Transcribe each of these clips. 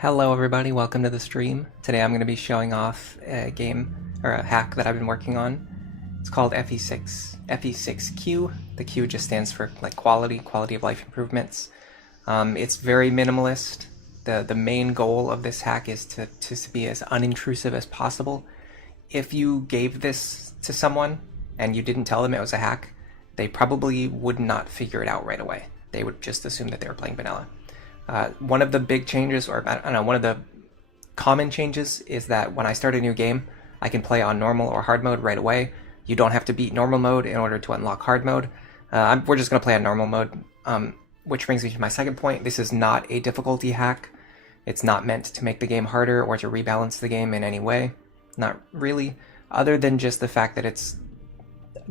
Hello everybody, welcome to the stream. Today I'm going to be showing off a game, or a hack that I've been working on. It's called FE6Q. The Q just stands for like quality of life improvements. It's very minimalist. The main goal of this hack is to be as unintrusive as possible. If you gave this to someone and you didn't tell them it was a hack, they probably would not figure it out right away. They would just assume that they were playing vanilla. One of the big changes, or I don't know, one of the common changes is that when I start a new game, I can play on normal or hard mode right away. You don't have to beat normal mode in order to unlock hard mode. We're just going to play on normal mode, which brings me to my second point. This is not a difficulty hack. It's not meant to make the game harder or to rebalance the game in any way. Not really, other than just the fact that it's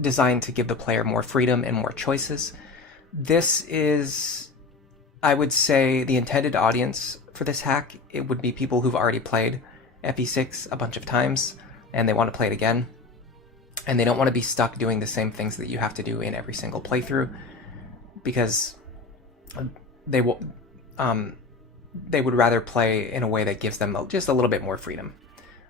designed to give the player more freedom and more choices. This is, I would say, the intended audience for this hack. It would be people who've already played FE6 a bunch of times and they want to play it again, and they don't want to be stuck doing the same things that you have to do in every single playthrough, because they would rather play in a way that gives them just a little bit more freedom.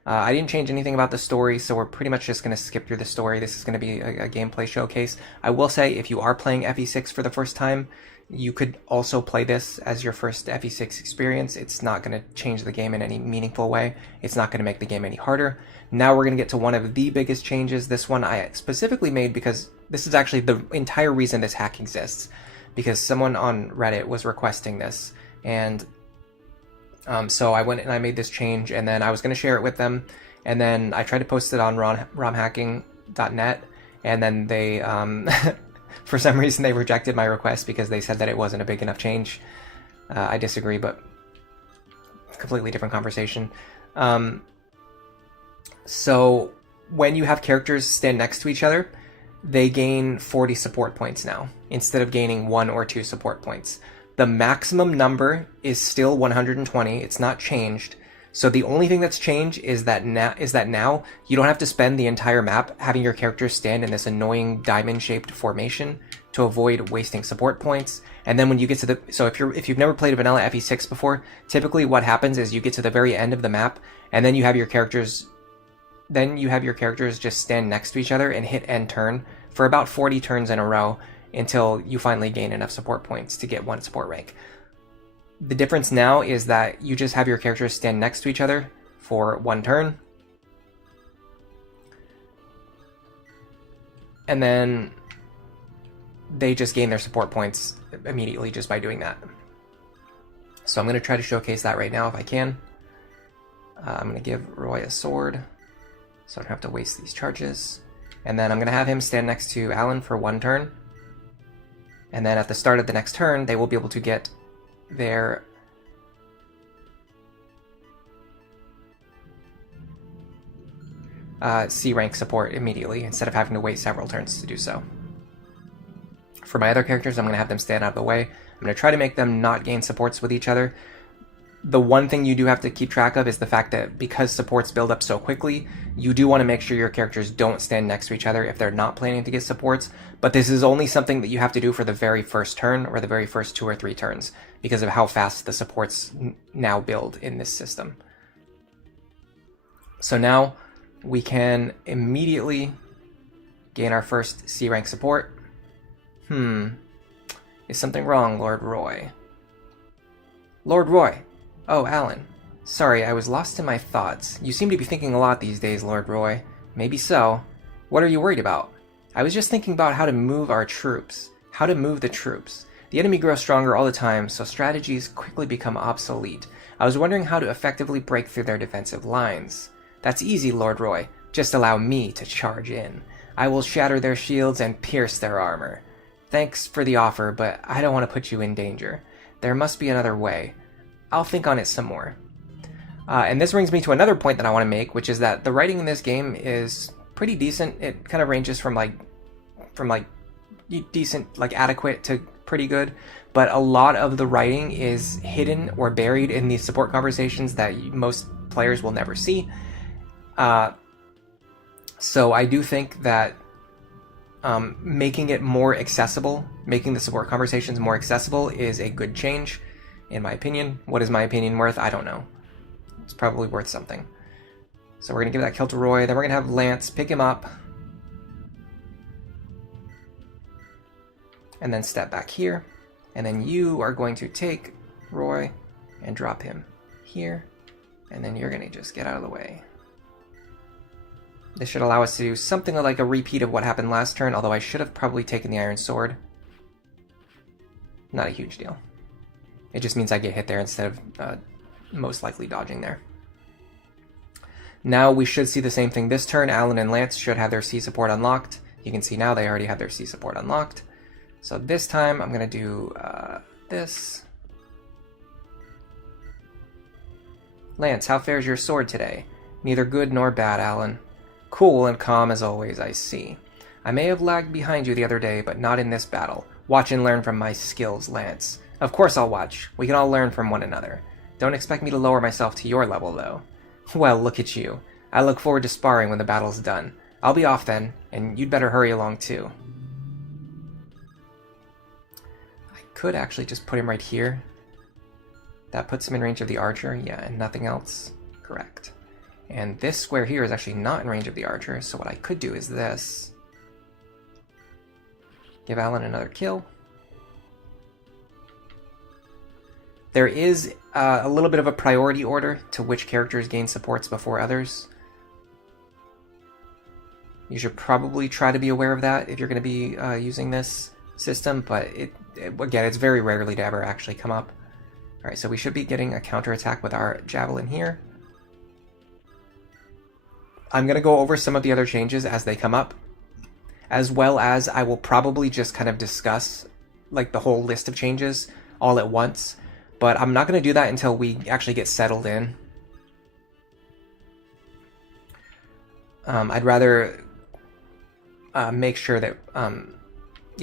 I didn't change anything about the story, so we're pretty much just going to skip through the story. This is going to be a gameplay showcase. I will say, if you are playing FE6 for the first time, you could also play this as your first FE6 experience. It's not going to change the game in any meaningful way. It's not going to make the game any harder. Now we're going to get to one of the biggest changes. This one I specifically made because this is actually the entire reason this hack exists, because someone on Reddit was requesting this, and so I went and I made this change, and then I was going to share it with them, and then I tried to post it on romhacking.net, and then they for some reason they rejected my request because they said that it wasn't a big enough change. I disagree, but it's a completely different conversation. So when you have characters stand next to each other, they gain 40 support points now, instead of gaining 1 or 2 support points. The maximum number is still 120. It's not changed. So the only thing that's changed is that now you don't have to spend the entire map having your characters stand in this annoying diamond-shaped formation to avoid wasting support points. And then when you get to if you've never played a vanilla FE6 before, typically what happens is you get to the very end of the map, and then you have your characters just stand next to each other and hit end turn for about 40 turns in a row, until you finally gain enough support points to get 1 support rank. The difference now is that you just have your characters stand next to each other for 1 turn, and then they just gain their support points immediately just by doing that. So I'm going to try to showcase that right now if I can. I'm going to give Roy a sword, so I don't have to waste these charges. And then I'm going to have him stand next to Alan for 1 turn. And then at the start of the next turn, they will be able to get their C rank support immediately, instead of having to wait several turns to do so. For my other characters, I'm going to have them stand out of the way. I'm going to try to make them not gain supports with each other. The one thing you do have to keep track of is the fact that because supports build up so quickly, you do want to make sure your characters don't stand next to each other if they're not planning to get supports, but this is only something that you have to do for the very first turn or the very first 2 or 3 turns because of how fast the supports now build in this system. So now we can immediately gain our first C rank support. Is something wrong, Lord Roy? Lord Roy! Oh, Alan. Sorry, I was lost in my thoughts. You seem to be thinking a lot these days, Lord Roy. Maybe so. What are you worried about? I was just thinking about how to move our troops. How to move the troops. The enemy grows stronger all the time, so strategies quickly become obsolete. I was wondering how to effectively break through their defensive lines. That's easy, Lord Roy. Just allow me to charge in. I will shatter their shields and pierce their armor. Thanks for the offer, but I don't want to put you in danger. There must be another way. I'll think on it some more. And this brings me to another point that I want to make, which is that the writing in this game is pretty decent. It kind of ranges from decent, like adequate, to pretty good. But a lot of the writing is hidden or buried in these support conversations that most players will never see. So I do think that making it more accessible, making the support conversations more accessible, is a good change. in my opinion. What is my opinion worth? I don't know. It's probably worth something. So we're going to give that kill to Roy. Then we're going to have Lance pick him up. And then step back here. And then you are going to take Roy and drop him here. And then you're going to just get out of the way. This should allow us to do something like a repeat of what happened last turn, although I should have probably taken the Iron Sword. Not a huge deal. It just means I get hit there instead of most likely dodging there. Now we should see the same thing this turn. Alan and Lance should have their C support unlocked. You can see now they already have their C support unlocked. So this time I'm going to do this. Lance, how fares your sword today? Neither good nor bad, Alan. Cool and calm as always, I see. I may have lagged behind you the other day, but not in this battle. Watch and learn from my skills, Lance. Of course I'll watch. We can all learn from one another. Don't expect me to lower myself to your level, though. Well, look at you. I look forward to sparring when the battle's done. I'll be off then, and you'd better hurry along too. I could actually just put him right here. That puts him in range of the archer, yeah, and nothing else. Correct. And this square here is actually not in range of the archer, so what I could do is this. Give Alan another kill. There is a little bit of a priority order to which characters gain supports before others. You should probably try to be aware of that if you're going to be using this system, but again, it's very rarely to ever actually come up. Alright, so we should be getting a counterattack with our javelin here. I'm going to go over some of the other changes as they come up, as well as I will probably just kind of discuss like the whole list of changes all at once, but I'm not going to do that until we actually get settled in. I'd rather make sure that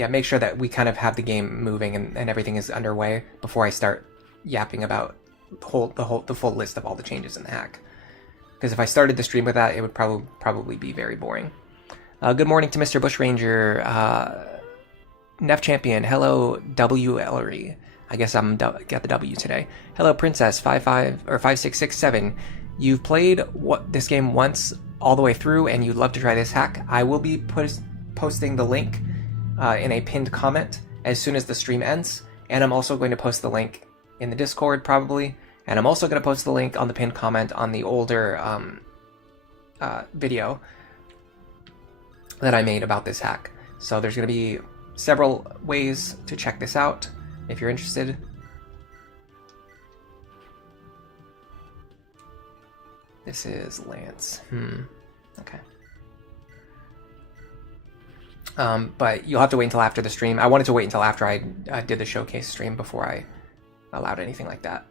make sure that we kind of have the game moving and everything is underway before I start yapping about the full list of all the changes in the hack. Because if I started the stream with that, it would probably be very boring. Good morning to Mr. Bushranger, Nef Champion. Hello, W. Ellery. I guess I'm got the W today. Hello, Princess 5667. You've played this game once all the way through, and you'd love to try this hack. I will be posting the link in a pinned comment as soon as the stream ends, and I'm also going to post the link in the Discord probably. And I'm also going to post the link on the pinned comment on the older video that I made about this hack. So there's going to be several ways to check this out if you're interested. This is Lance. Okay. But you'll have to wait until after the stream. I wanted to wait until after I did the showcase stream before I allowed anything like that.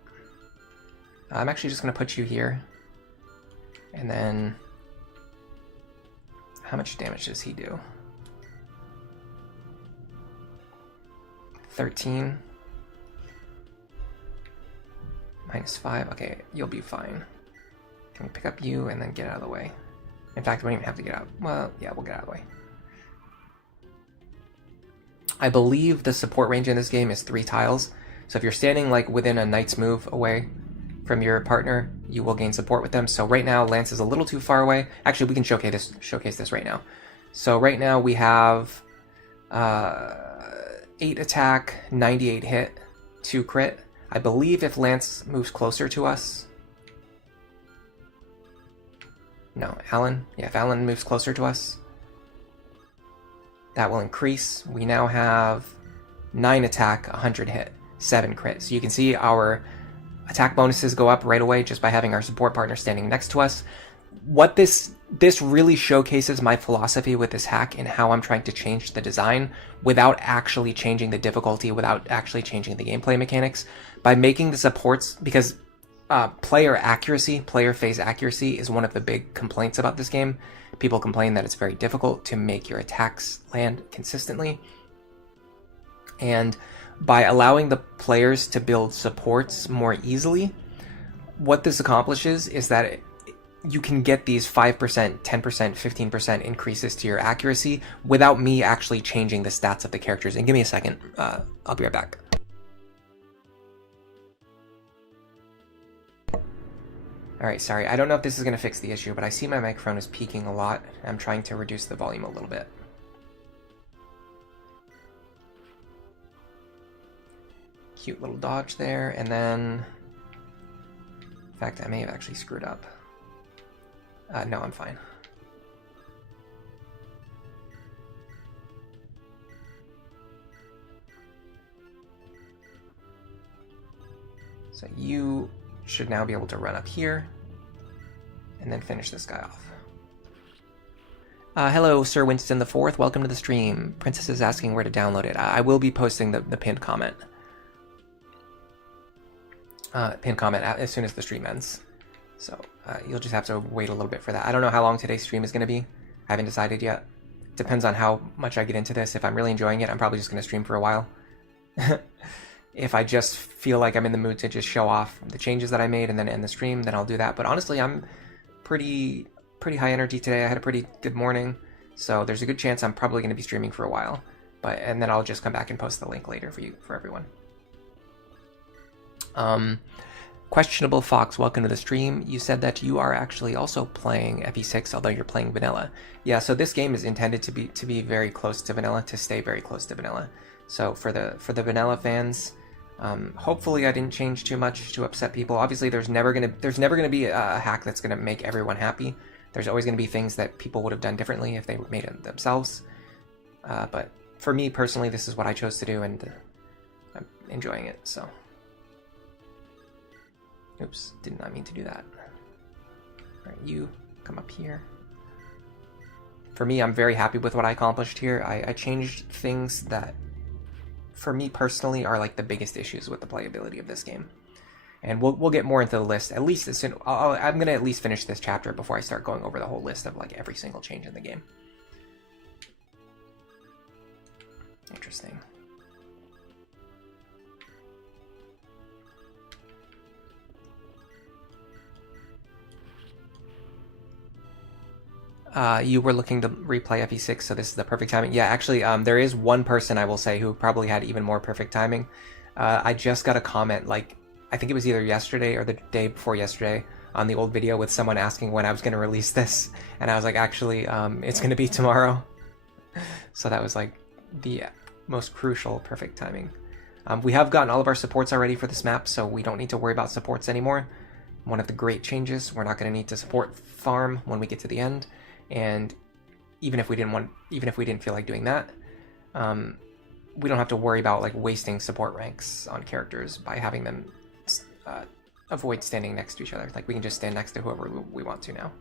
I'm actually just going to put you here. And then, how much damage does he do? 13. -5. Okay, you'll be fine. Can we pick up you and then get out of the way? In fact, we don't even have to get out. Well, yeah, we'll get out of the way. I believe the support range in this game is 3 tiles. So if you're standing like within a knight's move away from your partner, you will gain support with them. So right now, Lance is a little too far away. Actually, we can showcase this right now. So right now we have 8 attack, 98 hit, 2 crit. I believe if Lance moves closer to us... No, Alan. Yeah, if Alan moves closer to us, that will increase. We now have 9 attack, 100 hit, 7 crit. So you can see our attack bonuses go up right away just by having our support partner standing next to us. What this really showcases my philosophy with this hack and how I'm trying to change the design without actually changing the difficulty, without actually changing the gameplay mechanics, by making the supports, because player phase accuracy is one of the big complaints about this game. People complain that it's very difficult to make your attacks land consistently. And by allowing the players to build supports more easily, what this accomplishes is that you can get these 5%, 10%, 15% increases to your accuracy without me actually changing the stats of the characters. And give me a second, I'll be right back. Alright, sorry. I don't know if this is going to fix the issue, but I see my microphone is peaking a lot. I'm trying to reduce the volume a little bit. Cute little dodge there, and then... In fact, I may have actually screwed up. No, I'm fine. So you should now be able to run up here and then finish this guy off. Hello, Sir Winston the Fourth. Welcome to the stream. Princess is asking where to download it. I will be posting the pinned comment. Pinned comment as soon as the stream ends. So you'll just have to wait a little bit for that. I don't know how long today's stream is going to be. I haven't decided yet. Depends on how much I get into this. If I'm really enjoying it, I'm probably just going to stream for a while. If I just feel like I'm in the mood to just show off the changes that I made and then end the stream, then I'll do that. But honestly, I'm pretty high energy today. I had a pretty good morning, so there's a good chance I'm probably going to be streaming for a while. And then I'll just come back and post the link later for everyone. Questionable Fox, welcome to the stream. You said that you are actually also playing FE6, although you're playing vanilla. Yeah, so this game is intended to be very close to vanilla, to stay very close to vanilla. So for the vanilla fans, hopefully I didn't change too much to upset people. Obviously, there's never gonna be a hack that's gonna make everyone happy. There's always gonna be things that people would have done differently if they made it themselves. But for me personally, this is what I chose to do, and I'm enjoying it. So, oops, did not mean to do that. All right, you come up here. For me, I'm very happy with what I accomplished here. I changed things that, for me personally, are like the biggest issues with the playability of this game. And we'll get more into the list, at least as soon... I'm going to at least finish this chapter before I start going over the whole list of like every single change in the game. Interesting. You were looking to replay FE6, so this is the perfect timing. Yeah, actually, there is one person I will say who probably had even more perfect timing. I just got a comment, like, I think it was either yesterday or the day before yesterday on the old video with someone asking when I was going to release this. And I was like, actually, it's going to be tomorrow. So that was like the most crucial perfect timing. We have gotten all of our supports already for this map, so we don't need to worry about supports anymore. One of the great changes, we're not going to need to support farm when we get to the end. And even if we didn't feel like doing that, we don't have to worry about like wasting support ranks on characters by having them avoid standing next to each other. Like we can just stand next to whoever we want to now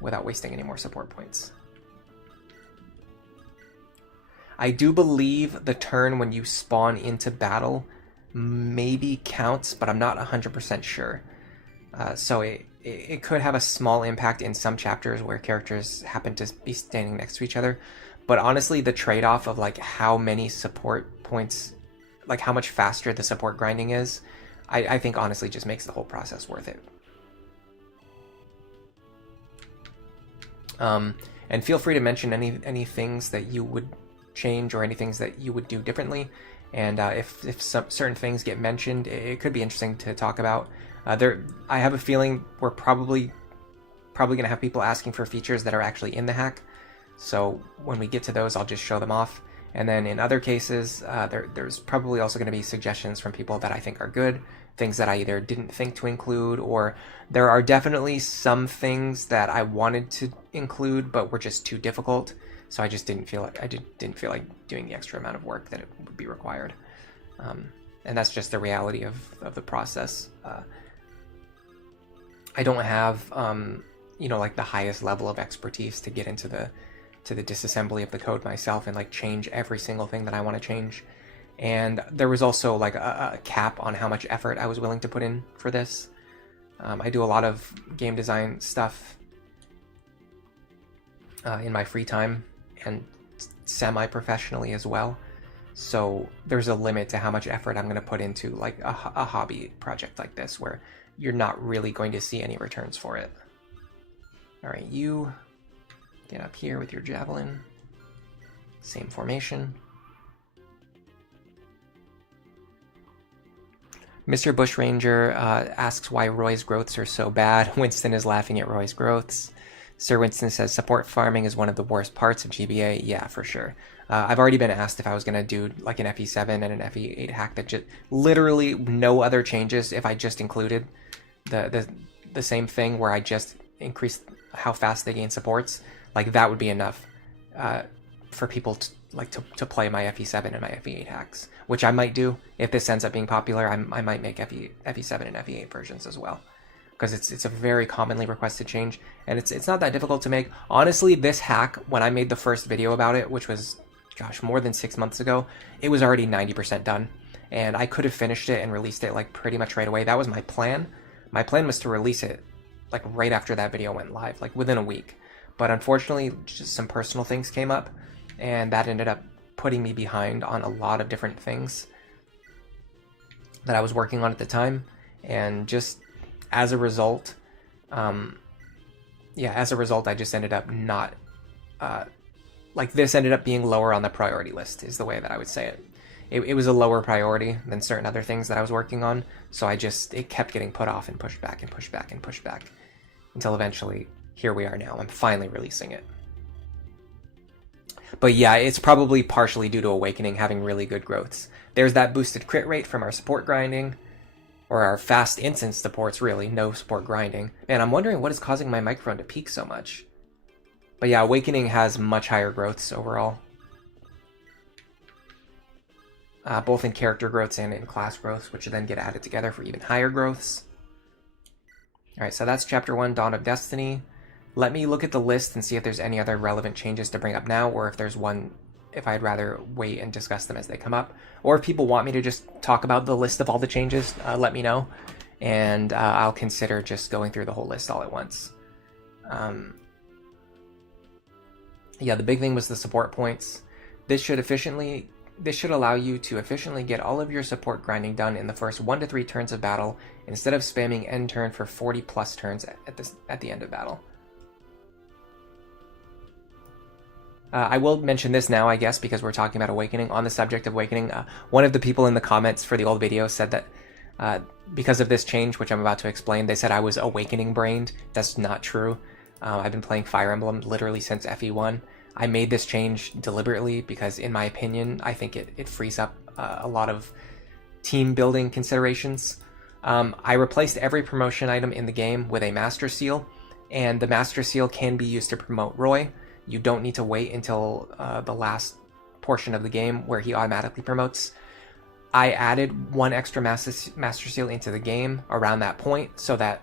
without wasting any more support points. I do believe the turn when you spawn into battle maybe counts, but I'm not 100% sure. So it could have a small impact in some chapters where characters happen to be standing next to each other. But honestly, the trade-off of like how many support points, like how much faster the support grinding is, I think honestly just makes the whole process worth it. And feel free to mention any things that you would change or any things that you would do differently. And if some certain things get mentioned, it could be interesting to talk about. I have a feeling we're probably going to have people asking for features that are actually in the hack. So when we get to those, I'll just show them off. And then in other cases, there's probably also going to be suggestions from people that I think are good, things that I either didn't think to include, or there are definitely some things that I wanted to include but were just too difficult. So I just didn't feel like doing the extra amount of work that it would be required. And that's just the reality of the process. I don't have like the highest level of expertise to get into the disassembly of the code myself and like change every single thing that I want to change. And there was also like a cap on how much effort I was willing to put in for this. I do a lot of game design stuff in my free time and semi-professionally as well. So there's a limit to how much effort I'm going to put into like a hobby project like this where you're not really going to see any returns for it. All right, you get up here with your javelin. Same formation. Mr. Bushranger asks why Roy's growths are so bad. Winston is laughing at Roy's growths. Sir Winston says support farming is one of the worst parts of GBA. Yeah, for sure. I've already been asked if I was going to do like an FE7 and an FE8 hack that just literally no other changes. If I just included the same thing where I just increased how fast they gain supports, like that would be enough for people to play my FE7 and my FE8 hacks, which I might do if this ends up being popular. I might make FE7 and FE8 versions as well, because it's a very commonly requested change, and it's not that difficult to make. Honestly, this hack, when I made the first video about it, which was, gosh, more than 6 months ago, it was already 90% done, and I could have finished it and released it like pretty much right away. That was my plan. My plan was to release it like right after that video went live, like within a week. But unfortunately, just some personal things came up, and that ended up putting me behind on a lot of different things that I was working on at the time. And just as a result, I just ended up not, this ended up being lower on the priority list is the way that I would say it. It was a lower priority than certain other things that I was working on. So it kept getting put off and pushed back and pushed back and pushed back until eventually here we are now. I'm finally releasing it. But yeah, it's probably partially due to Awakening having really good growths. There's that boosted crit rate from our support grinding, or our fast instance supports, really, no support grinding. And I'm wondering what is causing my microphone to peak so much. But yeah, Awakening has much higher growths overall. Both in character growths and in class growths, which then get added together for even higher growths. Alright, so that's Chapter 1, Dawn of Destiny. Let me look at the list and see if there's any other relevant changes to bring up now, or if there's one, if I'd rather wait and discuss them as they come up. Or if people want me to just talk about the list of all the changes, let me know. And I'll consider just going through the whole list all at once. Yeah, the big thing was the support points. This should allow you to efficiently get all of your support grinding done in the first 1 to 3 turns of battle, instead of spamming end turn for 40 plus turns at the end of battle. I will mention this now, I guess, because we're talking about Awakening. On the subject of Awakening, one of the people in the comments for the old video said that because of this change, which I'm about to explain, they said I was Awakening brained. That's not true. I've been playing Fire Emblem literally since FE1. I made this change deliberately because, in my opinion, I think it frees up a lot of team building considerations. I replaced every promotion item in the game with a Master Seal, and the Master Seal can be used to promote Roy. You don't need to wait until the last portion of the game where he automatically promotes. I added 1 extra Master Seal into the game around that point, so that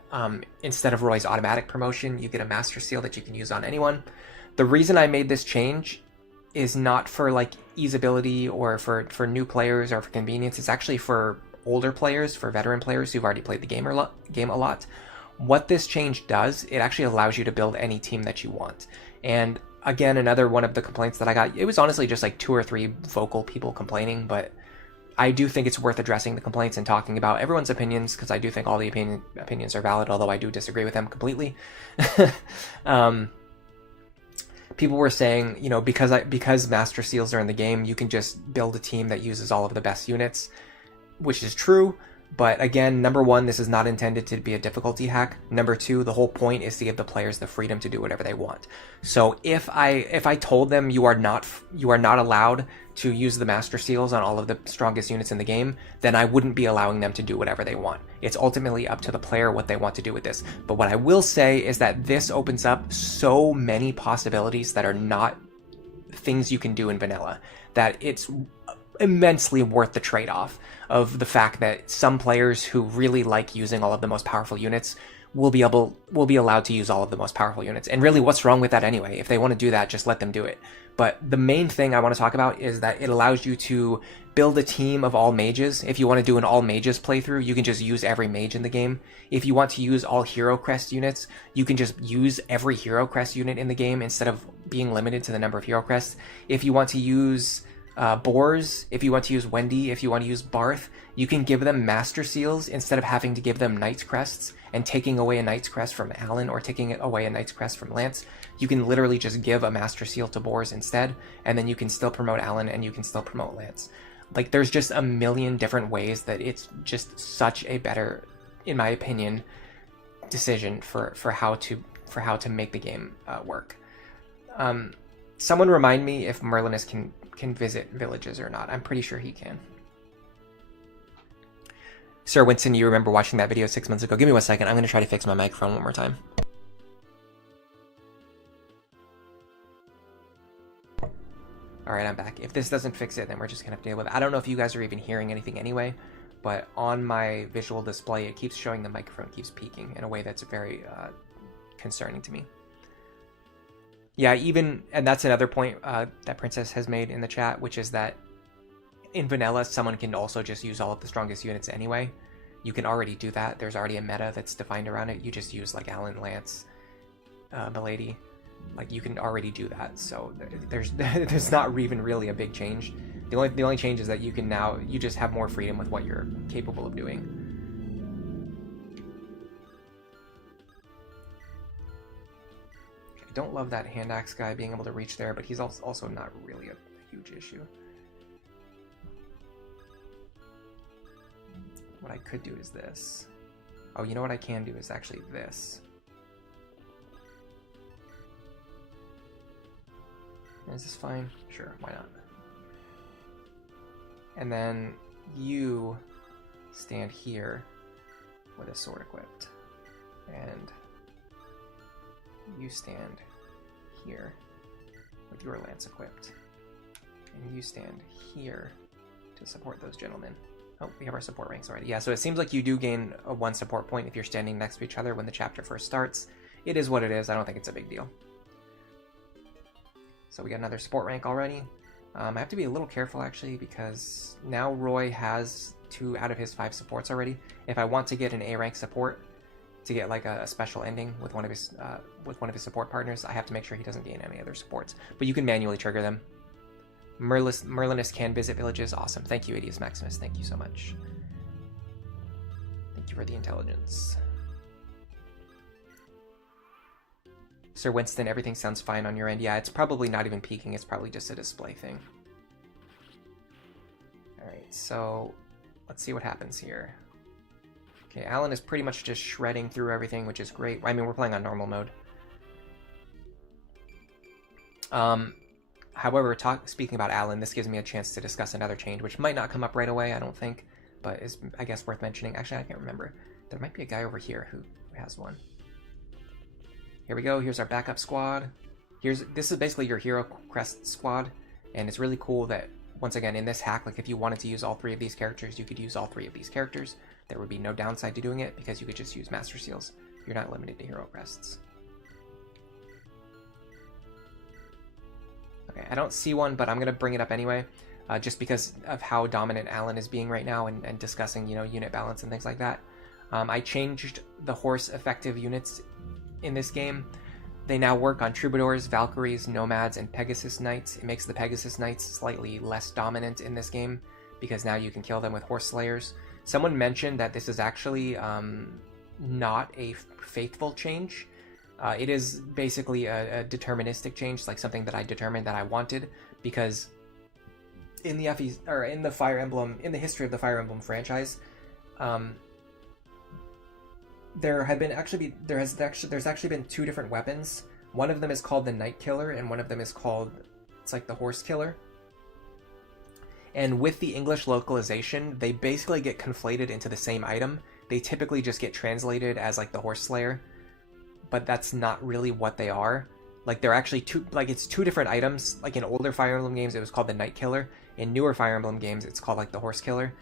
instead of Roy's automatic promotion, you get a Master Seal that you can use on anyone. The reason I made this change is not for like easeability or for new players or for convenience. It's actually for older players, for veteran players who've already played the game a lot. What this change does, it actually allows you to build any team that you want. And again, another one of the complaints that I got, it was honestly just like 2 or 3 vocal people complaining, but I do think it's worth addressing the complaints and talking about everyone's opinions, because I do think all the opinions are valid, although I do disagree with them completely. People were saying, you know, because Master Seals are in the game, you can just build a team that uses all of the best units, which is true. But again, number 1, this is not intended to be a difficulty hack. Number 2, the whole point is to give the players the freedom to do whatever they want. So if I told them you are not allowed to use the Master Seals on all of the strongest units in the game, then I wouldn't be allowing them to do whatever they want. It's ultimately up to the player what they want to do with this. But what I will say is that this opens up so many possibilities that are not things you can do in vanilla, that it's immensely worth the trade-off of the fact that some players who really like using all of the most powerful units will be allowed to use all of the most powerful units. And really, what's wrong with that anyway? If they want to do that, just let them do it. But the main thing I want to talk about is that it allows you to build a team of all mages. If you want to do an all mages playthrough, you can just use every mage in the game. If you want to use all hero crest units, you can just use every hero crest unit in the game instead of being limited to the number of hero crests. If you want to use Boars, if you want to use Wendy, if you want to use Barth, you can give them Master Seals instead of having to give them Knight's Crests and taking away a Knight's Crest from Alan or taking away a Knight's Crest from Lance. You can literally just give a Master Seal to Boars instead, and then you can still promote Alan and you can still promote Lance. Like, there's just a million different ways that it's just such a better, in my opinion, decision for how to make the game work. Someone remind me if Merlinus can visit villages or not. I'm pretty sure he can. Sir Winston, you remember watching that video 6 months ago? Give me 1 second. I'm going to try to fix my microphone one more time. Alright, I'm back. If this doesn't fix it, then we're just going to have to deal with it. I don't know if you guys are even hearing anything anyway, but on my visual display, it keeps showing the microphone keeps peaking in a way that's very concerning to me. Yeah, and that's another point that Princess has made in the chat, which is that in vanilla, someone can also just use all of the strongest units anyway. You can already do that. There's already a meta that's defined around it. You just use like Alan, Lance, Milady. Like, you can already do that. So there's not even really a big change. The only change is that you just have more freedom with what you're capable of doing. Okay, I don't love that hand axe guy being able to reach there, but he's also not really a huge issue. What I could do is this. Oh, you know what I can do is actually this. Is this fine? Sure, why not? And then you stand here with a sword equipped. And you stand here with your lance equipped. And you stand here to support those gentlemen. Oh, we have our support ranks already. Yeah, so it seems like you do gain a 1 support point if you're standing next to each other when the chapter first starts. It is what it is. I don't think it's a big deal. So we got another support rank already. I have to be a little careful, actually, because now Roy has 2 out of his 5 supports already. If I want to get an A rank support to get like a special ending with one of his support partners, I have to make sure he doesn't gain any other supports. But you can manually trigger them. Merlinus can visit villages. Awesome. Thank you, Adius Maximus. Thank you so much. Thank you for the intelligence. Sir Winston, everything sounds fine on your end. Yeah, it's probably not even peaking. It's probably just a display thing. Alright, so let's see what happens here. Okay, Alan is pretty much just shredding through everything, which is great. I mean, we're playing on normal mode. However, speaking about Alan, this gives me a chance to discuss another change, which might not come up right away, I don't think, but is, I guess, worth mentioning. Actually, I can't remember. There might be a guy over here who has one. Here we go. Here's our backup squad. This is basically your hero crest squad, and it's really cool that, once again, in this hack, like if you wanted to use all 3 of these characters, you could use all 3 of these characters. There would be no downside to doing it because you could just use Master Seals. You're not limited to hero crests. Okay, I don't see one, but I'm gonna bring it up anyway, just because of how dominant Alan is being right now and discussing, you know, unit balance and things like that. I changed the horse effective units in this game. They now work on Troubadours, Valkyries, Nomads, and Pegasus Knights. It makes the Pegasus Knights slightly less dominant in this game because now you can kill them with Horse Slayers. Someone mentioned that this is actually not a faithful change. It is basically a deterministic change, like something that I determined that I wanted, because in the in the Fire Emblem, in the history of the Fire Emblem franchise, there's actually been 2 different weapons. One of them is called the Night Killer, and one of them is called, it's like the Horse Killer. And with the English localization, they basically get conflated into the same item. They typically just get translated as like the Horse Slayer, but that's not really what they are. Like, they're actually it's 2 different items. Like in older Fire Emblem games, it was called the Night Killer. In newer Fire Emblem games, it's called like the Horse Killer.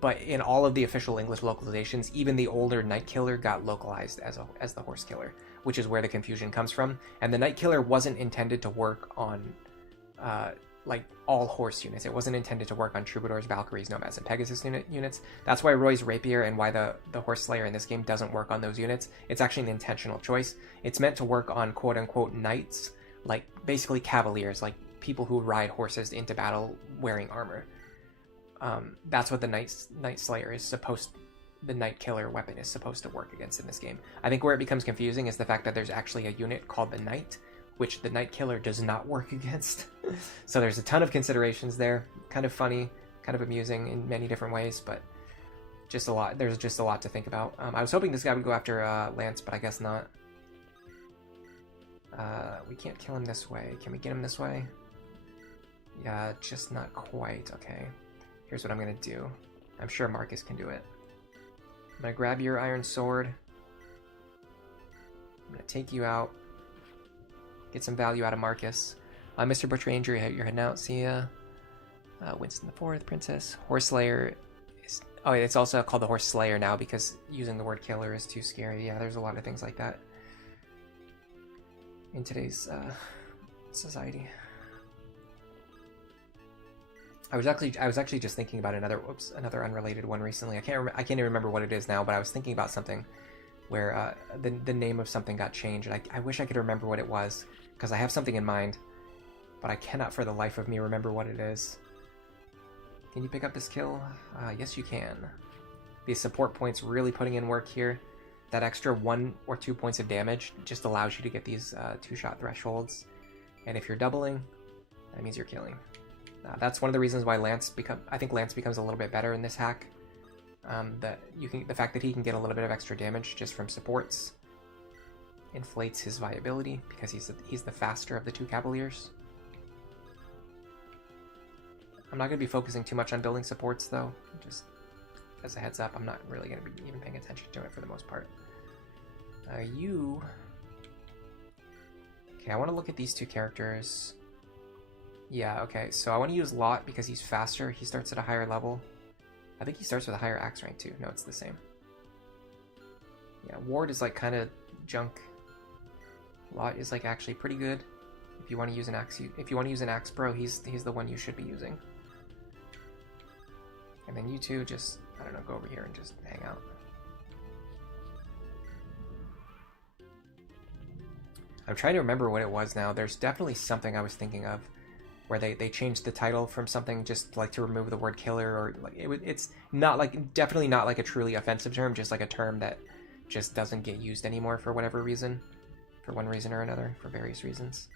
But in all of the official English localizations, even the older Night Killer got localized as the Horse Killer, which is where the confusion comes from. And the Night Killer wasn't intended to work on like all horse units. It wasn't intended to work on Troubadours, Valkyries, Nomads, and Pegasus units. That's why Roy's Rapier and why the Horse Slayer in this game doesn't work on those units. It's actually an intentional choice. It's meant to work on quote-unquote knights, like basically cavaliers, like people who ride horses into battle wearing armor. That's what the Night Slayer is supposed, the Night Killer weapon is supposed to work against in this game. I think where it becomes confusing is the fact that there's actually a unit called the Knight, which the Night Killer does not work against. So there's a ton of considerations there. Kind of funny, kind of amusing in many different ways, but just a lot. There's just a lot to think about. I was hoping this guy would go after Lance, but I guess not. We can't kill him this way. Can we get him this way? Yeah, just not quite. Okay. Here's what I'm going to do. I'm sure Marcus can do it. I'm going to grab your iron sword. I'm going to take you out. Get some value out of Marcus. Mr. Butcher Ranger, you're heading out. See ya. Winston the Fourth, Princess. Horse Slayer is... Oh, it's also called the Horse Slayer now because using the word killer is too scary. Yeah, there's a lot of things like that in today's society. I was actually just thinking about another unrelated one recently. I can't even remember what it is now, but I was thinking about something where the name of something got changed, and I wish I could remember what it was because I have something in mind, but I cannot for the life of me remember what it is. Can you pick up this kill? Yes, you can. These support points really putting in work here. That extra 1 or 2 points of damage just allows you to get these 2-shot thresholds, and if you're doubling, that means you're killing. That's one of the reasons why I think Lance becomes a little bit better in this hack. The fact that he can get a little bit of extra damage just from supports inflates his viability because he's the faster of the 2 Cavaliers. I'm not going to be focusing too much on building supports though. Just as a heads up, I'm not really going to be even paying attention to it for the most part. Okay, I want to look at these 2 characters. Yeah, okay, so I want to use Lot because he's faster. He starts at a higher level. I think he starts with a higher axe rank too. No, it's the same. Yeah, Ward is like kind of junk. Lot is like actually pretty good. If you want to use an axe, pro, he's the one you should be using. And then you two just, I don't know, go over here and just hang out. I'm trying to remember what it was now. There's definitely something I was thinking of where they changed the title from something just like to remove the word killer, or like it's not like, definitely not like a truly offensive term, just like a term that just doesn't get used anymore for whatever reason, for one reason or another, for various reasons.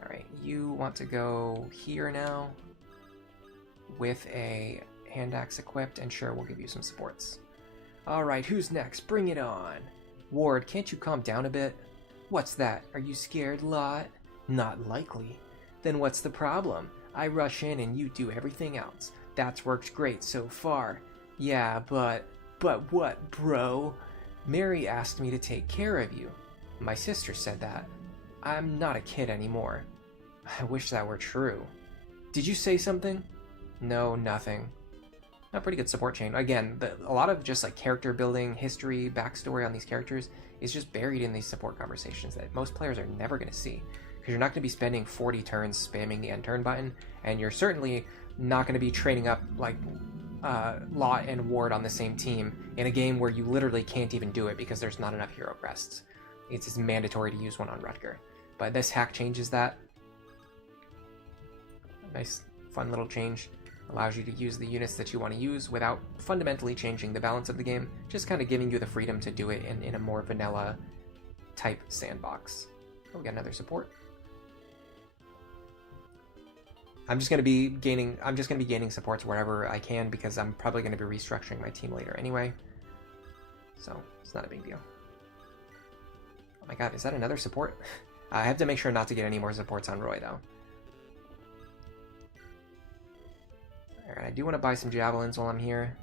All right, you want to go here now with a hand axe equipped, and sure, we'll give you some supports. All right, who's next? Bring it on. Ward, can't you calm down a bit? What's that? Are you scared, Lot? Not likely. Then what's the problem? I rush in and you do everything else. That's worked great so far. Yeah, but what, bro? Mary asked me to take care of you. My sister said that. I'm not a kid anymore. I wish that were true. Did you say something? No, nothing. A pretty good support chain. Again, a lot of just like character building, history, backstory on these characters is just buried in these support conversations that most players are never going to see. Because you're not going to be spending 40 turns spamming the end turn button, and you're certainly not going to be training up like Lot and Ward on the same team in a game where you literally can't even do it because there's not enough hero crests. It's just mandatory to use one on Rutger. But this hack changes that. Nice, fun little change. Allows you to use the units that you want to use without fundamentally changing the balance of the game, just kind of giving you the freedom to do it in a more vanilla type sandbox. Oh, we got another support. I'm just gonna be gaining supports wherever I can because I'm probably gonna be restructuring my team later anyway. So it's not a big deal. Oh my god, is that another support? I have to make sure not to get any more supports on Roy though. Alright, I do want to buy some javelins while I'm here.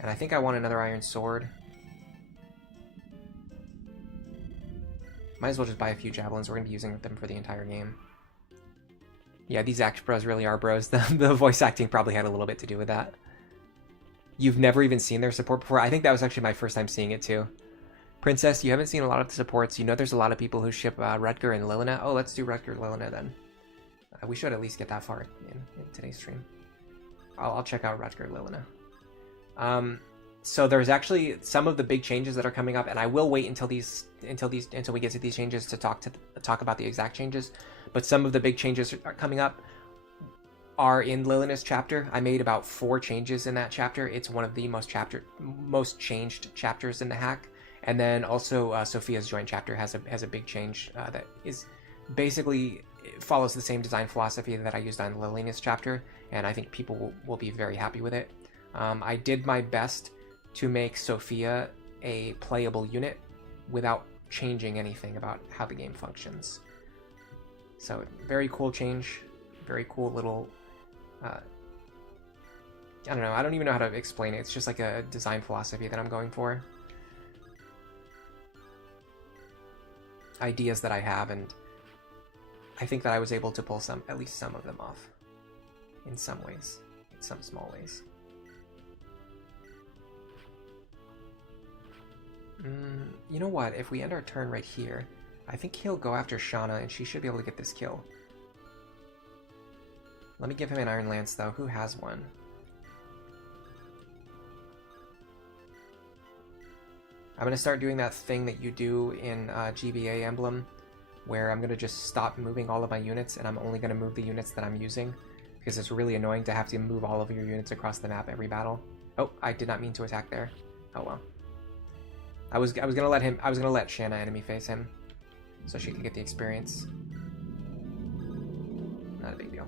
And I think I want another iron sword. Might as well just buy a few javelins. We're going to be using them for the entire game. Yeah, these act bros really are bros. The voice acting probably had a little bit to do with that. You've never even seen their support before? I think that was actually my first time seeing it too. Princess, you haven't seen a lot of the supports. You know there's a lot of people who ship Rutger and Lilina. Oh, let's do Rutger and Lilina then. We should at least get that far in today's stream. I'll check out Rutger and Lilina. So there's actually some of the big changes that are coming up, and I will wait until we get to these changes to talk about the exact changes. But some of the big changes are coming up are in Lilina's chapter. I made about 4 changes in that chapter. It's one of the most changed chapters in the hack. And then also Sophia's joint chapter has a big change that is basically it follows the same design philosophy that I used on the Lilinus chapter, and I think people will be very happy with it. I did my best to make Sophia a playable unit without changing anything about how the game functions. So very cool change, very cool little, I don't know, I don't even know how to explain it. It's just like a design philosophy that I'm going for. Ideas that I have, and I think that I was able to pull at least some of them off in some ways, in some small ways. You know what? If we end our turn right here, I think he'll go after Shauna, and she should be able to get this kill. Let me give him an Iron Lance, though. Who has one? I'm going to start doing that thing that you do in GBA Emblem, where I'm going to just stop moving all of my units, and I'm only going to move the units that I'm using, because it's really annoying to have to move all of your units across the map every battle. Oh, I did not mean to attack there. Oh well. I was gonna let Shanna enemy face him, so she could get the experience. Not a big deal.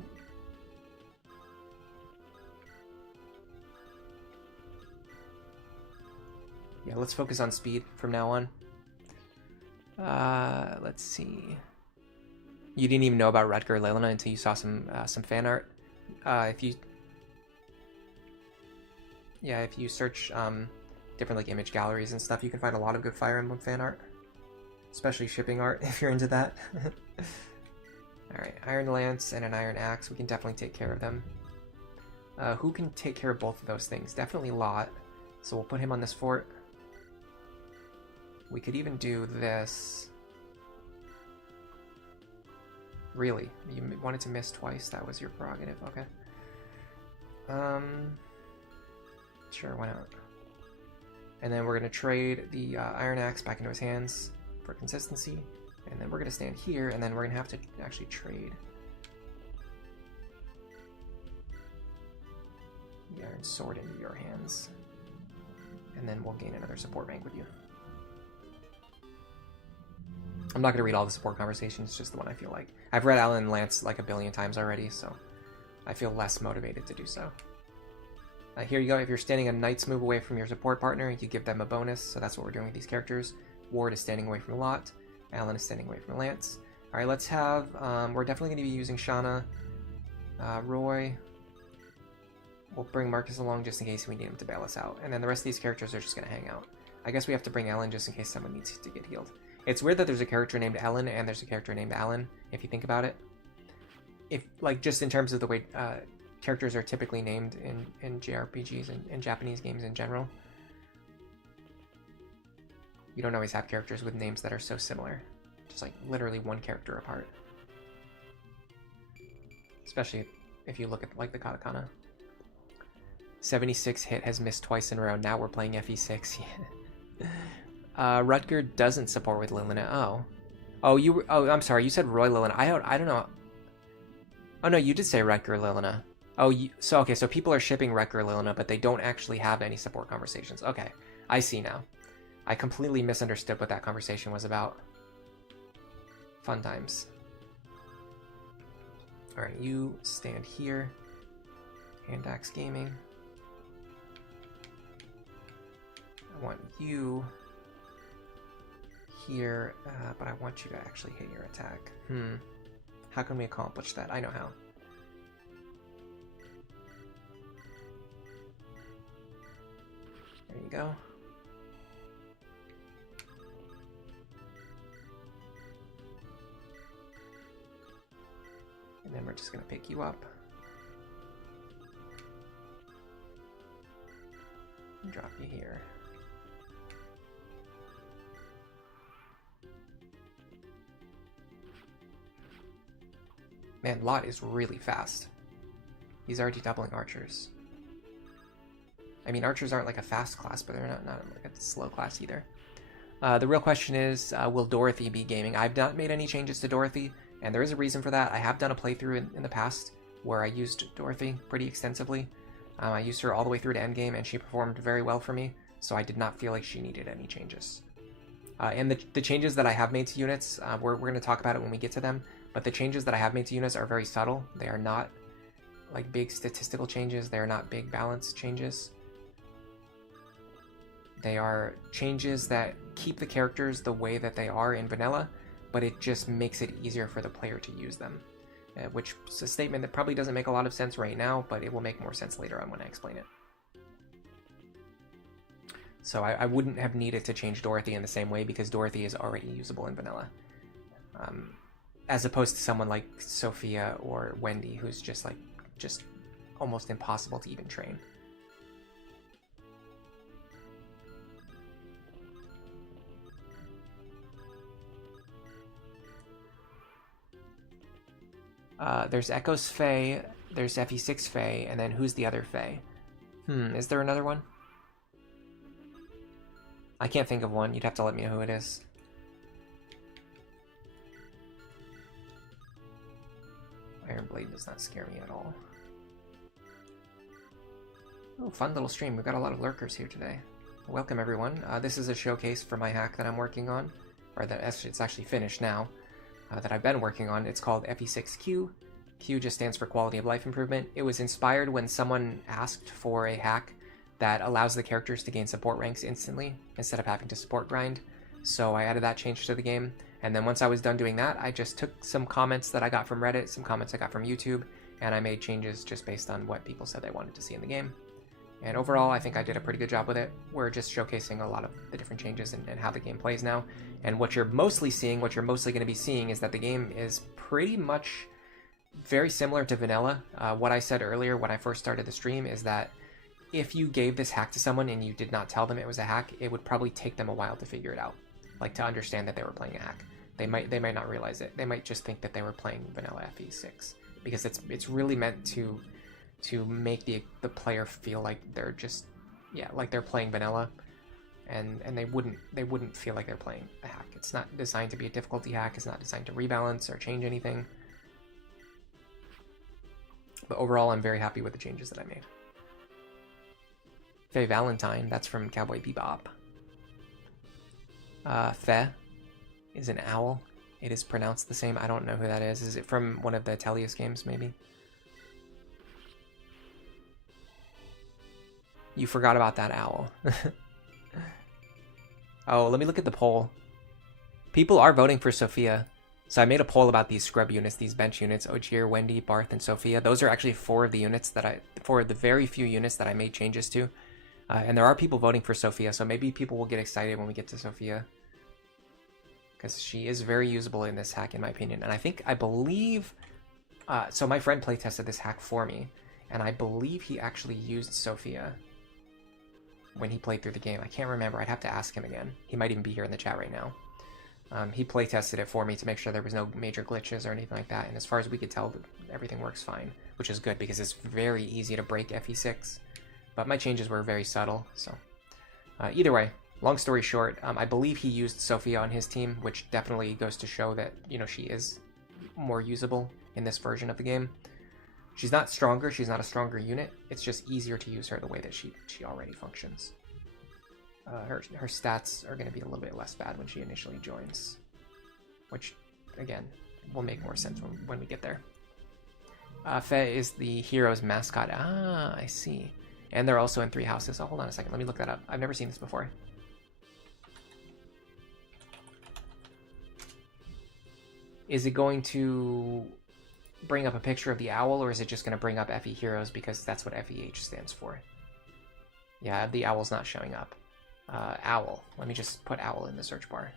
Yeah, let's focus on speed from now on. Let's see. You didn't even know about Rutger Lelena until you saw some fan art. If you search different like image galleries and stuff, you can find a lot of good Fire Emblem fan art, especially shipping art if you're into that. Alright, Iron Lance and an Iron Axe, we can definitely take care of them. Who can take care of both of those things? Definitely Lot, so we'll put him on this fort. We could even do this. Really? You wanted to miss twice? That was your prerogative, okay. Sure, why not? And then we're going to trade the Iron Axe back into his hands for consistency. And then we're going to stand here, and then we're going to have to actually trade the Iron Sword into your hands. And then we'll gain another support rank with you. I'm not going to read all the support conversations, just the one I feel like. I've read Alan Lance like a billion times already, so I feel less motivated to do so. Here you go. If you're standing a knight's move away from your support partner, you give them a bonus, so that's what we're doing with these characters. Ward is standing away from Lot. Alan is standing away from Lance. Alright, let's have... we're definitely going to be using Shauna. Roy. We'll bring Marcus along just in case we need him to bail us out. And then the rest of these characters are just going to hang out. I guess we have to bring Ellen just in case someone needs to get healed. It's weird that there's a character named Ellen and there's a character named Alan, if you think about it. If, like, just in terms of the way characters are typically named in JRPGs and Japanese games in general. You don't always have characters with names that are so similar. Just like literally one character apart. Especially if you look at like the katakana. 76 hit has missed twice in a row. Now we're playing FE6. Rutger doesn't support with Lilina. Oh. Oh, I'm sorry. You said Roy Lilina. I don't know. Oh, no, you did say Rutger Lilina. Oh, so people are shipping Rutger Lilina, but they don't actually have any support conversations. Okay, I see now. I completely misunderstood what that conversation was about. Fun times. Alright, you stand here. Hand Axe Gaming. I want you here, but I want you to actually hit your attack. How can we accomplish that? I know how. There you go. And then we're just going to pick you up. And drop you here. Man, Lot is really fast. He's already doubling archers. I mean, archers aren't like a fast class, but they're not like a slow class either. The real question is, will Dorothy be gaming? I've not made any changes to Dorothy, and there is a reason for that. I have done a playthrough in the past where I used Dorothy pretty extensively. I used her all the way through to endgame, and she performed very well for me, so I did not feel like she needed any changes. And the changes that I have made to units, we're going to talk about it when we get to them, But the changes that I have made to units are very subtle. They are not like big statistical changes. They are not big balance changes. They are changes that keep the characters the way that they are in vanilla, but it just makes it easier for the player to use them. Which is a statement that probably doesn't make a lot of sense right now, but it will make more sense later on when I explain it. So I wouldn't have needed to change Dorothy in the same way because Dorothy is already usable in vanilla. As opposed to someone like Sophia or Wendy, who's just almost impossible to even train. There's Echo's Fae, there's FE6 Fae, and then who's the other Fae? Is there another one? I can't think of one. You'd have to let me know who it is. Iron Blade does not scare me at all. Oh, fun little stream. We've got a lot of lurkers here today. Welcome, everyone. This is a showcase for my hack that I'm working on, or that it's actually finished now, that I've been working on. It's called FE6Q. Q just stands for Quality of Life Improvement. It was inspired when someone asked for a hack that allows the characters to gain support ranks instantly instead of having to support grind. So I added that change to the game. And then once I was done doing that, I just took some comments that I got from Reddit, some comments I got from YouTube, and I made changes just based on what people said they wanted to see in the game. And overall, I think I did a pretty good job with it. We're just showcasing a lot of the different changes and how the game plays now. And what you're mostly seeing, what you're mostly going to be seeing, is that the game is pretty much very similar to vanilla. What I said earlier when I first started the stream is that if you gave this hack to someone and you did not tell them it was a hack, it would probably take them a while to figure it out. Like, to understand that they were playing a hack. They might not realize it. They might just think that they were playing vanilla FE6. Because it's really meant to make the player feel like they're just, like they're playing vanilla, and they wouldn't feel like they're playing a hack. It's not designed to be a difficulty hack. It's not designed to rebalance or change anything. But overall, I'm very happy with the changes that I made. Faye Valentine, that's from Cowboy Bebop. Fe is an owl. It is pronounced the same. I don't know who that is. Is it from one of the Tellius games, maybe? You forgot about that owl. Oh, let me look at the poll. People are voting for Sophia. So I made a poll about these scrub units, these bench units, Ogier, Wendy, Barth, and Sophia. Those are actually four of the very few units that I made changes to. And there are people voting for Sophia, so maybe people will get excited when we get to Sophia. Because she is very usable in this hack, in my opinion. And I believe... so my friend playtested this hack for me, and I believe he actually used Sophia when he played through the game. I can't remember. I'd have to ask him again. He might even be here in the chat right now. He playtested it for me to make sure there was no major glitches or anything like that. And as far as we could tell, everything works fine, which is good because it's very easy to break FE6. But my changes were very subtle, so... either way, long story short, I believe he used Sophia on his team, which definitely goes to show that, she is more usable in this version of the game. She's not stronger, she's not a stronger unit, it's just easier to use her the way that she already functions. Her stats are going to be a little bit less bad when she initially joins, which, again, will make more sense when we get there. Fe is the hero's mascot. Ah, I see. And they're also in 3 houses. Oh, hold on a second. Let me look that up. I've never seen this before. Is it going to bring up a picture of the owl, or is it just going to bring up FE heroes because that's what FEH stands for? Yeah, the owl's not showing up. Owl. Let me just put owl in the search bar.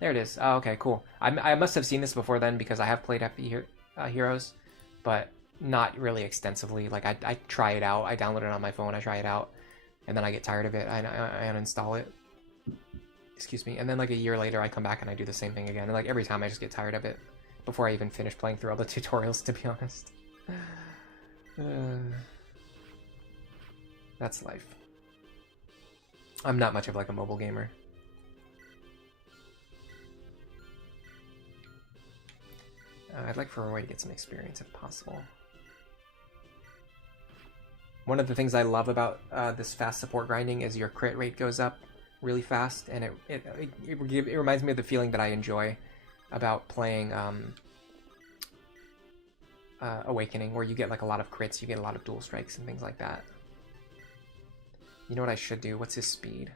There it is. Oh, okay, cool. I must have seen this before then because I have played FE heroes, but not really extensively. Like, I try it out. I download it on my phone. I try it out, and then I get tired of it. I uninstall it. Excuse me. And then like a year later, I come back and I do the same thing again. And like every time, I just get tired of it before I even finish playing through all the tutorials. To be honest, that's life. I'm not much of like a mobile gamer. I'd like for Roy to get some experience if possible. One of the things I love about this fast support grinding is your crit rate goes up really fast, and it reminds me of the feeling that I enjoy about playing Awakening, where you get like a lot of crits, you get a lot of dual strikes and things like that. You know what I should do? What's his speed?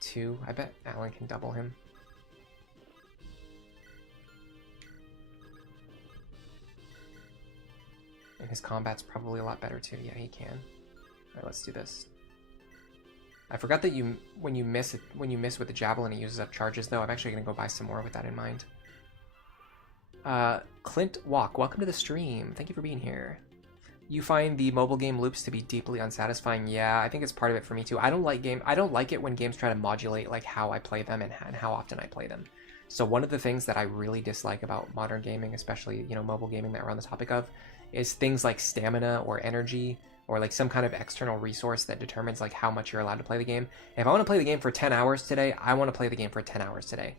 2. I bet Alan can double him. And his combat's probably a lot better too. Yeah, he can. Alright, let's do this. I forgot that when you miss with the javelin, it uses up charges though. I'm actually gonna go buy some more with that in mind. Clint Walk, welcome to the stream. Thank you for being here. You find the mobile game loops to be deeply unsatisfying. Yeah, I think it's part of it for me too. I don't like it when games try to modulate like how I play them and how often I play them. So one of the things that I really dislike about modern gaming, especially, you know, mobile gaming that we're on the topic of, is things like stamina or energy or like some kind of external resource that determines like how much you're allowed to play the game. If I want to play the game for 10 hours today, I want to play the game for 10 hours today.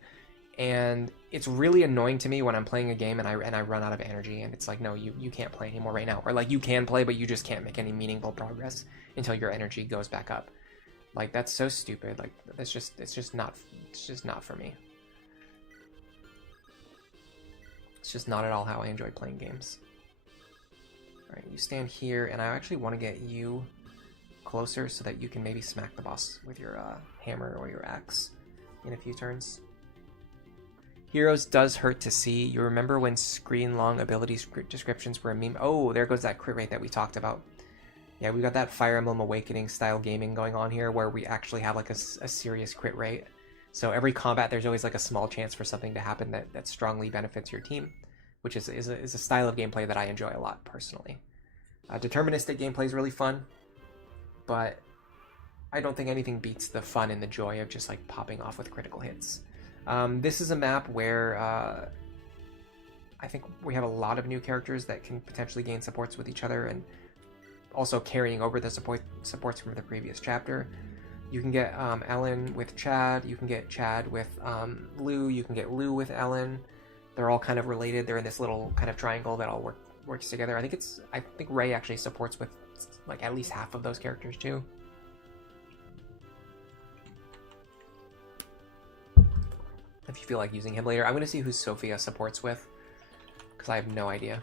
And it's really annoying to me when I'm playing a game and I run out of energy and it's like, no, you can't play anymore right now. Or like you can play, but you just can't make any meaningful progress until your energy goes back up. Like that's so stupid. Like it's just not for me. It's just not at all how I enjoy playing games. Alright, you stand here, and I actually want to get you closer so that you can maybe smack the boss with your hammer or your axe in a few turns. Heroes does hurt to see. You remember when screen-long ability descriptions were a meme? Oh, there goes that crit rate that we talked about. Yeah, we got that Fire Emblem Awakening style gaming going on here where we actually have like a serious crit rate. So every combat, there's always like a small chance for something to happen that strongly benefits your team, which is a style of gameplay that I enjoy a lot personally. Deterministic gameplay is really fun, but I don't think anything beats the fun and the joy of just like popping off with critical hits. This is a map where I think we have a lot of new characters that can potentially gain supports with each other and also carrying over the supports from the previous chapter. You can get Ellen with Chad, you can get Chad with Lou, you can get Lou with Ellen. They're all kind of related. They're in this little kind of triangle that all works together. I think Ray actually supports with like at least half of those characters too. If you feel like using him later. I'm going to see who Sophia supports with, because I have no idea.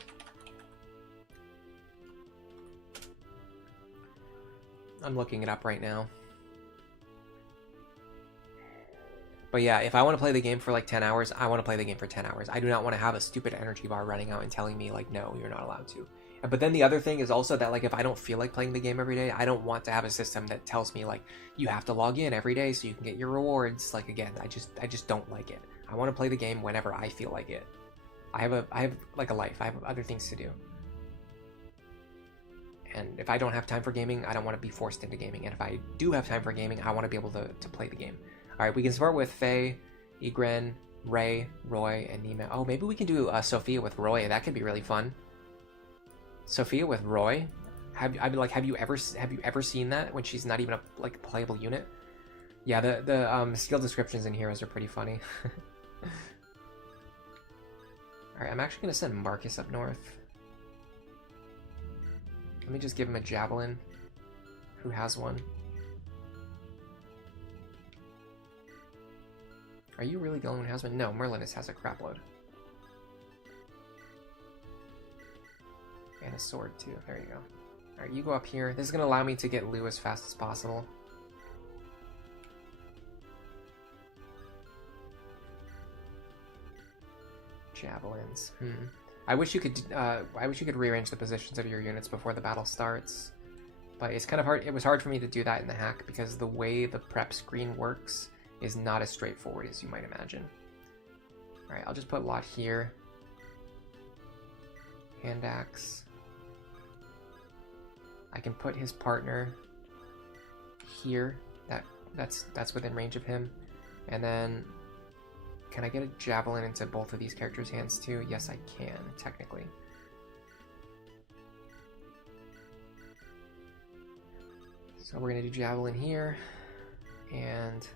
I'm looking it up right now. But yeah, if I want to play the game for like 10 hours, I want to play the game for 10 hours. I do not want to have a stupid energy bar running out and telling me like, no, you're not allowed to. But then the other thing is also that like if I don't feel like playing the game every day, I don't want to have a system that tells me like you have to log in every day so you can get your rewards. Like again, I just don't like it. I want to play the game whenever I feel like it. I have like a life. I have other things to do. And if I don't have time for gaming, I don't want to be forced into gaming. And if I do have time for gaming, I want to be able to play the game. Alright, we can start with Faye, Egren, Ray, Roy, and Nima. Oh, maybe we can do Sophia with Roy. That could be really fun. Sophia with Roy? Have you ever seen that when she's not even a like playable unit? Yeah, the skill descriptions in heroes are pretty funny. Alright, I'm actually gonna send Marcus up north. Let me just give him a javelin. Who has one? Are you really the only one who has one? No, Merlinus has a crapload. And a sword too. There you go. Alright, you go up here. This is going to allow me to get Lou as fast as possible. Javelins. I wish you could rearrange the positions of your units before the battle starts. But it's kind of hard. It was hard for me to do that in the hack because the way the prep screen works is not as straightforward as you might imagine. Alright, I'll just put Lot here. Hand axe. I can put his partner here. That's within range of him. And then can I get a javelin into both of these characters' hands too? Yes, I can, technically. So we're gonna do javelin here and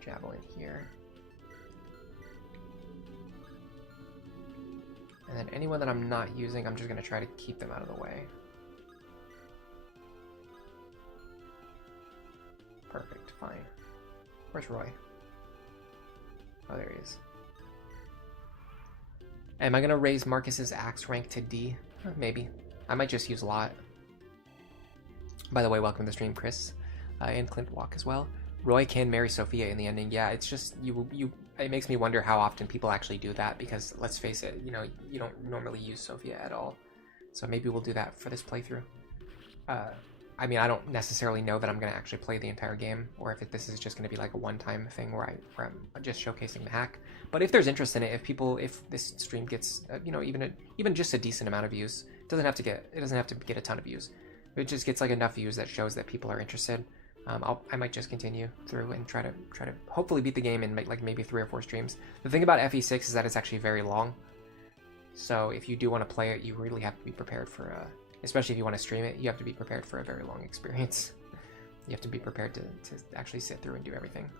javelin here. And then anyone that I'm not using, I'm just going to try to keep them out of the way. Perfect, fine. Where's Roy? Oh, there he is. Am I gonna raise Marcus's axe rank to D? Maybe. I might just use Lot. By the way, welcome to the stream, Chris, and Clint Walk as well. Roy can marry Sophia in the ending. Yeah, it's just it makes me wonder how often people actually do that, because let's face it, you know, you don't normally use Sophia at all. So maybe we'll do that for this playthrough. I mean, I don't necessarily know that I'm going to actually play the entire game, or if this is just going to be like a one-time thing where I'm just showcasing the hack. But if there's interest in it, if this stream gets you know, even just a decent amount of views, it doesn't have to get a ton of views. It just gets like enough views that shows that people are interested. I might just continue through and try to hopefully beat the game in like maybe 3 or 4 streams. The thing about FE6 is that it's actually very long, so if you do want to play it, you really have to be prepared for especially if you want to stream it, you have to be prepared for a very long experience. You have to be prepared to actually sit through and do everything.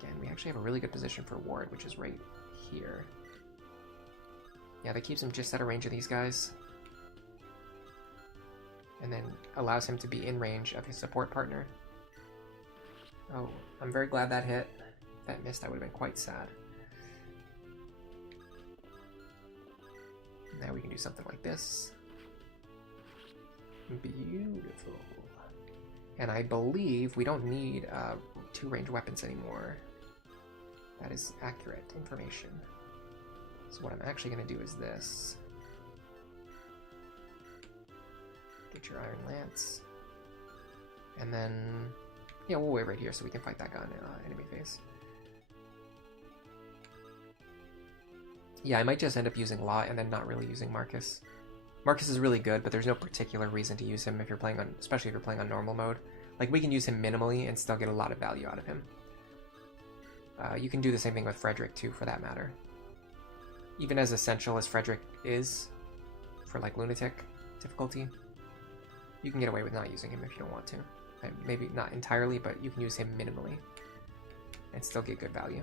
Again, we actually have a really good position for Ward, which is right here. Yeah, that keeps him just out of range of these guys, and then allows him to be in range of his support partner. Oh, I'm very glad that hit. If that missed, I would have been quite sad. Now we can do something like this. Beautiful. And I believe we don't need 2 ranged weapons anymore. That is accurate information. So what I'm actually going to do is this. Get your Iron Lance. And then, yeah, we'll wait right here so we can fight that guy on enemy phase. Yeah, I might just end up using Lot and then not really using Marcus. Marcus is really good, but there's no particular reason to use him if you're playing on, especially if you're playing on normal mode. Like, we can use him minimally and still get a lot of value out of him. You can do the same thing with Frederick too, for that matter. Even as essential as Frederick is for like Lunatic difficulty, you can get away with not using him if you don't want to. Maybe not entirely, but you can use him minimally and still get good value.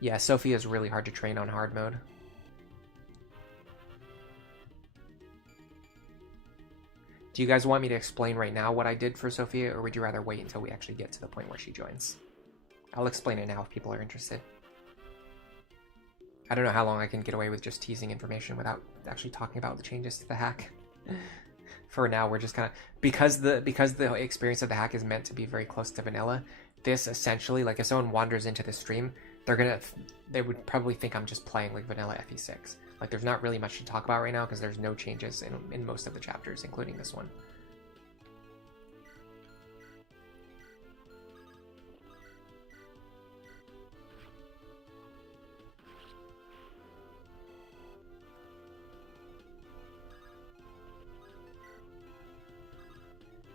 Yeah, Sophia is really hard to train on hard mode. Do you guys want me to explain right now what I did for Sophia, or would you rather wait until we actually get to the point where she joins? I'll explain it now if people are interested. I don't know how long I can get away with just teasing information without actually talking about the changes to the hack. For now, we're just kind of, because the experience of the hack is meant to be very close to vanilla, this essentially, like if someone wanders into the stream, they would probably think I'm just playing like vanilla FE6. Like, there's not really much to talk about right now because there's no changes in most of the chapters, including this one.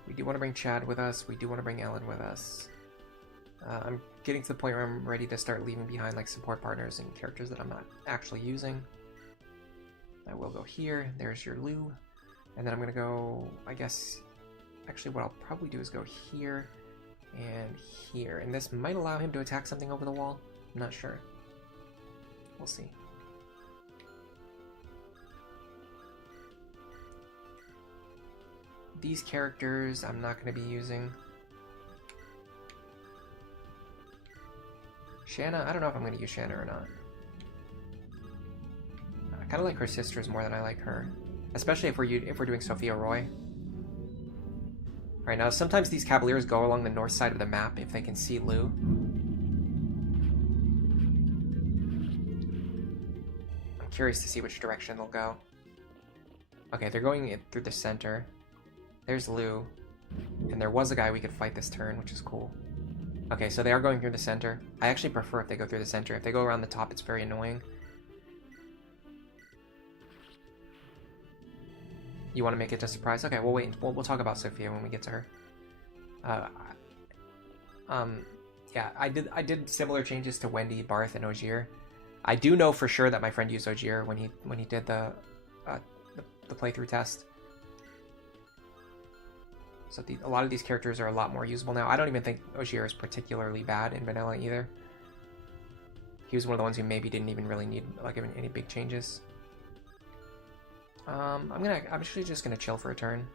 We do want to bring Chad with us. We do want to bring Ellen with us. I'm getting to the point where I'm ready to start leaving behind like support partners and characters that I'm not actually using. I will go here. There's your Lou. And then I'm going to go, I guess, actually what I'll probably do is go here and here. And this might allow him to attack something over the wall. I'm not sure. We'll see. These characters I'm not going to be using. Shanna, I don't know if I'm going to use Shanna or not. I kind of like her sisters more than I like her, especially if we're doing Sophia Roy. Right now, sometimes these Cavaliers go along the north side of the map if they can see Lou. I'm curious to see which direction they'll go. Okay, they're going in through the center. There's Lou, and there was a guy we could fight this turn, which is cool. Okay, so they are going through the center. I actually prefer if they go through the center. If they go around the top, it's very annoying. You want to make it a surprise? Okay, we'll wait. We'll talk about Sophia when we get to her. Yeah, I did similar changes to Wendy, Barth, and Ogier. I do know for sure that my friend used Ogier when he did the playthrough test. So a lot of these characters are a lot more usable now. I don't even think Ogier is particularly bad in vanilla either. He was one of the ones who maybe didn't even really need like any big changes. I'm actually just gonna chill for a turn.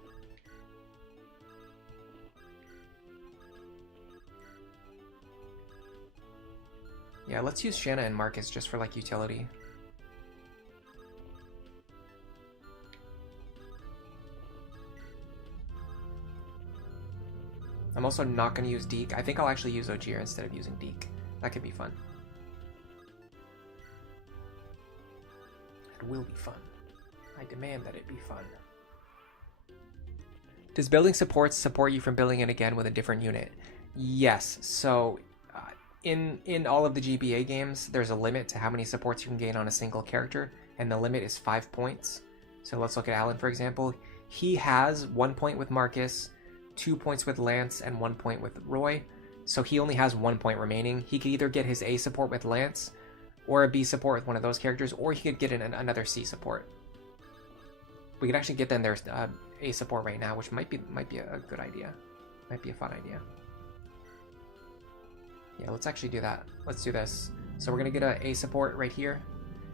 Yeah, let's use Shanna and Marcus just for like utility. I'm also not going to use Deke. I think I'll actually use Ogier instead of using Deke. That could be fun. It will be fun. I demand that it be fun. Does building supports support you from building it again with a different unit? Yes. So in all of the GBA games, there's a limit to how many supports you can gain on a single character, and the limit is 5 points. So let's look at Alan, for example. He has 1 point with Marcus, 2 points with Lance, and 1 point with Roy. So he only has 1 point remaining. He could either get his A support with Lance, or a B support with one of those characters, or he could get another C support. We could actually get them their A support right now, which might be a good idea. Might be a fun idea. Yeah, let's actually do that. Let's do this. So we're gonna get a support right here.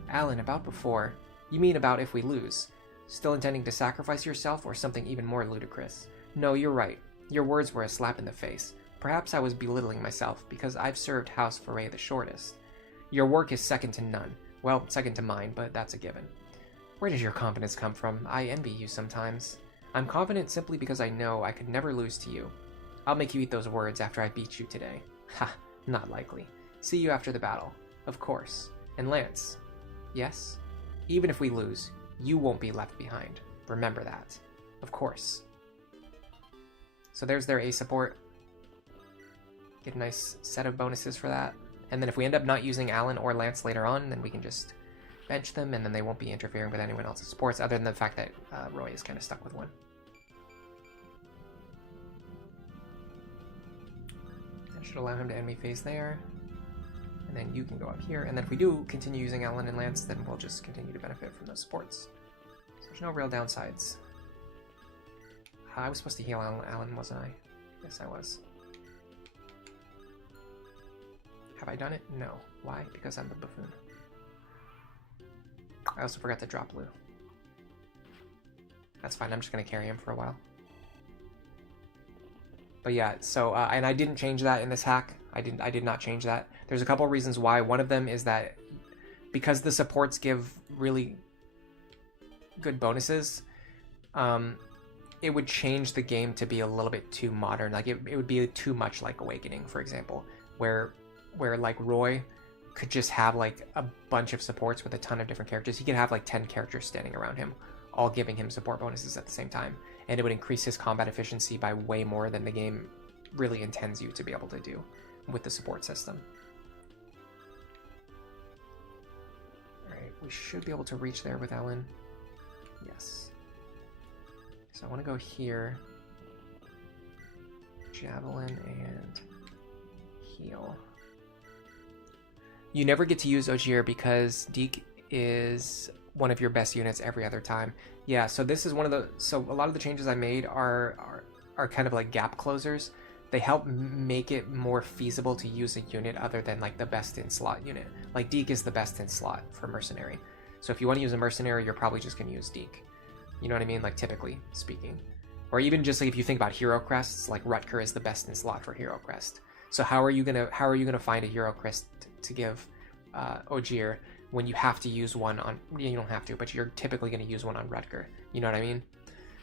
Alan, about before. You mean about if we lose? Still intending to sacrifice yourself, or something even more ludicrous? No, you're right. Your words were a slap in the face. Perhaps I was belittling myself, because I've served House Foray the shortest. Your work is second to none. Well, second to mine, but that's a given. Where does your confidence come from? I envy you sometimes. I'm confident simply because I know I could never lose to you. I'll make you eat those words after I beat you today. Ha, not likely. See you after the battle. Of course. And Lance. Yes? Even if we lose, you won't be left behind. Remember that. Of course. So there's their A support. Get a nice set of bonuses for that. And then if we end up not using Alan or Lance later on, then we can just bench them, and then they won't be interfering with anyone else's supports, other than the fact that Roy is kind of stuck with one. That should allow him to enemy phase there. And then you can go up here. And then if we do continue using Alan and Lance, then we'll just continue to benefit from those supports. So there's no real downsides. I was supposed to heal Alan, wasn't I? Yes, I was. Have I done it? No. Why? Because I'm the buffoon. I also forgot to drop Lou. That's fine, I'm just gonna carry him for a while. But yeah, so, and I didn't change that in this hack. I did not change that. There's a couple reasons why. One of them is that because the supports give really good bonuses, it would change the game to be a little bit too modern. Like it would be too much like Awakening, for example, where like Roy could just have like a bunch of supports with a ton of different characters. He could have like 10 characters standing around him, all giving him support bonuses at the same time, and it would increase his combat efficiency by way more than the game really intends you to be able to do with the support system. Alright, we should be able to reach there with Ellen. Yes. So I want to go here, Javelin, and heal. You never get to use Ogier because Deke is one of your best units every other time. Yeah, so this is one of the... So a lot of the changes I made are kind of like gap closers. They help make it more feasible to use a unit other than like the best in slot unit. Like Deke is the best in slot for Mercenary. So if you want to use a Mercenary, you're probably just going to use Deke. You know what I mean? Like typically speaking. Or even just like if you think about Hero Crests, like Rutger is the best in slot for Hero Crest. So how are you gonna find a Hero Crest to give Ogier when you have to use one on... You don't have to, but you're typically going to use one on Rutger. You know what I mean?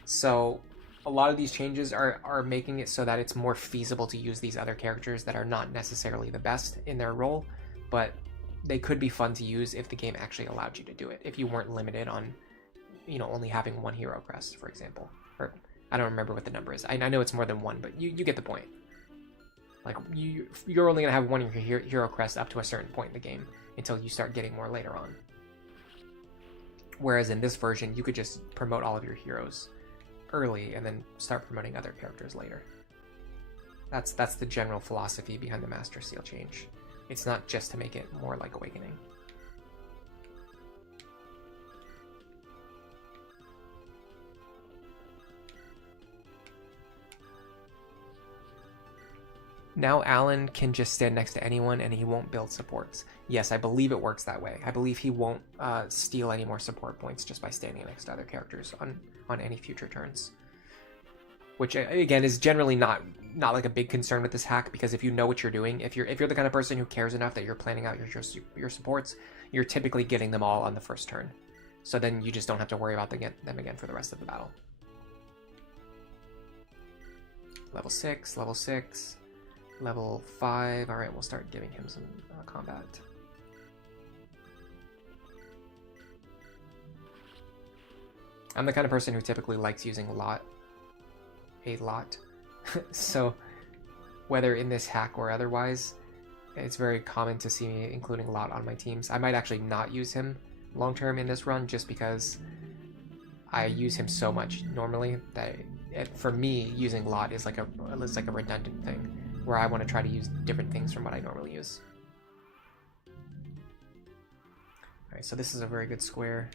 So a lot of these changes are making it so that it's more feasible to use these other characters that are not necessarily the best in their role, but they could be fun to use if the game actually allowed you to do it. If you weren't limited on, you know, only having one Hero Crest, for example. Or I don't remember what the number is. I know it's more than one, but you get the point. Like, you're only going to have one Hero Crest up to a certain point in the game until you start getting more later on. Whereas in this version, you could just promote all of your heroes early and then start promoting other characters later. That's the general philosophy behind the Master Seal change. It's not just to make it more like Awakening. Now Alan can just stand next to anyone and he won't build supports. Yes, I believe it works that way. I believe he won't steal any more support points just by standing next to other characters on any future turns. which again is generally not like a big concern with this hack, because if you know what you're doing, if you're the kind of person who cares enough that you're planning out your supports, you're typically getting them all on the first turn. So then you just don't have to worry about them again for the rest of the battle. Level 6, level 6, level 5. All right, we'll start giving him some combat. I'm the kind of person who typically likes using a lot. So whether in this hack or otherwise, it's very common to see me including a lot on my teams. I might actually not use him long term in this run just because I use him so much normally that for me using lot is like a redundant thing where I want to try to use different things from what I normally use. Alright, so this is a very good square.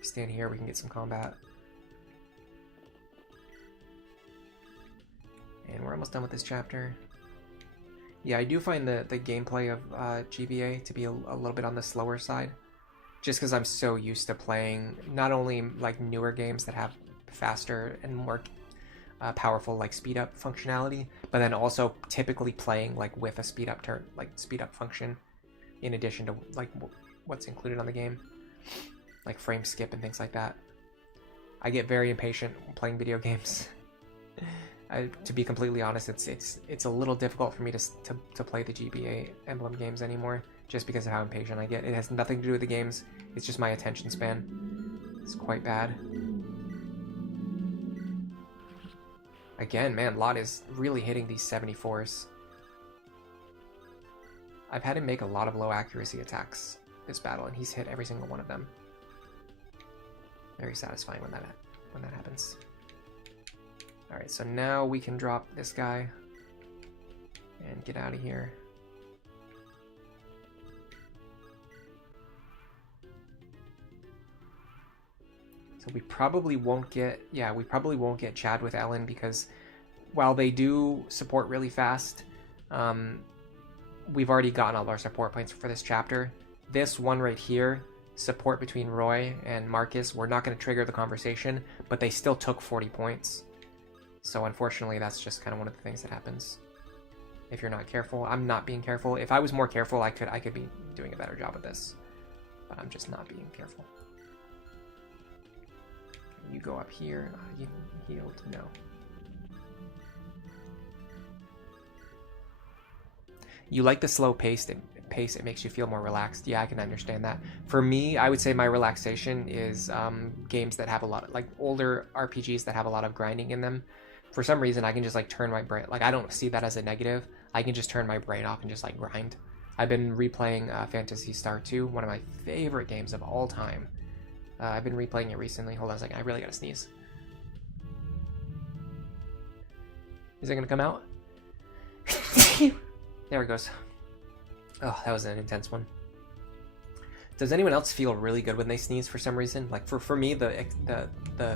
Stand here, we can get some combat. And we're almost done with this chapter. Yeah, I do find the gameplay of GBA to be a little bit on the slower side. Just because I'm so used to playing not only like newer games that have faster and more powerful like speed up functionality, but then also typically playing like with a speed up function in addition to like what's included on the game, like frame skip and things like that. I get very impatient playing video games. To be completely honest, it's a little difficult for me to play the GBA Emblem games anymore, just because of how impatient I get. It has nothing to do with the games, it's just my attention span. It's quite bad. Again, man, Lot is really hitting these 74s. I've had him make a lot of low accuracy attacks this battle, and he's hit every single one of them. Very satisfying when that happens. Alright, so now we can drop this guy and get out of here. So we probably won't get, Chad with Ellen, because while they do support really fast, we've already gotten all our support points for this chapter. This one right here, support between Roy and Marcus, we're not going to trigger the conversation, but they still took 40 points. So unfortunately, that's just kind of one of the things that happens if you're not careful. I'm not being careful. If I was more careful, I could be doing a better job of this, but I'm just not being careful. You go up here. You healed. No. You like the slow pace. It makes you feel more relaxed. Yeah, I can understand that. For me, I would say my relaxation is games that have a lot of, like, older RPGs that have a lot of grinding in them. For some reason, I can just like turn my brain. Like, I don't see that as a negative. I can just turn my brain off and just like grind. I've been replaying Phantasy Star 2, one of my favorite games of all time. I've been replaying it recently. Hold on a second. I really gotta sneeze. Is it gonna come out? There it goes. Oh, that was an intense one. Does anyone else feel really good when they sneeze for some reason? Like for me, the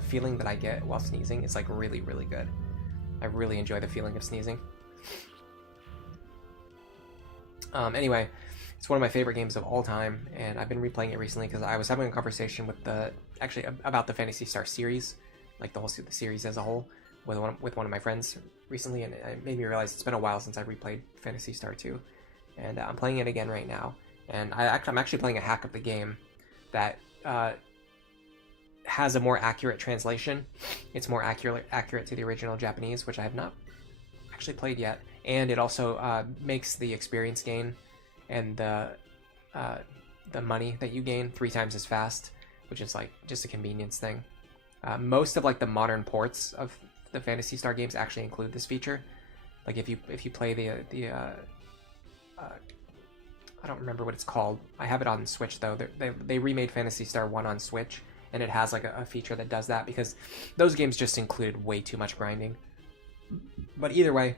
feeling that I get while sneezing is like really, really good. I really enjoy the feeling of sneezing. Anyway, it's one of my favorite games of all time, and I've been replaying it recently because I was having a conversation with about the Phantasy Star series, like the series as a whole, with one of my friends recently, and it made me realize it's been a while since I replayed Phantasy Star 2, and I'm playing it again right now, and I'm actually playing a hack of the game that has a more accurate translation. It's more accurate to the original Japanese, which I have not actually played yet, and it also makes the experience gain and the money that you gain 3 times as fast, which is like just a convenience thing. Most of like the modern ports of the Phantasy Star games actually include this feature. Like if you play the I don't remember what it's called. I have it on Switch though. They remade Phantasy Star 1 on Switch, and it has like a feature that does that because those games just included way too much grinding. But either way,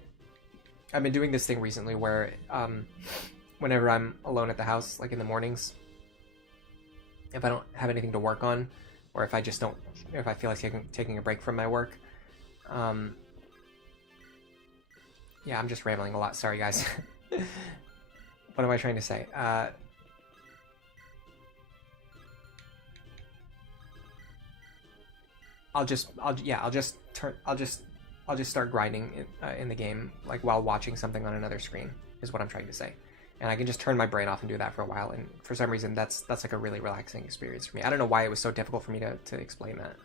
I've been doing this thing recently where whenever I'm alone at the house, like in the mornings, if I don't have anything to work on, or if I feel like taking a break from my work, yeah, I'm just rambling a lot. Sorry, guys. What am I trying to say? I'll just I'll just start grinding in the game, like while watching something on another screen, is what I'm trying to say. And I can just turn my brain off and do that for a while, and for some reason that's like a really relaxing experience for me. I don't know why it was so difficult for me to explain that.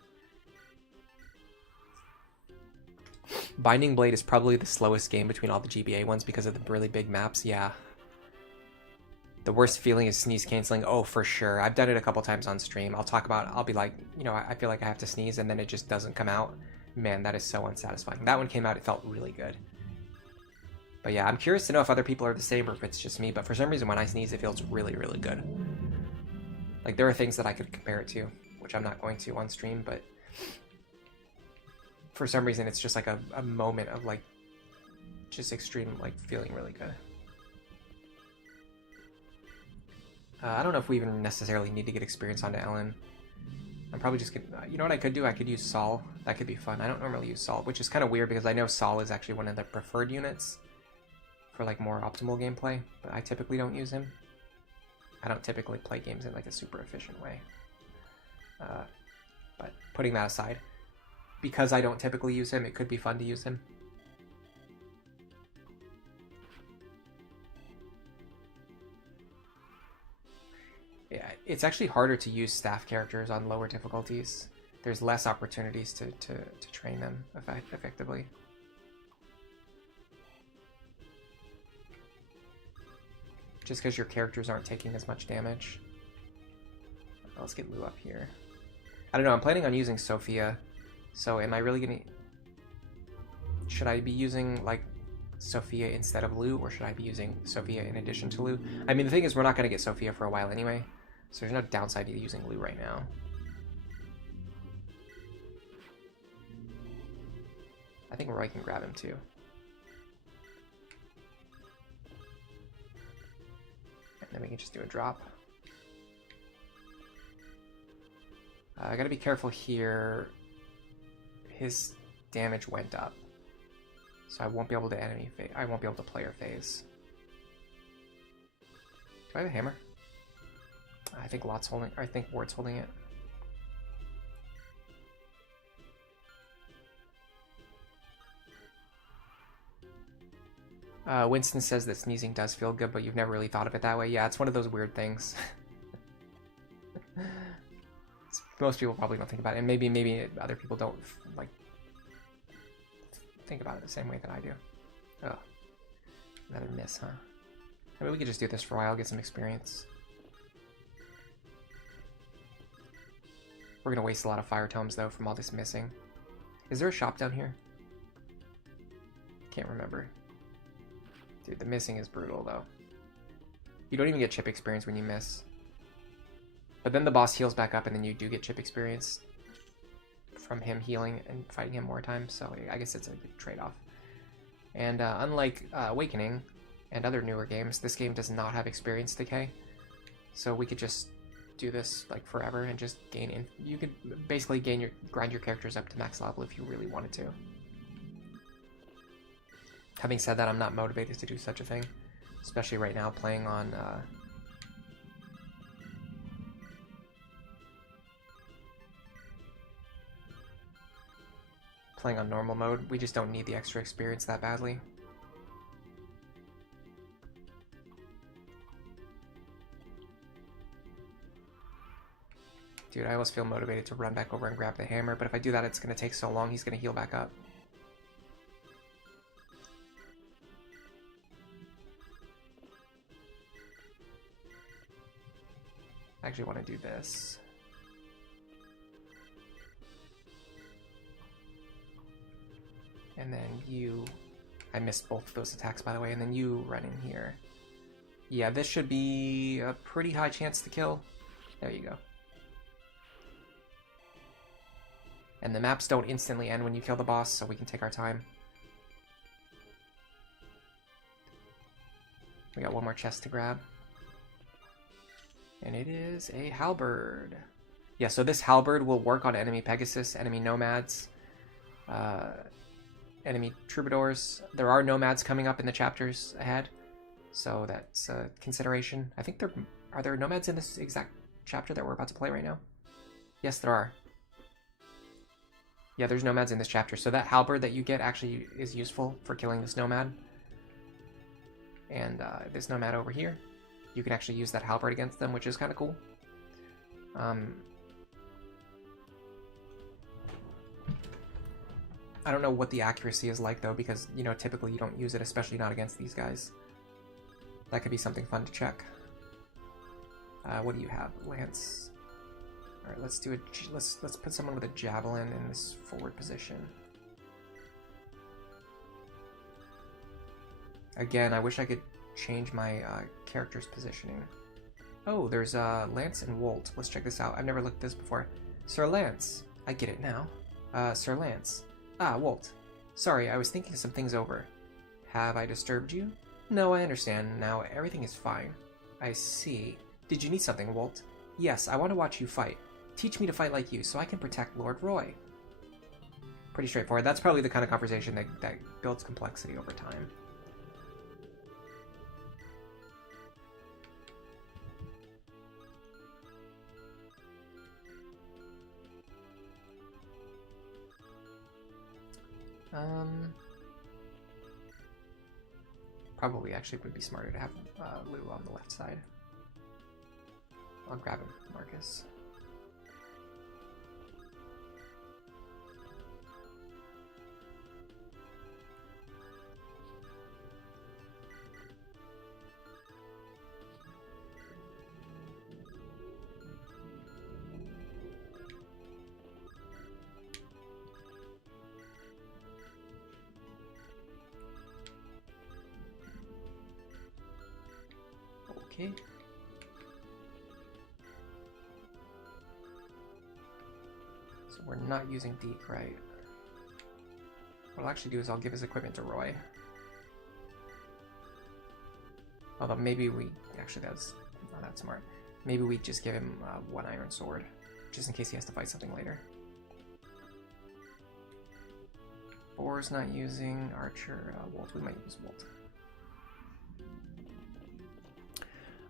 Binding Blade is probably the slowest game between all the GBA ones because of the really big maps, yeah. The worst feeling is sneeze canceling. Oh, for sure. I've done it a couple times on stream. I'll be like, you know, I feel like I have to sneeze and then it just doesn't come out. Man, that is so unsatisfying. That one came out, it felt really good. But yeah, I'm curious to know if other people are the same or if it's just me, but for some reason when I sneeze, it feels really, really good. Like, there are things that I could compare it to, which I'm not going to on stream, but for some reason it's just like a moment of like, just extreme, like, feeling really good. I don't know if we even necessarily need to get experience onto Ellen. I'm probably just gonna, you know what I could do? I could use Saul. That could be fun. I don't normally use Saul, which is kind of weird because I know Saul is actually one of the preferred units for like more optimal gameplay, but I typically don't use him. I don't typically play games in like a super efficient way. But putting that aside, because I don't typically use him, it could be fun to use him. Yeah, it's actually harder to use staff characters on lower difficulties. There's less opportunities to train them effectively. Just because your characters aren't taking as much damage. Let's get Lou up here. I don't know, I'm planning on using Sophia. So am I really gonna... Should I be using, like, Sophia instead of Lou, or should I be using Sophia in addition to Lou? I mean, the thing is, we're not going to get Sophia for a while anyway, so there's no downside to using Lou right now. I think Roy can grab him too. And then we can just do a drop. I gotta be careful here. His damage went up, so I won't be able to I won't be able to player phase. Do I have a hammer? I think Lott's holding. I think Ward's holding it. Winston says that sneezing does feel good, but you've never really thought of it that way. Yeah, it's one of those weird things. Most people probably don't think about it, and maybe other people don't like think about it the same way that I do. Oh, another miss, huh? I mean, we could just do this for a while, get some experience. We're gonna waste a lot of fire tomes though from all this missing. Is there a shop down here? Can't remember. Dude, the missing is brutal though. You don't even get chip experience when you miss. But then the boss heals back up and then you do get chip experience from him healing and fighting him more times, so I guess it's a good trade-off. And unlike Awakening and other newer games, this game does not have experience decay, so we could just do this like forever and just gain in. You could basically grind your characters up to max level if you really wanted to. Having said that, I'm not motivated to do such a thing, especially right now playing on normal mode. We just don't need the extra experience that badly. Dude, I always feel motivated to run back over and grab the hammer, but if I do that, it's going to take so long, he's going to heal back up. I actually want to do this. And then you... I missed both of those attacks, by the way, and then you run in here. Yeah, this should be a pretty high chance to kill. There you go. And the maps don't instantly end when you kill the boss, so we can take our time. We got one more chest to grab. And it is a halberd. Yeah, so this halberd will work on enemy Pegasus, enemy nomads, enemy troubadours. There are nomads coming up in the chapters ahead, so that's a consideration. I think are there nomads in this exact chapter that we're about to play right now? Yes, there are. Yeah, there's nomads in this chapter. So that halberd that you get actually is useful for killing this nomad. And this nomad over here, you can actually use that halberd against them, which is kind of cool. I don't know what the accuracy is like, though, because, you know, typically you don't use it, especially not against these guys. That could be something fun to check. What do you have? Lance. All right, let's do it. Let's put someone with a javelin in this forward position. Again, I wish I could change my character's positioning. Oh, there's Lance and Wolt. Let's check this out. I've never looked at this before. Sir Lance. I get it now. Sir Lance. Ah, Wolt. Sorry, I was thinking some things over. Have I disturbed you? No, I understand. Now everything is fine. I see. Did you need something, Wolt? Yes, I want to watch you fight. Teach me to fight like you so I can protect Lord Roy. Pretty straightforward. That's probably the kind of conversation that builds complexity over time. Probably actually would be smarter to have Lou on the left side. I'll grab him, Marcus. Okay. So we're not using Deke, right? What I'll actually do is I'll give his equipment to Roy. Although maybe we... Actually, that's not that smart. Maybe we just give him one iron sword, just in case he has to fight something later. Boar's not using Archer. Wolt, we might use Wolt.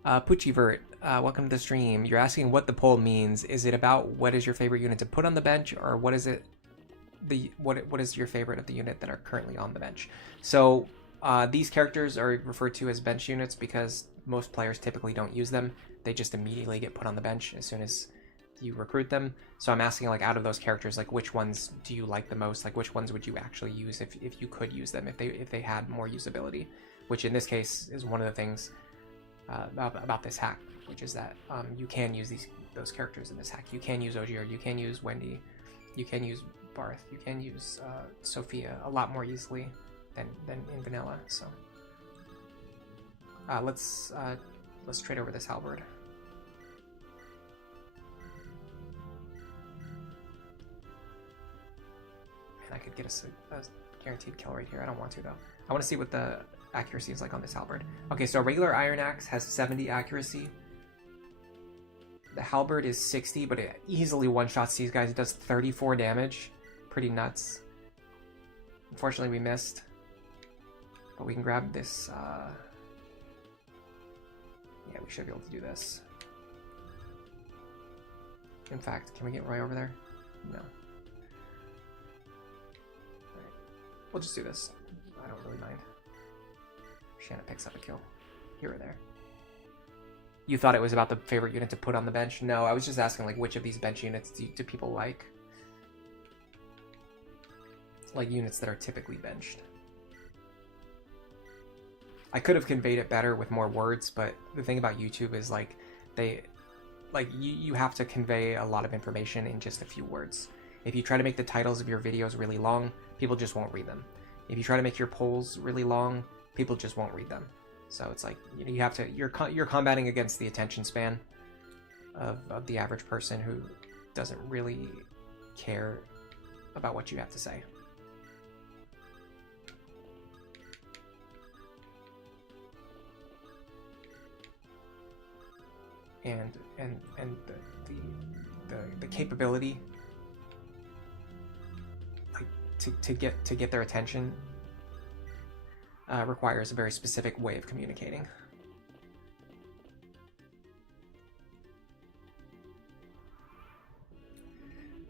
Puchivert, welcome to the stream. You're asking what the poll means. Is it about what is your favorite unit to put on the bench, or what is it? What is your favorite of the unit that are currently on the bench? So these characters are referred to as bench units because most players typically don't use them. They just immediately get put on the bench as soon as you recruit them. So I'm asking, like, out of those characters, like, which ones do you like the most? Like, which ones would you actually use if you could use them, if they had more usability? Which in this case is one of the things about this hack, which is that you can use those characters in this hack. You can use Ogier, you can use Wendy, you can use Barth, you can use Sophia a lot more easily than in vanilla. So let's trade over this halberd. Man, I could get a guaranteed kill right here. I don't want to though. I want to see what the accuracy is like on this halberd. Okay, so a regular iron axe has 70 accuracy. The halberd is 60, but it easily one-shots these guys. It does 34 damage. Pretty nuts. Unfortunately, we missed. But we can grab this. Yeah, we should be able to do this. In fact, can we get Roy over there? No. Alright. We'll just do this. I don't really mind. Shanna picks up a kill. Here or there. You thought it was about the favorite unit to put on the bench? No, I was just asking, like, which of these bench units do people like? Like, units that are typically benched. I could have conveyed it better with more words, but the thing about YouTube is, like, you have to convey a lot of information in just a few words. If you try to make the titles of your videos really long, people just won't read them. If you try to make your polls really long, people just won't read them. So it's like, you know, you have to, you're combating against the attention span of the average person who doesn't really care about what you have to say. And the capability, like, to get their attention requires a very specific way of communicating.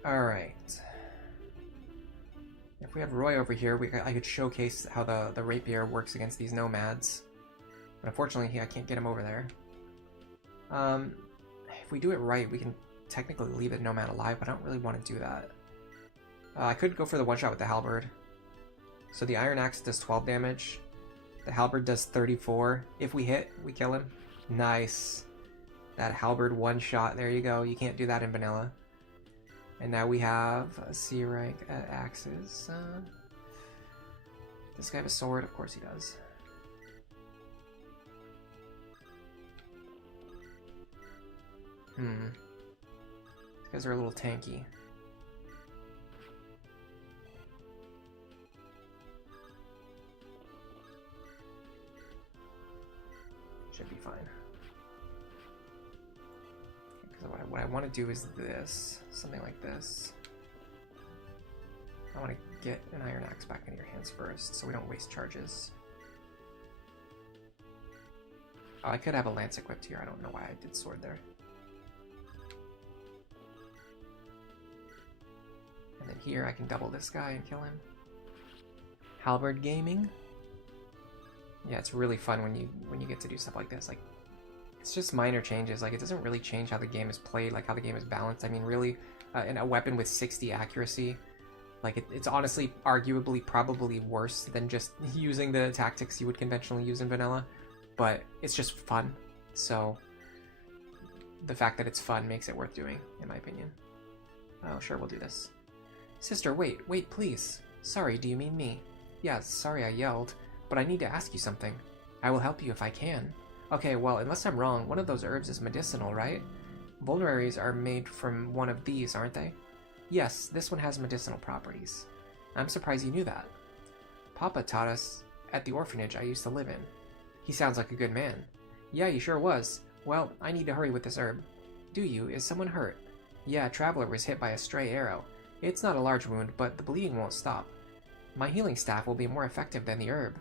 All right. If we have Roy over here, I could showcase how the rapier works against these nomads. But unfortunately, I can't get him over there. If we do it right, we can technically leave the nomad alive, but I don't really want to do that. I could go for the one-shot with the halberd. So the iron axe does 12 damage. The halberd does 34. If we hit, we kill him. Nice. That halberd one-shot. There you go. You can't do that in vanilla. And now we have C rank axes. Does this guy have a sword? Of course he does. These guys are a little tanky. Should be fine. Because what I want to do is this. Something like this. I want to get an iron axe back into your hands first, so we don't waste charges. Oh, I could have a lance equipped here. I don't know why I did sword there. And then here I can double this guy and kill him. Halberd gaming. Yeah, it's really fun when you get to do stuff like this. Like, it's just minor changes. Like, it doesn't really change how the game is played, like how the game is balanced. I mean, really, in a weapon with 60 accuracy, like it's honestly arguably probably worse than just using the tactics you would conventionally use in vanilla, but it's just fun. So the fact that it's fun makes it worth doing, in my opinion. Oh, sure, we'll do this. Sister, wait, please. Sorry, do you mean me? Yeah, sorry I yelled, but I need to ask you something. I will help you if I can. Okay, well, unless I'm wrong, one of those herbs is medicinal, right? Vulneraries are made from one of these, aren't they? Yes, this one has medicinal properties. I'm surprised you knew that. Papa taught us at the orphanage I used to live in. He sounds like a good man. Yeah, he sure was. Well, I need to hurry with this herb. Do you? Is someone hurt? Yeah, a traveler was hit by a stray arrow. It's not a large wound, but the bleeding won't stop. My healing staff will be more effective than the herb.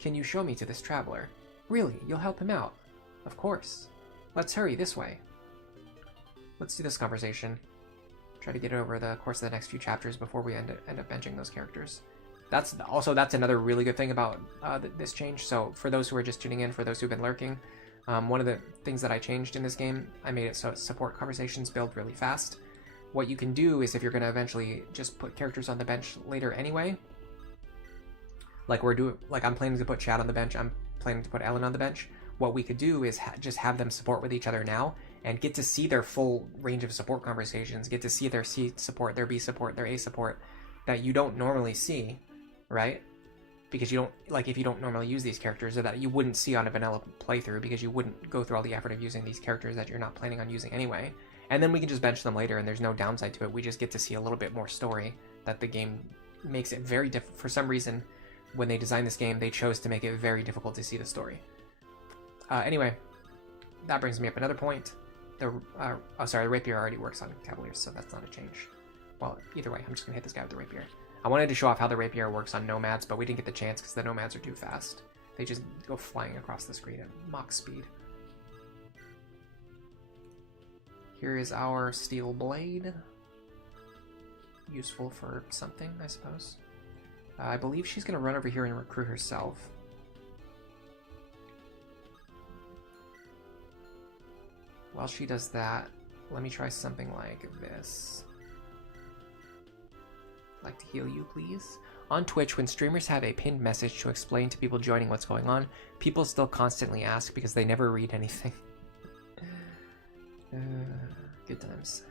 Can you show me to this traveler? Really, you'll help him out? Of course. Let's hurry this way. Let's do this conversation. Try to get it over the course of the next few chapters before we end up benching those characters. That's another really good thing about this change. So for those who are just tuning in, for those who've been lurking, one of the things that I changed in this game, I made it so support conversations build really fast. What you can do is if you're going to eventually just put characters on the bench later anyway, like I'm planning to put Chad on the bench, I'm planning to put Ellen on the bench, what we could do is just have them support with each other now and get to see their full range of support conversations, get to see their C support, their B support, their A support that you don't normally see, right? Because you don't, like, if you don't normally use these characters, or that you wouldn't see on a vanilla playthrough because you wouldn't go through all the effort of using these characters that you're not planning on using anyway. And then we can just bench them later and there's no downside to it. We just get to see a little bit more story that the game makes it very difficult. For some reason, when they designed this game, they chose to make it very difficult to see the story. Anyway, that brings me up another point. The rapier already works on cavaliers, so that's not a change. Well, either way, I'm just gonna hit this guy with the rapier. I wanted to show off how the rapier works on nomads, but we didn't get the chance because the nomads are too fast. They just go flying across the screen at Mach speed. Here is our steel blade. Useful for something, I suppose. I believe she's going to run over here and recruit herself. While she does that, let me try something like this. Like to heal you, please? On Twitch, when streamers have a pinned message to explain to people joining what's going on, people still constantly ask because they never read anything. Good times.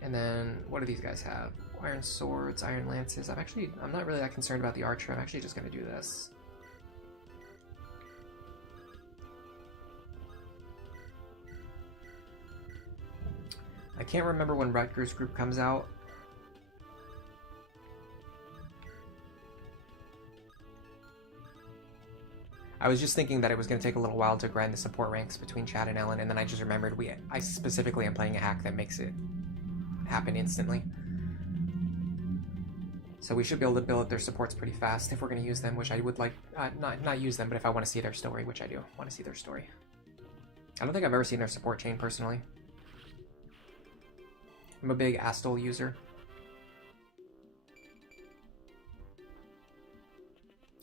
And then, what do these guys have? Iron swords, iron lances. I'm not really that concerned about the archer. I'm actually just going to do this. I can't remember when Rutger's group comes out. I was just thinking that it was going to take a little while to grind the support ranks between Chad and Ellen, and then I just remembered I specifically am playing a hack that makes it happen instantly. So we should be able to build up their supports pretty fast if we're going to use them, which I would like, not use them, but if I want to see their story, which I do want to see their story. I don't think I've ever seen their support chain personally. I'm a big Astol user.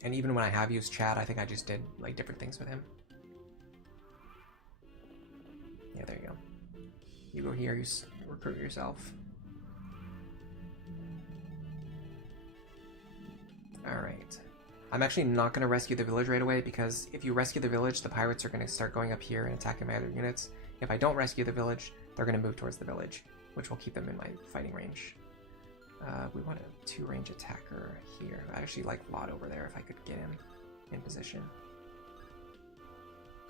And even when I have used Chad, I think I just did like different things with him. Yeah, there you go. You go here, you recruit yourself. Alright. I'm actually not going to rescue the village right away, because if you rescue the village, the pirates are going to start going up here and attacking my other units. If I don't rescue the village, they're going to move towards the village, which will keep them in my fighting range. We want a 2-range attacker here. I actually like Lot over there if I could get him in position.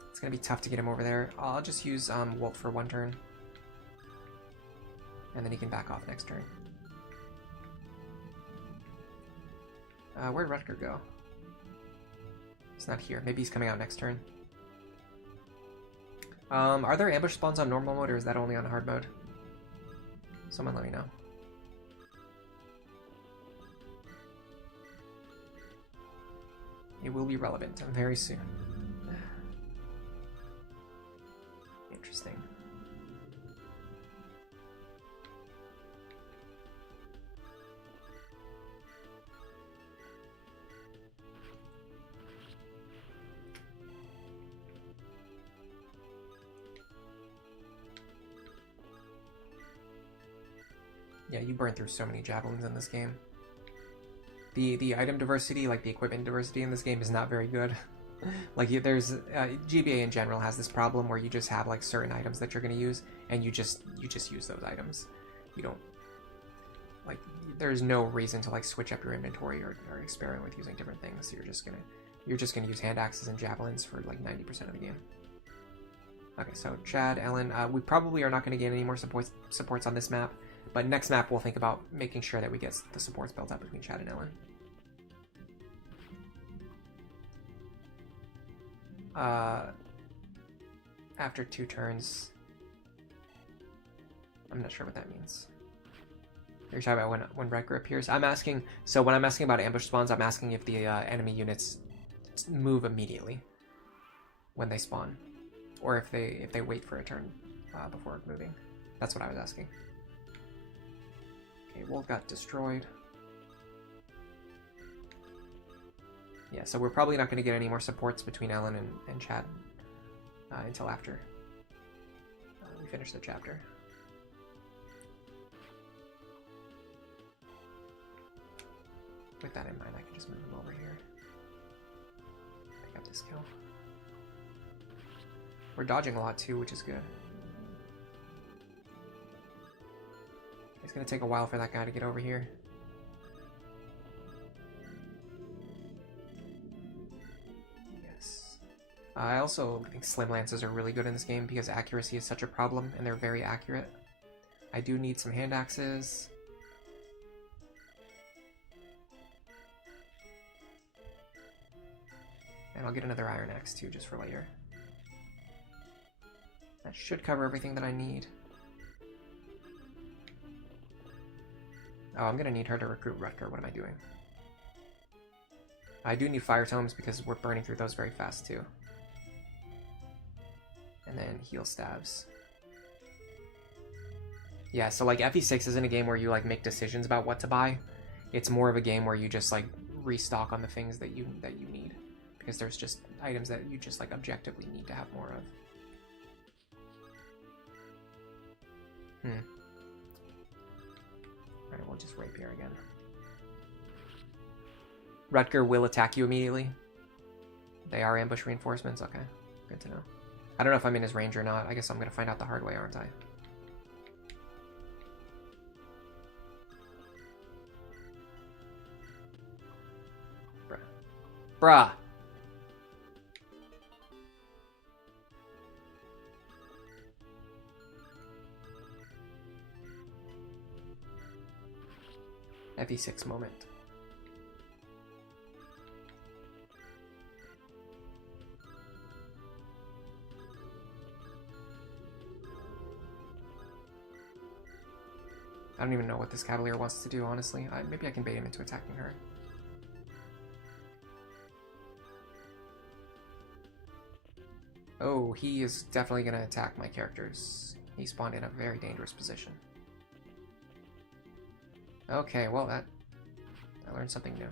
It's going to be tough to get him over there. I'll just use Wolf for 1 turn. And then he can back off next turn. Where'd Rutger go? He's not here. Maybe he's coming out next turn. Are there ambush spawns on normal mode, or is that only on hard mode? Someone let me know. It will be relevant very soon. Interesting. Yeah, you burn through so many javelins in this game. The item diversity, like the equipment diversity in this game, is not very good. Like there's GBA in general has this problem where you just have like certain items that you're going to use, and you just use those items. You don't like, there's no reason to like switch up your inventory or experiment with using different things. So you're just gonna use hand axes and javelins for like 90% of the game. Okay, so Chad, Ellen, we probably are not going to get any more supports on this map, but next map we'll think about making sure that we get the supports built up between Chad and Ellen. After 2 turns. I'm not sure what that means. You're talking about when Rutger appears? I'm asking, so when I'm asking about ambush spawns, I'm asking if the enemy units move immediately when they spawn, or if they wait for a turn before moving. That's what I was asking. Okay, Wolf got destroyed. Yeah, so we're probably not going to get any more supports between Ellen and Chad until after we finish the chapter. With that in mind, I can just move him over here. Pick up this kill. We're dodging a lot too, which is good. It's going to take a while for that guy to get over here. I also think Slim Lances are really good in this game because accuracy is such a problem, and they're very accurate. I do need some hand axes. And I'll get another Iron Axe too, just for later. That should cover everything that I need. Oh, I'm gonna need her to recruit Rutger. What am I doing? I do need Fire Tomes because we're burning through those very fast too. And then heal stabs. Yeah, so like FE6 isn't a game where you like make decisions about what to buy. It's more of a game where you just like restock on the things that you need, because there's just items that you just like objectively need to have more of. Alright, we'll just rapier again. Rutger will attack you immediately. They are ambush reinforcements. Okay, good to know. I don't know if I'm in his range or not. I guess I'm going to find out the hard way, aren't I? Bruh. Bruh! FE6 moment. I don't even know what this Cavalier wants to do, honestly. Maybe I can bait him into attacking her. Oh, he is definitely going to attack my characters. He spawned in a very dangerous position. Okay, well I learned something new.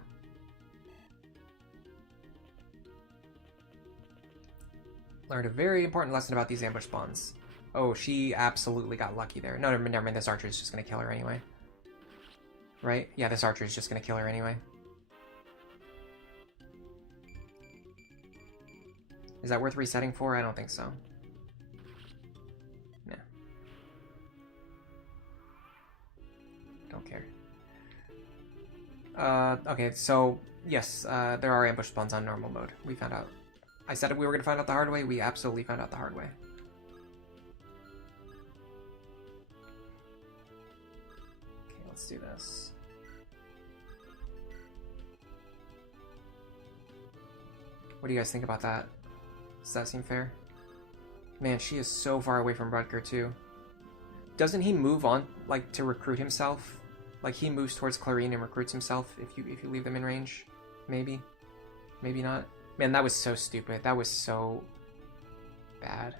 Learned a very important lesson about these ambush spawns. Oh, she absolutely got lucky there. No, never mind, this archer is just gonna kill her anyway. Right? Yeah, this archer is just gonna kill her anyway. Is that worth resetting for? I don't think so. Nah. Don't care. Okay, so, yes, there are ambush spawns on normal mode. We found out. I said we were going to find out the hard way. We absolutely found out the hard way. Okay, let's do this. What do you guys think about that? Does that seem fair? Man, she is so far away from Rutger, too. Doesn't he move on, like, to recruit himself? Like, he moves towards Clarine and recruits himself if you leave them in range? Maybe? Maybe not? Man, that was so stupid. That was so bad.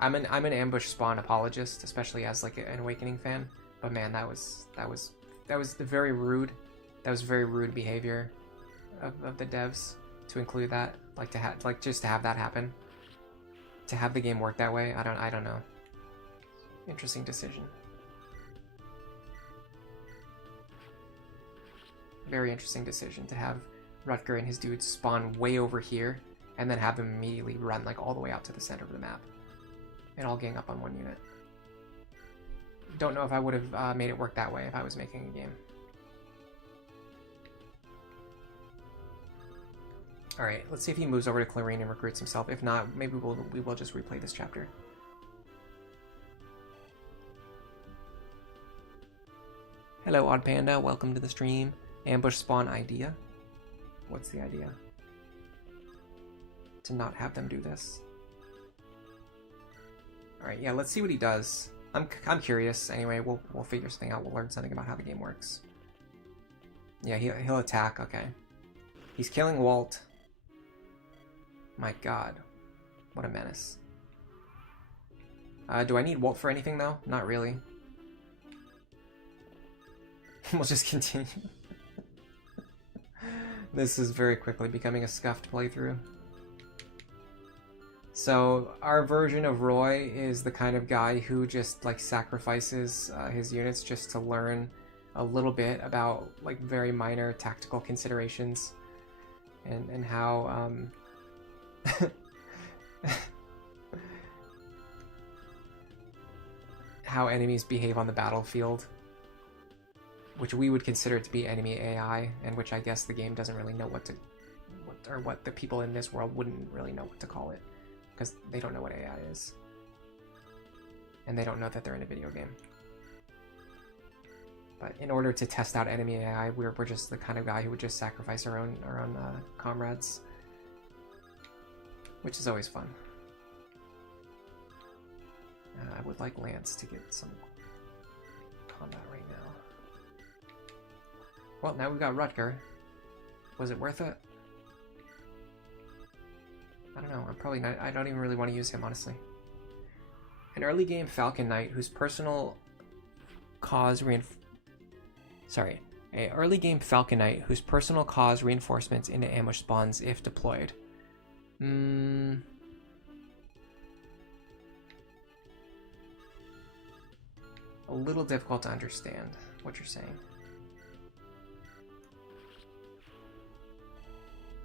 I'm an ambush spawn apologist, especially as like an Awakening fan. But man, that was the very rude. That was very rude behavior of the devs to include that, like just to have that happen, to have the game work that way. I don't know. Interesting decision. Very interesting decision to have Rutger and his dudes spawn way over here and then have them immediately run like all the way out to the center of the map and all gang up on one unit. Don't know if I would have made it work that way if I was making a game. Alright, let's see if he moves over to Clarine and recruits himself. If not, maybe we will just replay this chapter. Hello, Odd Panda. Welcome to the stream. Ambush spawn idea. What's the idea? To not have them do this. Alright, yeah, let's see what he does. I'm curious. Anyway, we'll figure something out. We'll learn something about how the game works. Yeah, he'll attack. Okay. He's killing Walt. My god. What a menace. Do I need Walt for anything, though? Not really. We'll just continue. This is very quickly becoming a scuffed playthrough. So, our version of Roy is the kind of guy who just, like, sacrifices his units just to learn a little bit about, like, very minor tactical considerations and how, how enemies behave on the battlefield, which we would consider to be enemy AI, and which I guess the game doesn't really know what the people in this world wouldn't really know what to call it, because they don't know what AI is, and they don't know that they're in a video game. But in order to test out enemy AI, we're just the kind of guy who would just sacrifice our own comrades, which is always fun. I would like Lance to get some combat right now. Well, now we've got Rutger. Was it worth it? I don't know. I'm probably not. I don't even really want to use him, honestly. An early game Falcon Knight whose personal cause a early game Falcon Knight whose personal cause reinforcements into ambush spawns if deployed. A little difficult to understand what you're saying.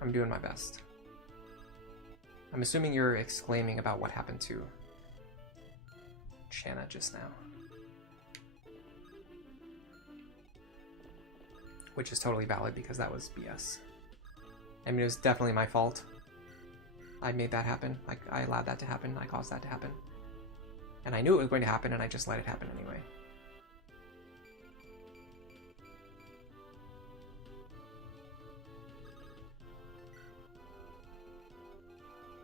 I'm doing my best. I'm assuming you're exclaiming about what happened to Shanna just now. Which is totally valid because that was BS. I mean, it was definitely my fault. I made that happen. I allowed that to happen. I caused that to happen. And I knew it was going to happen, and I just let it happen anyway.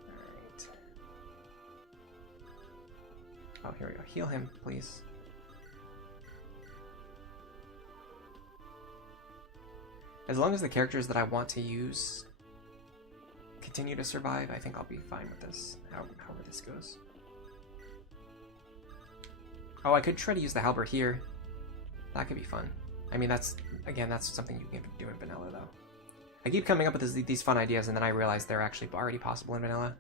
Alright. Oh, here we go. Heal him, please. As long as the characters that I want to use continue to survive, I think I'll be fine with this, however this goes. Oh, I could try to use the halberd here. That could be fun. I mean, that's something you can do in vanilla, though. I keep coming up with these fun ideas, and then I realize they're actually already possible in vanilla.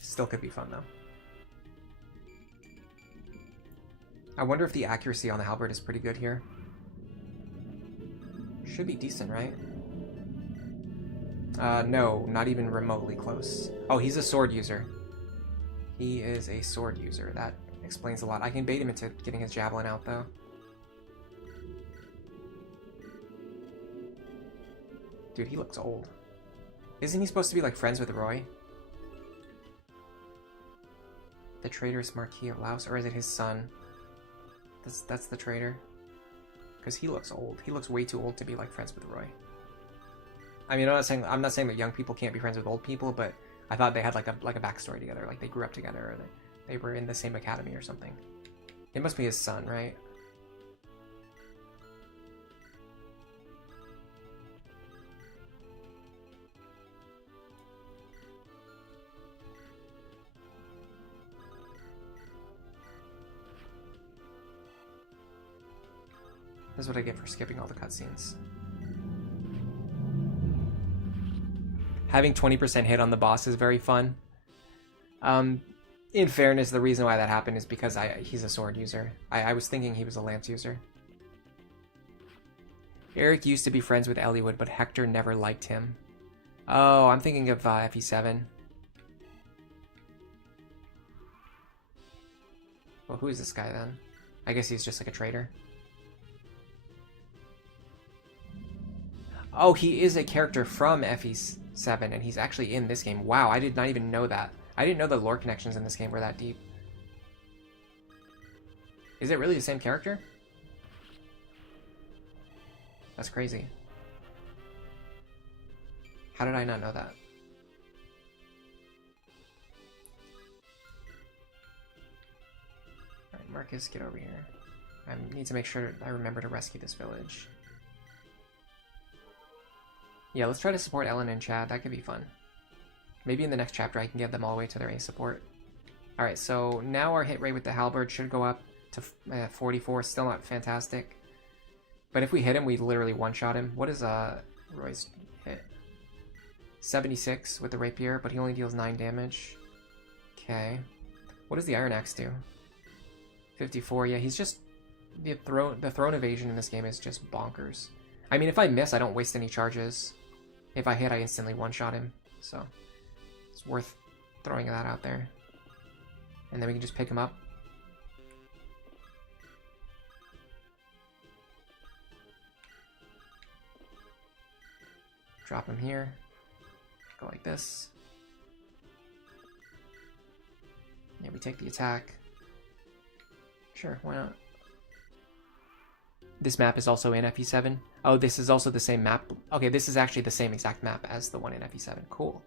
Still could be fun, though. I wonder if the accuracy on the halberd is pretty good here. Should be decent, right? No, not even remotely close. Oh, he's a sword user. He is a sword user. That explains a lot. I can bait him into getting his javelin out, though. Dude, he looks old. Isn't he supposed to be, like, friends with Roy? The traitor's Marquis of Laos, or is it his son? That's the traitor. Because he looks old. He looks way too old to be, like, friends with Roy. I mean, I'm not saying that young people can't be friends with old people, but I thought they had like a backstory together, like they grew up together, or they were in the same academy or something. It must be his son, right? This is what I get for skipping all the cutscenes. Having 20% hit on the boss is very fun. In fairness, the reason why that happened is because he's a sword user. I was thinking he was a lance user. Eric used to be friends with Eliwood, but Hector never liked him. Oh, I'm thinking of FE7. Well, who is this guy then? I guess he's just like a traitor. Oh, he is a character from FE7, and he's actually in this game. Wow, I did not even know that. I didn't know the lore connections in this game were that deep. Is it really the same character? That's crazy. How did I not know that? Alright, Marcus, get over here. I need to make sure I remember to rescue this village. Yeah, let's try to support Ellen and Chad. That could be fun. Maybe in the next chapter I can get them all the way to their A support. Alright, so now our hit rate with the halberd should go up to 44. Still not fantastic. But if we hit him, we literally one-shot him. What is Roy's hit? 76 with the rapier, but he only deals 9 damage. Okay. What does the Iron Axe do? 54. Yeah, he's just... The throne evasion in this game is just bonkers. I mean, if I miss, I don't waste any charges. If I hit, I instantly one-shot him. So, it's worth throwing that out there. And then we can just pick him up. Drop him here. Go like this. Yeah, we take the attack. Sure, why not? This map is also in FE7. Oh, this is also the same map. Okay, this is actually the same exact map as the one in FE7. Cool.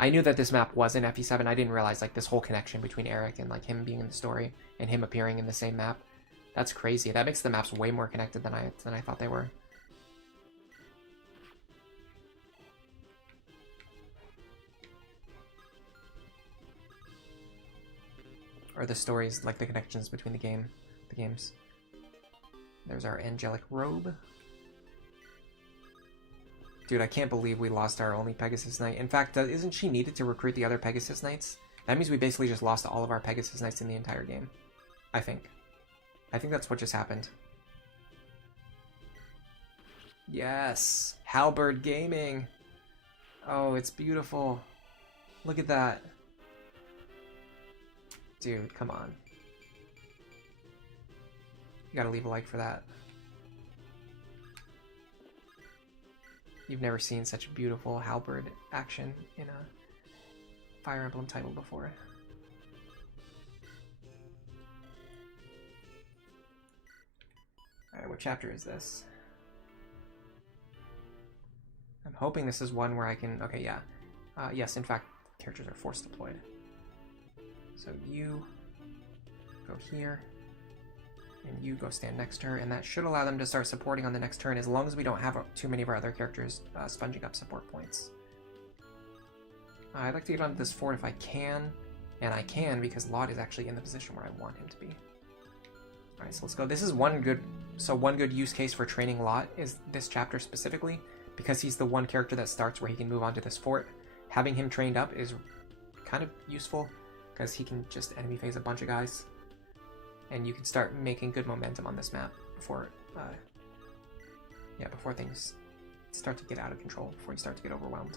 I knew that this map was in FE7. I didn't realize like this whole connection between Eric and like him being in the story and him appearing in the same map. That's crazy. That makes the maps way more connected than I thought they were. Or the stories, like the connections between the games. There's our angelic robe. Dude, I can't believe we lost our only Pegasus Knight. In fact, isn't she needed to recruit the other Pegasus Knights? That means we basically just lost all of our Pegasus Knights in the entire game. I think. I think that's what just happened. Yes! Halberd Gaming! Oh, it's beautiful. Look at that. Dude, come on. You gotta leave a like for that. You've never seen such beautiful halberd action in a Fire Emblem title before. Alright, what chapter is this? I'm hoping this is one where I can... Okay, yeah. Yes, in fact, characters are force deployed. So you go here. And you go stand next to her, and that should allow them to start supporting on the next turn, as long as we don't have too many of our other characters sponging up support points. I'd like to get onto this fort if I can, and I can because Lot is actually in the position where I want him to be. Alright, so let's go. This is one good use case for training Lot is this chapter specifically, because he's the one character that starts where he can move on to this fort. Having him trained up is kind of useful, because he can just enemy phase a bunch of guys. And you can start making good momentum on this map before things start to get out of control, before you start to get overwhelmed.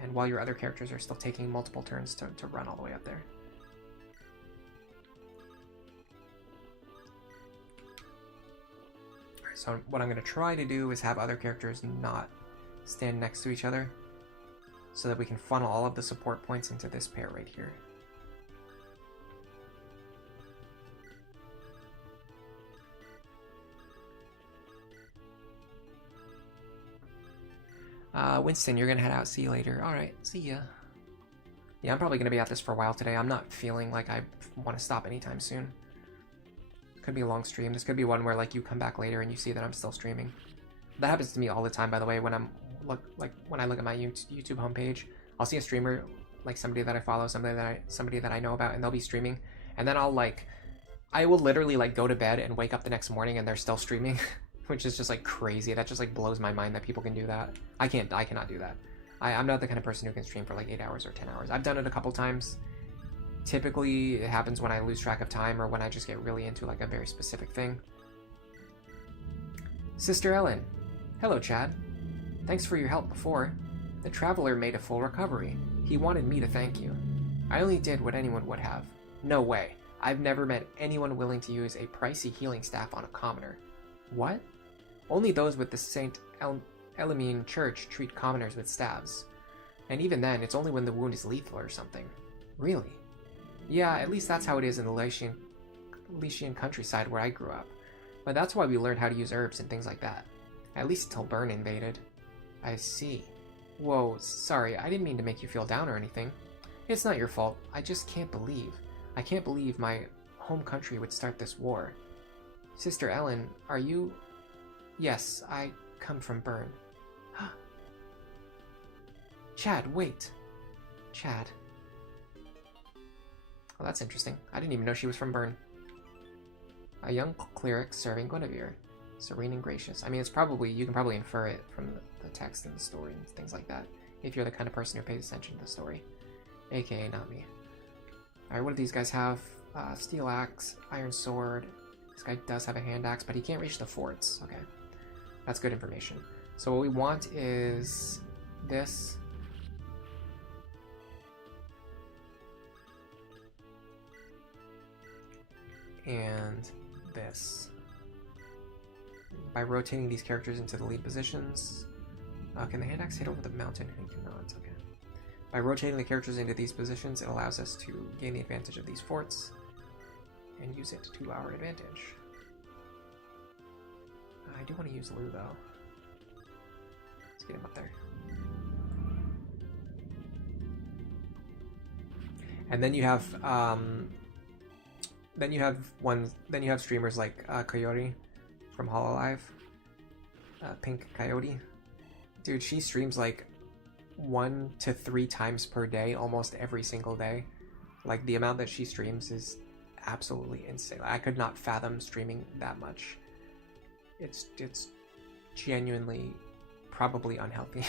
And while your other characters are still taking multiple turns to run all the way up there. Alright, so what I'm going to try to do is have other characters not stand next to each other, so that we can funnel all of the support points into this pair right here. Winston, you're gonna head out. See you later. Alright, see ya. Yeah, I'm probably gonna be at this for a while today. I'm not feeling like I want to stop anytime soon. Could be a long stream. This could be one where like you come back later and you see that I'm still streaming. That happens to me all the time, by the way, when when I look at my YouTube homepage. I'll see a streamer, like somebody that I follow, somebody that I know about, and they'll be streaming, and then I will literally like go to bed and wake up the next morning and they're still streaming. Which is just like crazy. That just like blows my mind that people can do that. I cannot do that. I'm not the kind of person who can stream for like 8 hours or 10 hours. I've done it a couple times. Typically it happens when I lose track of time or when I just get really into like a very specific thing. Sister Ellen. Hello, Chad. Thanks for your help before. The Traveler made a full recovery. He wanted me to thank you. I only did what anyone would have. No way. I've never met anyone willing to use a pricey healing staff on a commoner. What? Only those with the St. Elamine Church treat commoners with staves. And even then, it's only when the wound is lethal or something. Really? Yeah, at least that's how it is in the Lycian countryside where I grew up. But that's why we learned how to use herbs and things like that. At least until Byrne invaded. I see. Whoa, sorry, I didn't mean to make you feel down or anything. It's not your fault. I just can't believe. I can't believe my home country would start this war. Sister Ellen, are you... Yes, I come from Byrne. Chad, wait. Chad. Oh, that's interesting. I didn't even know she was from Byrne. A young cleric serving Guinevere. Serene and gracious. I mean, it's probably... You can probably infer it from the text and the story and things like that. If you're the kind of person who pays attention to the story. AKA not me. Alright, what do these guys have? Steel axe, iron sword... This guy does have a hand axe, but he can't reach the forts. Okay. That's good information. So what we want is this. And this. By rotating these characters into the lead positions. Can the hand axe hit over the mountain? It cannot. Okay. By rotating the characters into these positions, it allows us to gain the advantage of these forts. And use it to our advantage. I do want to use Lou though. Let's get him up there. And then you have streamers like Coyote from Hololive. Pink Coyote. Dude, she streams like 1 to 3 times per day, almost every single day. Like the amount that she streams is absolutely insane. I could not fathom streaming that much. It's genuinely probably unhealthy.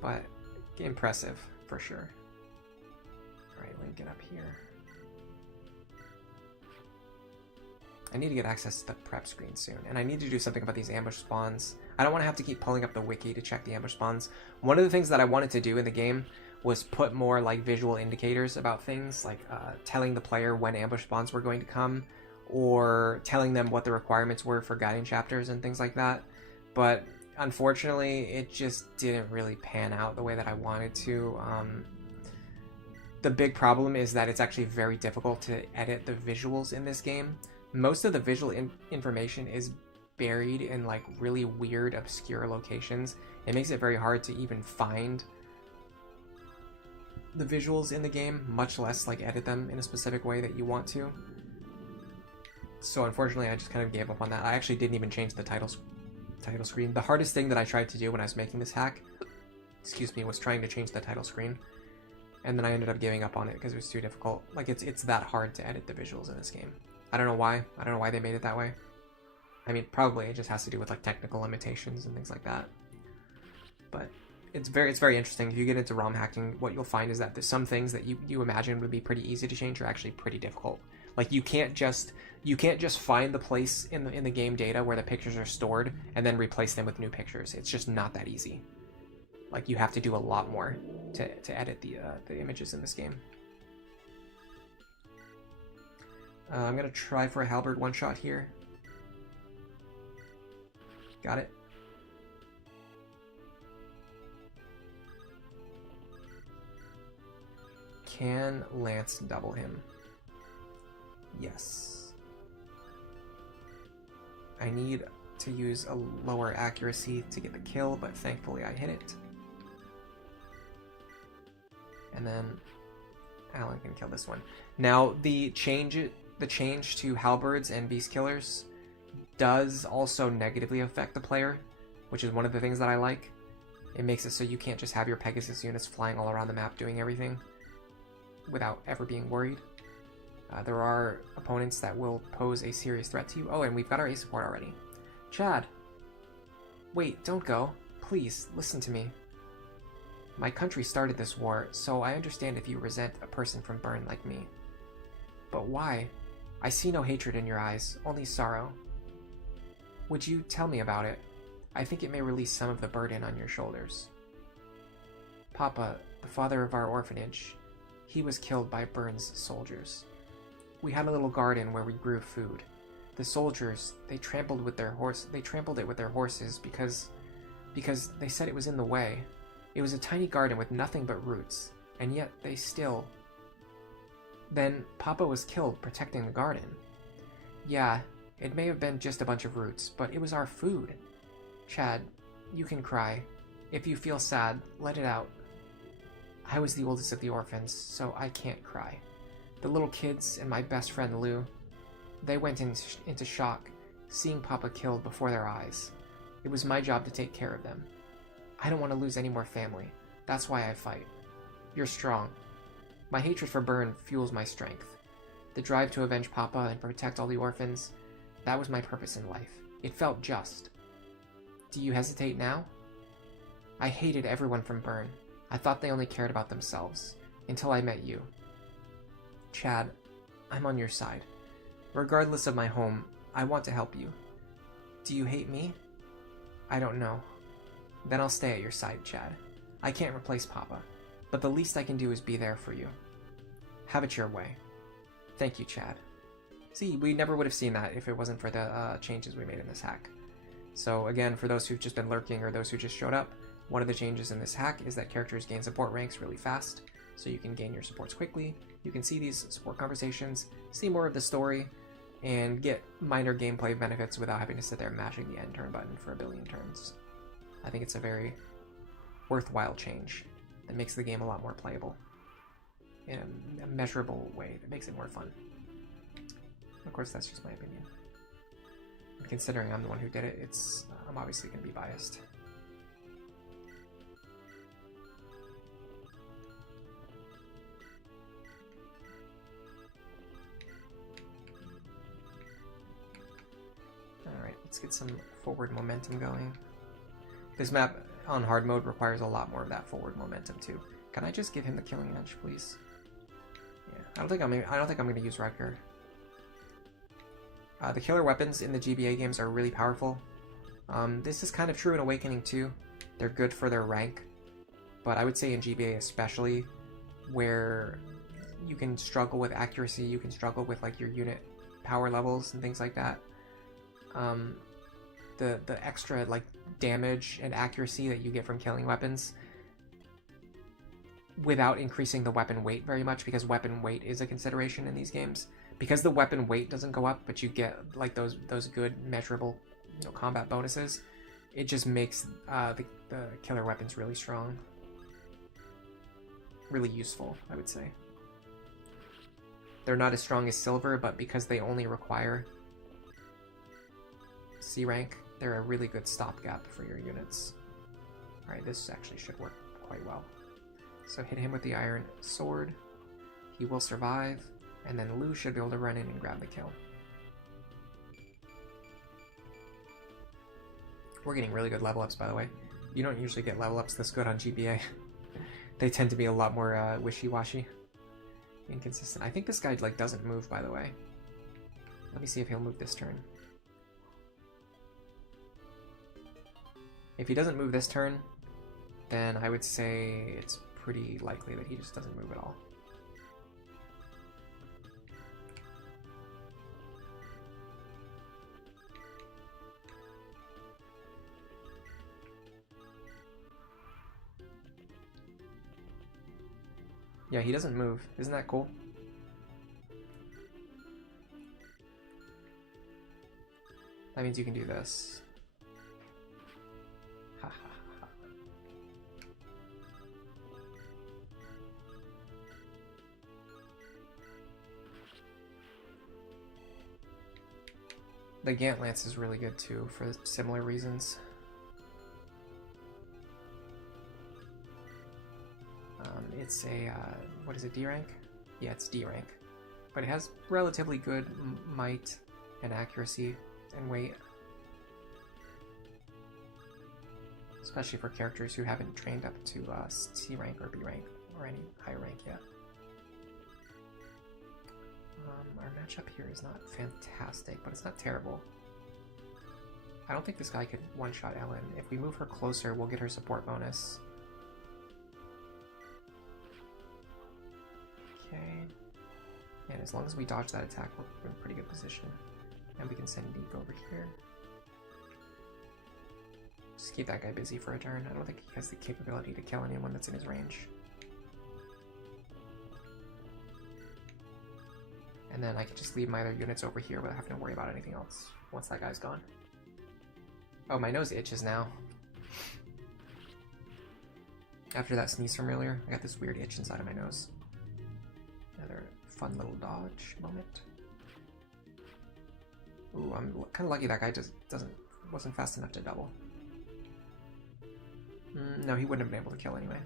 But impressive for sure. Alright, let me get up here. I need to get access to the prep screen soon, and I need to do something about these ambush spawns. I don't want to have to keep pulling up the wiki to check the ambush spawns. One of the things that I wanted to do in the game was put more like visual indicators about things, like telling the player when ambush spawns were going to come, or telling them what the requirements were for guiding chapters and things like that. But unfortunately, it just didn't really pan out the way that I wanted to. The big problem is that it's actually very difficult to edit the visuals in this game. Most of the visual information is buried in like really weird, obscure locations. It makes it very hard to even find the visuals in the game, much less like edit them in a specific way that you want to. So unfortunately, I just kind of gave up on that. I actually didn't even change the title screen. The hardest thing that I tried to do when I was making this hack, excuse me, was trying to change the title screen. And then I ended up giving up on it because it was too difficult. Like, it's that hard to edit the visuals in this game. I don't know why. I don't know why they made it that way. I mean, probably it just has to do with like technical limitations and things like that. But it's very interesting. If you get into ROM hacking, what you'll find is that there's some things that you imagine would be pretty easy to change are actually pretty difficult. Like, you can't just find the place in the game data where the pictures are stored and then replace them with new pictures. It's just not that easy. Like, you have to do a lot more to edit the images in this game. I'm gonna try for a halberd one-shot here. Got it. Can Lance double him? Yes. I need to use a lower accuracy to get the kill, but thankfully I hit it. And then Alan can kill this one. Now, the change to halberds and beast killers does also negatively affect the player, which is one of the things that I like. It makes it so you can't just have your Pegasus units flying all around the map doing everything without ever being worried. There are opponents that will pose a serious threat to you. Oh, and we've got our A support already. Chad! Wait, don't go. Please, listen to me. My country started this war, so I understand if you resent a person from Bern like me. But why? I see no hatred in your eyes, only sorrow. Would you tell me about it? I think it may release some of the burden on your shoulders. Papa, the father of our orphanage, he was killed by Bern's soldiers. We had a little garden where we grew food. The soldiers, they trampled it with their horses because they said it was in the way. It was a tiny garden with nothing but roots, and yet they still... Then Papa was killed protecting the garden. Yeah, it may have been just a bunch of roots, but it was our food. Chad, you can cry. If you feel sad, let it out. I was the oldest of the orphans, so I can't cry. The little kids and my best friend Lou, they went into shock, seeing Papa killed before their eyes. It was my job to take care of them. I don't want to lose any more family. That's why I fight. You're strong. My hatred for Bern fuels my strength. The drive to avenge Papa and protect all the orphans, that was my purpose in life. It felt just. Do you hesitate now? I hated everyone from Bern. I thought they only cared about themselves, until I met you. Chad, I'm on your side. Regardless of my home, I want to help you. Do you hate me? I don't know. Then I'll stay at your side, Chad. I can't replace Papa, but the least I can do is be there for you. Have it your way. Thank you, Chad. See, we never would have seen that if it wasn't for the changes we made in this hack. So again, for those who've just been lurking or those who just showed up, one of the changes in this hack is that characters gain support ranks really fast, so you can gain your supports quickly, you can see these support conversations, see more of the story, and get minor gameplay benefits without having to sit there mashing the end turn button for a billion turns. I think it's a very worthwhile change that makes the game a lot more playable in a measurable way that makes it more fun. Of course, that's just my opinion. And considering I'm the one who did it, I'm obviously going to be biased. Alright, let's get some forward momentum going. This map on hard mode requires a lot more of that forward momentum too. Can I just give him the killing edge, please? Yeah, I don't think I'm going to use Rutger. The killer weapons in the GBA games are really powerful. This is kind of true in Awakening too. They're good for their rank, but I would say in GBA especially, where you can struggle with accuracy, you can struggle with like your unit power levels and things like that. The extra like damage and accuracy that you get from killing weapons without increasing the weapon weight very much, because weapon weight is a consideration in these games. Because the weapon weight doesn't go up, but you get like those good measurable, combat bonuses, it just makes the killer weapons really strong. really useful, I would say. They're not as strong as silver, but because they only require C rank, they're a really good stopgap for your units. Alright, this actually should work quite well. So hit him with the iron sword. He will survive, and then Lu should be able to run in and grab the kill. We're getting really good level ups, by the way. You don't usually get level ups this good on GBA. They tend to be a lot more wishy-washy, inconsistent. I think this guy like doesn't move, by the way. Let me see if he'll move this turn. If he doesn't move this turn, then I would say it's pretty likely that he just doesn't move at all. Yeah, he doesn't move. Isn't that cool? That means you can do this. Ha ha ha. The Gant Lance is really good too for similar reasons. It's a, what is it, D rank? Yeah, it's D rank. But it has relatively good might and accuracy and weight. Especially for characters who haven't trained up to C rank or B rank or any higher rank yet. Our matchup here is not fantastic, but it's not terrible. I don't think this guy could one-shot Ellen. If we move her closer, we'll get her support bonus. Okay. And as long as we dodge that attack, we're in a pretty good position. And we can send Deke over here. Just keep that guy busy for a turn. I don't think he has the capability to kill anyone that's in his range. And then I can just leave my other units over here without having to worry about anything else once that guy's gone. Oh, my nose itches now. After that sneeze from earlier, I got this weird itch inside of my nose. Another fun little dodge moment. Ooh, I'm kind of lucky that guy just wasn't fast enough to double. No, he wouldn't have been able to kill anyway.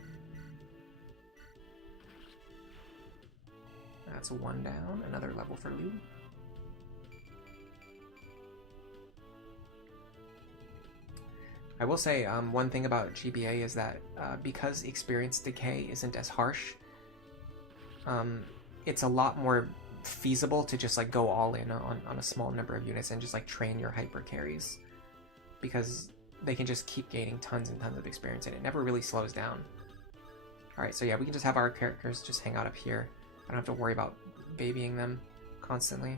That's a 1 down, another level for Lu. I will say one thing about GBA is that because experience decay isn't as harsh, it's a lot more feasible to just like go all in on a small number of units and just like train your hyper carries, because they can just keep gaining tons and tons of experience and it never really slows down. Alright, so yeah, we can just have our characters just hang out up here. I don't have to worry about babying them constantly.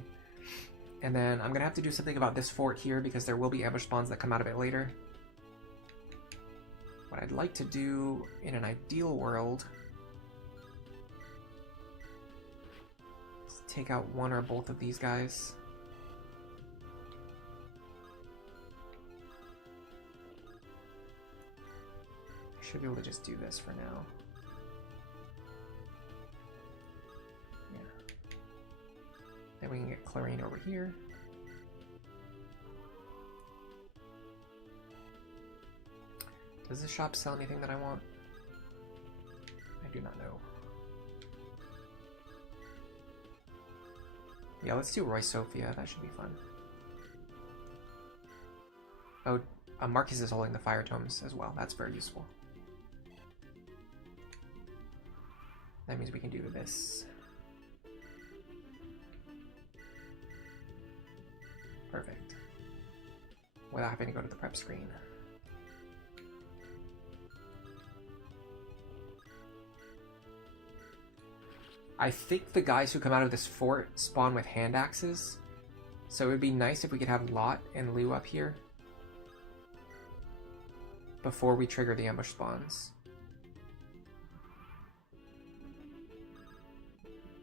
And then I'm gonna have to do something about this fort here because there will be ambush spawns that come out of it later. What I'd like to do in an ideal world is take out one or both of these guys. I should be able to just do this for now. Yeah. Then we can get Clarine over here. Does this shop sell anything that I want? I do not know. Yeah, let's do Roy Sophia. That should be fun. Oh, Marcus is holding the fire tomes as well. That's very useful. That means we can do this. Perfect. Without having to go to the prep screen. I think the guys who come out of this fort spawn with hand axes, so it would be nice if we could have Lot and Lu up here before we trigger the ambush spawns.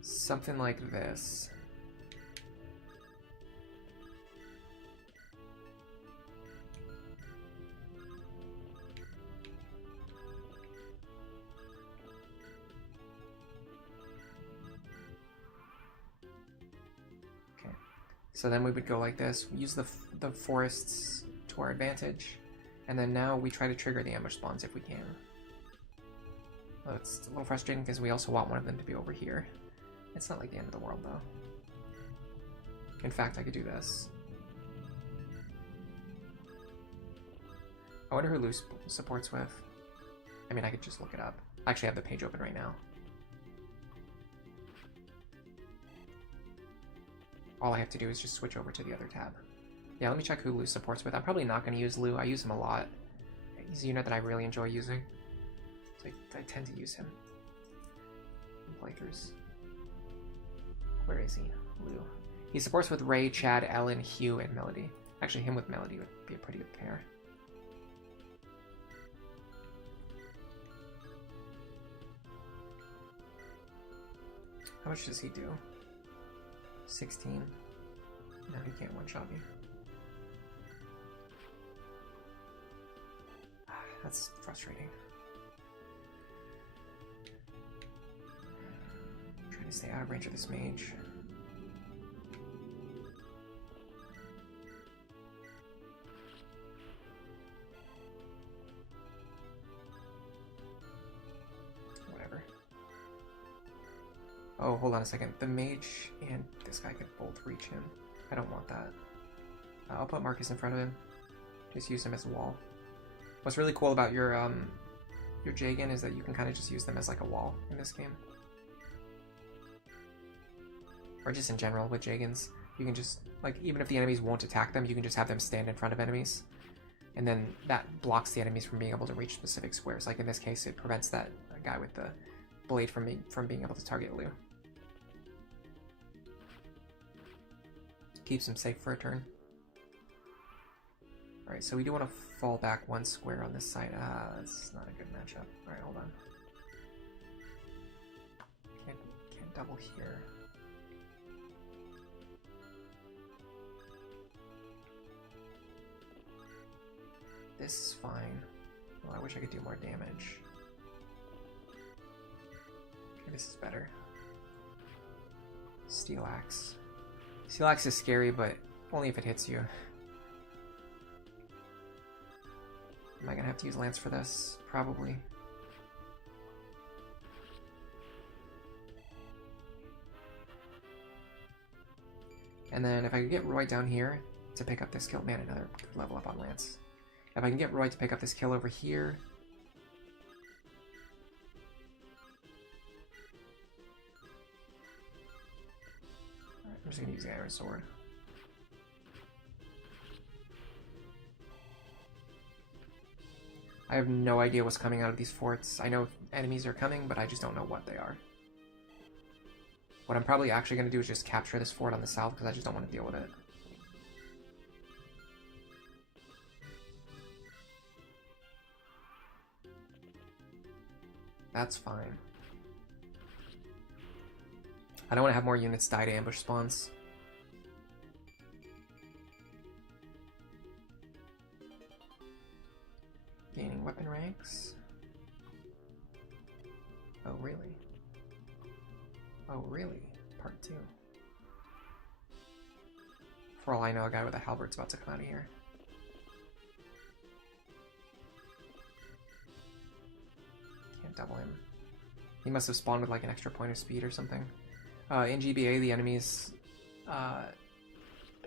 Something like this. So then we would go like this, use the forests to our advantage, and then now we try to trigger the ambush spawns if we can. Well, it's a little frustrating because we also want one of them to be over here. It's not like the end of the world though. In fact, I could do this. I wonder who Lu supports with. I mean, I could just look it up. I actually have the page open right now. All I have to do is just switch over to the other tab. Yeah, let me check who Lu supports with. I'm probably not going to use Lu. I use him a lot. He's a unit that I really enjoy using. So I tend to use him in playthroughs. Where is he? Lu. He supports with Ray, Chad, Ellen, Hugh, and Melody. Actually, him with Melody would be a pretty good pair. How much does he do? 16. No, he can't one-shot me. That's frustrating. I'm trying to stay out of range of this mage. Whatever. Oh, hold on a second. The mage and this guy could both reach him. I don't want that. I'll put Marcus in front of him. Just use him as a wall. What's really cool about your Jagan is that you can kind of just use them as like a wall in this game. Or just in general with Jagans. You can just, like, even if the enemies won't attack them, you can just have them stand in front of enemies. And then that blocks the enemies from being able to reach specific squares. Like in this case, it prevents that guy with the blade from being able to target Lu. Keeps him safe for a turn. Alright, so we do want to fall back one square on this side. That's not a good matchup. Alright, hold on. Can't double here. This is fine. Well, I wish I could do more damage. Okay, this is better. Steel Axe. Steel Axe is scary, but only if it hits you. Am I gonna have to use Lance for this? Probably. And then if I could get Roy down here to pick up this kill, man, another good level up on Lance. If I can get Roy to pick up this kill over here. Alright, I'm just gonna use the Iron Sword. I have no idea what's coming out of these forts. I know enemies are coming, but I just don't know what they are. What I'm probably actually going to do is just capture this fort on the south, because I just don't want to deal with it. That's fine. I don't want to have more units die to ambush spawns. Gaining weapon ranks. Oh, really? Oh, really? Part 2. For all I know, a guy with a halberd's about to come out of here. Can't double him. He must have spawned with like an extra point of speed or something. In GBA, the enemies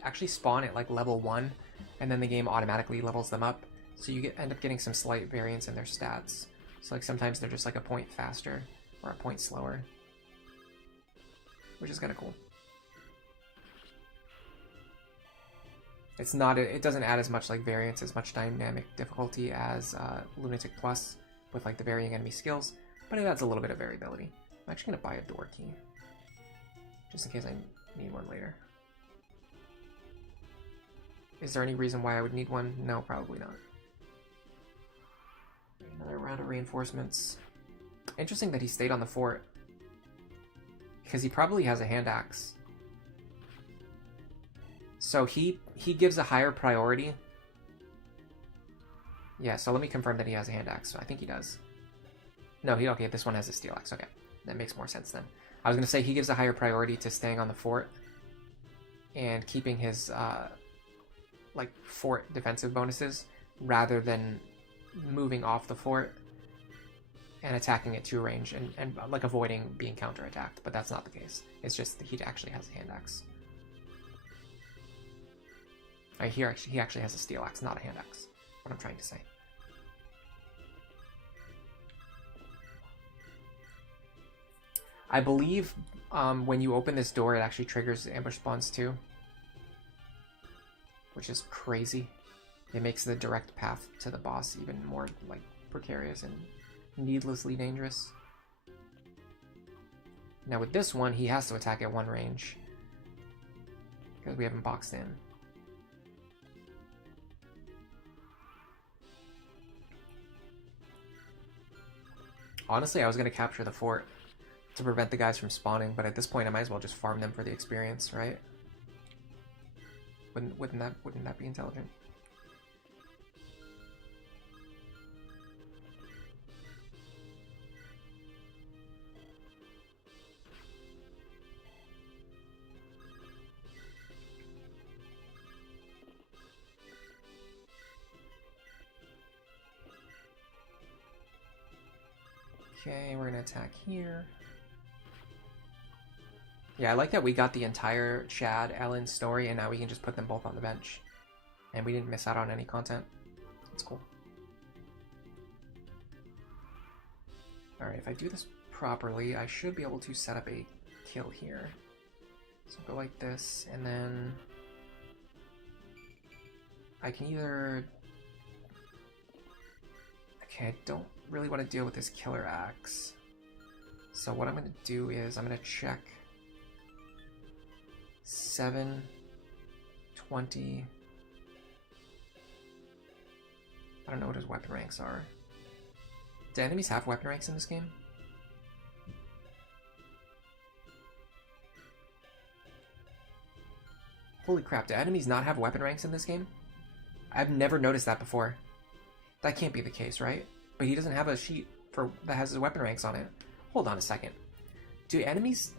actually spawn at like level 1, and then the game automatically levels them up. So you end up getting some slight variance in their stats. So like sometimes they're just like a point faster or a point slower, which is kind of cool. It's not, it doesn't add as much like variance, as much dynamic difficulty as Lunatic Plus with like the varying enemy skills, but it adds a little bit of variability. I'm actually gonna buy a door key, just in case I need one later. Is there any reason why I would need one? No, probably not. Another round of reinforcements. Interesting that he stayed on the fort, because he probably has a hand axe. So he gives a higher priority. Yeah, so let me confirm that he has a hand axe. So I think he does. No, okay, this one has a steel axe. Okay, that makes more sense then. I was going to say he gives a higher priority to staying on the fort. and keeping his like fort defensive bonuses rather than moving off the fort and attacking at 2 range and like avoiding being counterattacked, but that's not the case. It's just that he actually has a hand axe. He actually has a steel axe, not a hand axe. What I'm trying to say. I believe when you open this door, it actually triggers ambush spawns too, which is crazy. It makes the direct path to the boss even more like precarious and needlessly dangerous. Now with this one, he has to attack at 1 range because we have him boxed in. Honestly, I was going to capture the fort to prevent the guys from spawning, but at this point I might as well just farm them for the experience, right? Wouldn't that be intelligent? Okay, we're gonna attack here. Yeah, I like that we got the entire Chad Ellen story and now we can just put them both on the bench. And we didn't miss out on any content. That's cool. Alright, if I do this properly, I should be able to set up a kill here. So go like this, and then I can either... Okay, I don't really want to deal with this killer axe. So what I'm going to do is I'm going to check 7, 20. I don't know what his weapon ranks are. Do enemies have weapon ranks in this game? Holy crap, do enemies not have weapon ranks in this game? I've never noticed that before. That can't be the case, right? But he doesn't have a sheet for that has his weapon ranks on it. Hold on a second. Do enemies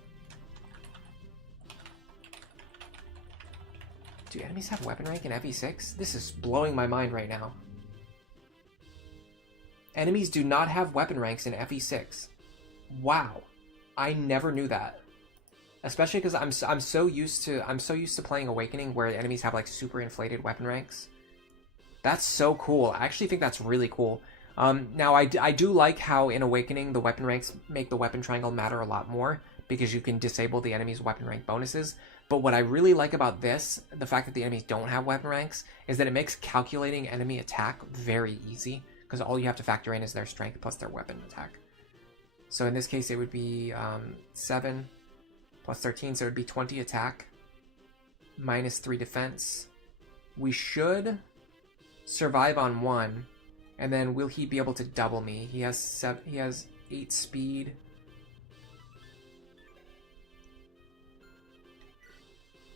have weapon rank in FE6? This is blowing my mind right now. Enemies do not have weapon ranks in FE6. Wow. I never knew that. Especially because I'm so used to playing Awakening where enemies have like super inflated weapon ranks. That's so cool. I actually think that's really cool. Now I do like how in Awakening the weapon ranks make the weapon triangle matter a lot more because you can disable the enemy's weapon rank bonuses. But what I really like about this, the fact that the enemies don't have weapon ranks, is that it makes calculating enemy attack very easy because all you have to factor in is their strength plus their weapon attack. So in this case it would be 7 plus 13, so it would be 20 attack minus 3 defense. We should survive on 1, and then will he be able to double me? He has 8 speed.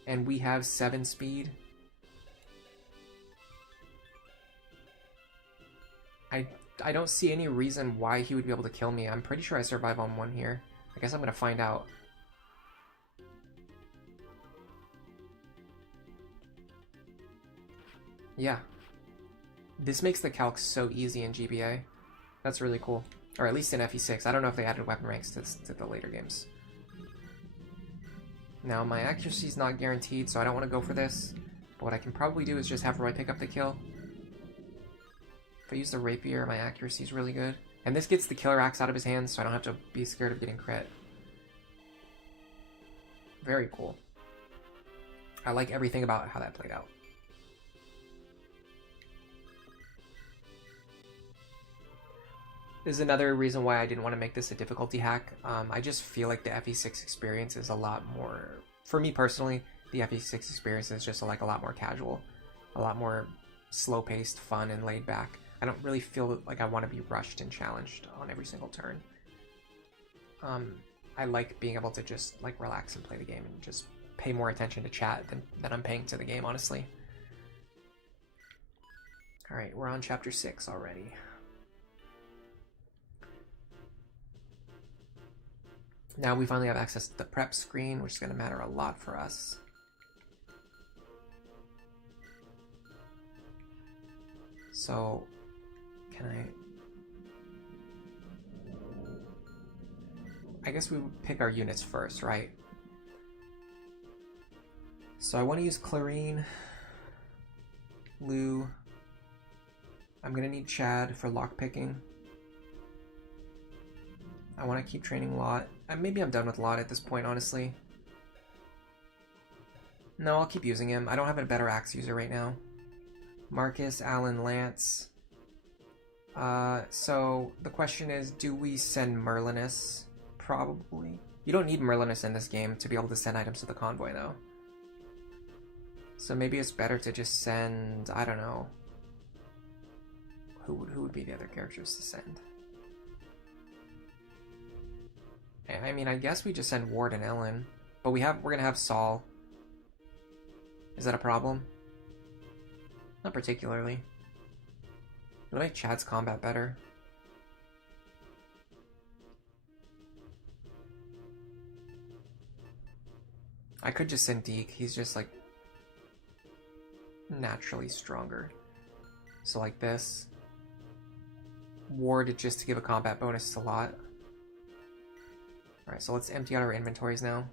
And we have 7 speed. I don't see any reason why he would be able to kill me. I'm pretty sure I survive on 1 here. I guess I'm gonna find out. Yeah. This makes the calc so easy in GBA. That's really cool. Or at least in FE6. I don't know if they added weapon ranks to the later games. Now, my accuracy is not guaranteed, so I don't want to go for this. But what I can probably do is just have Roy pick up the kill. If I use the rapier, my accuracy is really good. And this gets the killer axe out of his hands, so I don't have to be scared of getting crit. Very cool. I like everything about how that played out. This is another reason why I didn't want to make this a difficulty hack. I just feel like the FE6 experience is a lot more... For me personally, the FE6 experience is just like a lot more casual. A lot more slow-paced, fun, and laid back. I don't really feel like I want to be rushed and challenged on every single turn. I like being able to just like relax and play the game and just pay more attention to chat than I'm paying to the game, honestly. Alright, we're on chapter 6 already. Now we finally have access to the prep screen, which is going to matter a lot for us. So, can I guess we would pick our units first, right? So I want to use Clarine, Lou. I'm going to need Chad for lockpicking. I want to keep training Lot. Maybe I'm done with Lot at this point, honestly. No, I'll keep using him. I don't have a better axe user right now. Marcus, Alan, Lance. So the question is, do we send Merlinus? Probably. You don't need Merlinus in this game to be able to send items to the convoy, though. So maybe it's better to just send, I don't know. Who would be the other characters to send? I mean, I guess we just send Ward and Ellen, but we're gonna have Saul. Is that a problem? Not particularly. It'll make Chad's combat better. I could just send Deke. He's just like naturally stronger. So like this. Ward just to give a combat bonus to Lot. Alright, so let's empty out our inventories now.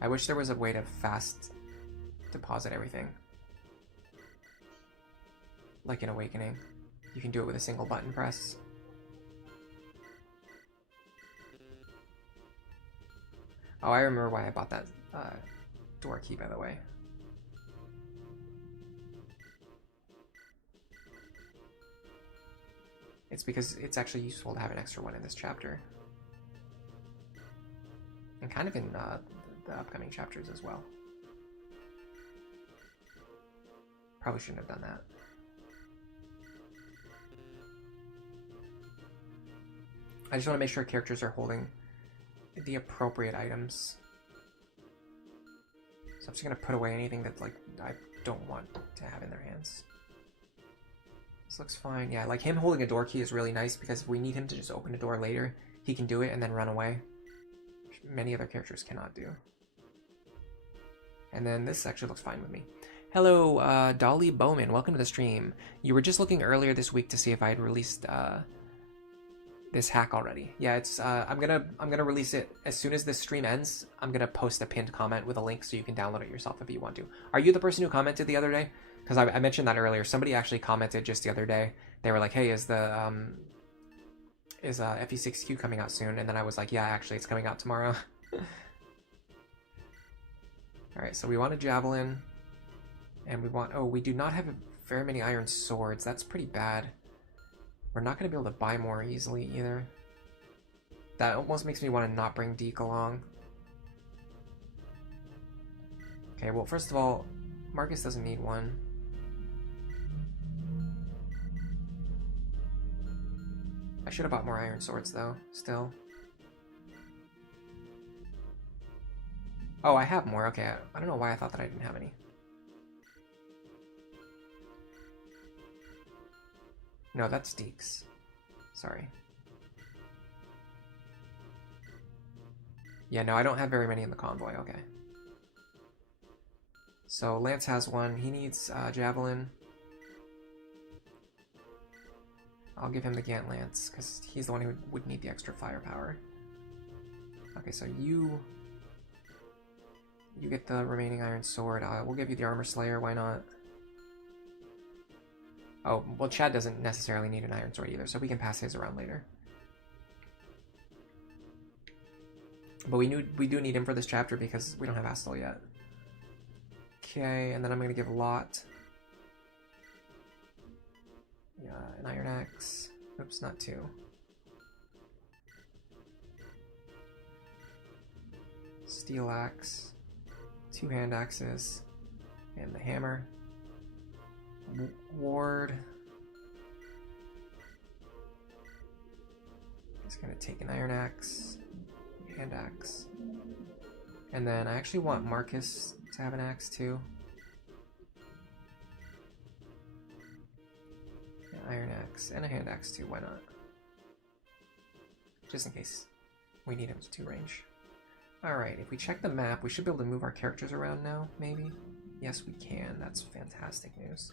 I wish there was a way to fast deposit everything. Like in Awakening. You can do it with a single button press. Oh, I remember why I bought that door key, by the way. It's because it's actually useful to have an extra one in this chapter. And kind of in the upcoming chapters as well. Probably shouldn't have done that. I just want to make sure characters are holding the appropriate items. So I'm just going to put away anything that like I don't want to have in their hands. This looks fine. Yeah, like him holding a door key is really nice because if we need him to just open a door later, he can do it and then run away. Which many other characters cannot do. And then this actually looks fine with me. Hello, Dolly Bowman. Welcome to the stream. You were just looking earlier this week to see if I had released this hack already. Yeah, it's I'm gonna release it as soon as this stream ends. I'm gonna post a pinned comment with a link so you can download it yourself if you want to. Are you the person who commented the other day? Because I mentioned that earlier. Somebody actually commented just the other day. They were like, "Hey, is FE6Q coming out soon?" And then I was like, "Yeah, actually, it's coming out tomorrow." All right, so we want a javelin, and we want. Oh, we do not have very many iron swords. That's pretty bad. We're not going to be able to buy more easily either. That almost makes me want to not bring Deke along. Okay, well, first of all, Marcus doesn't need one. I should have bought more iron swords, though, still. Oh, I have more. Okay, I don't know why I thought that I didn't have any. No, that's Deke's. Sorry. Yeah, no, I don't have very many in the convoy. Okay. So Lance has one. He needs javelin. I'll give him the Gant Lance because he's the one who would need the extra firepower. Okay, so you get the remaining iron sword. We'll give you the armor slayer. Why not? Oh, well, Chad doesn't necessarily need an iron sword either, so we can pass his around later. But we do need him for this chapter because we don't have Astel yet. Okay, and then I'm going to give Lot an iron axe. Oops, not two. Steel axe, 2 hand axes, and the hammer. Ward is going to take an iron axe, hand axe, and then I actually want Marcus to have an axe too. An iron axe and a hand axe too, why not? Just in case we need him to 2 range. Alright, if we check the map, we should be able to move our characters around now, maybe? Yes, we can. That's fantastic news.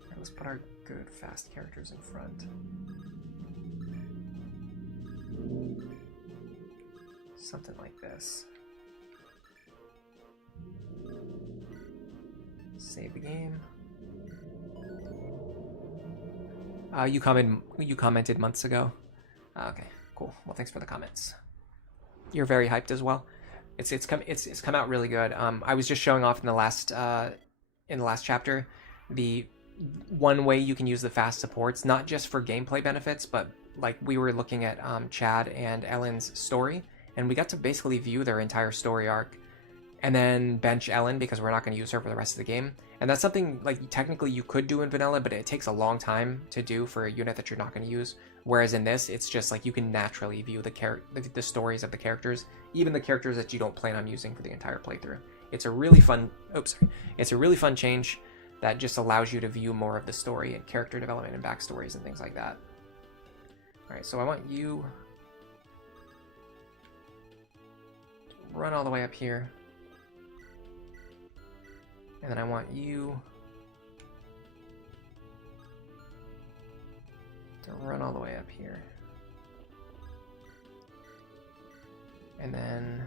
All right, let's put our good, fast characters in front. Something like this. Save the game. You commented months ago. Okay, cool. Well, thanks for the comments. You're very hyped as well. It's come out really good. I was just showing off in the last chapter the one way you can use the fast supports, not just for gameplay benefits, but like we were looking at Chad and Ellen's story, and we got to basically view their entire story arc, and then bench Ellen because we're not going to use her for the rest of the game. And that's something like technically you could do in vanilla, but it takes a long time to do for a unit that you're not going to use. Whereas in this, it's just like you can naturally view the stories of the characters, even the characters that you don't plan on using for the entire playthrough. It's a really fun. It's a really fun change that just allows you to view more of the story and character development and backstories and things like that. All right, so I want you to run all the way up here. And then I want you to run all the way up here. And then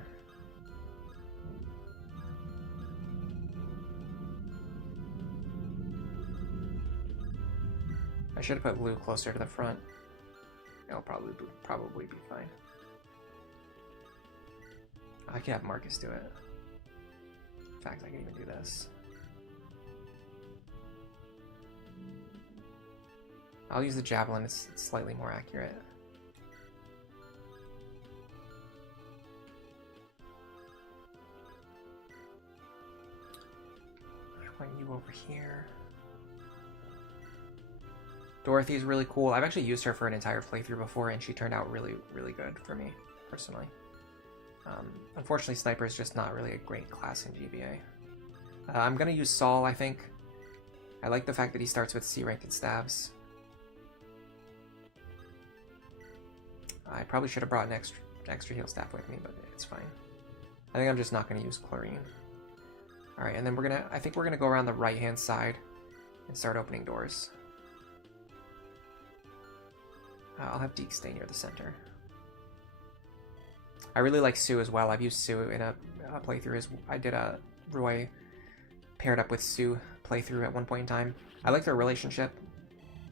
I should have put Lou closer to the front. It'll probably be fine. I could have Marcus do it. In fact, I can even do this. I'll use the javelin, it's slightly more accurate. I want you over here. Dorothy's really cool. I've actually used her for an entire playthrough before, and she turned out really, really good for me, personally. Unfortunately, Sniper is just not really a great class in GBA. I'm going to use Saul, I think. I like the fact that he starts with C-ranked stabs. I probably should have brought an extra heal staff with me, but it's fine. I think I'm just not going to use Chlorine. Alright, and then I think we're going to go around the right-hand side and start opening doors. I'll have Deke stay near the center. I really like Sue as well. I've used Sue in a playthrough. I did a Roy paired up with Sue playthrough at one point in time. I like their relationship.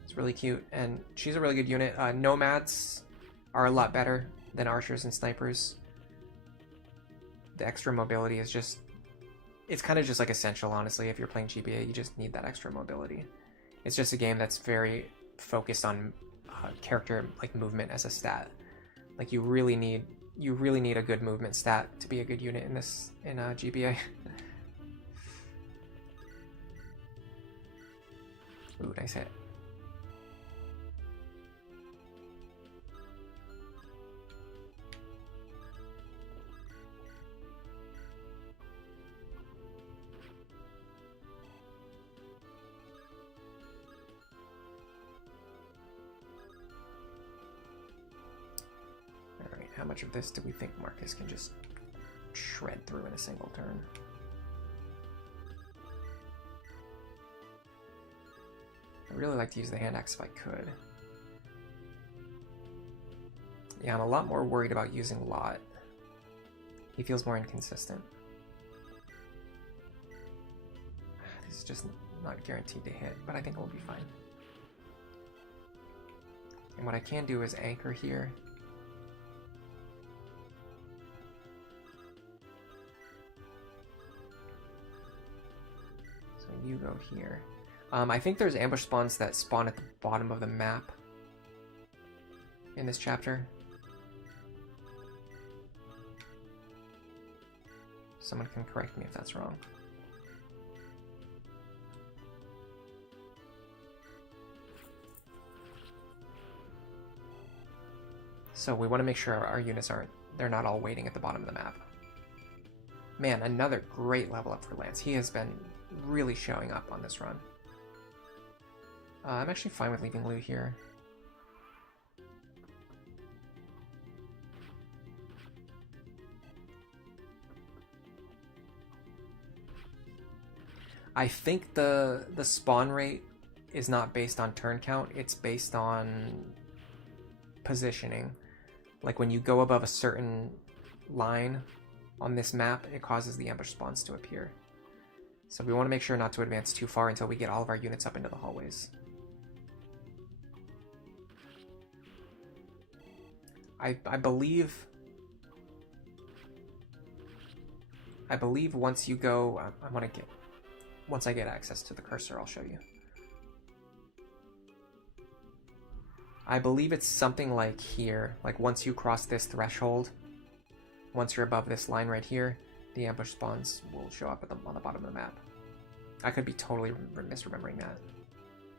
It's really cute, and she's a really good unit. Nomads are a lot better than archers and snipers. The extra mobility is just... It's kind of just like essential, honestly. If you're playing GBA, you just need that extra mobility. It's just a game that's very focused on character like movement as a stat. Like you really need a good movement stat to be a good unit in GBA. Ooh, nice hit. How much of this do we think Marcus can just shred through in a single turn? I'd really like to use the hand axe if I could. Yeah, I'm a lot more worried about using Lot. He feels more inconsistent. This is just not guaranteed to hit, but I think we'll be fine. And what I can do is anchor here. You go here. I think there's ambush spawns that spawn at the bottom of the map in this chapter. Someone can correct me if that's wrong. So we want to make sure our units they're not all waiting at the bottom of the map. Man, another great level up for Lance. He has been really showing up on this run. I'm actually fine with leaving Lou here. I think the spawn rate is not based on turn count, it's based on positioning. Like when you go above a certain line on this map, it causes the ambush spawns to appear. So we want to make sure not to advance too far until we get all of our units up into the hallways. I believe once you go, once I get access to the cursor, I'll show you. I believe it's something like here, like once you cross this threshold, once you're above this line right here, the ambush spawns will show up on the bottom of the map. I could be totally misremembering that,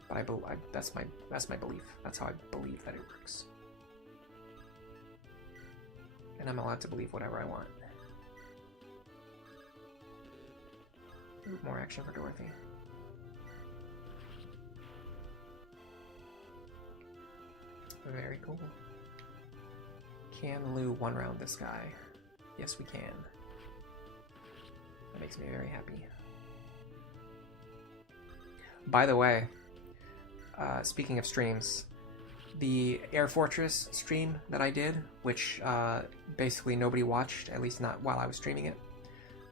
but that's my belief. That's how I believe that it works. And I'm allowed to believe whatever I want. Ooh, more action for Dorothy. Very cool. Can Lou one round this guy? Yes, we can. That makes me very happy. By the way, speaking of streams, the Air Fortress stream that I did, which basically nobody watched, at least not while I was streaming it,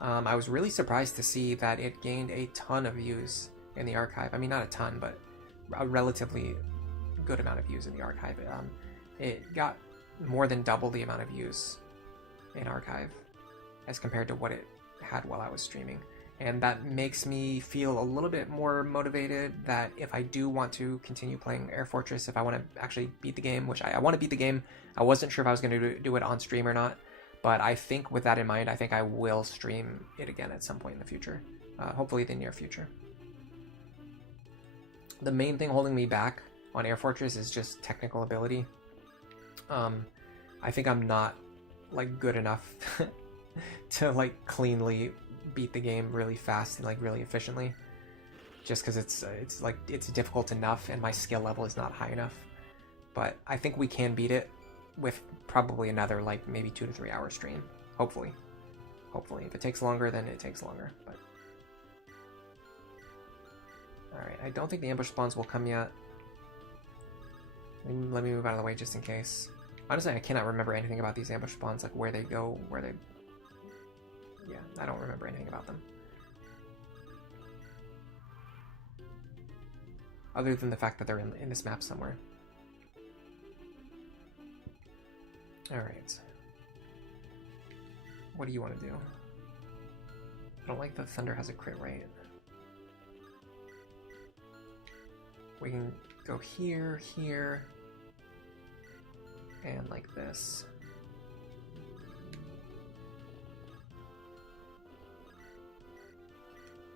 I was really surprised to see that it gained a ton of views in the archive. I mean, not a ton, but a relatively good amount of views in the archive. It got more than double the amount of views in archive as compared to what it had while I was streaming. And that makes me feel a little bit more motivated that if I do want to continue playing Air Fortress, if I want to actually beat the game, which I want to beat the game. I wasn't sure if I was going to do it on stream or not, but I think with that in mind, I think I will stream it again at some point in the future, hopefully the near future. The main thing holding me back on Air Fortress is just technical ability. I think I'm not like good enough to like cleanly beat the game really fast and like really efficiently, just because it's difficult enough and my skill level is not high enough. But I think we can beat it with probably another like maybe 2 to 3 hour stream, hopefully. If it takes longer, then it takes longer. But all right, I don't think the ambush spawns will come yet. Let me move out of the way just in case. Honestly, I cannot remember anything about these ambush spawns, like where they go, yeah, I don't remember anything about them. Other than the fact that they're in this map somewhere. Alright. What do you want to do? I don't like that Thunder has a crit rate. We can go here, here, and like this.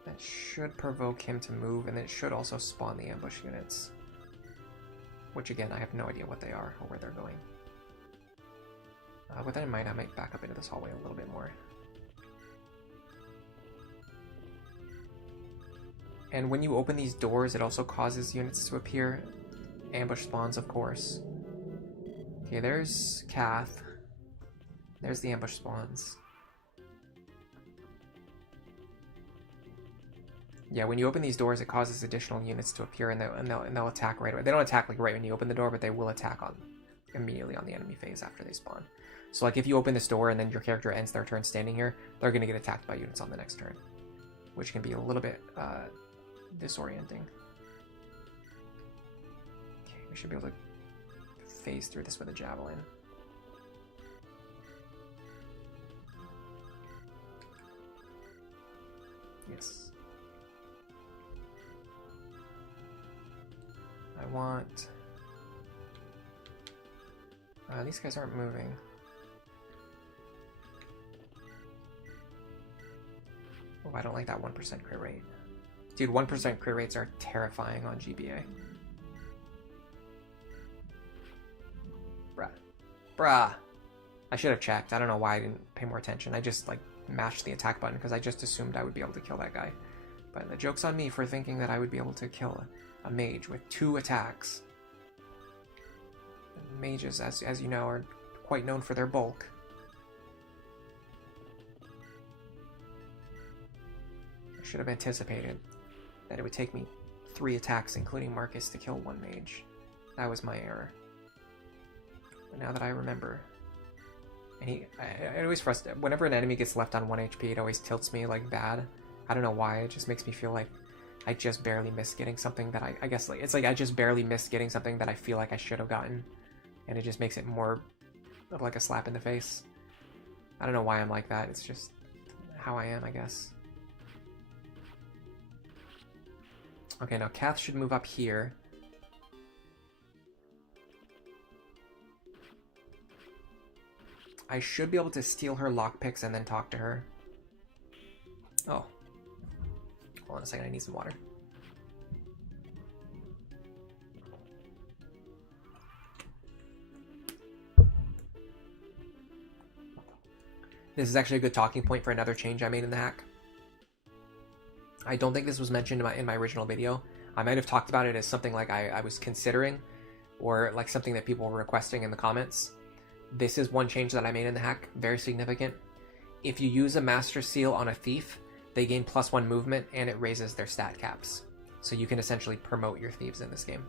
That should provoke him to move, and it should also spawn the ambush units. Which again, I have no idea what they are or where they're going. With that in mind, I might back up into this hallway a little bit more. And when you open these doors, it also causes units to appear. Ambush spawns, of course. Okay, there's Kath. There's the ambush spawns. Yeah, when you open these doors, it causes additional units to appear, and they'll attack right away. They don't attack like right when you open the door, but they will attack immediately on the enemy phase after they spawn. So like if you open this door and then your character ends their turn standing here, they're going to get attacked by units on the next turn, which can be a little bit disorienting. Okay, we should be able to phase through this with a javelin. Yes. I want... these guys aren't moving. Oh, I don't like that 1% crit rate. Dude, 1% crit rates are terrifying on GBA. Bruh. I should have checked. I don't know why I didn't pay more attention. I just, like, mashed the attack button because I just assumed I would be able to kill that guy. But the joke's on me for thinking that I would be able to kill a mage with 2 attacks. And mages, as you know, are quite known for their bulk. I should have anticipated. that it would take me 3 attacks, including Marcus, to kill 1 mage. That was my error. But now that I remember... And it always frustrates... Whenever an enemy gets left on 1 HP, it always tilts me, like, bad. I don't know why, it just makes me feel like I just barely missed getting something that I guess, like, it's like I just barely missed getting something that I feel like I should have gotten. And it just makes it more of like a slap in the face. I don't know why I'm like that, it's just how I am, I guess. Okay, now Kath should move up here. I should be able to steal her lockpicks and then talk to her. Oh. Hold on a second, I need some water. This is actually a good talking point for another change I made in the hack. I don't think this was mentioned in my original video. I might have talked about it as something like I was considering, or like something that people were requesting in the comments. This is one change that I made in the hack, very significant. If you use a Master Seal on a thief, they gain +1 movement and it raises their stat caps. So you can essentially promote your thieves in this game.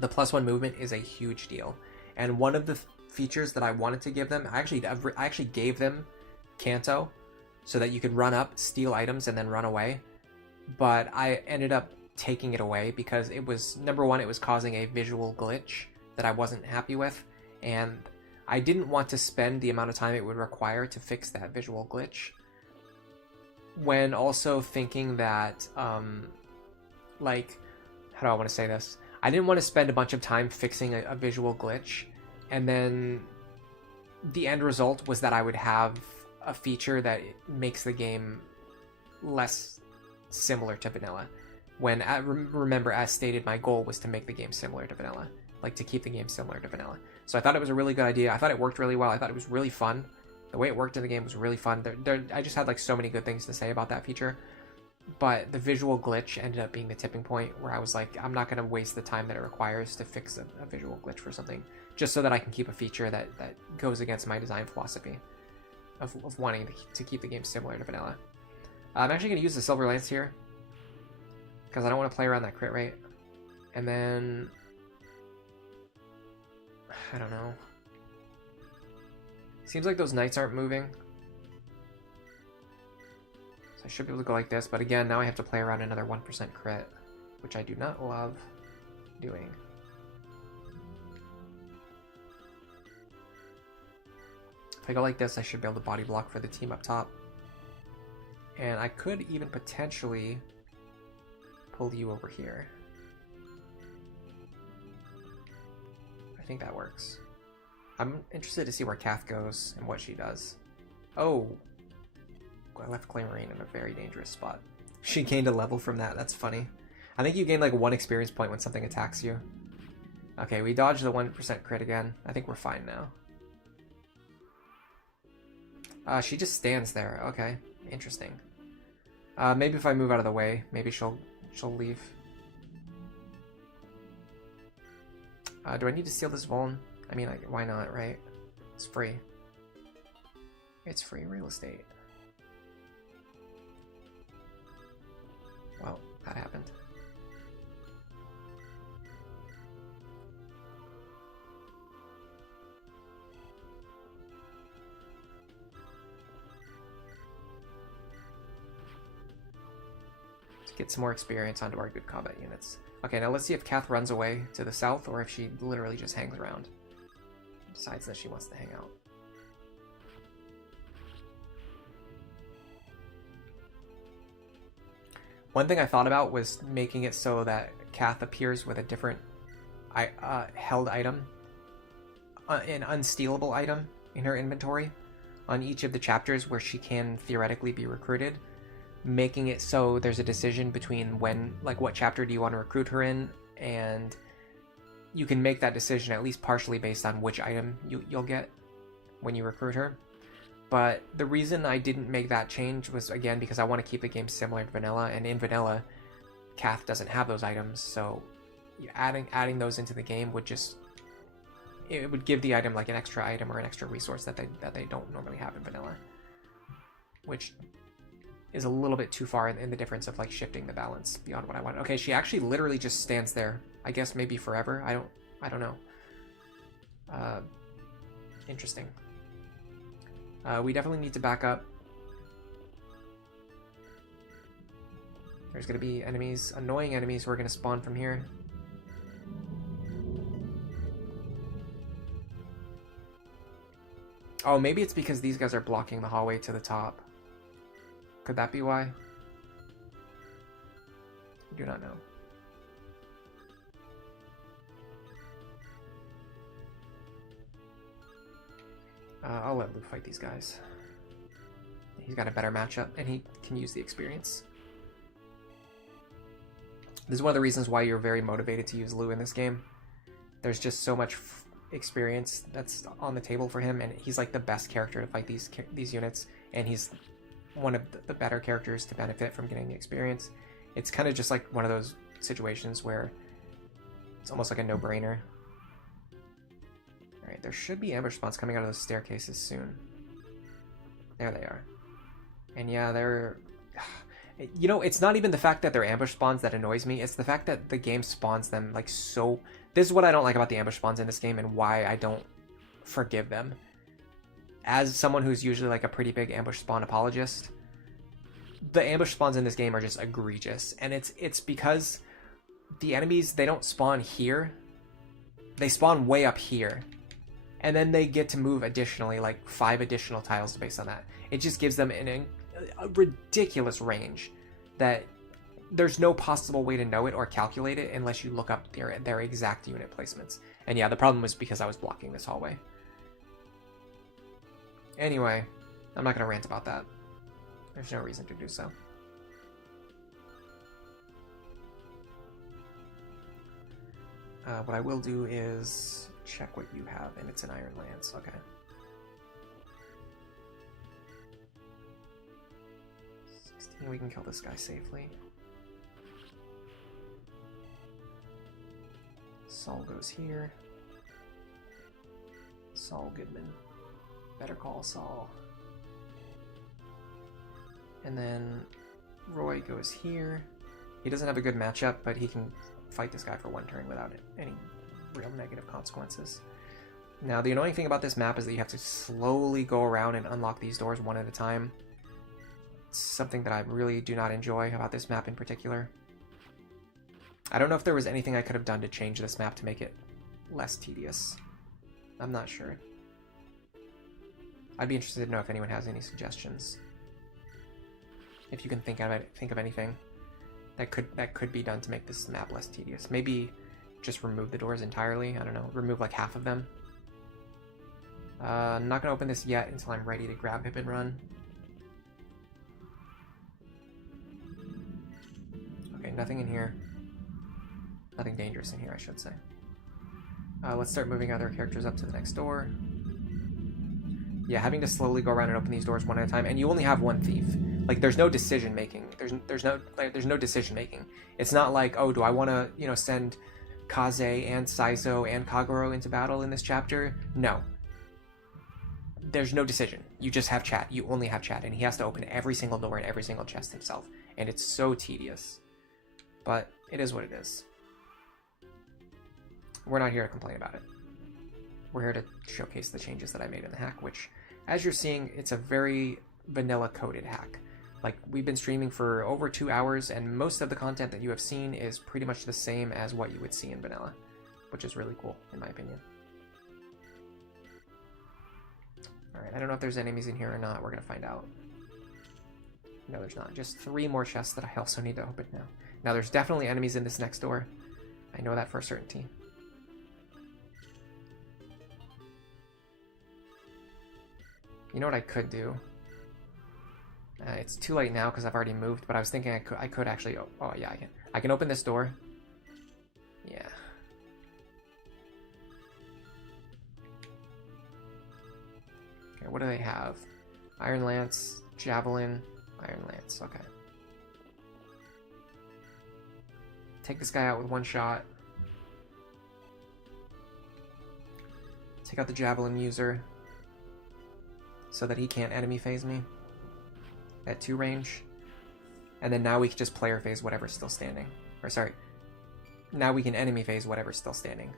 The +1 movement is a huge deal. And one of the features that I wanted to give them, I actually gave them Canto so that you could run up, steal items, and then run away. But I ended up taking it away because it was, number one, it was causing a visual glitch that I wasn't happy with, and I didn't want to spend the amount of time it would require to fix that visual glitch, when also thinking that, like, how do I want to say this? I didn't want to spend a bunch of time fixing a visual glitch, and then the end result was that I would have a feature that makes the game less similar to vanilla. When, remember, as stated, my goal was to make the game similar to vanilla. Like, to keep the game similar to vanilla. So I thought it was a really good idea. I thought it worked really well. I thought it was really fun. The way it worked in the game was really fun. I just had like so many good things to say about that feature. But the visual glitch ended up being the tipping point where I was like, I'm not going to waste the time that it requires to fix a visual glitch for something, just so that I can keep a feature that goes against my design philosophy of wanting to keep the game similar to vanilla. I'm actually going to use the Silver Lance here, because I don't want to play around that crit rate. And then... I don't know. Seems like those knights aren't moving. So I should be able to go like this, but again, now I have to play around another 1% crit, which I do not love doing. If I go like this, I should be able to body block for the team up top. And I could even potentially pull you over here. I think that works. I'm interested to see where Kath goes and what she does. Oh! I left Claymorine in a very dangerous spot. She gained a level from that, that's funny. I think you gain like 1 experience point when something attacks you. Okay, we dodged the 1% crit again. I think we're fine now. She just stands there. Okay, interesting. Maybe if I move out of the way, maybe she'll leave. Do I need to steal this Vuln? I mean, like, why not, right? It's free. It's free real estate. Well, that happened. Get some more experience onto our good combat units. Okay, now let's see if Kath runs away to the south or if she literally just hangs around. Decides that she wants to hang out. One thing I thought about was making it so that Kath appears with a different held item, an unstealable item in her inventory on each of the chapters where she can theoretically be recruited. Making it so there's a decision between when, like, what chapter do you want to recruit her in, and you can make that decision at least partially based on which item you'll get when you recruit her. But the reason I didn't make that change was, again, because I want to keep the game similar to vanilla, and in vanilla, Kath doesn't have those items, so adding those into the game would just... it would give the item like an extra item or an extra resource that they don't normally have in vanilla. Which is a little bit too far in the difference of like shifting the balance beyond what I want. Okay, she actually literally just stands there. I guess maybe forever. I don't know. Interesting. We definitely need to back up. There's going to be enemies, annoying enemies who are going to spawn from here. Oh, maybe it's because these guys are blocking the hallway to the top. Could that be why? I do not know. I'll let Lou fight these guys. He's got a better matchup, and he can use the experience. This is one of the reasons why you're very motivated to use Lou in this game. There's just so much experience that's on the table for him, and he's like the best character to fight these units, and he's one of the better characters to benefit from getting the experience. It's kind of just like one of those situations where it's almost like a no-brainer. Alright, there should be ambush spawns coming out of those staircases soon. There they are. And yeah, they're... You know, it's not even the fact that they're ambush spawns that annoys me, it's the fact that the game spawns them like so... This is what I don't like about the ambush spawns in this game and why I don't forgive them. As someone who's usually like a pretty big ambush spawn apologist, the ambush spawns in this game are just egregious. And it's because the enemies, they don't spawn here. They spawn way up here. And then they get to move additionally, like 5 additional tiles based on that. It just gives them a ridiculous range that there's no possible way to know it or calculate it unless you look up their exact unit placements. And yeah, the problem was because I was blocking this hallway. Anyway, I'm not going to rant about that. There's no reason to do so. What I will do is check what you have, and it's an Iron Lance. Okay. 16, we can kill this guy safely. Saul goes here. Saul Goodman. Better Call Saul. And then Roy goes here. He doesn't have a good matchup, but he can fight this guy for 1 turn without any real negative consequences. Now, the annoying thing about this map is that you have to slowly go around and unlock these doors one at a time. It's something that I really do not enjoy about this map in particular. I don't know if there was anything I could have done to change this map to make it less tedious. I'm not sure. I'd be interested to know if anyone has any suggestions. If you can think of anything that could be done to make this map less tedious. Maybe just remove the doors entirely. I don't know. Remove like half of them. I'm not going to open this yet until I'm ready to grab Hip and Run. Okay, nothing in here. Nothing dangerous in here, I should say. Let's start moving other characters up to the next door. Yeah, having to slowly go around and open these doors one at a time, and you only have 1 thief. Like, there's no decision making. There's no decision making. It's not like, oh, do I want to, you know, send Kaze and Saizo and Kaguro into battle in this chapter? No. There's no decision. You just have chat. You only have chat, and he has to open every single door and every single chest himself, and it's so tedious. But it is what it is. We're not here to complain about it. We're here to showcase the changes that I made in the hack, which, as you're seeing, it's a very vanilla coded hack. Like, we've been streaming for over 2 hours, and most of the content that you have seen is pretty much the same as what you would see in vanilla, which is really cool, in my opinion. Alright, I don't know if there's enemies in here or not. We're going to find out. No, there's not. Just 3 more chests that I also need to open now. Now, there's definitely enemies in this next door. I know that for a certainty. You know what I could do? It's too late now because I've already moved, but I was thinking I could actually... Oh, yeah, I can. I can open this door. Yeah. Okay, what do they have? Iron Lance, Javelin, Iron Lance. Okay. Take this guy out with 1 shot. Take out the Javelin user so that he can't enemy phase me at 2 range. And then now we can just player phase whatever's still standing. Or sorry, now we can enemy phase whatever's still standing.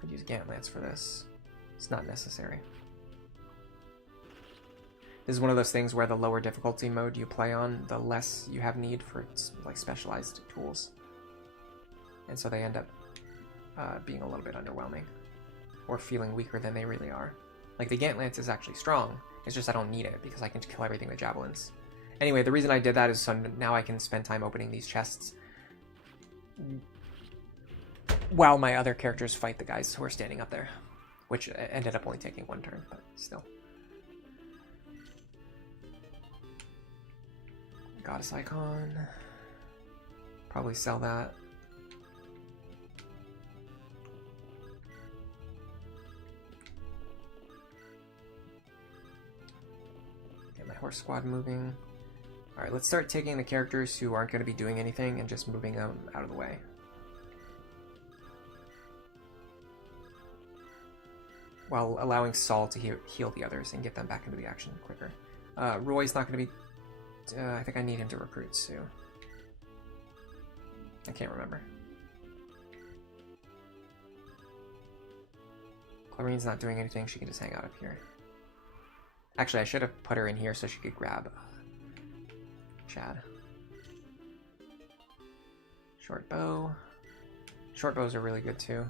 Could use Gantlance for this. It's not necessary. This is one of those things where the lower difficulty mode you play on, the less you have need for like specialized tools. And so they end up being a little bit underwhelming. Or feeling weaker than they really are. Like the Gantlance is actually strong, it's just I don't need it because I can kill everything with javelins. Anyway, the reason I did that is so now I can spend time opening these chests while my other characters fight the guys who are standing up there. Which ended up only taking one turn, but still. Goddess icon. Probably sell that. Get my horse squad moving. Alright, let's start taking the characters who aren't going to be doing anything and just moving them out of the way. While allowing Saul to heal the others and get them back into the action quicker. Roy's not going to be... I think I need him to recruit Sue. I can't remember. Clarine's not doing anything, she can just hang out up here. Actually, I should have put her in here so she could grab Chad. Short bow. Short bows are really good too.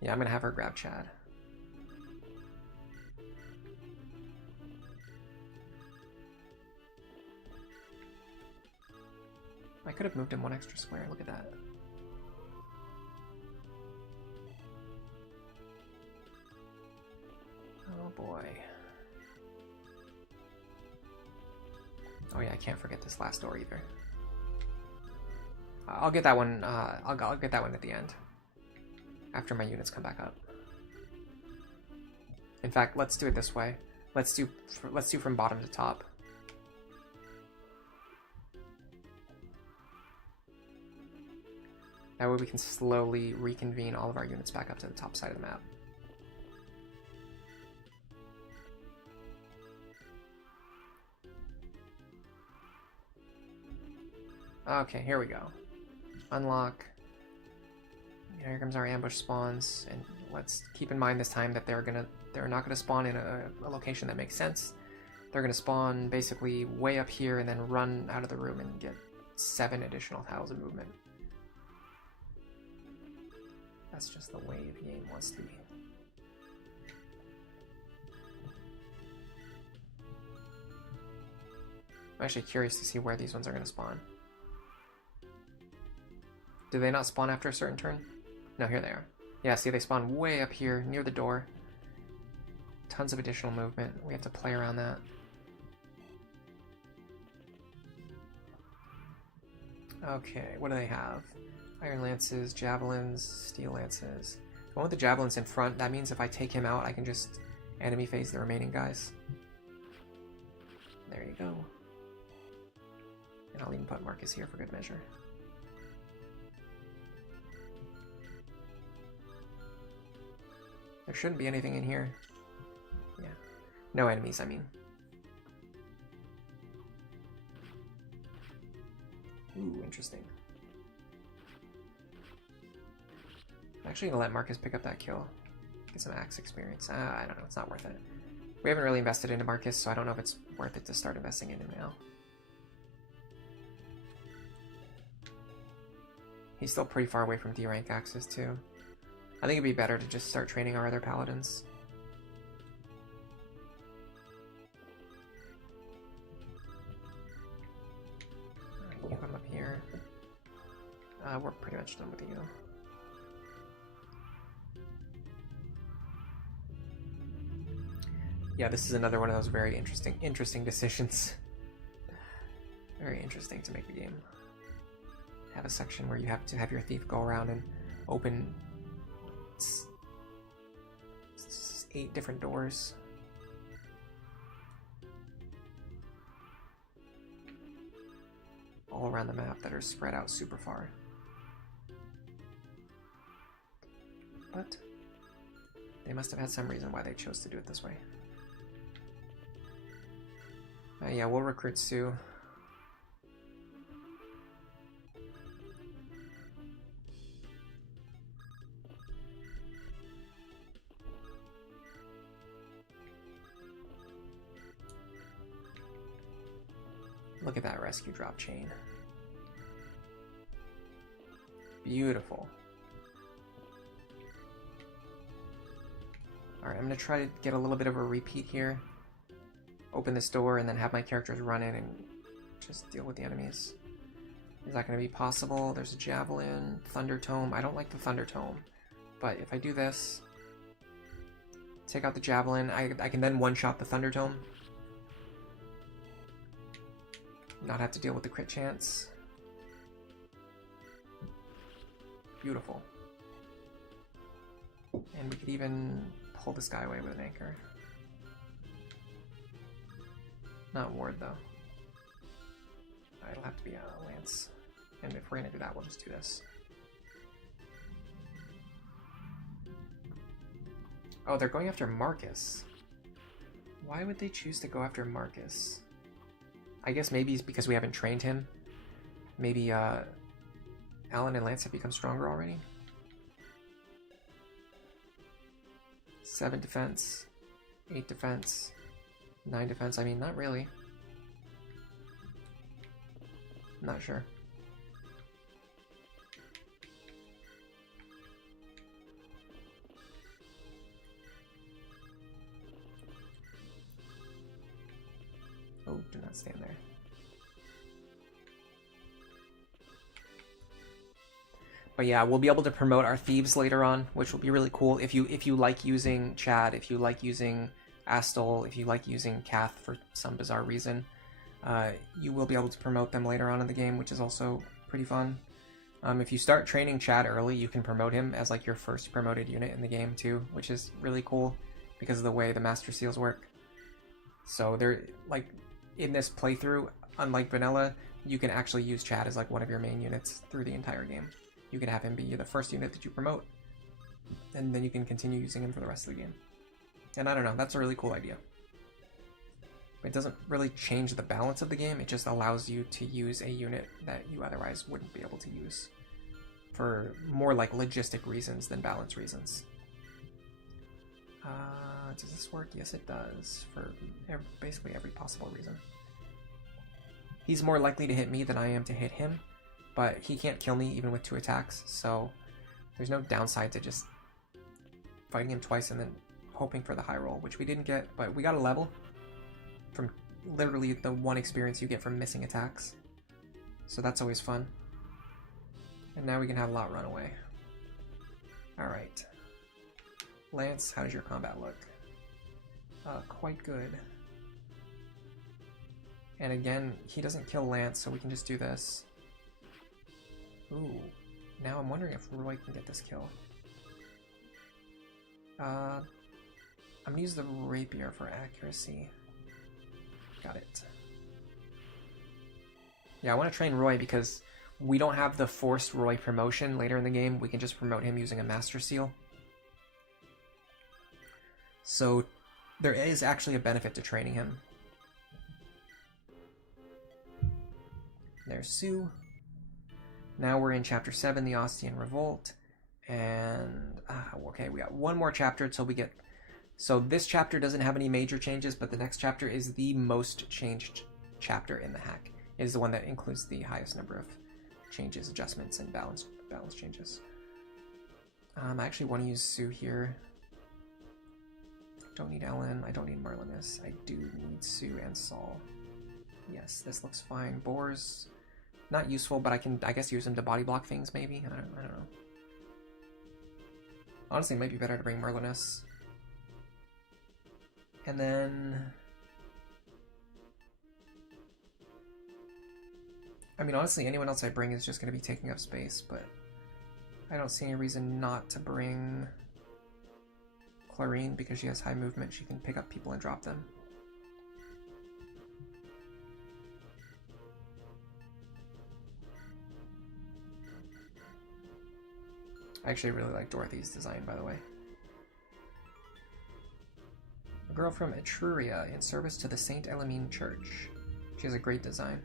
Yeah, I'm gonna have her grab Chad. I could have moved him one extra square, look at that. Oh boy. Oh yeah, I can't forget this last door either. I'll get that one, I'll get that one at the end. After my units come back up. In fact, let's do it this way. Let's do from bottom to top. That way we can slowly reconvene all of our units back up to the top side of the map. Okay, here we go. Unlock. Here comes our ambush spawns, and let's keep in mind this time that they're not gonna spawn in a location that makes sense. They're gonna spawn basically way up here and then run out of the room and get 7 additional tiles of movement. That's just the way the game wants to be. I'm actually curious to see where these ones are gonna spawn. Do they not spawn after a certain turn? No, here they are. Yeah, see, they spawn way up here, near the door. Tons of additional movement. We have to play around that. Okay, what do they have? Iron lances, javelins, steel lances. The one with the javelins in front, that means if I take him out, I can just enemy phase the remaining guys. There you go. And I'll even put Marcus here for good measure. There shouldn't be anything in here. Yeah. No enemies, I mean. Ooh, interesting. I'm actually gonna let Marcus pick up that kill. Get some axe experience. I don't know, it's not worth it. We haven't really invested into Marcus, so I don't know if it's worth it to start investing in him now. He's still pretty far away from D rank axes too. I think it'd be better to just start training our other paladins. Alright, you come up here. We're pretty much done with you. Yeah, this is another one of those very interesting decisions. Very interesting to make the game. Have a section where you have to have your thief go around and open 8 different doors. all around the map that are spread out super far. But they must have had some reason why they chose to do it this way. Yeah, we'll recruit Sue. Look at that rescue drop chain. Beautiful. Alright, I'm going to try to get a little bit of a repeat here. Open this door and then have my characters run in and just deal with the enemies. Is that going to be possible? There's a Javelin, Thunder Tome. I don't like the Thunder Tome, but if I do this, take out the Javelin, I can then one-shot the Thunder Tome. Not have to deal with the crit chance. Beautiful. And we could even pull this guy away with an anchor. Not ward though. It'll have to be a lance. And if we're gonna do that, we'll just do this. Oh, they're going after Marcus. Why would they choose to go after Marcus? I guess maybe it's because we haven't trained him. Maybe Alan and Lance have become stronger already. 7 defense, 8 defense, 9 defense. I mean, not really. Not sure. Oh, do not stand there. But yeah, we'll be able to promote our thieves later on, which will be really cool. If you like using Chad, if you like using Astol, if you like using Kath for some bizarre reason, you will be able to promote them later on in the game, which is also pretty fun. If you start training Chad early, you can promote him as like your first promoted unit in the game too, which is really cool because of the way the Master Seals work. So they're like, in this playthrough, unlike vanilla, you can actually use Chad as like one of your main units through the entire game. You can have him be the first unit that you promote, and then you can continue using him for the rest of the game. And I don't know, that's a really cool idea. It doesn't really change the balance of the game, it just allows you to use a unit that you otherwise wouldn't be able to use for more like logistic reasons than balance reasons. Does this work? Yes, it does, for basically every possible reason. He's more likely to hit me than I am to hit him, but he can't kill me even with 2 attacks, so there's no downside to just fighting him twice and then hoping for the high roll, which we didn't get, but we got a level from literally the 1 experience you get from missing attacks. So that's always fun. And now we can have Lot run away. Alright. Lance, how does your combat look? Quite good. And again, he doesn't kill Lance, so we can just do this. Ooh. Now I'm wondering if Roy can get this kill. I'm gonna use the rapier for accuracy. Got it. Yeah, I want to train Roy because we don't have the forced Roy promotion later in the game. We can just promote him using a Master Seal. So there is actually a benefit to training him. There's Sue. Now we're in Chapter 7, the Ostian Revolt. And, okay, we got 1 more chapter until we get... So this chapter doesn't have any major changes, but the next chapter is the most changed chapter in the hack. It is the one that includes the highest number of changes, adjustments, and balance changes. I actually want to use Sue here. Don't need Ellen, I don't need Merlinus. I do need Sue and Saul. Yes, this looks fine. Boar's not useful, but I guess use him to body block things maybe? I don't know. Honestly, it might be better to bring Merlinus. And then... I mean, honestly, anyone else I bring is just going to be taking up space, but I don't see any reason not to bring Clarine because she has high movement. She can pick up people and drop them. I actually really like Dorothy's design, by the way. A girl from Etruria in service to the St. Elamine Church. She has a great design.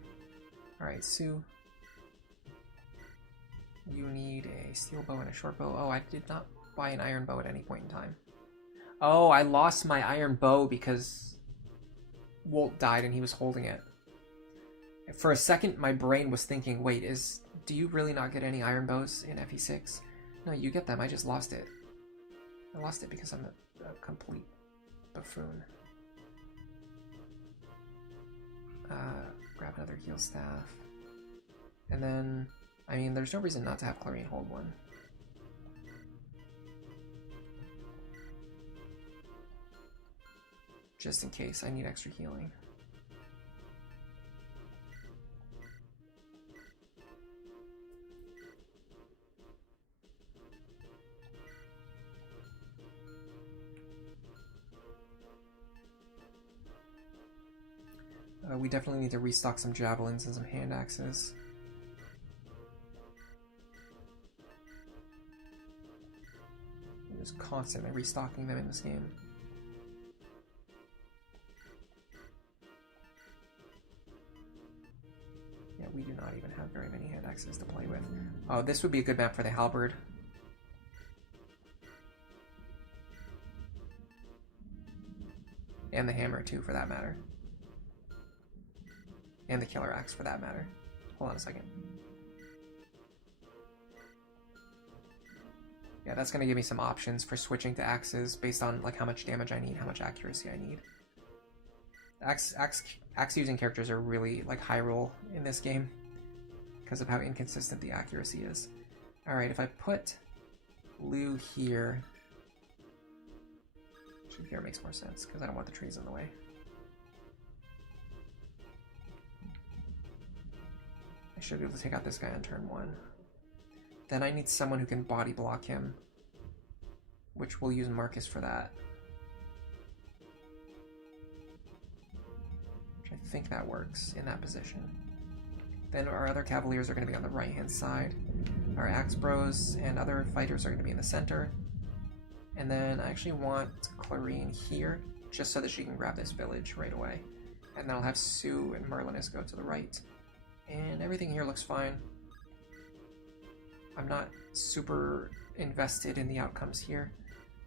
Alright, Sue. You need a steel bow and a short bow. Oh, I did not buy an iron bow at any point in time. Oh, I lost my iron bow because Walt died and he was holding it. For a second, my brain was thinking, wait, do you really not get any iron bows in FE6? No, you get them. I just lost it. I lost it because I'm a complete buffoon. Grab another heal staff. And then, I mean, there's no reason not to have Clarine hold one. Just in case I need extra healing. We definitely need to restock some javelins and some hand axes. I'm just constantly restocking them in this game. Yeah, we do not even have very many hand axes to play with. Oh, this would be a good map for the halberd. And the hammer too, for that matter. And the killer axe, for that matter. Hold on a second. Yeah, that's going to give me some options for switching to axes based on like how much damage I need, how much accuracy I need. Axe using characters are really like high roll in this game because of how inconsistent the accuracy is. Alright, if I put Lou here... Actually, here makes more sense because I don't want the trees in the way. I should be able to take out this guy on turn 1. Then I need someone who can body block him, which we'll use Marcus for that. Which I think that works in that position. Then our other cavaliers are going to be on the right-hand side. Our axe bros and other fighters are going to be in the center. And then I actually want Clarine here, just so that she can grab this village right away. And then I'll have Sue and Merlinus go to the right. And everything here looks fine. I'm not super invested in the outcomes here.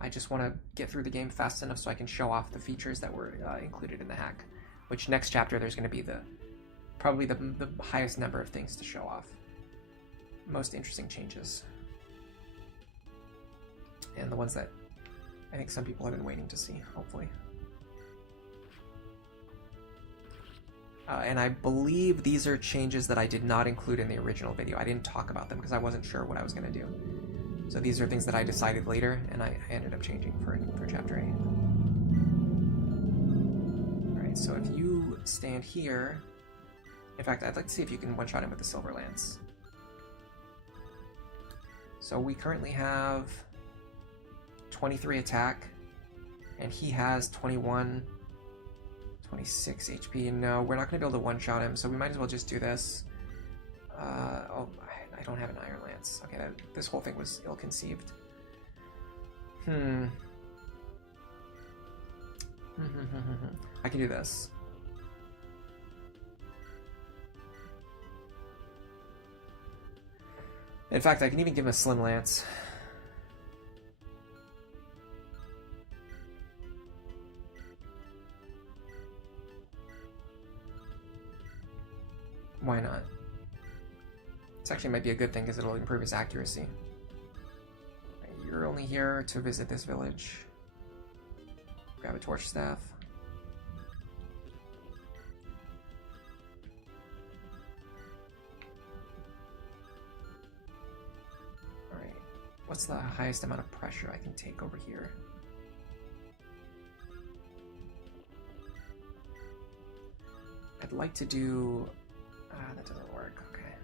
I just want to get through the game fast enough so I can show off the features that were included in the hack. Which next chapter there's going to be probably the highest number of things to show off. Most interesting changes. And the ones that I think some people have been waiting to see, hopefully. And I believe these are changes that I did not include in the original video. I didn't talk about them because I wasn't sure what I was going to do. So these are things that I decided later, and I ended up changing for Chapter 8. Alright, so if you stand here... In fact, I'd like to see if you can one-shot him with the Silver Lance. So we currently have 23 attack, and he has 21... 26 HP, and no, we're not going to be able to one-shot him, so we might as well just do this. Oh, I don't have an Iron Lance. Okay, this whole thing was ill-conceived. I can do this. In fact, I can even give him a Slim Lance. Why not? This actually might be a good thing because it'll improve his accuracy. You're only here to visit this village. Grab a torch staff. Alright, what's the highest amount of pressure I can take over here? I'd like to do... that doesn't work, okay.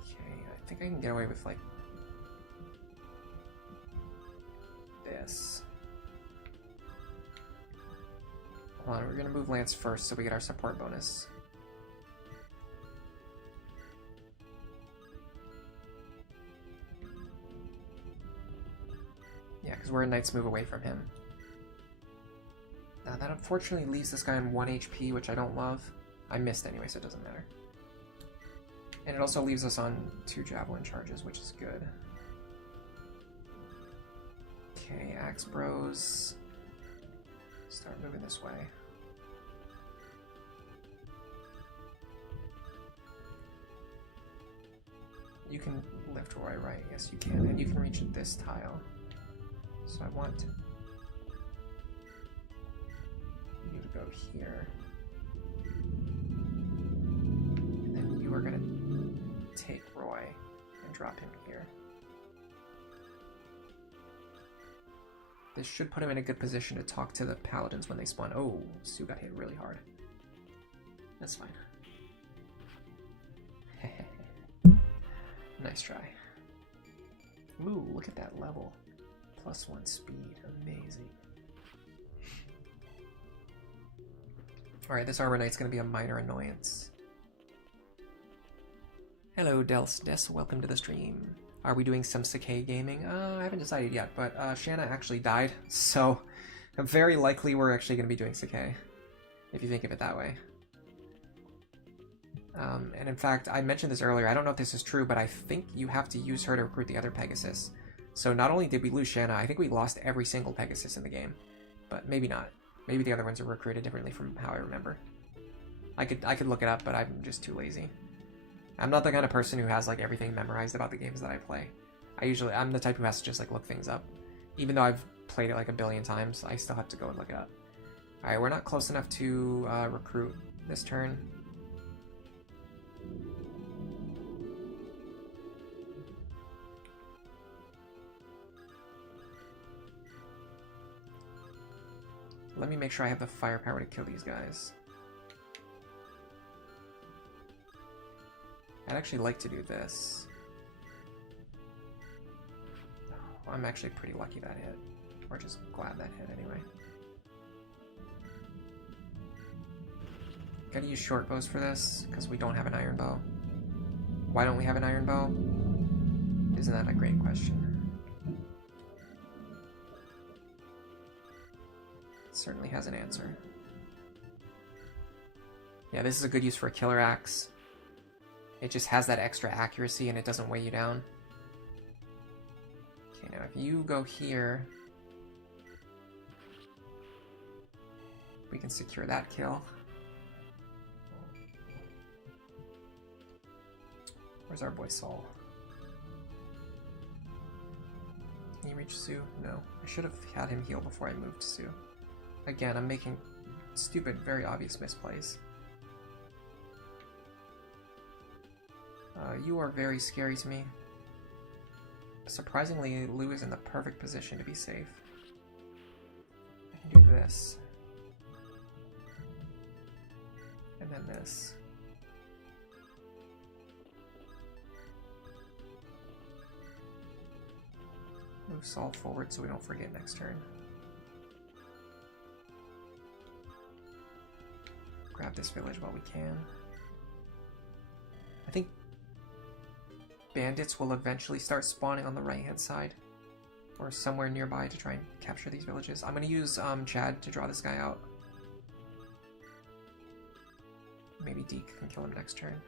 Okay, I think I can get away with, like, this. Hold on, we're gonna move Lance first so we get our support bonus. Yeah, because we're a knight's move away from him. Now that unfortunately leaves this guy on 1 HP, which I don't love. I missed anyway, so it doesn't matter. And it also leaves us on 2 javelin charges, which is good. Okay, Axe Bros. Start moving this way. You can lift Roy, right? Yes, you can. And you can reach this tile. So I want you to go here. And then you are going to take Roy and drop him here. This should put him in a good position to talk to the paladins when they spawn. Oh, Sue got hit really hard. That's fine. Nice try. Ooh, look at that level. +1 speed. Amazing. Alright, this Arbor Knight's going to be a minor annoyance. Hello, Des. Welcome to the stream. Are we doing some Sakai gaming? I haven't decided yet, but Shanna actually died, so very likely we're actually going to be doing Sakai, if you think of it that way. And in fact, I mentioned this earlier, I don't know if this is true, but I think you have to use her to recruit the other Pegasus. So not only did we lose Shanna, I think we lost every single Pegasus in the game. But maybe not. Maybe the other ones are recruited differently from how I remember. I could look it up, but I'm just too lazy. I'm not the kind of person who has like everything memorized about the games that I play. I'm the type who has to just like look things up. Even though I've played it like a billion times, I still have to go and look it up. Alright, we're not close enough to recruit this turn. Let me make sure I have the firepower to kill these guys. I'd actually like to do this. Oh, I'm actually pretty lucky that hit. Or just glad that hit anyway. Gotta use short bows for this, because we don't have an iron bow. Why don't we have an iron bow? Isn't that a great question? It certainly has an answer. Yeah, this is a good use for a killer axe. It just has that extra accuracy and it doesn't weigh you down. Okay, now if you go here, we can secure that kill. Where's our boy Saul? Can you reach Sue? No. I should have had him heal before I moved Sue. Again, I'm making stupid, very obvious misplays. You are very scary to me. Surprisingly, Lou is in the perfect position to be safe. I can do this. And then this. Move Saul forward so we don't forget next turn. Grab this village while we can. I think bandits will eventually start spawning on the right-hand side, or somewhere nearby to try and capture these villages. I'm going to use Chad to draw this guy out. Maybe Deke can kill him next turn.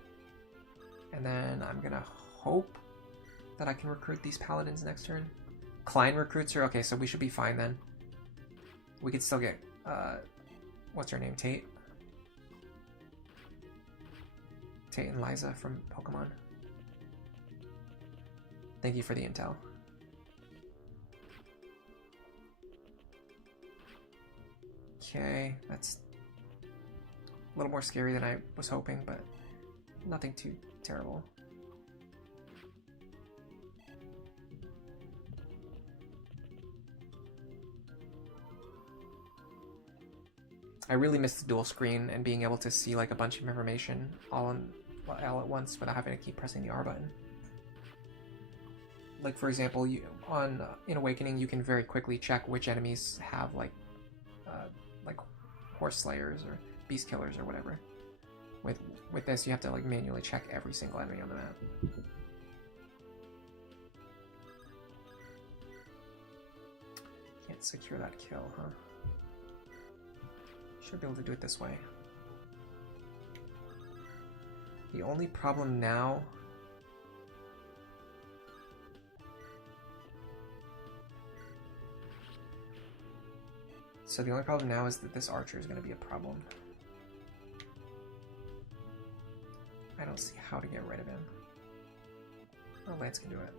And then I'm going to hope that I can recruit these paladins next turn. Klein recruits her? Okay, so we should be fine then. We could still get, what's her name, Tate? Tate and Liza from Pokemon. Thank you for the intel. Okay, that's a little more scary than I was hoping, but nothing too terrible. I really missed the dual screen and being able to see like a bunch of information all at once without having to keep pressing the R button. Like for example, in Awakening, you can very quickly check which enemies have like horse slayers or beast killers or whatever. With this, you have to like manually check every single enemy on the map. Can't secure that kill, huh? Should be able to do it this way. The only problem now... So the only problem now is that this archer is going to be a problem. I don't see how to get rid of him. Oh, Lance can do it.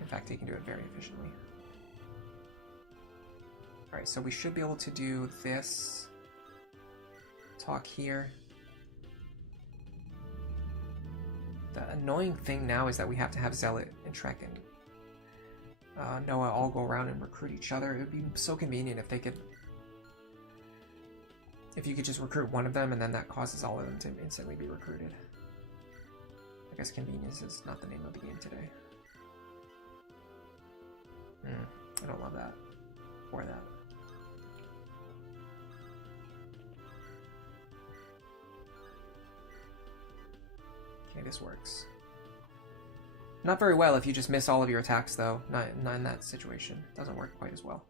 In fact, he can do it very efficiently. Alright, so we should be able to do this. Talk here. The annoying thing now is that we have to have Zealot and Trek and Noah all go around and recruit each other. It would be so convenient if they could... If you could just recruit one of them and then that causes all of them to instantly be recruited. I guess convenience is not the name of the game today. I don't love that. Or that. Okay, this works. Not very well if you just miss all of your attacks, though. Not in that situation. Doesn't work quite as well.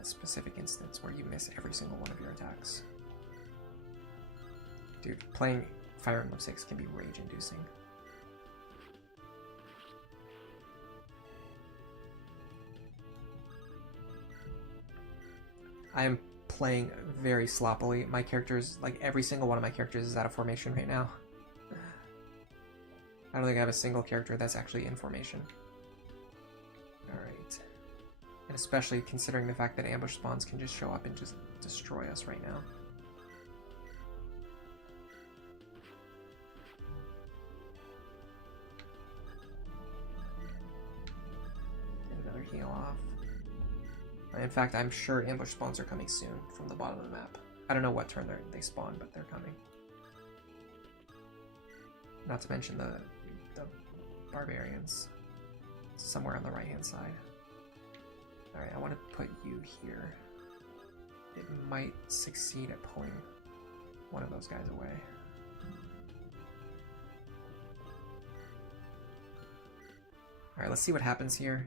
A specific instance where you miss every single one of your attacks. Dude, playing Fire Emblem 6 can be rage-inducing. I am playing very sloppily. My characters, like every single one of my characters is out of formation right now. I don't think I have a single character that's actually in formation. Alright. And especially considering the fact that ambush spawns can just show up and just destroy us right now. Get another heal off. In fact, I'm sure ambush spawns are coming soon from the bottom of the map. I don't know what turn they spawn, but they're coming. Not to mention the barbarians somewhere on the right-hand side. Alright, I want to put you here. It might succeed at pulling one of those guys away. Alright, let's see what happens here.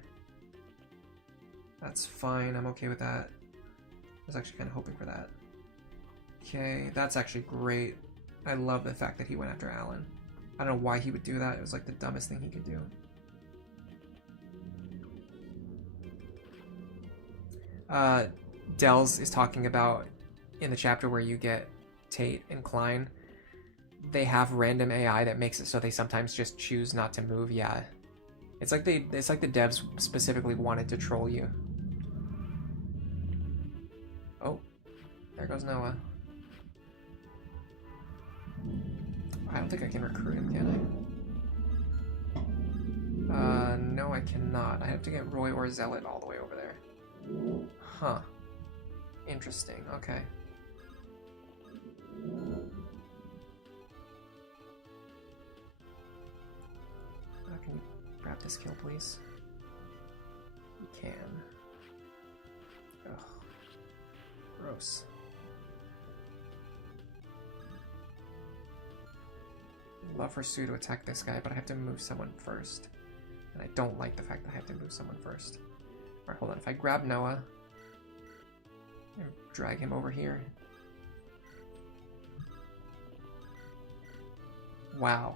That's fine, I'm okay with that. I was actually kind of hoping for that. Okay, that's actually great. I love the fact that he went after Alan. I don't know why he would do that, it was like the dumbest thing he could do. Dells is talking about in the chapter where you get Tate and Klein, they have random AI that makes it so they sometimes just choose not to move. Yeah, it's like the devs specifically wanted to troll you. Oh, there goes Noah. I don't think I can recruit him, can I? No, I cannot. I have to get Roy or Zealot all the way over there. Huh. Interesting, okay. Can you grab this kill, please? You can. Ugh. Gross. I'd love for Sue to attack this guy, but I have to move someone first. And I don't like the fact that I have to move someone first. Alright, hold on. If I grab Noah and drag him over here. Wow.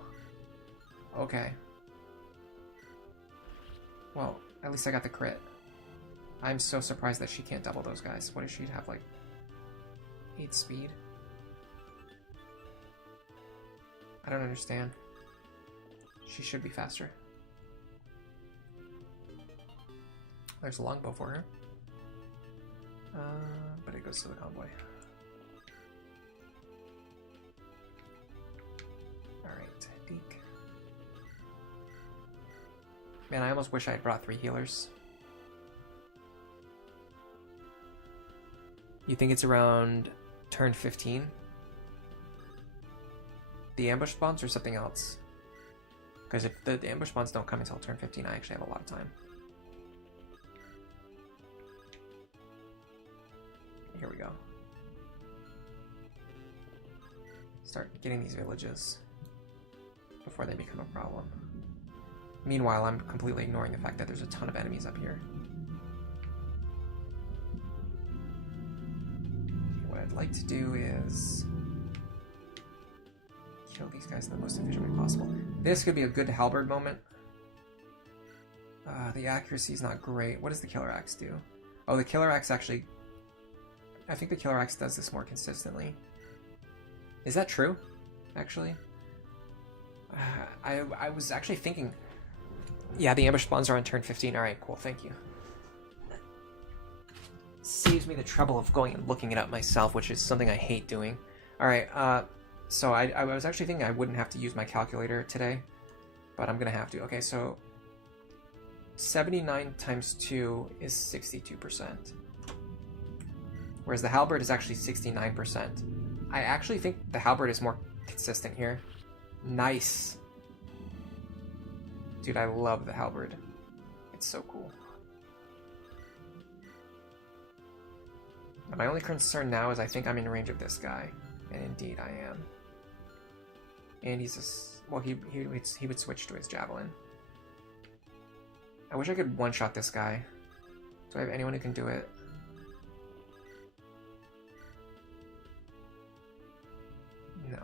Okay. Well, at least I got the crit. I'm so surprised that she can't double those guys. What does she have, like 8 speed? I don't understand. She should be faster. There's a longbow for her. But it goes to the convoy. Alright, Deke. Man, I almost wish I had brought 3 healers. You think it's around turn 15? The ambush spawns or something else? Because if the ambush spawns don't come until turn 15, I actually have a lot of time. Here we go. Start getting these villages before they become a problem. Meanwhile, I'm completely ignoring the fact that there's a ton of enemies up here. Okay, what I'd like to do is kill these guys in the most efficient way possible. This could be a good halberd moment. The accuracy is not great. What does the killer axe do? Oh, the killer axe actually... I think the killer axe does this more consistently. Is that true, actually? I was actually thinking... Yeah, the ambush spawns are on turn 15. Alright, cool, thank you. Saves me the trouble of going and looking it up myself, which is something I hate doing. Alright, so I was actually thinking I wouldn't have to use my calculator today, but I'm gonna have to. Okay, so 79 times 2 is 62%. Whereas the halberd is actually 69%. I actually think the halberd is more consistent here. Nice. Dude, I love the halberd. It's so cool. My only concern now is I think I'm in range of this guy. And indeed I am. And he's a... Well, he would switch to his javelin. I wish I could one-shot this guy. Do I have anyone who can do it? No.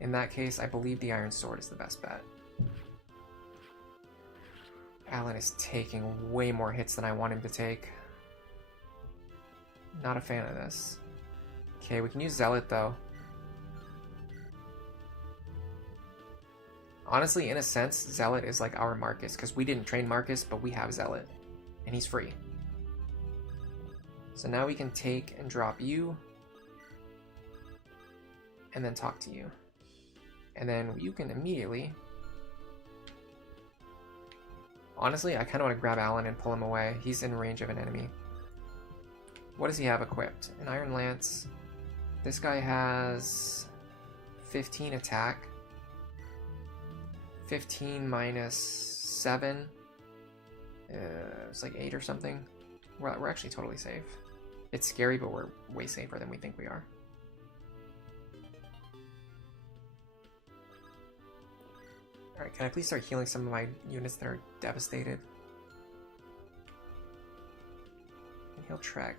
In that case, I believe the Iron Sword is the best bet. Alan is taking way more hits than I want him to take. Not a fan of this. Okay, we can use Zealot though. Honestly, in a sense, Zealot is like our Marcus, because we didn't train Marcus, but we have Zealot. And he's free. So now we can take and drop you. And then talk to you. And then you can immediately... Honestly, I kind of want to grab Alan and pull him away. He's in range of an enemy. What does he have equipped? An Iron Lance. This guy has 15 attack. 15 minus 7. It's like 8 or something. We're actually totally safe. It's scary, but we're way safer than we think we are. Alright, can I please start healing some of my units that are devastated? And heal Trek.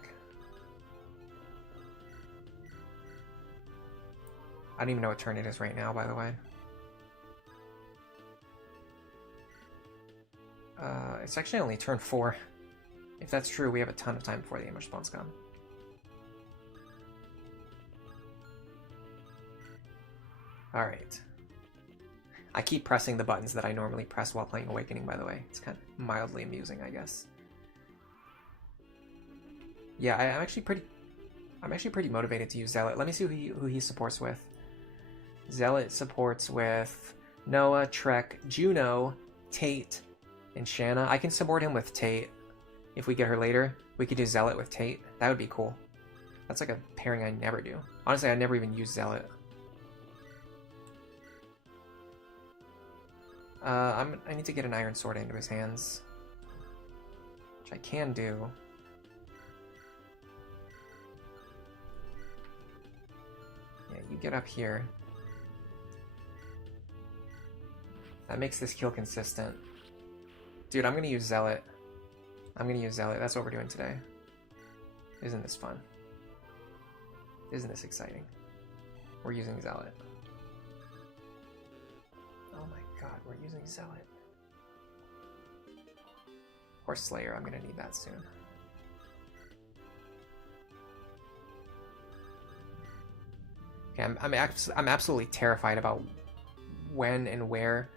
I don't even know what turn it is right now, by the way. It's actually only turn 4. If that's true, we have a ton of time before the ambush spawns come. Alright. I keep pressing the buttons that I normally press while playing Awakening, by the way. It's kind of mildly amusing, I guess. Yeah, I'm actually pretty motivated to use Zealot. Let me see who he supports with. Zealot supports with Noah, Trek, Juno, Tate, and Shanna. I can support him with Tate. If we get her later, we could do Zealot with Tate. That would be cool. That's like a pairing I never do. Honestly, I never even use Zealot. I need to get an Iron Sword into his hands, which I can do. Yeah, you get up here. That makes this kill consistent. Dude, I'm gonna use Zealot. I'm gonna use Zealot. That's what we're doing today. Isn't this fun? Isn't this exciting? We're using Zealot. Oh my god, we're using Zealot. Or Slayer, I'm gonna need that soon. Okay, I'm absolutely terrified about when and where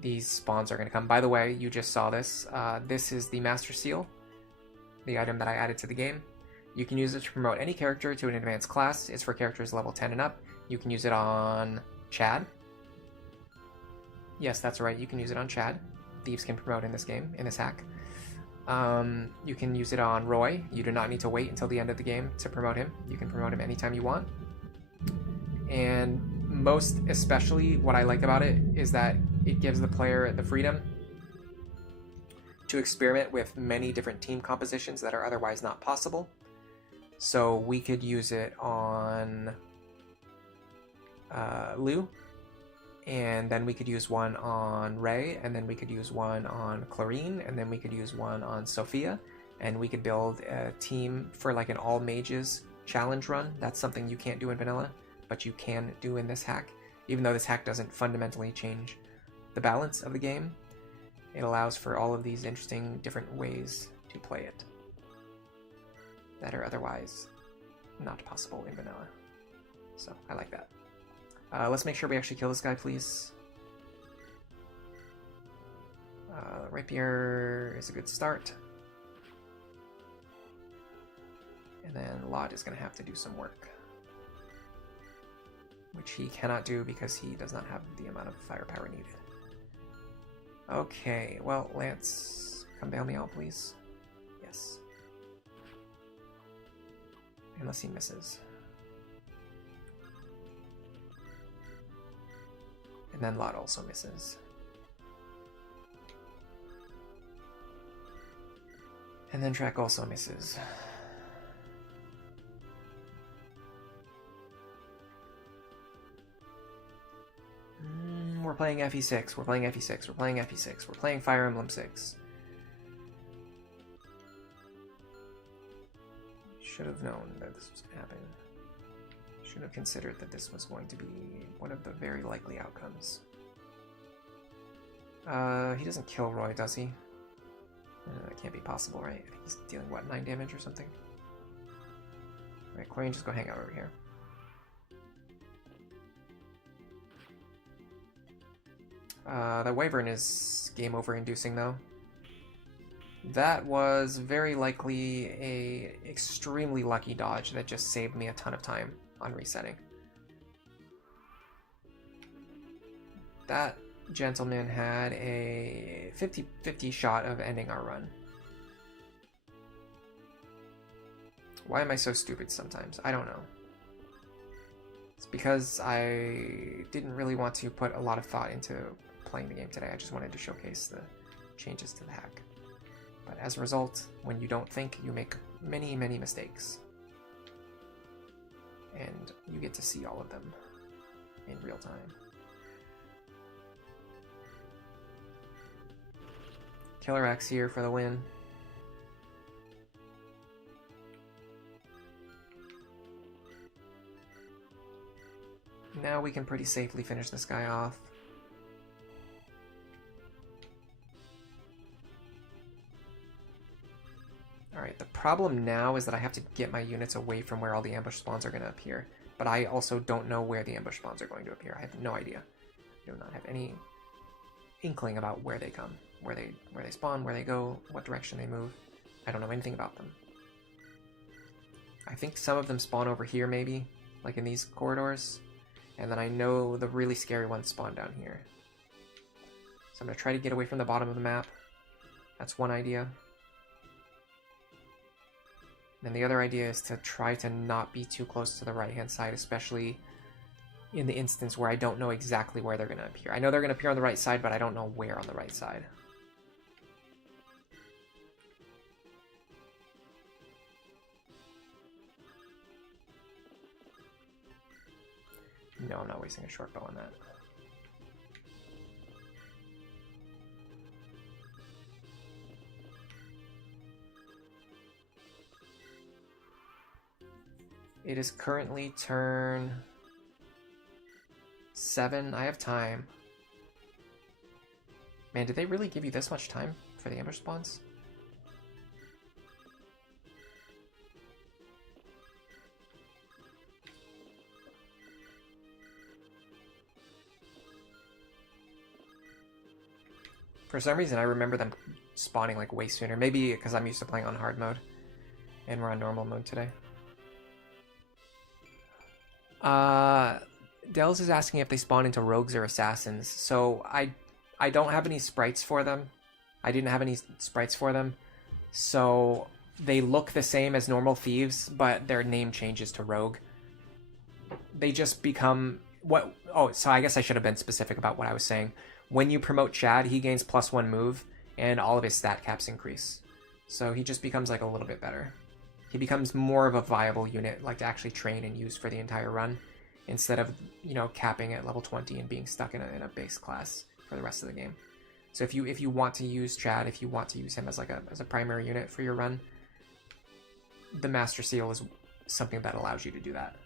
these spawns are going to come. By the way, you just saw this. This is the Master Seal, the item that I added to the game. You can use it to promote any character to an advanced class. It's for characters level 10 and up. You can use it on Chad. Yes, that's right, you can use it on Chad. Thieves can promote in this game, in this hack. You can use it on Roy. You do not need to wait until the end of the game to promote him. You can promote him anytime you want. And most especially what I like about it is that it gives the player the freedom to experiment with many different team compositions that are otherwise not possible. So we could use it on Lou, and then we could use one on Ray, and then we could use one on Clarine, and then we could use one on Sophia, and we could build a team for like an all mages challenge run. That's something you can't do in vanilla, but you can do in this hack. Even though this hack doesn't fundamentally change the balance of the game, it allows for all of these interesting different ways to play it that are otherwise not possible in vanilla. So I like that. Let's make sure we actually kill this guy, please. Rapier is a good start. And then Lot is going to have to do some work, which he cannot do because he does not have the amount of firepower needed. Okay, well, Lance, come bail me out, please. Yes. Unless he misses. And then Lot also misses. And then Track also misses. We're playing FE6, we're playing FE6, we're playing FE6, we're playing Fire Emblem 6. Should have known that this was going to happen. Should have considered that this was going to be one of the very likely outcomes. He doesn't kill Roy, does he? That can't be possible, right? He's dealing, what, 9 damage or something? Alright, Corian, just go hang out over here. The Wyvern is game over inducing though. That was very likely a extremely lucky dodge that just saved me a ton of time on resetting. That gentleman had a 50-50 shot of ending our run. Why am I so stupid sometimes? I don't know. It's because I didn't really want to put a lot of thought into playing the game today. I just wanted to showcase the changes to the hack. But as a result, when you don't think, you make many, many mistakes. And you get to see all of them in real time. Killer Axe here for the win. Now we can pretty safely finish this guy off. Alright, the problem now is that I have to get my units away from where all the ambush spawns are going to appear. But I also don't know where the ambush spawns are going to appear. I have no idea. I do not have any inkling about where they come, where they spawn, where they go, what direction they move. I don't know anything about them. I think some of them spawn over here maybe, like in these corridors. And then I know the really scary ones spawn down here. So I'm going to try to get away from the bottom of the map. That's one idea. And the other idea is to try to not be too close to the right-hand side, especially in the instance where I don't know exactly where they're going to appear. I know they're going to appear on the right side, but I don't know where on the right side. No, I'm not wasting a short bow on that. It is currently turn 7. I have time. Man, did they really give you this much time for the ambush spawns? For some reason, I remember them spawning like way sooner. Maybe because I'm used to playing on hard mode, and we're on normal mode today. Dels is asking if they spawn into rogues or assassins. So I don't have any sprites for them. I didn't have any sprites for them. So they look the same as normal thieves, but their name changes to rogue. They just become what? Oh, so I guess I should have been specific about what I was saying. When you promote Chad, he gains +1 move, and all of his stat caps increase. So he just becomes like a little bit better. He becomes more of a viable unit, like to actually train and use for the entire run, instead of, you know, capping at level 20 and being stuck in a base class for the rest of the game. So if you want to use Chad, if you want to use him as like as a primary unit for your run, the Master Seal is something that allows you to do that.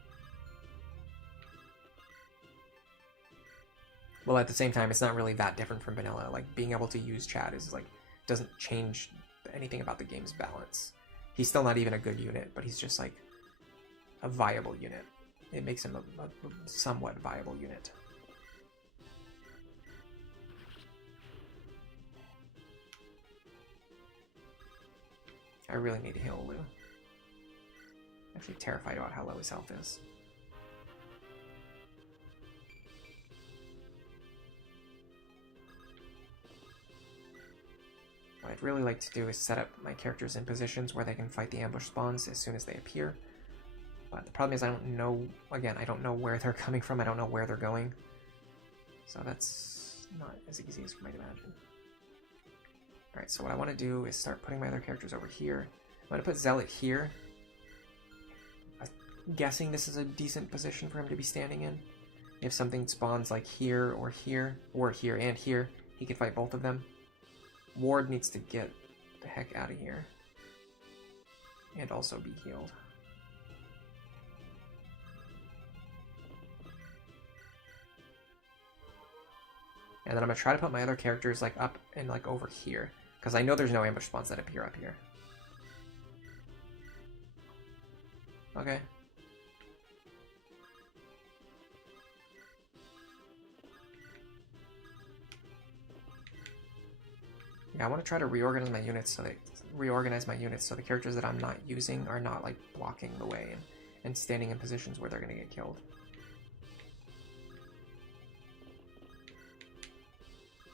Well, at the same time, it's not really that different from vanilla. Like, being able to use Chad is like, doesn't change anything about the game's balance. He's still not even a good unit, but he's just like a viable unit. It makes him a somewhat viable unit. I really need to heal Lou. I'm actually terrified about how low his health is. What I'd really like to do is set up my characters in positions where they can fight the ambush spawns as soon as they appear. But the problem is I don't know, again, I don't know where they're coming from, I don't know where they're going. So that's not as easy as you might imagine. Alright, so what I want to do is start putting my other characters over here. I'm going to put Zealot here. I'm guessing this is a decent position for him to be standing in. If something spawns like here, or here and here, he could fight both of them. Ward needs to get the heck out of here. And also be healed. And then I'm going to try to put my other characters like up and like over here. Because I know there's no ambush spawns that appear up here. Okay. Yeah, I want to try to reorganize my units so the characters that I'm not using are not like blocking the way and standing in positions where they're going to get killed.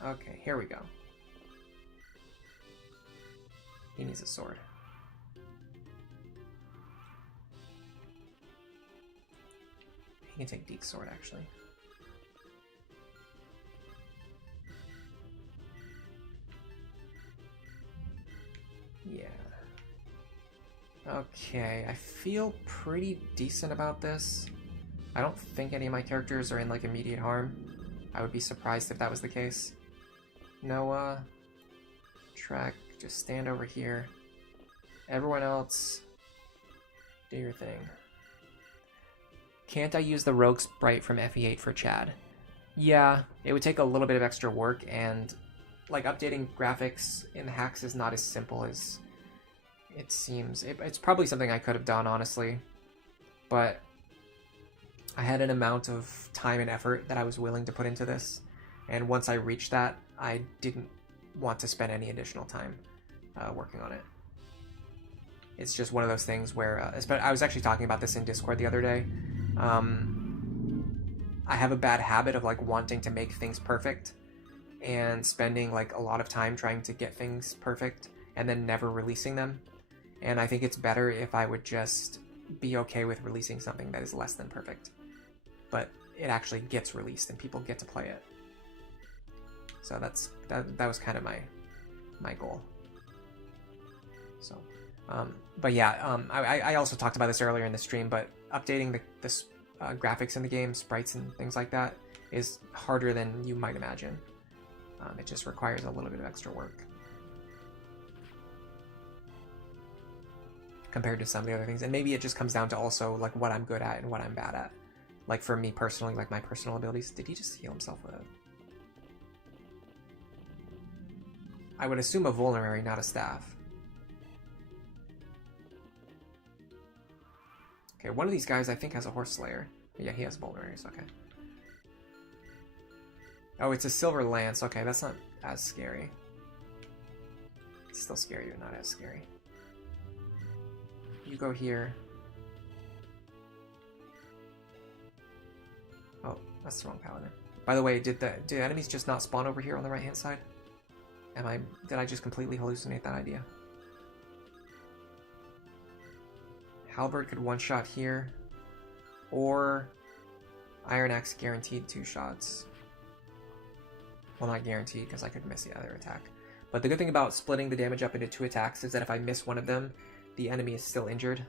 Okay, here we go. He needs a sword. He can take Deke's sword, actually. Yeah. Okay, I feel pretty decent about this. I don't think any of my characters are in like immediate harm. I would be surprised if that was the case. Noah, Trek, just stand over here. Everyone else, do your thing. Can't I use the Rogue Sprite from FE8 for Chad? Yeah, it would take a little bit of extra work, and like updating graphics in the hacks is not as simple as it seems. It's probably something I could have done, honestly, but I had an amount of time and effort that I was willing to put into this, and once I reached that, I didn't want to spend any additional time working on it. It's just one of those things where, I was actually talking about this in Discord the other day. I have a bad habit of like wanting to make things perfect and spending like a lot of time trying to get things perfect and then never releasing them. And I think it's better if I would just be okay with releasing something that is less than perfect, but it actually gets released and people get to play it. So that was kind of my goal. So, but yeah, I also talked about this earlier in the stream, but updating the graphics in the game, sprites and things like that, is harder than you might imagine. It just requires a little bit of extra work compared to some of the other things. And maybe it just comes down to also like what I'm good at and what I'm bad at. Like for me personally, like my personal abilities. Did he just heal himself with it? I would assume a vulnerary, not a staff. Okay, one of these guys I think has a horse slayer. Yeah, he has vulneraries, okay. Oh, it's a silver lance. Okay, that's not as scary. It's still scary, but not as scary. You go here. Oh, that's the wrong paladin. By the way, did enemies just not spawn over here on the right-hand side? Did I just completely hallucinate that idea? Halberd could one-shot here, or Iron Axe guaranteed 2 shots. Well, not guaranteed, because I could miss the other attack. But the good thing about splitting the damage up into 2 attacks is that if I miss one of them, the enemy is still injured.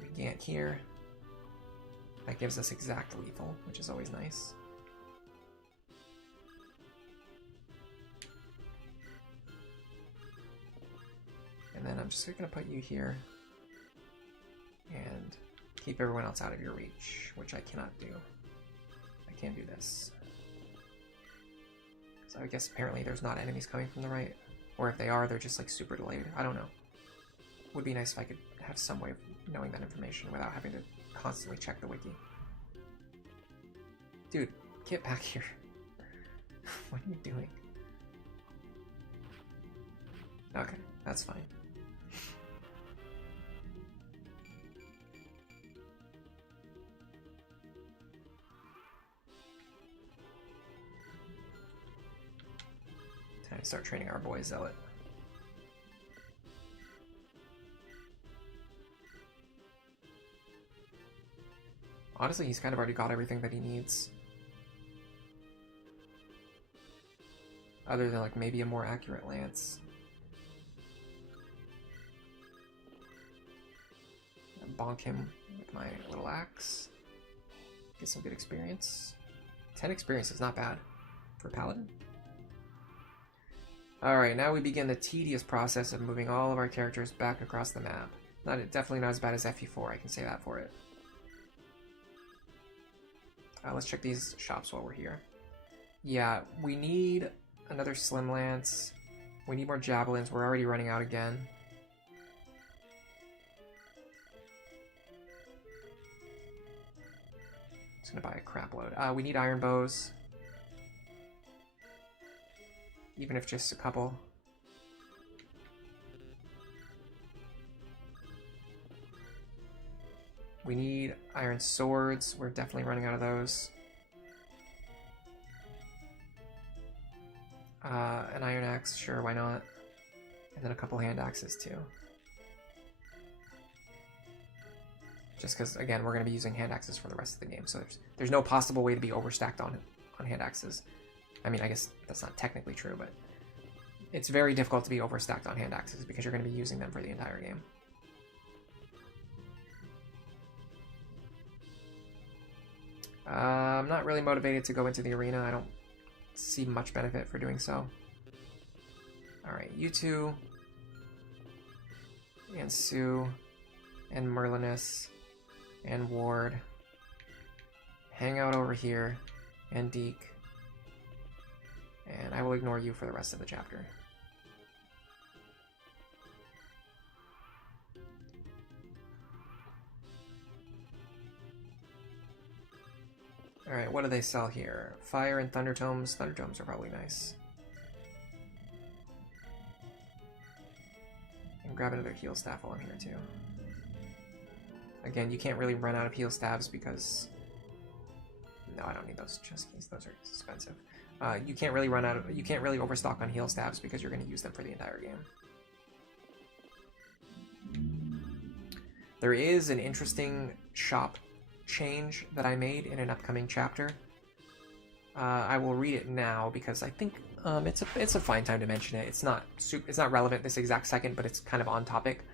We Gant here. That gives us exact lethal, which is always nice. And then I'm just going to put you here and keep everyone else out of your reach, which I cannot do. I can't do this. So I guess apparently there's not enemies coming from the right. Or if they are, they're just like super delayed. I don't know. Would be nice if I could have some way of knowing that information without having to constantly check the wiki. Dude, get back here. What are you doing? Okay, that's fine. Time to start training our boy Zealot. Honestly, he's kind of already got everything that he needs. Other than like maybe a more accurate lance. Bonk him with my little axe. Get some good experience. 10 experience is not bad for Paladin. Alright, now we begin the tedious process of moving all of our characters back across the map. Definitely not as bad as FE4, I can say that for it. Let's check these shops while we're here. Yeah, we need another Slim Lance. We need more Javelins. We're already running out again. Just gonna buy a crap load. We need Iron Bows. Even if just a couple. We need Iron Swords. We're definitely running out of those. An Iron Axe, sure, why not? And then a couple Hand Axes too. Just because, again, we're going to be using Hand Axes for the rest of the game, so there's no possible way to be overstacked on Hand Axes. I mean, I guess that's not technically true, but it's very difficult to be overstacked on Hand Axes because you're going to be using them for the entire game. I'm not really motivated to go into the arena. I don't see much benefit for doing so. Alright, you two, and Sue, and Merlinus, and Ward, hang out over here, and Deke, and I will ignore you for the rest of the chapter. Alright, what do they sell here? Fire and Thunder Tomes. Thunder Tomes are probably nice. And grab another heal staff while I'm here too. Again, you can't really run out of heal staffs because... No, I don't need those chest keys. Those are expensive. You can't really run out of... You can't really overstock on heal staffs because you're going to use them for the entire game. There is an interesting shop change that I made in an upcoming chapter. I will read it now because I think it's a fine time to mention it. It's not relevant this exact second, but it's kind of on topic.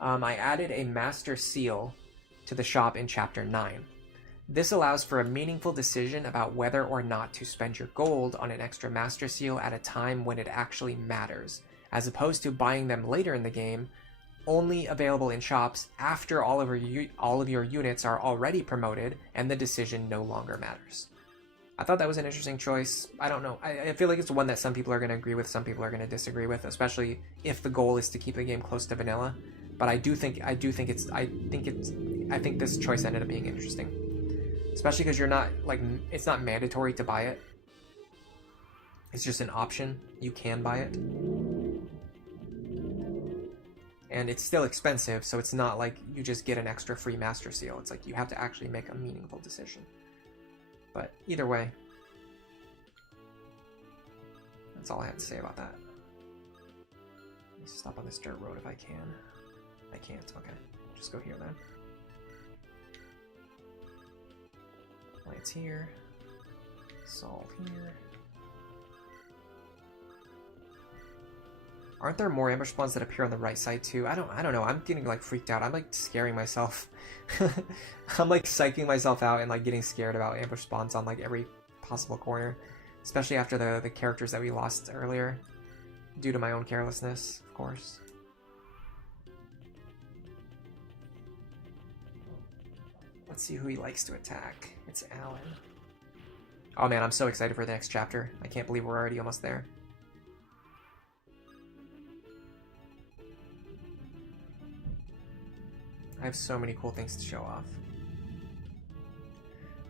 I added a master seal to the shop in chapter 9. This allows for a meaningful decision about whether or not to spend your gold on an extra master seal at a time when it actually matters, as opposed to buying them later in the game, only available in shops after all of your units are already promoted and the decision no longer matters. I thought that was an interesting choice. I don't know. I feel like it's one that some people are going to agree with, some people are going to disagree with, especially if the goal is to keep the game close to vanilla. But I think this choice ended up being interesting, especially because you're not it's not mandatory to buy it. It's just an option. You can buy it. And it's still expensive, so it's not like you just get an extra free master seal. It's like you have to actually make a meaningful decision. But either way, that's all I have to say about that. Let me stop on this dirt road if I can. I can't, okay. just go here then. Lance here. Saul here. Aren't there more ambush spawns that appear on the right side too? I don't know. I'm getting like freaked out. I'm like scaring myself. I'm like psyching myself out and like getting scared about ambush spawns on like every possible corner, especially after the characters that we lost earlier, due to my own carelessness, of course. Let's see who he likes to attack. It's Alan. Oh man, I'm so excited for the next chapter. I can't believe we're already almost there. I have so many cool things to show off.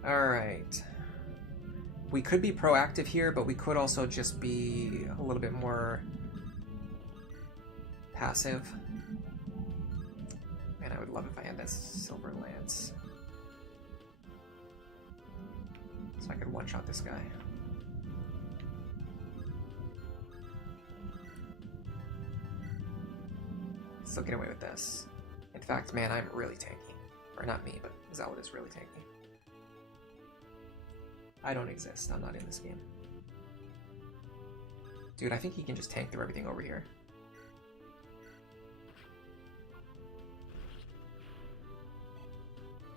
Alright. We could be proactive here, but we could also just be a little bit more passive. Man, I would love if I had this silver lance. So I could one-shot this guy. Still get away with this. In fact, man, I'm really tanky. Or not me, but Zealot is really tanky. I don't exist. I'm not in this game. Dude, I think he can just tank through everything over here.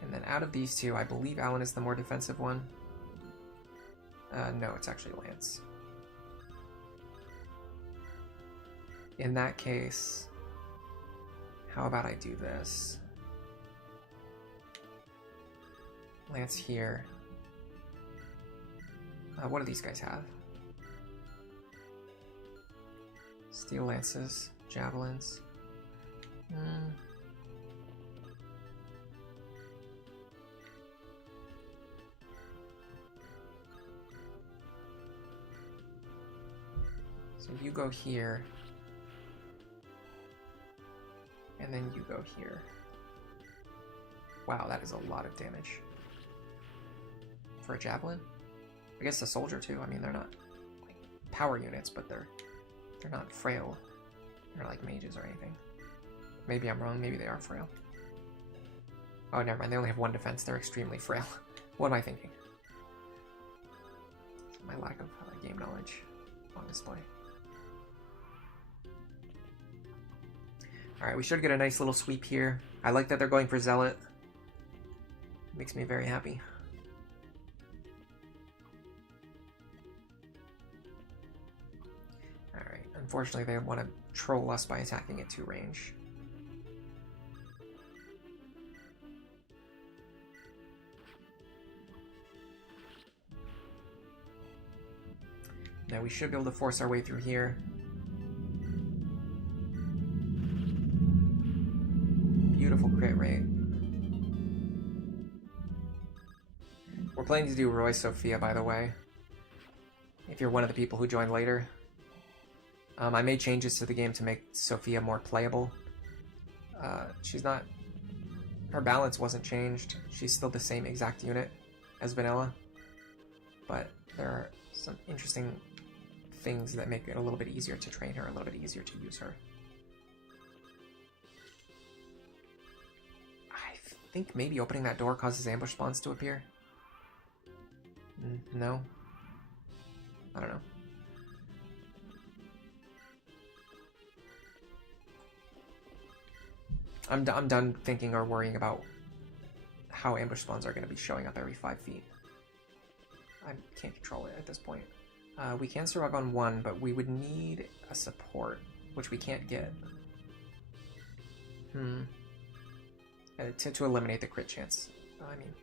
And then out of these two, I believe Alan is the more defensive one. No, it's actually Lance. In that case, how about I do this? Lance here. What do these guys have? Steel lances, javelins. So you go here. And then you go here. Wow, that is a lot of damage. For a javelin? I guess a soldier too. I mean, they're not like power units, but they're not frail. They're not like mages or anything. Maybe I'm wrong. Maybe they are frail. Oh, never mind. They only have one defense. They're extremely frail. What am I thinking? My lack of game knowledge on display. Alright, we should get a nice little sweep here. I like that they're going for Zealot. Makes me very happy. Alright, unfortunately they want to troll us by attacking at 2 range. Now we should be able to force our way through here. Beautiful crit rate. We're planning to do Roy Sophia, by the way. If you're one of the people who joined later. I made changes to the game to make Sophia more playable. She's not... Her balance wasn't changed. She's still the same exact unit as Vanilla. But there are some interesting things that make it a little bit easier to train her, a little bit easier to use her. I think maybe opening that door causes ambush spawns to appear. No? I don't know. I'm done thinking or worrying about how ambush spawns are going to be showing up every 5 feet. I can't control it at this point. We can survive on 1, but we would need a support, which we can't get. To eliminate the crit chance. I mean...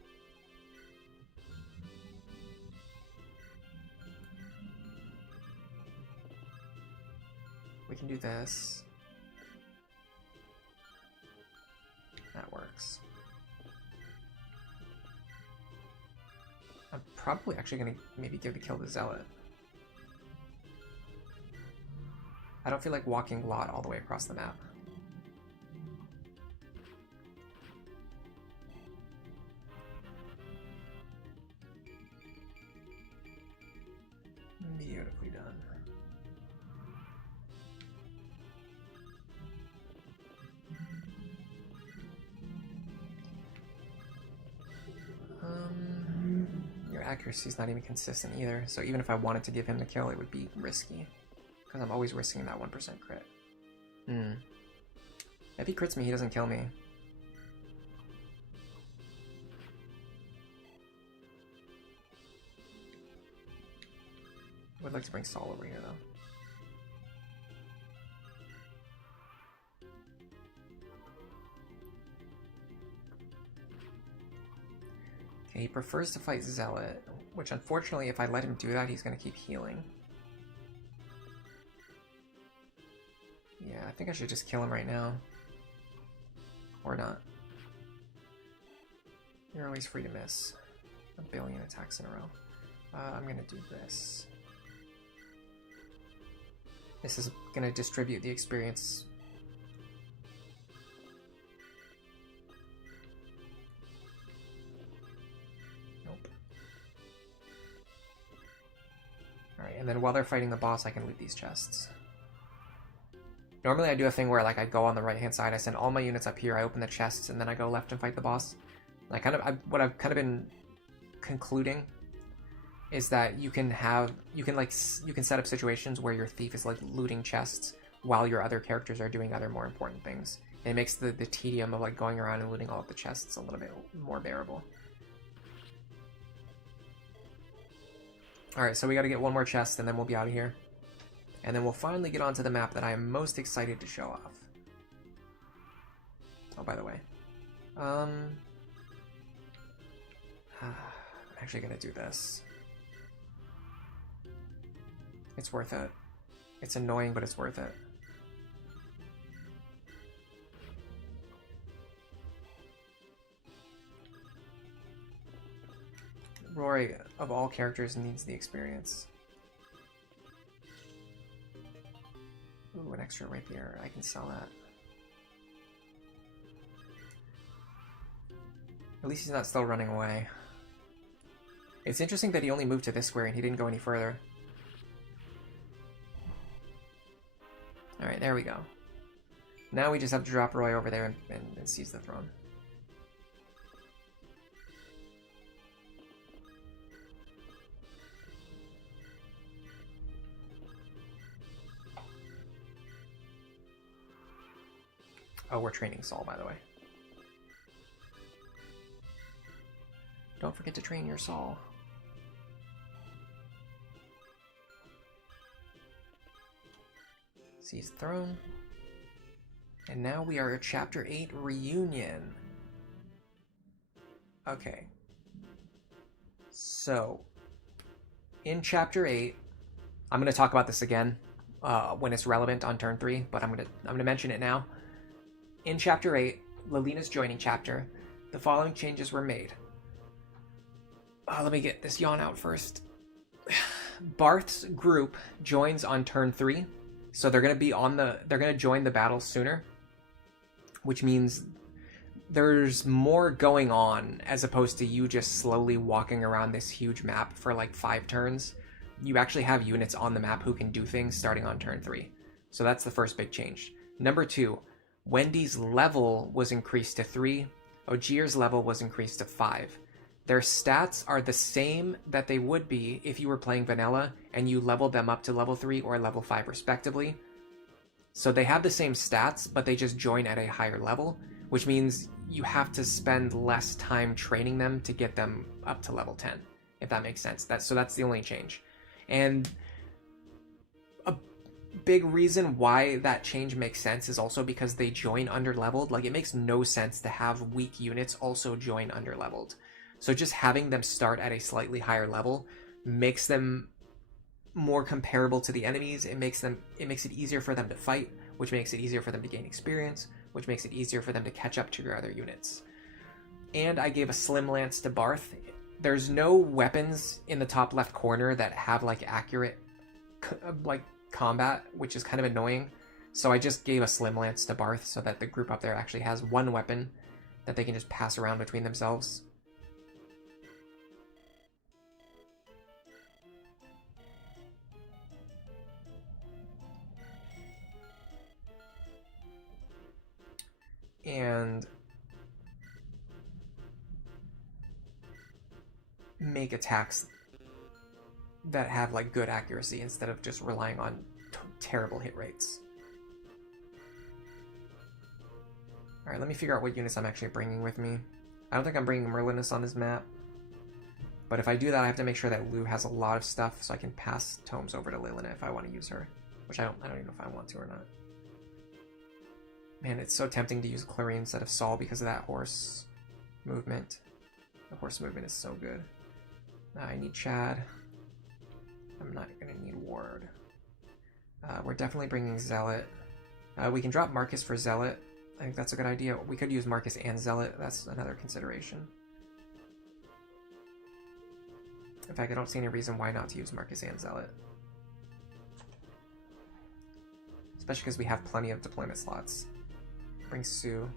We can do this. That works. I'm probably actually going to maybe give the kill to Zealot. I don't feel like walking Lot all the way across the map. Beautifully done. accuracy's not even consistent either, so even if I wanted to give him the kill, it would be risky. Because I'm always risking that 1% crit. If he crits me, he doesn't kill me. Would like to bring Saul over here, though. Okay, he prefers to fight Zealot, which unfortunately, if I let him do that, he's going to keep healing. Yeah, I think I should just kill him right now. Or not. You're always free to miss. 1 billion attacks in a row. I'm going to do this. This is going to distribute the experience. Nope. Alright, and then while they're fighting the boss, I can loot these chests. Normally I do a thing where like I go on the right hand side, I send all my units up here, I open the chests, and then I go left and fight the boss. What I've kind of been concluding is that you can set up situations where your thief is like looting chests while your other characters are doing other more important things. And it makes the tedium of like going around and looting all of the chests a little bit more bearable. Alright, so we gotta get one more chest and then we'll be out of here. And then we'll finally get onto the map that I am most excited to show off. Oh, by the way. I'm actually gonna do this. It's worth it. It's annoying, but it's worth it. Rory, of all characters, needs the experience. Ooh, an extra rapier. I can sell that. At least he's not still running away. It's interesting that he only moved to this square and he didn't go any further. Alright, there we go. Now we just have to drop Roy over there and seize the throne. Oh, we're training Saul, by the way. Don't forget to train your Saul. Seize the throne. And now we are at Chapter 8 Reunion. Okay. So, in Chapter 8, I'm going to talk about this again when it's relevant on turn 3, but I'm going to mention it now. In Chapter 8, Lilina's joining chapter, the following changes were made. Let me get this yawn out first. Barth's group joins on turn 3, so they're going to join the battle sooner, which means there's more going on as opposed to you just slowly walking around this huge map for like 5 turns. You actually have units on the map who can do things starting on turn 3. So that's the first big change. Number 2, Wendy's level was increased to 3, Ogier's level was increased to 5. Their stats are the same that they would be if you were playing vanilla and you leveled them up to level 3 or level 5 respectively. So they have the same stats, but they just join at a higher level, which means you have to spend less time training them to get them up to level 10, if that makes sense. So that's the only change. And a big reason why that change makes sense is also because they join underleveled. Like, it makes no sense to have weak units also join underleveled. So just having them start at a slightly higher level makes them more comparable to the enemies. It makes it easier for them to fight, which makes it easier for them to gain experience, which makes it easier for them to catch up to your other units. And I gave a slim lance to Barth. There's no weapons in the top left corner that have like accurate combat, which is kind of annoying. So I just gave a slim lance to Barth so that the group up there actually has one weapon that they can just pass around between themselves. And make attacks that have like good accuracy instead of just relying on terrible hit rates. Alright, let me figure out what units I'm actually bringing with me. I don't think I'm bringing Merlinus on this map. But if I do that, I have to make sure that Lou has a lot of stuff so I can pass tomes over to Lilina if I want to use her. Which I don't even know if I want to or not. Man, it's so tempting to use Clarine instead of Saul because of that horse movement. The horse movement is so good. I need Chad. I'm not going to need Ward. We're definitely bringing Zealot. We can drop Marcus for Zealot. I think that's a good idea. We could use Marcus and Zealot. That's another consideration. In fact, I don't see any reason why not to use Marcus and Zealot. Especially because we have plenty of deployment slots. Bring Sue.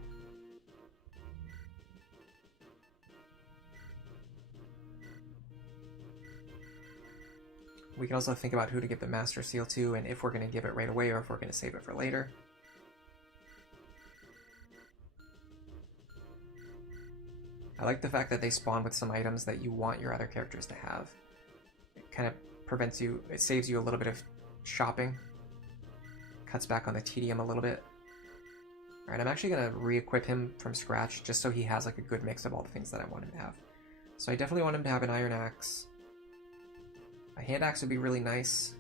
We can also think about who to give the Master Seal to, and if we're going to give it right away or if we're going to save it for later. I like the fact that they spawn with some items that you want your other characters to have. It kind of prevents you, it saves you a little bit of shopping. Cuts back on the tedium a little bit. Alright, I'm actually going to re-equip him from scratch just so he has like a good mix of all the things that I want him to have. So I definitely want him to have an Iron Axe. A Hand Axe would be really nice.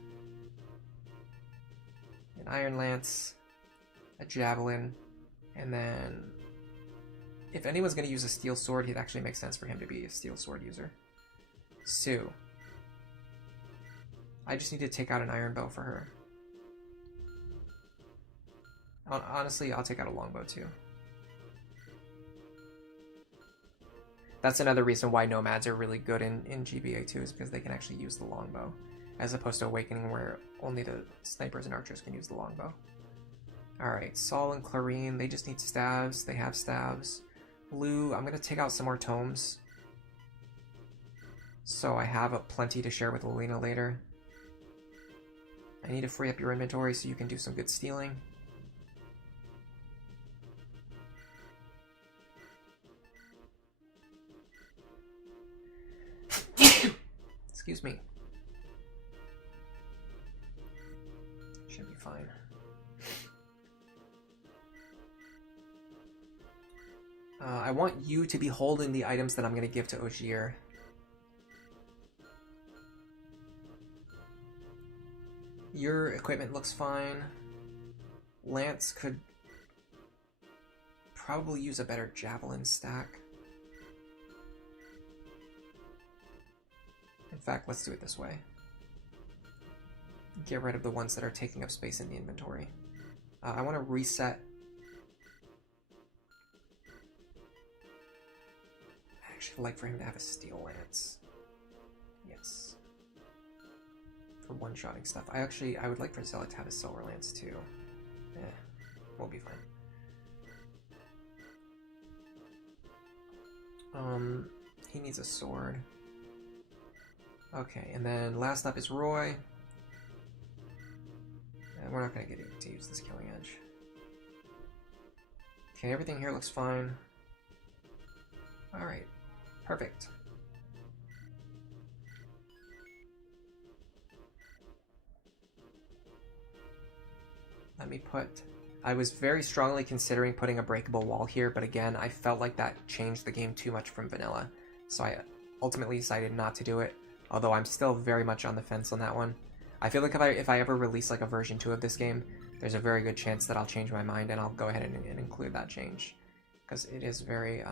An Iron Lance. A Javelin. And then if anyone's going to use a Steel Sword, it actually makes sense for him to be a Steel Sword user. Sue. I just need to take out an Iron Bow for her. Honestly, I'll take out a Longbow too. That's another reason why Nomads are really good in GBA 2 is because they can actually use the Longbow. As opposed to Awakening where only the snipers and archers can use the Longbow. Alright, Saul and Clarine, they just need stabs. They have stabs. Lou, I'm going to take out some more tomes. So I have plenty to share with Lilina later. I need to free up your inventory so you can do some good stealing. Excuse me. Should be fine. I want you to be holding the items that I'm going to give to Ogier. Your equipment looks fine. Lance could probably use a better javelin stack. In fact, let's do it this way. Get rid of the ones that are taking up space in the inventory. I want to reset. I actually like for him to have a steel lance. Yes. For one-shotting stuff. I would like for Zealot to have a silver lance too. We'll be fine. He needs a sword. Okay, and then last up is Roy. And we're not going to get to use this Killing Edge. Okay, everything here looks fine. Alright, perfect. Let me put... I was very strongly considering putting a breakable wall here, but again, I felt like that changed the game too much from vanilla. So I ultimately decided not to do it. Although I'm still very much on the fence on that one. I feel like if I ever release like a version 2 of this game, there's a very good chance that I'll change my mind and I'll go ahead and include that change. Because it is very,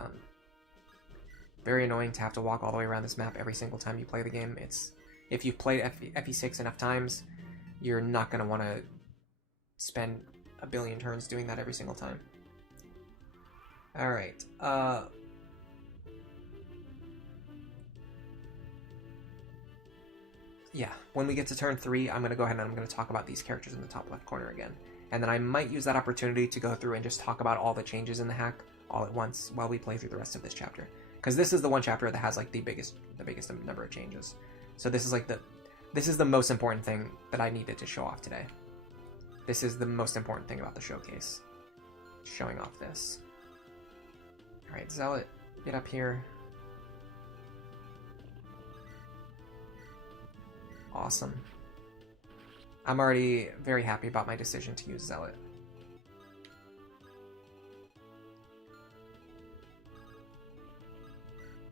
very annoying to have to walk all the way around this map every single time you play the game. If you've played FE6 enough times, you're not going to want to spend a billion turns doing that every single time. Alright, yeah, when we get to turn 3, I'm going to go ahead and I'm going to talk about these characters in the top left corner again. And then I might use that opportunity to go through and just talk about all the changes in the hack all at once while we play through the rest of this chapter. Because this is the one chapter that has like the biggest number of changes. So this is like this is the most important thing that I needed to show off today. This is the most important thing about the showcase. Showing off this. Alright, Zealot, get up here. Awesome. I'm already very happy about my decision to use Zealot.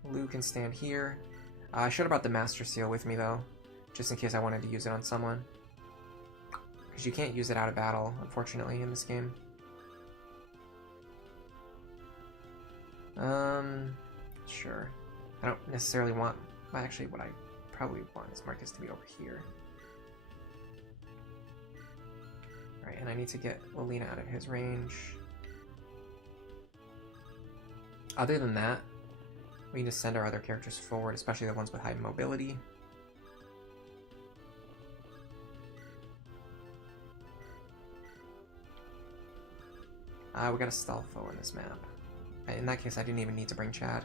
Lou can stand here. I should have brought the Master Seal with me, though, just in case I wanted to use it on someone. Because you can't use it out of battle, unfortunately, in this game. Sure. I don't necessarily want... Actually, what I probably want is Marcus to be over here. Alright, and I need to get Lilina out of his range. Other than that, we need to send our other characters forward, especially the ones with high mobility. We got a Stalfo in this map. In that case, I didn't even need to bring Chad.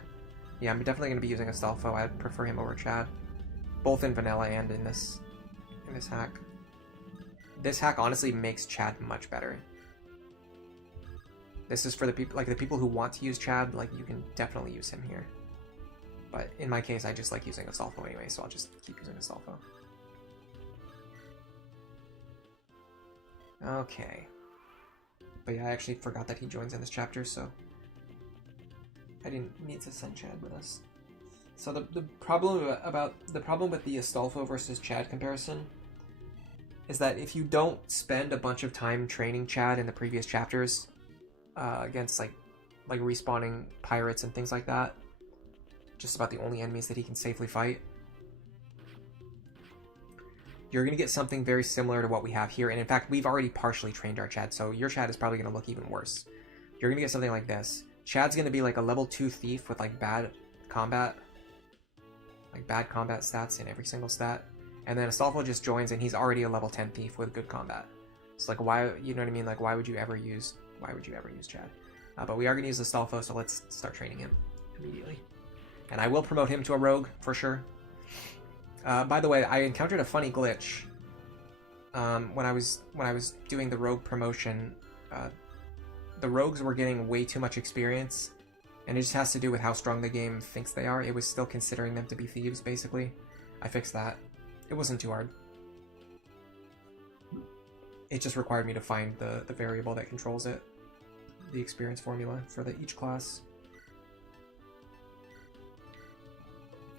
Yeah, I'm definitely going to be using a Stalfo. I'd prefer him over Chad, both in vanilla and in this hack. This hack honestly makes Chad much better. This is for the people, like the people who want to use Chad. Like, you can definitely use him here. But in my case, I just like using a Stalfo anyway, so I'll just keep using a Stalfo. Okay. But yeah, I actually forgot that he joins in this chapter, so I didn't need to send Chad with us. So the problem with the Astolfo versus Chad comparison is that if you don't spend a bunch of time training Chad in the previous chapters against like respawning pirates and things like that, just about the only enemies that he can safely fight, you're going to get something very similar to what we have here. And in fact, we've already partially trained our Chad, so your Chad is probably going to look even worse. You're going to get something like this. Chad's going to be like a level 2 thief with like bad combat stats in every single stat. And then Astolfo just joins and he's already a level 10 thief with good combat. It's like, why, you know what I mean? Like, why would you ever use Chad? But we are going to use Astolfo, so let's start training him immediately. And I will promote him to a rogue for sure. By the way, I encountered a funny glitch when I was doing the rogue promotion. The rogues were getting way too much experience, and it just has to do with how strong the game thinks they are. It was still considering them to be thieves, basically. I fixed that. It wasn't too hard. It just required me to find the variable that controls it, the experience formula for each class,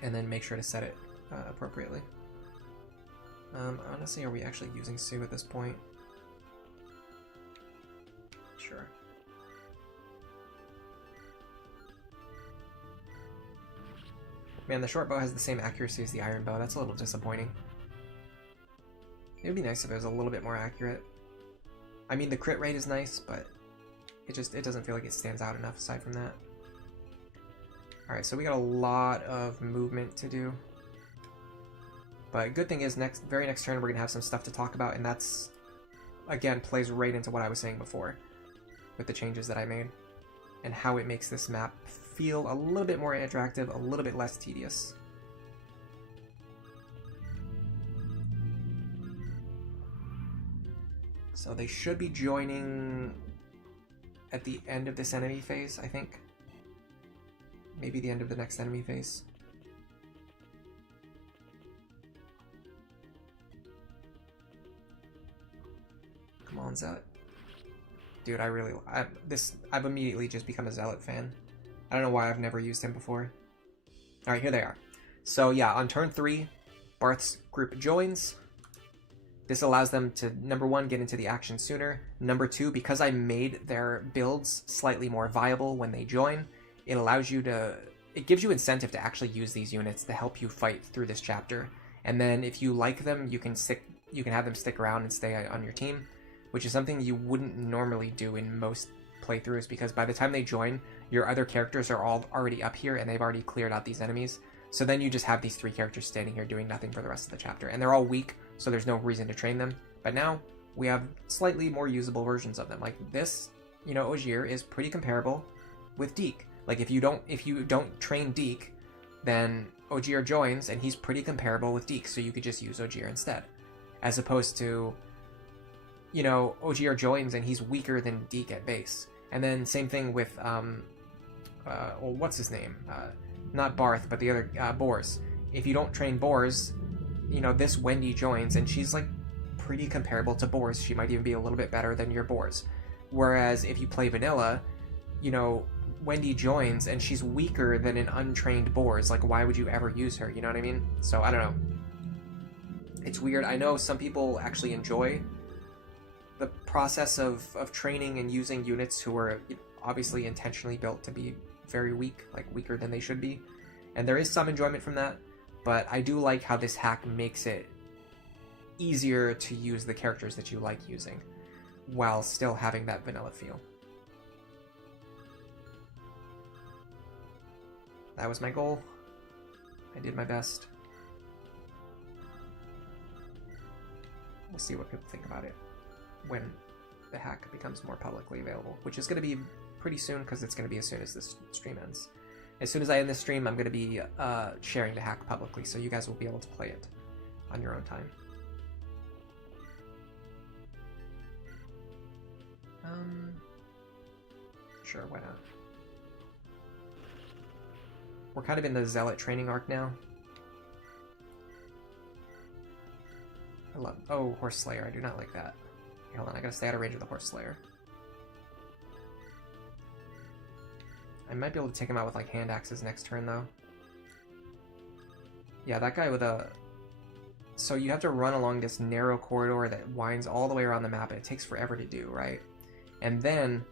and then make sure to set it appropriately. Honestly, are we actually using Sue at this point? Sure. Man, the short bow has the same accuracy as the iron bow. That's a little disappointing. It would be nice if it was a little bit more accurate. I mean, the crit rate is nice, but it doesn't feel like it stands out enough aside from that. Alright, so we got a lot of movement to do. But good thing is, very next turn we're going to have some stuff to talk about, and that's, again, plays right into what I was saying before with the changes that I made and how it makes this map feel a little bit more interactive, a little bit less tedious. So they should be joining at the end of this enemy phase, I think. Maybe the end of the next enemy phase. Come on, Zealot. Dude, I've immediately just become a Zealot fan. I don't know why I've never used him before. Alright, here they are. So yeah, on turn 3, Barth's group joins. This allows them to, number 1, get into the action sooner. Number 2, because I made their builds slightly more viable when they join, it allows you to... It gives you incentive to actually use these units to help you fight through this chapter. And then if you like them, you can have them stick around and stay on your team, which is something you wouldn't normally do in most playthroughs, because by the time they join, your other characters are all already up here and they've already cleared out these enemies. So then you just have these 3 characters standing here doing nothing for the rest of the chapter. And they're all weak, so there's no reason to train them. But now, we have slightly more usable versions of them. Like this, you know, Ogier is pretty comparable with Deke. Like if you don't train Deke, then Ogier joins and he's pretty comparable with Deke, so you could just use Ogier instead. As opposed to, you know, Ogier joins and he's weaker than Deke at base. And then same thing with, well, what's his name? Not Barth, but the other, Bors. If you don't train Bors, you know, this Wendy joins, and she's like pretty comparable to Boars. She might even be a little bit better than your Boars. Whereas if you play vanilla, you know, Wendy joins and she's weaker than an untrained Boars. Like, why would you ever use her? You know what I mean? So I don't know. It's weird. I know some people actually enjoy the process of training and using units who are obviously intentionally built to be very weak, like weaker than they should be. And there is some enjoyment from that, but I do like how this hack makes it easier to use the characters that you like using while still having that vanilla feel. That was my goal. I did my best. We'll see what people think about it when the hack becomes more publicly available, which is going to be pretty soon, because it's going to be as soon as this stream ends. As soon as I end this stream, I'm going to be sharing the hack publicly, so you guys will be able to play it on your own time. Sure, why not? We're kind of in the Zealot training arc now. I love... Oh, Horse Slayer. I do not like that. Hold on, I gotta stay out of range of the Horse Slayer. I might be able to take him out with, like, hand axes next turn, though. Yeah, that guy with a... So you have to run along this narrow corridor that winds all the way around the map, and it takes forever to do, right? And then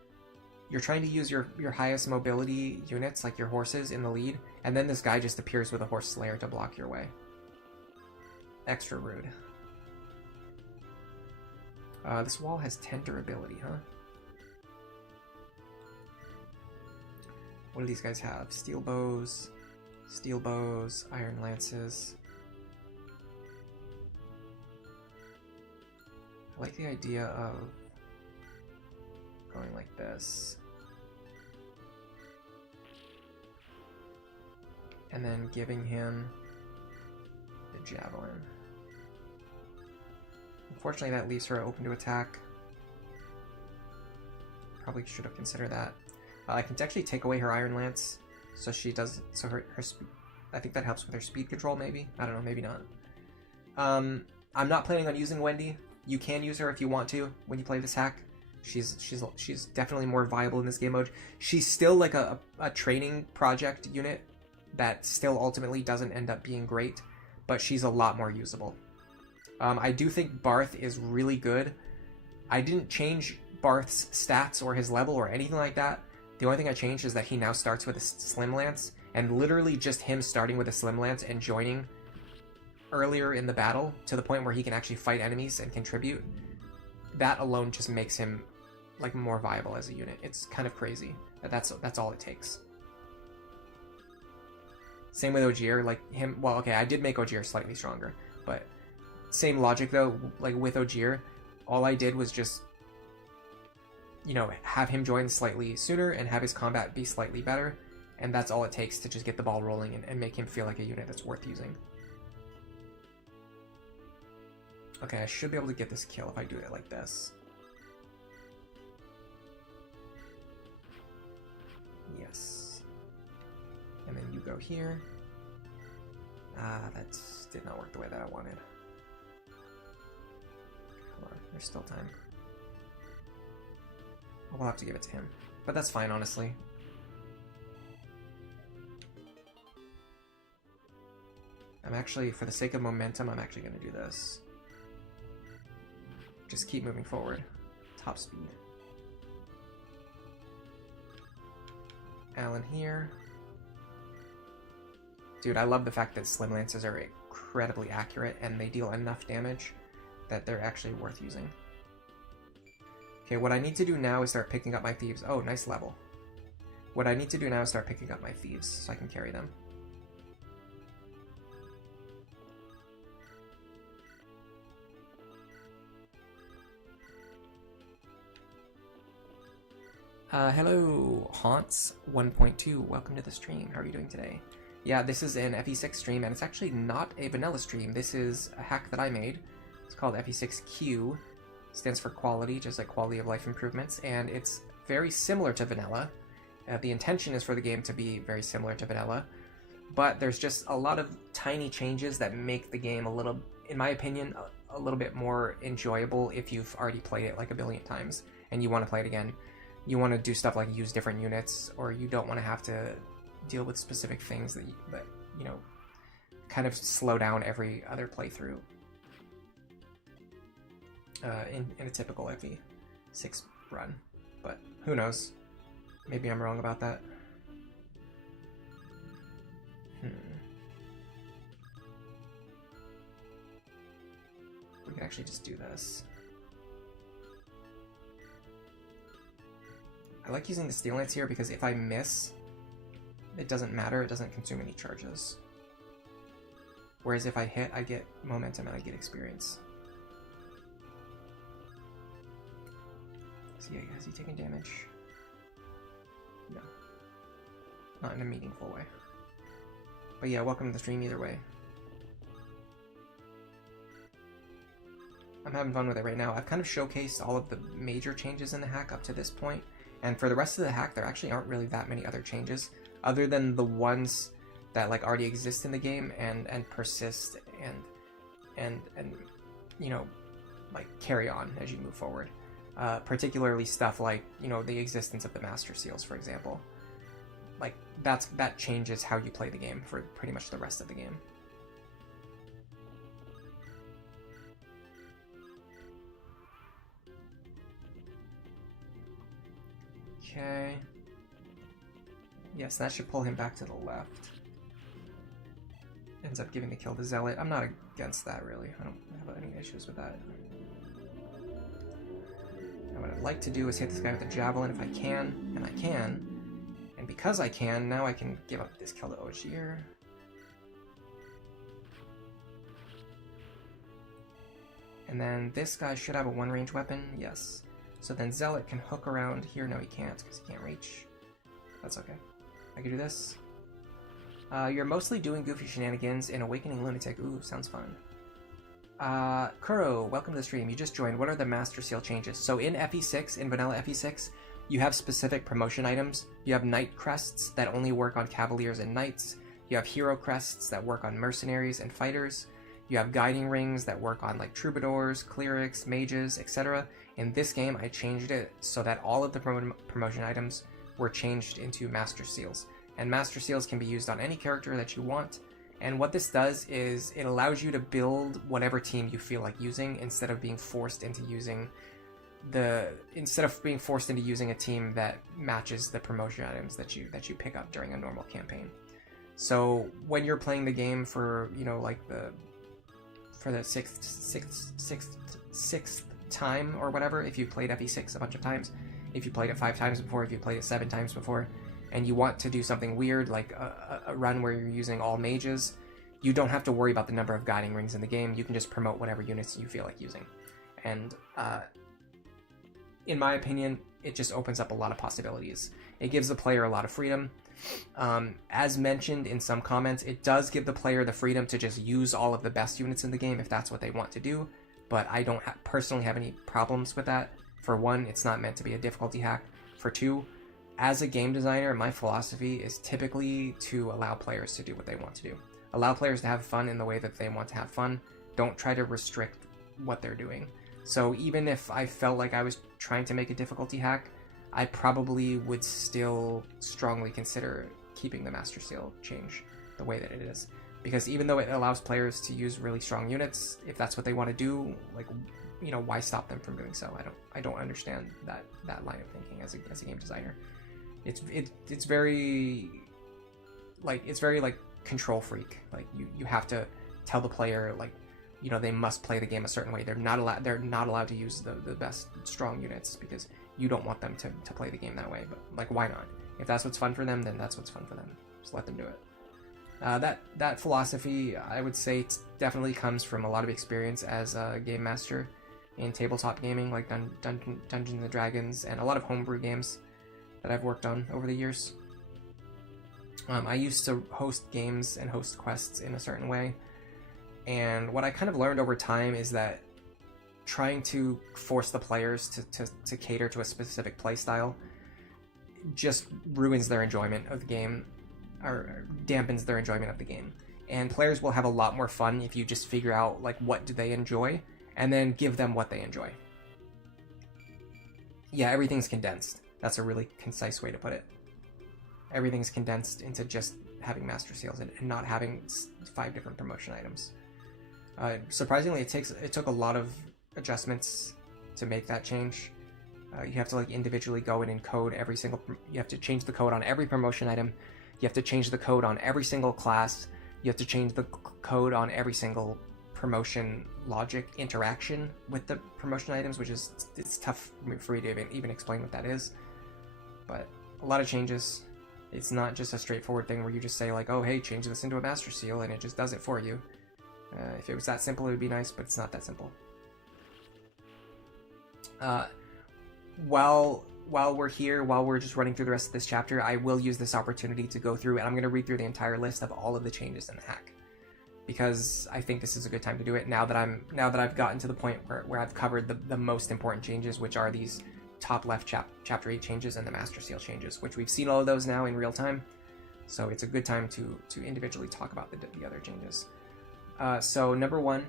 you're trying to use your highest mobility units, like your horses, in the lead, and then this guy just appears with a Horse Slayer to block your way. Extra rude. This wall has 10 durability, huh? What do these guys have? Steel bows, iron lances. I like the idea of going like this. And then giving him the javelin. Unfortunately, that leaves her open to attack. Probably should have considered that. I can actually take away her Iron Lance, so she does. So her I think that helps with her speed control. Maybe, I don't know. Maybe not. I'm not planning on using Wendy. You can use her if you want to when you play this hack. She's definitely more viable in this game mode. She's still like a training project unit that still ultimately doesn't end up being great, but she's a lot more usable. I do think Barth is really good. I didn't change Barth's stats or his level or anything like that. The only thing I changed is that he now starts with a Slim Lance, and literally just him starting with a Slim Lance and joining earlier in the battle to the point where he can actually fight enemies and contribute, that alone just makes him like more viable as a unit. It's kind of crazy. That's all it takes. Same with Ogier, like him. Well, okay, I did make Ogier slightly stronger, but same logic though. Like with Ogier, all I did was just, you know, have him join slightly sooner and have his combat be slightly better, and that's all it takes to just get the ball rolling and make him feel like a unit that's worth using. Okay, I should be able to get this kill if I do it like this. Yes. And then you go here. That did not work the way that I wanted. Hold on, there's still time. We'll have to give it to him. But that's fine, honestly. I'm actually, for the sake of momentum, I'm actually going to do this. Just keep moving forward. Top speed. Alan here. Dude, I love the fact that Slim Lances are incredibly accurate and they deal enough damage that they're actually worth using. Okay, what I need to do now is start picking up my thieves. Oh, nice level. What I need to do now is start picking up my thieves so I can carry them. Hello, Haunts 1.2. Welcome to the stream. How are you doing today? Yeah, this is an FE6 stream, and it's actually not a vanilla stream. This is a hack that I made. It's called FE6Q. Stands for quality, just like quality of life improvements, and it's very similar to vanilla. The intention is for the game to be very similar to vanilla, but there's just a lot of tiny changes that make the game a little, in my opinion, a little bit more enjoyable if you've already played it like a billion times and you want to play it again. You want to do stuff like use different units, or you don't want to have to deal with specific things that you know, kind of slow down every other playthrough in a typical FE6 run. But who knows? Maybe I'm wrong about that. We can actually just do this. I like using the Steel Knights here because if I miss, it doesn't matter, it doesn't consume any charges. Whereas if I hit, I get momentum and I get experience. So yeah, is he taking damage? No. Not in a meaningful way. But yeah, welcome to the stream either way. I'm having fun with it right now. I've kind of showcased all of the major changes in the hack up to this point, and for the rest of the hack, there actually aren't really that many other changes, other than the ones that like already exist in the game and persist and you know, like carry on as you move forward. Particularly stuff like, you know, the existence of the Master Seals, for example. Like that changes how you play the game for pretty much the rest of the game. Okay. Yes, that should pull him back to the left. Ends up giving the kill to Zealot. I'm not against that, really. I don't have any issues with that. Now what I'd like to do is hit this guy with a Javelin if I can, and I can. And because I can, now I can give up this kill to Ogier. And then this guy should have a one-range weapon, yes. So then Zealot can hook around here. No, he can't, because he can't reach. That's okay. I can do this. You're mostly doing goofy shenanigans in Awakening Lunatic. Ooh, sounds fun. Kuro, welcome to the stream. You just joined. What are the Master Seal changes? So in FE6, in vanilla FE6, you have specific promotion items. You have Knight Crests that only work on Cavaliers and Knights. You have Hero Crests that work on Mercenaries and Fighters. You have Guiding Rings that work on like Troubadours, Clerics, Mages, etc. In this game, I changed it so that all of the promotion items were changed into Master Seals. And Master Seals can be used on any character that you want. And what this does is it allows you to build whatever team you feel like using instead of being forced into using a team that matches the promotion items that you pick up during a normal campaign. So when you're playing the game for, you know, like for the sixth time or whatever, if you played FE6 a bunch of times, if you played it 5 times before, if you played it 7 times before, and you want to do something weird like a run where you're using all mages, you don't have to worry about the number of guiding rings in the game. You can just promote whatever units you feel like using. And in my opinion, it just opens up a lot of possibilities. It gives the player a lot of freedom. As mentioned in some comments, it does give the player the freedom to just use all of the best units in the game if that's what they want to do, but I don't personally have any problems with that. For one, it's not meant to be a difficulty hack. For two, as a game designer, my philosophy is typically to allow players to do what they want to do. Allow players to have fun in the way that they want to have fun. Don't try to restrict what they're doing. So even if I felt like I was trying to make a difficulty hack, I probably would still strongly consider keeping the Master Seal change the way that it is. Because even though it allows players to use really strong units, if that's what they want to do, like, you know, why stop them from doing so? I don't understand that line of thinking as a game designer. It's very control freak. Like you have to tell the player, like, you know, they must play the game a certain way. They're not allowed to use the best strong units because you don't want them to play the game that way. But like, why not? If that's what's fun for them, then that's what's fun for them. Just let them do it. That philosophy, I would say, definitely comes from a lot of experience as a game master in tabletop gaming, like Dungeons & Dragons, and a lot of homebrew games that I've worked on over the years. I used to host games and host quests in a certain way, and what I kind of learned over time is that trying to force the players to cater to a specific playstyle just ruins their enjoyment of the game. or dampens their enjoyment of the game. And players will have a lot more fun if you just figure out like what do they enjoy and then give them what they enjoy. Yeah, everything's condensed. That's a really concise way to put it. Everything's condensed into just having master seals and not having 5 different promotion items. Surprisingly, it took a lot of adjustments to make that change. You have to like individually go in and code every single. You have to change the code on every promotion item. You have to change the code on every single class. You have to change the code on every single promotion logic interaction with the promotion items, which is it's tough for me to even explain what that is. But a lot of changes. It's not just a straightforward thing where you just say like, oh hey, change this into a master seal and it just does it for you. If it was that simple, it would be nice, but it's not that simple. While we're here, while we're just running through the rest of this chapter, I will use this opportunity to go through, and I'm going to read through the entire list of all of the changes in the hack, because I think this is a good time to do it now that I've gotten to the point where I've covered the most important changes, which are these top left chapter 8 changes and the master seal changes, which we've seen all of those now in real time. So it's a good time to individually talk about the other changes. So number 1,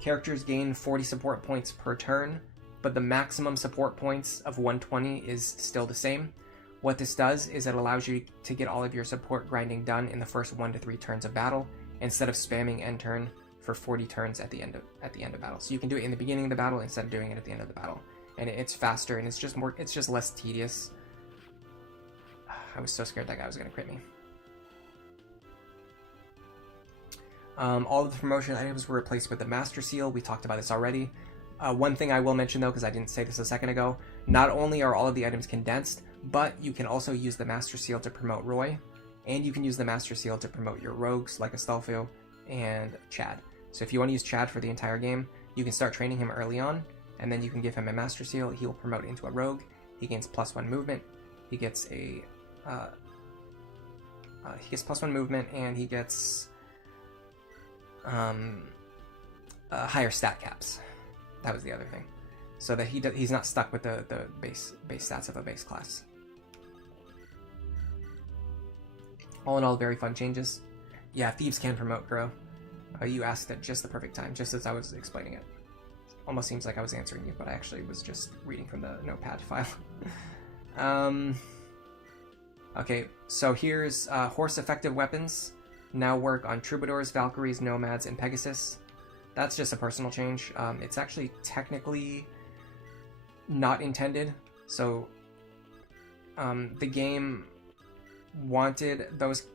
characters gain 40 support points per turn, but the maximum support points of 120 is still the same. What this does is it allows you to get all of your support grinding done in the first 1 to 3 turns of battle, instead of spamming end turn for 40 turns at the end of battle. So you can do it in the beginning of the battle instead of doing it at the end of the battle, and it's faster and it's just less tedious. I was so scared that guy was gonna crit me. All of the promotion items were replaced with the Master Seal. We talked about this already. One thing I will mention though, because I didn't say this a second ago, not only are all of the items condensed, but you can also use the Master Seal to promote Roy, and you can use the Master Seal to promote your rogues like Astolfo and Chad. So if you want to use Chad for the entire game, you can start training him early on, and then you can give him a Master Seal. He will promote into a rogue. He gains +1 movement. He gets a +1 movement, and he gets higher stat caps. That was the other thing, so that he's not stuck with the base stats of a base class. All in all, very fun changes. Yeah, thieves can promote Grow. You asked at just the perfect time, just as I was explaining it. Almost seems like I was answering you, but I actually was just reading from the notepad file. Okay, so here's horse effective weapons now work on troubadours, valkyries, nomads, and Pegasus. That's just a personal change. It's actually technically not intended. So the game wanted those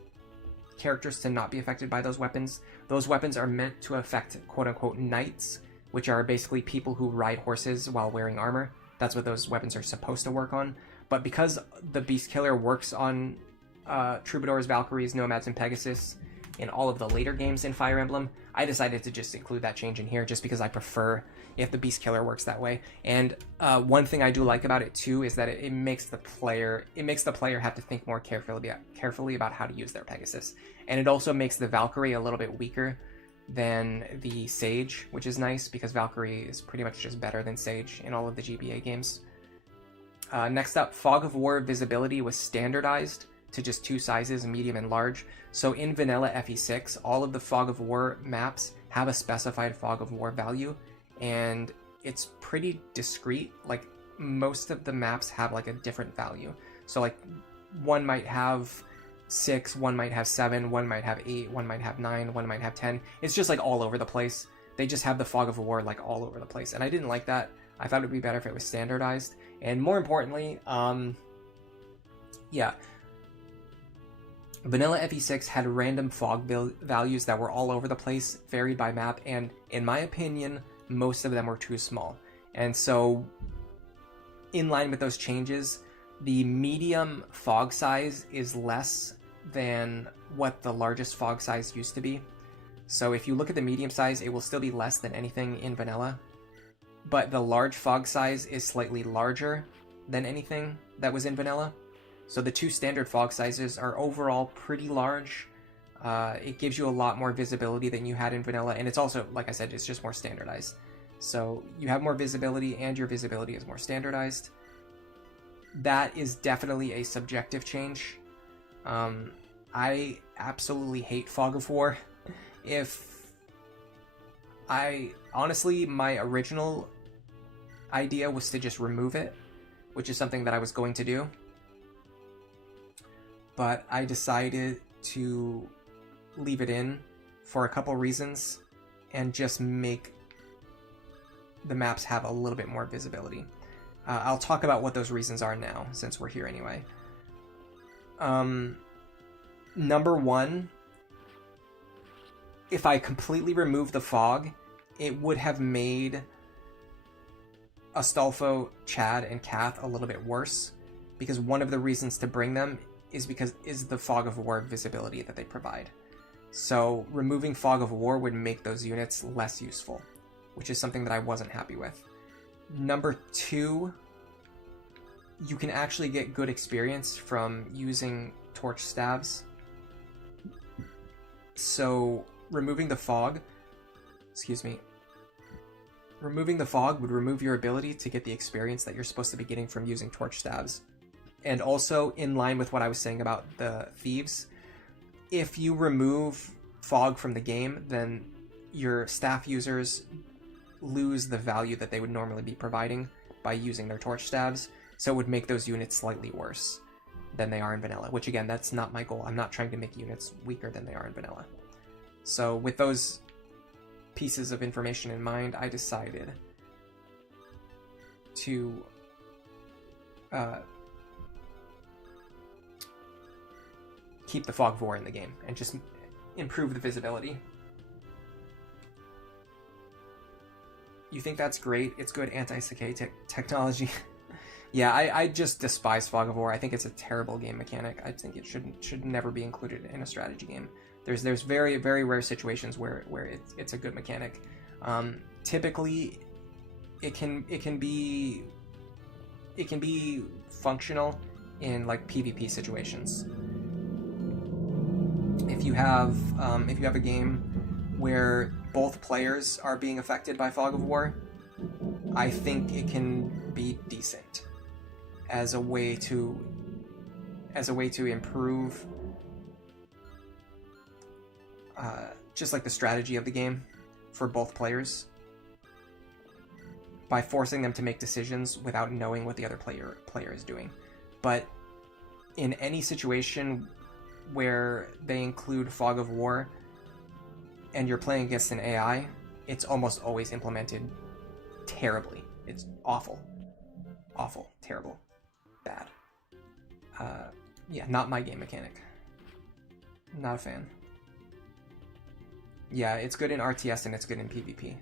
characters to not be affected by those weapons. Those weapons are meant to affect quote-unquote knights, which are basically people who ride horses while wearing armor. That's what those weapons are supposed to work on. But because the Beast Killer works on troubadours, valkyries, nomads, and Pegasus in all of the later games in Fire Emblem, I decided to just include that change in here just because I prefer if the Beast Killer works that way. And one thing I do like about it too is that it makes the player have to think more carefully about how to use their Pegasus. And it also makes the Valkyrie a little bit weaker than the Sage, which is nice because Valkyrie is pretty much just better than Sage in all of the GBA games. Next up, Fog of War visibility was standardized to just 2 sizes, medium and large. So in vanilla FE6, all of the Fog of War maps have a specified Fog of War value, and it's pretty discrete. Like most of the maps have like a different value. So like one might have 6, one might have 7, one might have 8, one might have 9, one might have 10. It's just like all over the place. They just have the Fog of War like all over the place, and I didn't like that. I thought it would be better if it was standardized. And more importantly, yeah, vanilla FE6 had random fog values that were all over the place, varied by map, and in my opinion, most of them were too small. And so, in line with those changes, the medium fog size is less than what the largest fog size used to be. So if you look at the medium size, it will still be less than anything in vanilla, but the large fog size is slightly larger than anything that was in vanilla. So the 2 standard fog sizes are overall pretty large. It gives you a lot more visibility than you had in vanilla, and it's also, like I said, it's just more standardized. So you have more visibility, and your visibility is more standardized. That is definitely a subjective change. I absolutely hate Fog of War. Honestly, my original idea was to just remove it, which is something that I was going to do. But I decided to leave it in for a couple reasons and just make the maps have a little bit more visibility. I'll talk about what those reasons are now, since we're here anyway. Number one, if I completely removed the fog, it would have made Astolfo, Chad, and Kath a little bit worse, because one of the reasons to bring them is the Fog of War visibility that they provide. So removing Fog of War would make those units less useful, which is something that I wasn't happy with. Number two, you can actually get good experience from using torch stabs. So removing the fog, removing the fog would remove your ability to get the experience that you're supposed to be getting from using torch stabs. And also, in line with what I was saying about the thieves, if you remove fog from the game, then your staff users lose the value that they would normally be providing by using their torch stabs, so it would make those units slightly worse than they are in vanilla, which again, that's not my goal. I'm not trying to make units weaker than they are in vanilla. So with those pieces of information in mind, I decided to keep the Fog of War in the game and just improve the visibility. You think that's great? It's good anti-decay technology. Yeah, I just despise Fog of War. I think it's a terrible game mechanic. I think it should never be included in a strategy game. There's very, very rare situations where it's a good mechanic. Typically, it can be functional in like PvP situations. If you have a game where both players are being affected by Fog of War, I think it can be decent as a way to improve just like the strategy of the game for both players by forcing them to make decisions without knowing what the other player is doing. But in any situation where they include Fog of War and you're playing against an AI, it's almost always implemented terribly. It's awful. Awful. Terrible. Bad. Yeah, not my game mechanic. Not a fan. Yeah, it's good in RTS and it's good in PvP.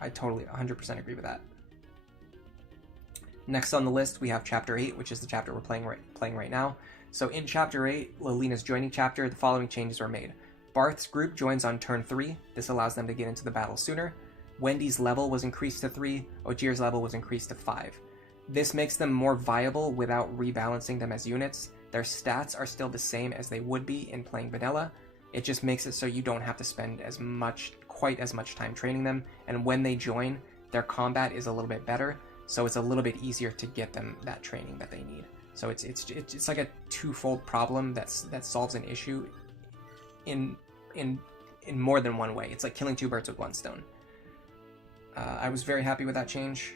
I totally 100% agree with that. Next on the list, we have Chapter 8, which is the chapter we're playing right now. So in Chapter 8, Lilina's joining chapter, the following changes were made. Barth's group joins on turn 3. This allows them to get into the battle sooner. Wendy's level was increased to 3. Ogier's level was increased to 5. This makes them more viable without rebalancing them as units. Their stats are still the same as they would be in playing vanilla. It just makes it so you don't have to spend quite as much time training them, and when they join, their combat is a little bit better, so it's a little bit easier to get them that training that they need. So it's like a twofold problem that solves an issue in more than one way. It's like killing two birds with one stone. I was very happy with that change.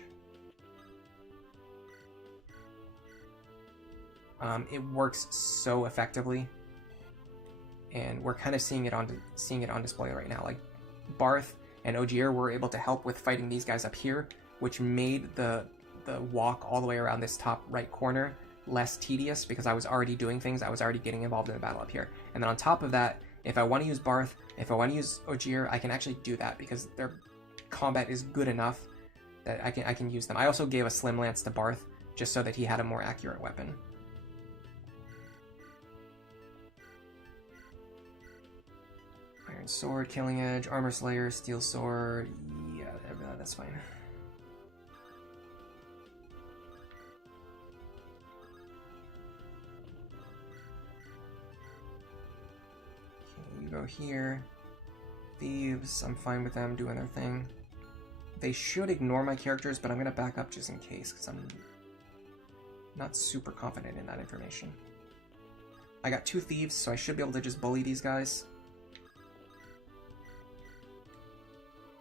It works so effectively, and we're kind of seeing it on display right now. Like Barth and Ogier were able to help with fighting these guys up here, which made the walk all the way around this top right corner less tedious because I was already doing things. I was already getting involved in the battle up here. And then on top of that, if I want to use Barth, if I want to use Ogier, I can actually do that because their combat is good enough that I can use them. I also gave a Slim Lance to Barth just so that he had a more accurate weapon. Iron Sword, Killing Edge, Armor Slayer, Steel Sword. Yeah, that's fine. Okay, you go here. Thieves, I'm fine with them doing their thing. They should ignore my characters, but I'm going to back up just in case, because I'm not super confident in that information. I got 2 thieves, so I should be able to just bully these guys.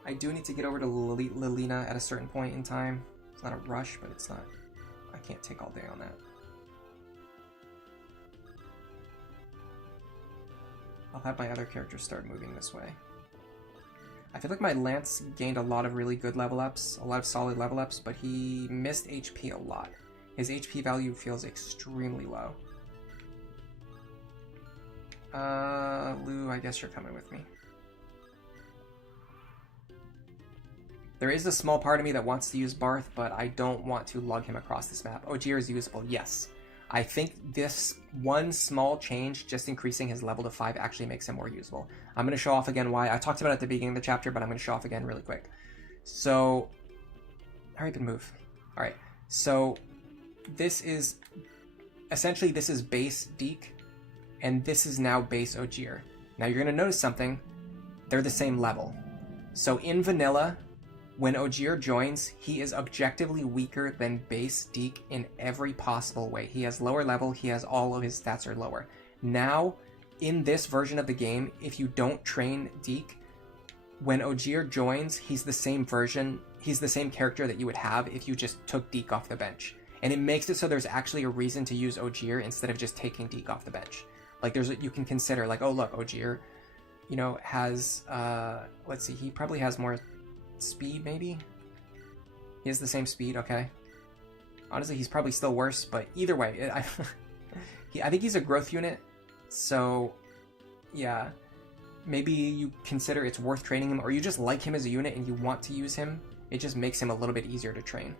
I do need to get over to Lilina at a certain point in time. It's not a rush, but it's not... I can't take all day on that. I'll have my other characters start moving this way. I feel like my Lance gained a lot of really good level ups, a lot of solid level ups, but he missed HP a lot. His HP value feels extremely low. Lou, I guess you're coming with me. There is a small part of me that wants to use Barth, but I don't want to lug him across this map. Ogier is usable, yes. I think this one small change, just increasing his level to 5, actually makes him more usable. I'm going to show off again why. I talked about it at the beginning of the chapter, but I'm going to show off again really quick. So, hurry up and move. Alright, so this is, essentially this is base Deke, and this is now base Ogier. Now you're going to notice something. They're the same level. So in vanilla, when Ogier joins, he is objectively weaker than base Deke in every possible way. He has lower level, he has all of his stats are lower. Now, in this version of the game, if you don't train Deke, when Ogier joins, he's the same version, he's the same character that you would have if you just took Deke off the bench. And it makes it so there's actually a reason to use Ogier instead of just taking Deke off the bench. Like you can consider like, oh look, Ogier, you know, has, let's see, he probably has more speed, maybe? He has the same speed, okay. Honestly, he's probably still worse, but either way, I think he's a growth unit, so yeah. Maybe you consider it's worth training him, or you just like him as a unit and you want to use him. It just makes him a little bit easier to train.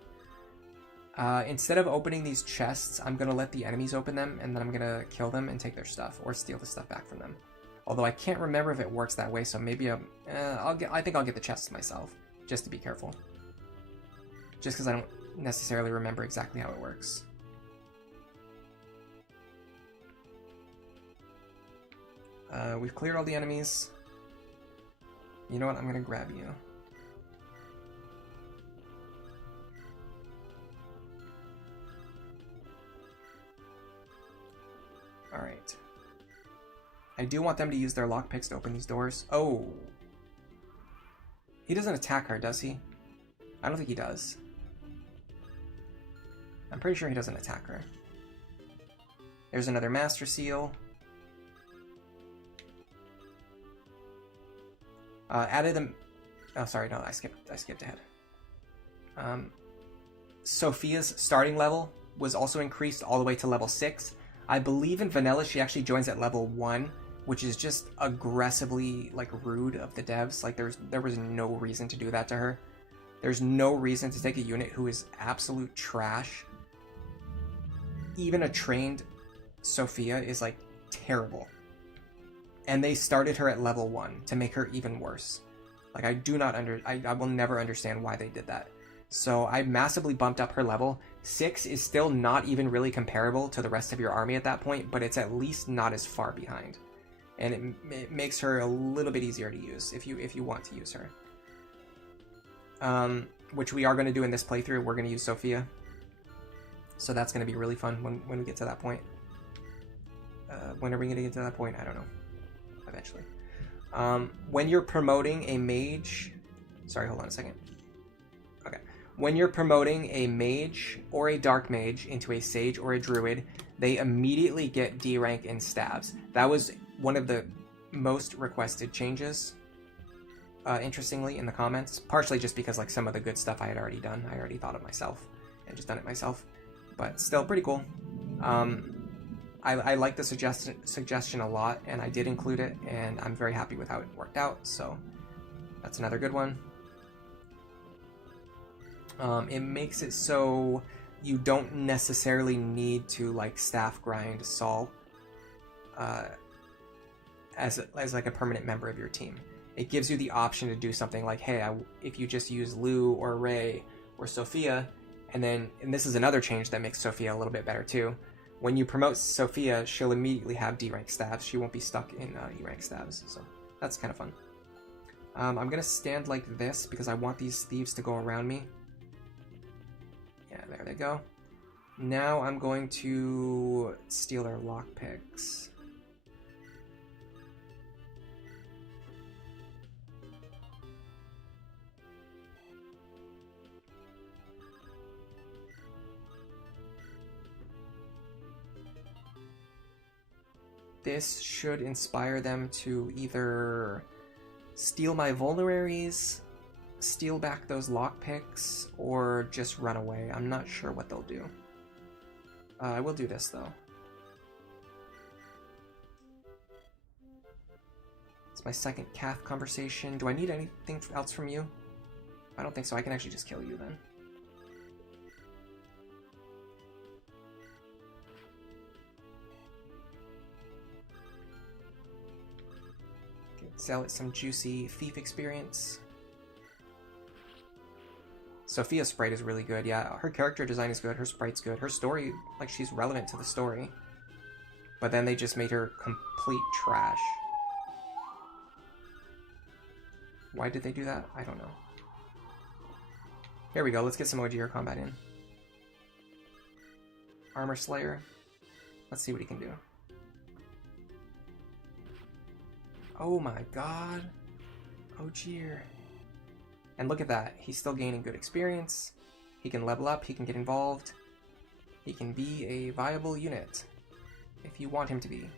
Instead of opening these chests, I'm going to let the enemies open them, and then I'm going to kill them and take their stuff, or steal the stuff back from them. Although I can't remember if it works that way, so maybe I think I'll get the chests myself, just to be careful. Just because I don't necessarily remember exactly how it works. We've cleared all the enemies. You know what? I'm going to grab you. Alright. I do want them to use their lockpicks to open these doors. Oh! He doesn't attack her, does he? I don't think he does. I'm pretty sure he doesn't attack her. There's another Master Seal. Added them... Oh, sorry, no, I skipped ahead. Sophia's starting level was also increased all the way to level 6. I believe in vanilla she actually joins at level 1, which is just aggressively, like, rude of the devs. Like, there was no reason to do that to her. There's no reason to take a unit who is absolute trash. Even a trained Sophia is, like, terrible. And they started her at level 1 to make her even worse. Like, I will never understand why they did that. So I massively bumped up her level. 6 is still not even really comparable to the rest of your army at that point, but it's at least not as far behind. And it makes her a little bit easier to use if you want to use her. Which we are going to do in this playthrough. We're going to use Sophia. So that's going to be really fun when we get to that point. When are we going to get to that point? I don't know. Eventually. When you're promoting a mage... Sorry, hold on a second. Okay. When you're promoting a mage or a dark mage into a sage or a druid, they immediately get D rank in stabs. That was one of the most requested changes, interestingly, in the comments. Partially just because like some of the good stuff I had already done. I already thought of myself and just done it myself. But still pretty cool. I like the suggestion a lot, and I did include it, and I'm very happy with how it worked out, so that's another good one. It makes it so you don't necessarily need to like staff grind Saul as like a permanent member of your team. It gives you the option to do something like, hey, if you just use Lou or Ray or Sophia, and this is another change that makes Sophia a little bit better too. When you promote Sophia, she'll immediately have D rank stabs. She won't be stuck in E rank stabs, so that's kind of fun. I'm gonna stand like this because I want these thieves to go around me. Yeah, there they go. Now I'm going to steal their lockpicks. This should inspire them to either steal my vulneraries, steal back those lockpicks, or just run away. I'm not sure what they'll do. I will do this, though. It's my second Cath conversation. Do I need anything else from you? I don't think so. I can actually just kill you, then. Sell it some juicy thief experience. Sophia's sprite is really good, yeah. Her character design is good, her sprite's good. Her story, like, she's relevant to the story. But then they just made her complete trash. Why did they do that? I don't know. Here we go, let's get some OGR combat in. Armor Slayer. Let's see what he can do. Oh my god. OGR. And look at that. He's still gaining good experience. He can level up. He can get involved. He can be a viable unit. If you want him to be.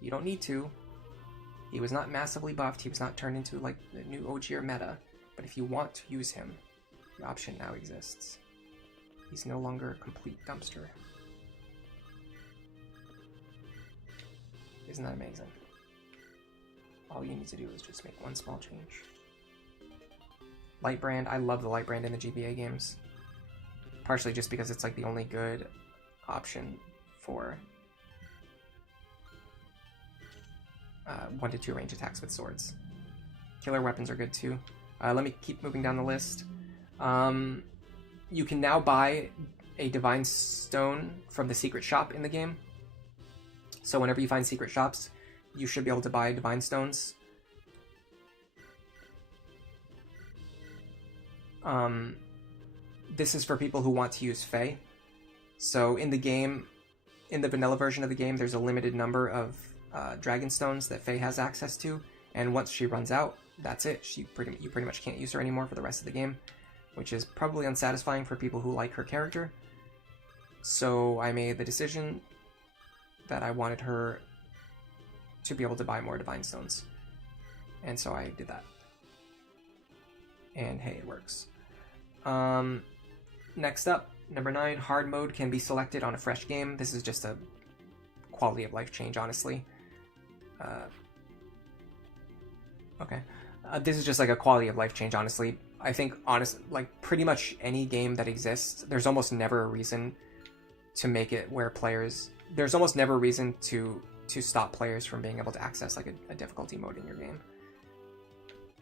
You don't need to. He was not massively buffed. He was not turned into like the new OGR meta. But if you want to use him, the option now exists. He's no longer a complete dumpster. Isn't that amazing? All you need to do is just make one small change. Lightbrand, I love the Lightbrand in the GBA games. Partially just because it's like the only good option for 1 to 2 range attacks with swords. Killer weapons are good too. Let me keep moving down the list. You can now buy a Divine Stone from the secret shop in the game. So whenever you find secret shops, you should be able to buy Divine Stones. This is for people who want to use Fae. So in the game, in the vanilla version of the game, there's a limited number of Dragon Stones that Fae has access to, and once she runs out, that's it. You pretty much can't use her anymore for the rest of the game, which is probably unsatisfying for people who like her character. So I made the decision that I wanted her to be able to buy more Divine Stones. And so I did that. And hey, it works. Next up, number 9, hard mode can be selected on a fresh game. This is just a quality of life change, honestly. Okay. This is just like a quality of life change, honestly. I think, like pretty much any game that exists, there's almost never a reason to make it where players... There's almost never a reason to stop players from being able to access like a difficulty mode in your game.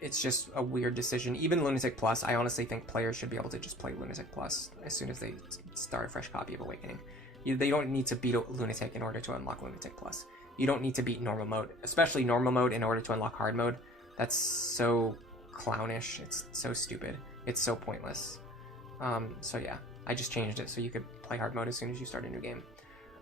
It's just a weird decision. Even Lunatic Plus, I honestly think players should be able to just play Lunatic Plus as soon as they start a fresh copy of Awakening. They don't need to beat Lunatic in order to unlock Lunatic Plus. You don't need to beat normal mode, especially normal mode, in order to unlock hard mode. That's so clownish. It's so stupid. It's so pointless. So yeah, I just changed it so you could play hard mode as soon as you start a new game.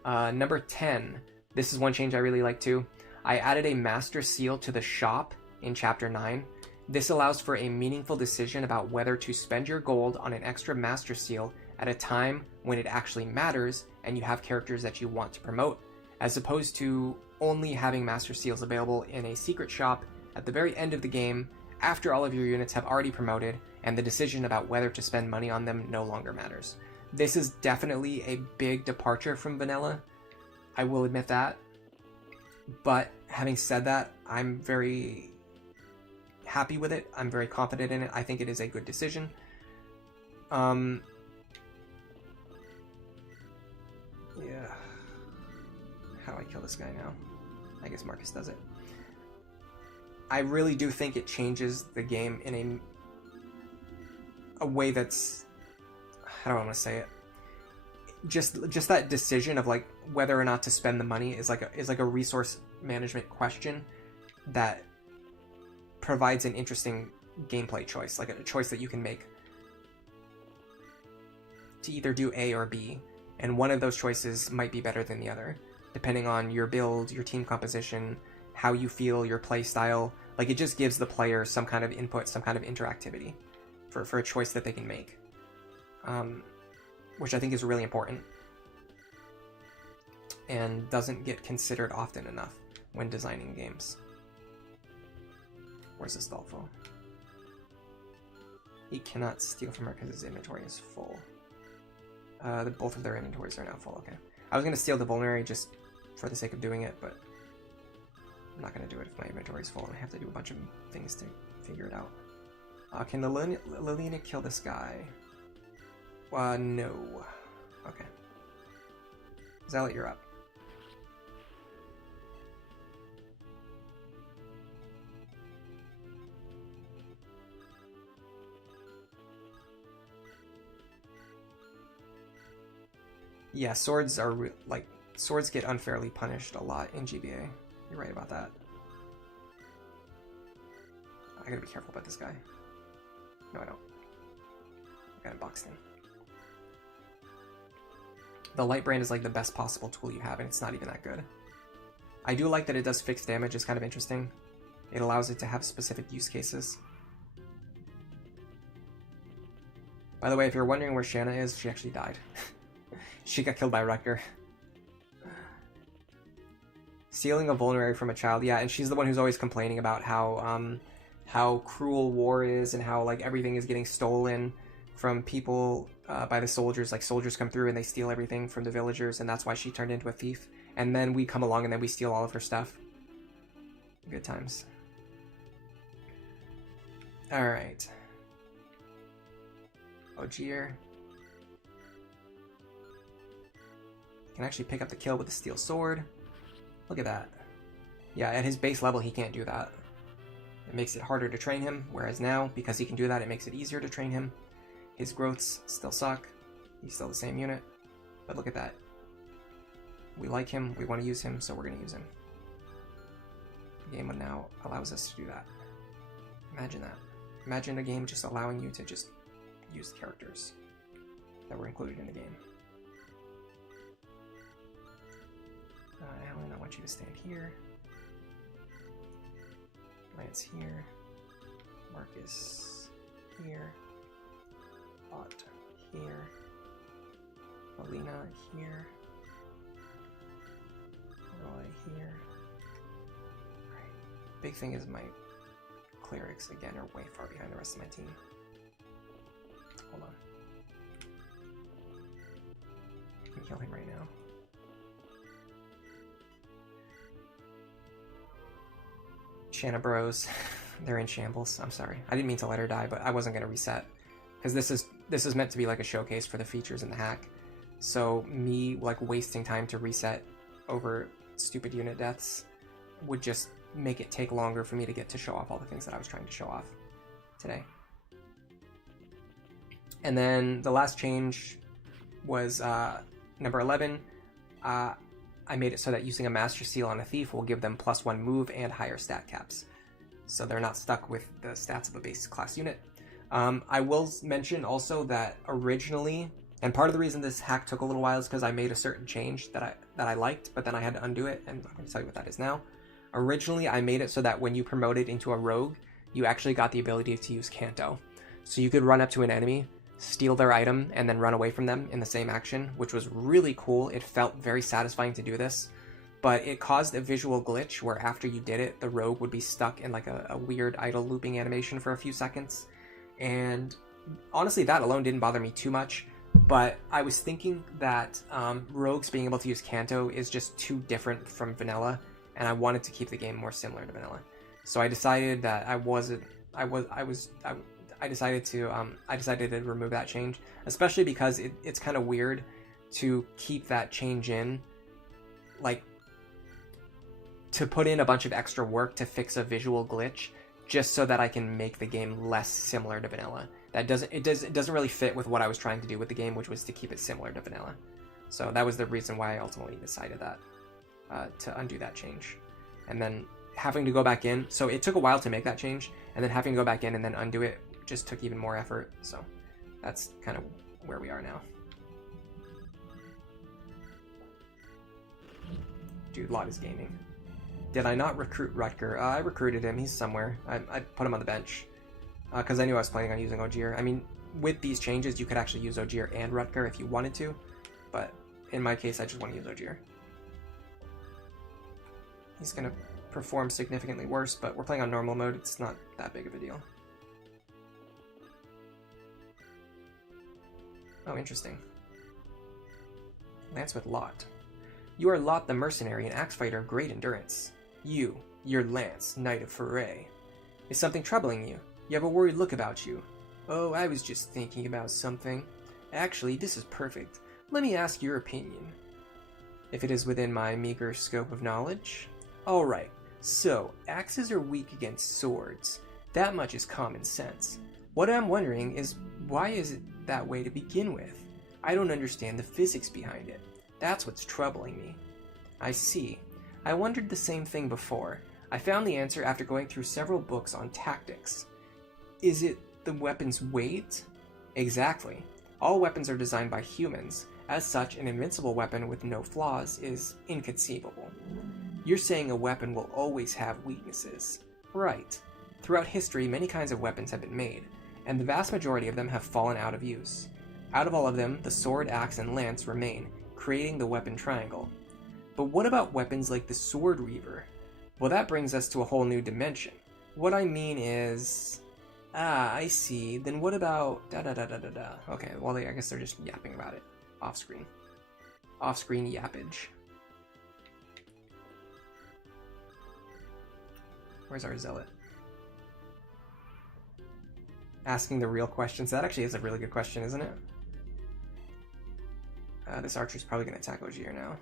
Number 10. This is one change I really like too. I added a master seal to the shop in Chapter 9. This allows for a meaningful decision about whether to spend your gold on an extra master seal at a time when it actually matters and you have characters that you want to promote, as opposed to only having master seals available in a secret shop at the very end of the game after all of your units have already promoted and the decision about whether to spend money on them no longer matters. This is definitely a big departure from vanilla, I will admit that, but having said that, I'm very happy with it. I'm very confident in it. I think it is a good decision. Yeah. How do I kill this guy now? I guess Marcus does it. I really do think it changes the game in a way that's... How do I want to say it? Just that decision of like whether or not to spend the money is like a resource management question that provides an interesting gameplay choice, like a choice that you can make to either do A or B. and one of those choices might be better than the other, depending on your build, your team composition, how you feel, your play style. Like, it just gives the player some kind of input, some kind of interactivity for a choice that they can make, which I think is really important and doesn't get considered often enough when designing games. Where's this Dolpho? He cannot steal from her because his inventory is full. Both of their inventories are now full, okay. I was going to steal the vulnerary just for the sake of doing it, but I'm not going to do it if my inventory is full and I have to do a bunch of things to figure it out. Can the Lilina kill this guy? No. Okay. Zealot, you're up. Yeah, swords are swords get unfairly punished a lot in GBA. You're right about that. I gotta be careful about this guy. No, I don't. I got him boxed in. The light brand is like the best possible tool you have, and it's not even that good. I do like that it does fixed damage. It's kind of interesting. It allows it to have specific use cases. By the way, if you're wondering where Shanna is, she actually died. She got killed by Rutger. Stealing a vulnerary from a child, yeah, and she's the one who's always complaining about how cruel war is and how like everything is getting stolen from people by the soldiers. Like, soldiers come through and they steal everything from the villagers, and that's why she turned into a thief. And then we come along and then we steal all of her stuff. Good times. All right. Ogier can actually pick up the kill with the steel sword. Look at that. Yeah, at his base level, he can't do that. It makes it harder to train him, whereas now, because he can do that, it makes it easier to train him. His growths still suck. He's still the same unit. But look at that. We like him, we want to use him, so we're going to use him. The game now allows us to do that. Imagine that. Imagine a game just allowing you to just use the characters that were included in the game. Alan, I want you to stand here. Lance here. Marcus here. Bot here. Alina here. Roy here. Alright. Big thing is my clerics, again, are way far behind the rest of my team. Hold on. I can kill him right now. Shanna Bros, they're in shambles. I'm sorry. I didn't mean to let her die, but I wasn't going to reset. Because this is meant to be like a showcase for the features in the hack. So me like wasting time to reset over stupid unit deaths would just make it take longer for me to get to show off all the things that I was trying to show off today. And then the last change was number 11. I made it so that using a Master Seal on a Thief will give them +1 move and higher stat caps. So they're not stuck with the stats of a base class unit. I will mention also that originally, and part of the reason this hack took a little while is because I made a certain change that I liked, but then I had to undo it, and I'm going to tell you what that is now. Originally, I made it so that when you promoted into a rogue, you actually got the ability to use Canto. So you could run up to an enemy, steal their item, and then run away from them in the same action, which was really cool. It felt very satisfying to do this, but it caused a visual glitch where after you did it, the rogue would be stuck in like a weird idle looping animation for a few seconds. And honestly, that alone didn't bother me too much, but I was thinking that rogues being able to use Canto is just too different from vanilla, and I wanted to keep the game more similar to vanilla. So I decided that I decided to remove that change, especially because it's kind of weird to keep that change in, like to put in a bunch of extra work to fix a visual glitch just so that I can make the game less similar to vanilla. It doesn't really fit with what I was trying to do with the game, which was to keep it similar to vanilla. So that was the reason why I ultimately decided that to undo that change, and then having to go back in. So it took a while to make that change, and then having to go back in and then undo it just took even more effort. So that's kind of where we are now. dude, Lot is gaming. Did I not recruit Rutger? I recruited him. He's somewhere. I put him on the bench. Because I knew I was planning on using Ogier. I mean, with these changes, you could actually use Ogier and Rutger if you wanted to. But in my case, I just want to use Ogier. He's going to perform significantly worse, but we're playing on normal mode. It's not that big of a deal. Oh, interesting. Lance with Lot. You are Lot the Mercenary, an axe fighter of great endurance. You're Lance, Knight of Foray. Is something troubling you? You have a worried look about you. Oh, I was just thinking about something. Actually, this is perfect. Let me ask your opinion. If it is within my meager scope of knowledge. Alright, so, axes are weak against swords. That much is common sense. What I'm wondering is, why is it that way to begin with? I don't understand the physics behind it. That's what's troubling me. I see. I wondered the same thing before. I found the answer after going through several books on tactics. Is it the weapon's weight? Exactly. All weapons are designed by humans. As such, an invincible weapon with no flaws is inconceivable. You're saying a weapon will always have weaknesses. Right. Throughout history, many kinds of weapons have been made, and the vast majority of them have fallen out of use. Out of all of them, the sword, axe, and lance remain, creating the weapon triangle. But what about weapons like the Sword Reaver? Well, that brings us to a whole new dimension. What I mean is... Ah, I see. Then what about... da-da-da-da-da-da. Okay, well, I guess they're just yapping about it. Off-screen. Off-screen yappage. Where's our zealot? Asking the real questions. That actually is a really good question, isn't it? This archer's probably going to attack Ogier now.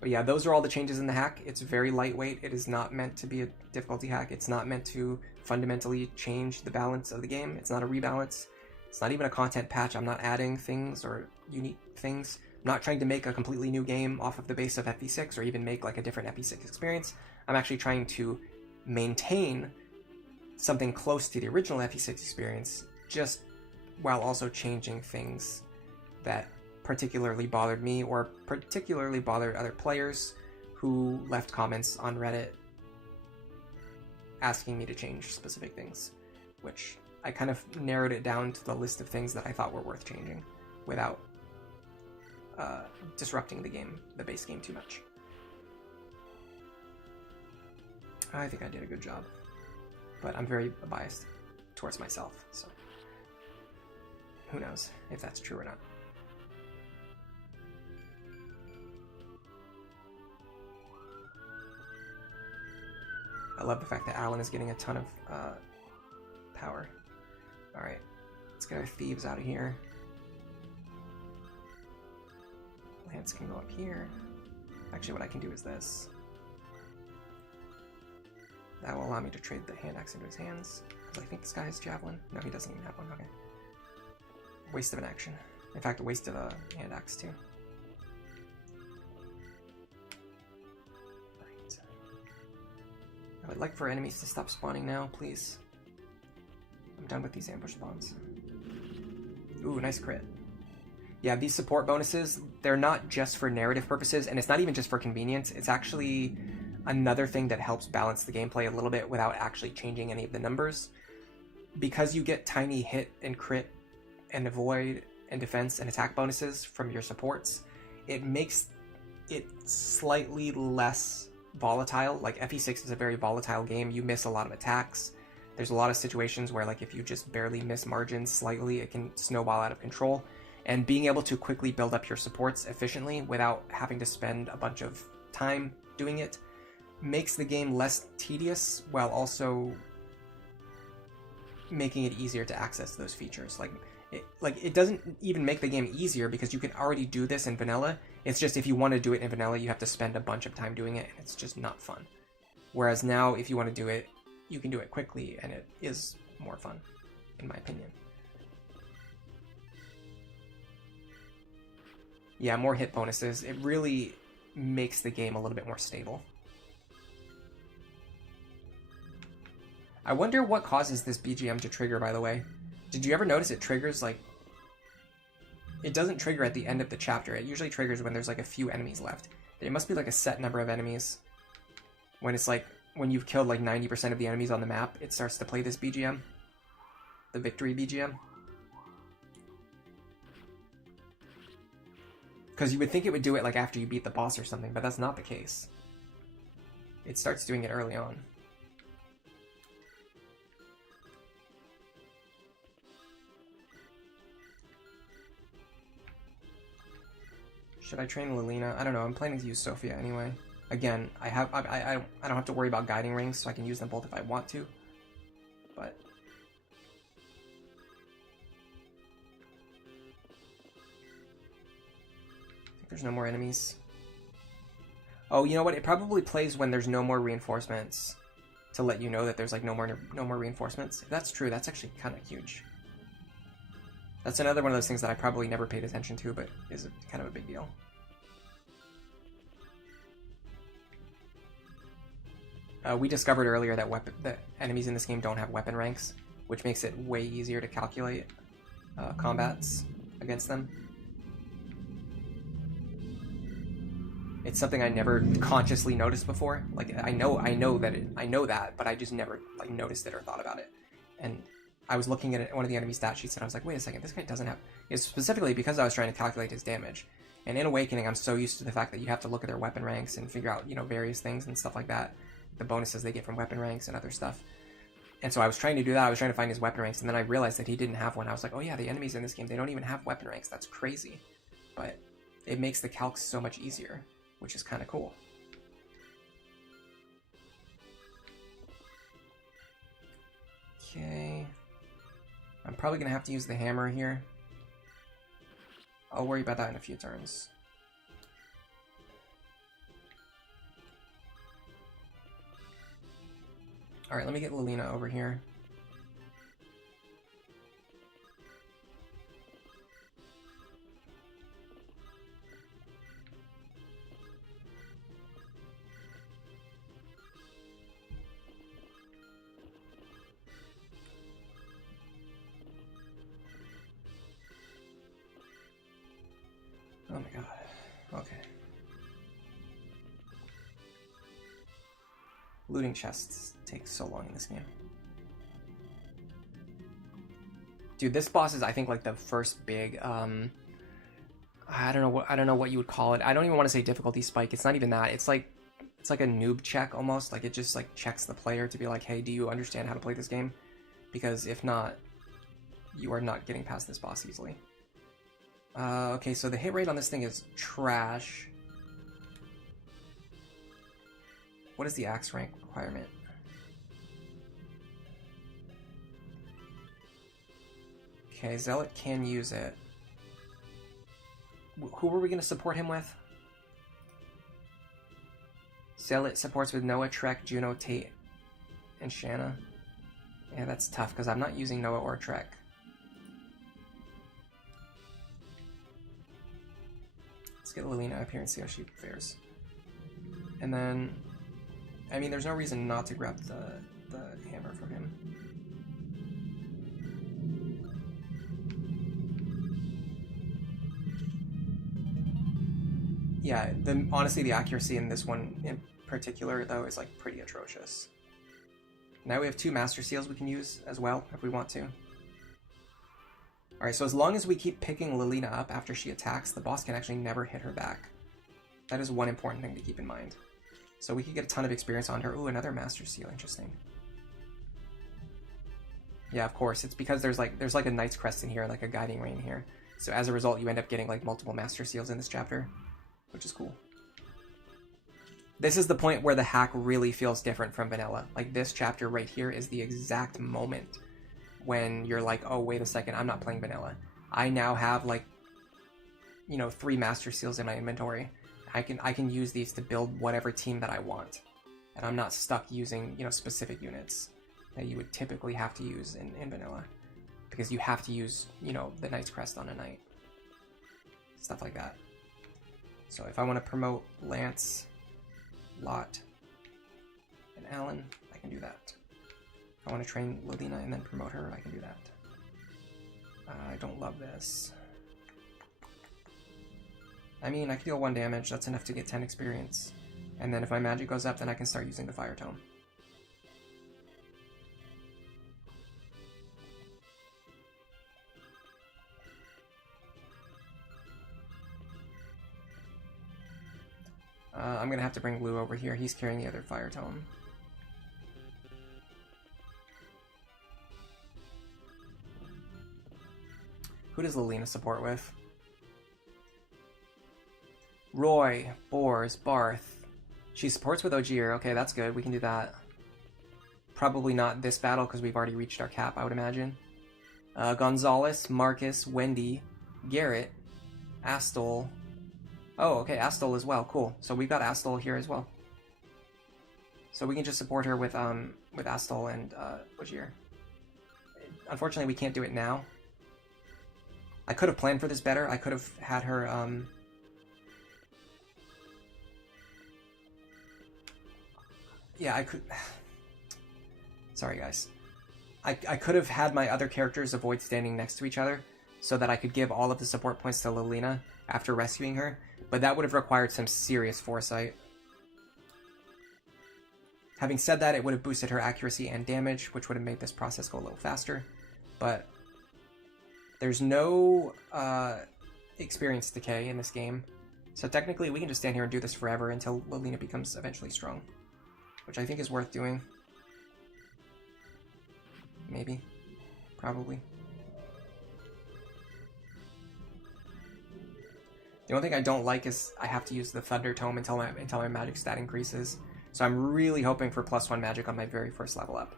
But yeah, those are all the changes in the hack. It's very lightweight. It is not meant to be a difficulty hack. It's not meant to fundamentally change the balance of the game. It's not a rebalance. It's not even a content patch. I'm not adding things or unique things. I'm not trying to make a completely new game off of the base of FE6 or even make like a different FE6 experience. I'm actually trying to maintain something close to the original FE6 experience, just while also changing things that particularly bothered me or particularly bothered other players who left comments on Reddit asking me to change specific things, which I kind of narrowed it down to the list of things that I thought were worth changing without disrupting the game, the base game, too much. I think I did a good job, but I'm very biased towards myself, so who knows if that's true or not. I love the fact that Alan is getting a ton of power. Alright, let's get our thieves out of here. Lance can go up here. Actually, what I can do is this. That will allow me to trade the hand axe into his hands. Because I think this guy has javelin. No, he doesn't even have one. Okay. Waste of an action. In fact, a waste of a hand axe too. Right. I would like for enemies to stop spawning now, please. I'm done with these ambush spawns. Ooh, nice crit. Yeah, these support bonuses, they're not just for narrative purposes, and it's not even just for convenience. It's actually another thing that helps balance the gameplay a little bit without actually changing any of the numbers. Because you get tiny hit and crit and avoid and defense and attack bonuses from your supports, it makes it slightly less volatile. Like, FE6 is a very volatile game. You miss a lot of attacks. There's a lot of situations where, like, if you just barely miss margins slightly, it can snowball out of control. And being able to quickly build up your supports efficiently without having to spend a bunch of time doing it makes the game less tedious while also making it easier to access those features. It doesn't even make the game easier because you can already do this in vanilla. It's just if you want to do it in vanilla, you have to spend a bunch of time doing it, and it's just not fun. Whereas now, if you want to do it, you can do it quickly, and it is more fun, in my opinion. Yeah, more hit bonuses. It really makes the game a little bit more stable. I wonder what causes this BGM to trigger, by the way. Did you ever notice it triggers, like, it doesn't trigger at the end of the chapter. It usually triggers when there's like a few enemies left. It must be like a set number of enemies. When it's like, when you've killed like 90% of the enemies on the map, it starts to play this BGM. The victory BGM. Because you would think it would do it like after you beat the boss or something, but that's not the case. It starts doing it early on. Should I train Lilina? I don't know. I'm planning to use Sophia anyway. Again, I don't have to worry about guiding rings, so I can use them both if I want to. But I think there's no more enemies. Oh, you know what? It probably plays when there's no more reinforcements to let you know that there's like no more reinforcements. If that's true, that's actually kind of huge. That's another one of those things that I probably never paid attention to, but is kind of a big deal. We discovered earlier that enemies in this game don't have weapon ranks, which makes it way easier to calculate combats against them. It's something I never consciously noticed before. Like I know that, but I just never like noticed it or thought about it. And I was looking at one of the enemy stat sheets and I was like, wait a second, this guy doesn't have. It's specifically because I was trying to calculate his damage. And in Awakening, I'm so used to the fact that you have to look at their weapon ranks and figure out, you know, various things and stuff like that. The bonuses they get from weapon ranks and other stuff. And so I was trying to do that. I was trying to find his weapon ranks, and then I realized that he didn't have one. I was like, oh yeah, the enemies in this game, they don't even have weapon ranks. That's crazy. But it makes the calcs so much easier, which is kind of cool. Okay. I'm probably going to have to use the hammer here. I'll worry about that in a few turns. Alright, let me get Lilina over here. Oh my god. Okay. Looting chests take so long in this game. Dude, this boss is, I think, like the first big I don't know what you would call it. I don't even want to say difficulty spike. It's not even that. It's like a noob check almost. Like it just like checks the player to be like, hey, do you understand how to play this game? Because if not, you are not getting past this boss easily. Okay, so the hit rate on this thing is trash. What is the axe rank requirement? Okay, Zealot can use it. Who are we going to support him with? Zealot supports with Noah, Trek, Juno, Tate, and Shanna. Yeah, that's tough because I'm not using Noah or Trek. Let's get Lilina up here and see how she fares. And then, I mean, there's no reason not to grab the hammer from him. Yeah, honestly, the accuracy in this one in particular, though, is like pretty atrocious. Now we have 2 Master Seals we can use as well, if we want to. Alright, so as long as we keep picking Lilina up after she attacks, the boss can actually never hit her back. That is one important thing to keep in mind. So we could get a ton of experience on her. Ooh, another Master Seal, interesting. Yeah, of course, it's because there's like a Knight's Crest in here, like a Guiding Ray in here. So as a result, you end up getting like multiple Master Seals in this chapter, which is cool. This is the point where the hack really feels different from vanilla. Like this chapter right here is the exact moment when you're like, oh, wait a second, I'm not playing vanilla. I now have like, you know, 3 Master Seals in my inventory. I can use these to build whatever team that I want. And I'm not stuck using, you know, specific units that you would typically have to use in vanilla. Because you have to use, you know, the Knight's Crest on a knight. Stuff like that. So if I want to promote Lance, Lot, and Alan, I can do that. If I want to train Lilina and then promote her, I can do that. I don't love this. I mean, I can deal 1 damage. That's enough to get 10 experience. And then if my magic goes up, then I can start using the Fire Tome. I'm gonna have to bring Blue over here. He's carrying the other Fire Tome. Who does Lilina support with? Roy, Bors, Barth. She supports with Ogier. Okay, that's good. We can do that. Probably not this battle because we've already reached our cap, I would imagine. Gonzalez, Marcus, Wendy, Garrett, Astol. Oh, okay, Astol as well. Cool. So we've got Astol here as well. So we can just support her with Astol and Ogier. Unfortunately, we can't do it now. I could have planned for this better. I could have had her yeah, I could... Sorry, guys. I could have had my other characters avoid standing next to each other so that I could give all of the support points to Lilina after rescuing her, but that would have required some serious foresight. Having said that, it would have boosted her accuracy and damage, which would have made this process go a little faster, but there's no experience decay in this game, so technically we can just stand here and do this forever until Lilina becomes eventually strong, which I think is worth doing. Maybe. Probably. The only thing I don't like is I have to use the Thunder Tome until my magic stat increases. So I'm really hoping for +1 magic on my very first level up.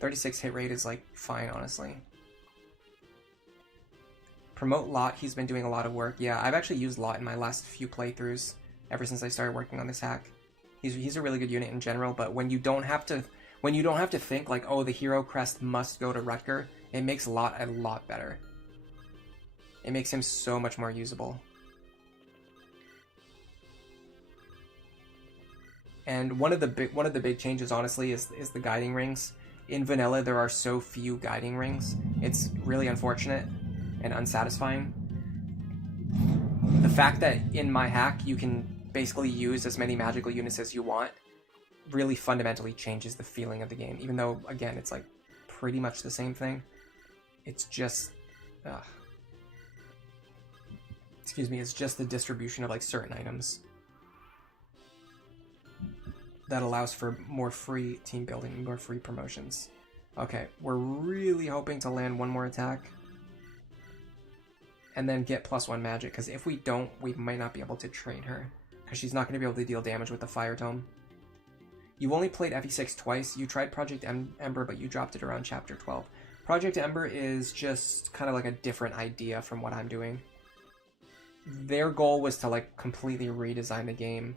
36 hit rate is like fine, honestly. Promote Lot, he's been doing a lot of work. Yeah, I've actually used Lot in my last few playthroughs ever since I started working on this hack. He's a really good unit in general, but when you don't have to think like, oh, the hero crest must go to Rutger, it makes Lot a lot better. It makes him so much more usable. And one of the big changes, honestly, is the guiding rings. In vanilla, there are so few guiding rings. It's really unfortunate and unsatisfying. The fact that in my hack you can basically use as many magical units as you want really fundamentally changes the feeling of the game, even though, again, it's like pretty much the same thing. It's just excuse me, it's just the distribution of like certain items that allows for more free team building, more free promotions. Okay, we're really hoping to land one more attack and then get +1 magic, because if we don't, we might not be able to train her, because she's not going to be able to deal damage with the Fire Tome. You only played FE6 twice. You tried Project Ember, but you dropped it around Chapter 12. Project Ember is just kind of like a different idea from what I'm doing. Their goal was to like completely redesign the game,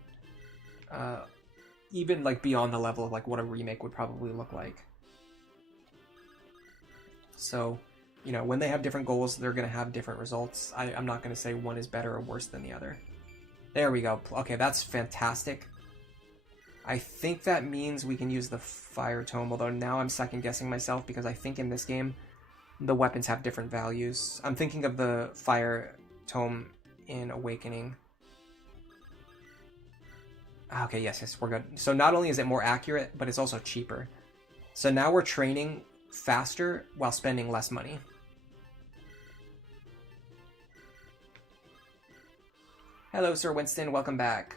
even like beyond the level of like what a remake would probably look like. So, you know, when they have different goals, they're going to have different results. I'm not going to say one is better or worse than the other. There we go. Okay, that's fantastic. I think that means we can use the Fire Tome, although now I'm second-guessing myself because I think in this game the weapons have different values. I'm thinking of the Fire Tome in Awakening. Okay, yes, we're good. So not only is it more accurate, but it's also cheaper. So now we're training faster while spending less money. Hello, Sir Winston, welcome back.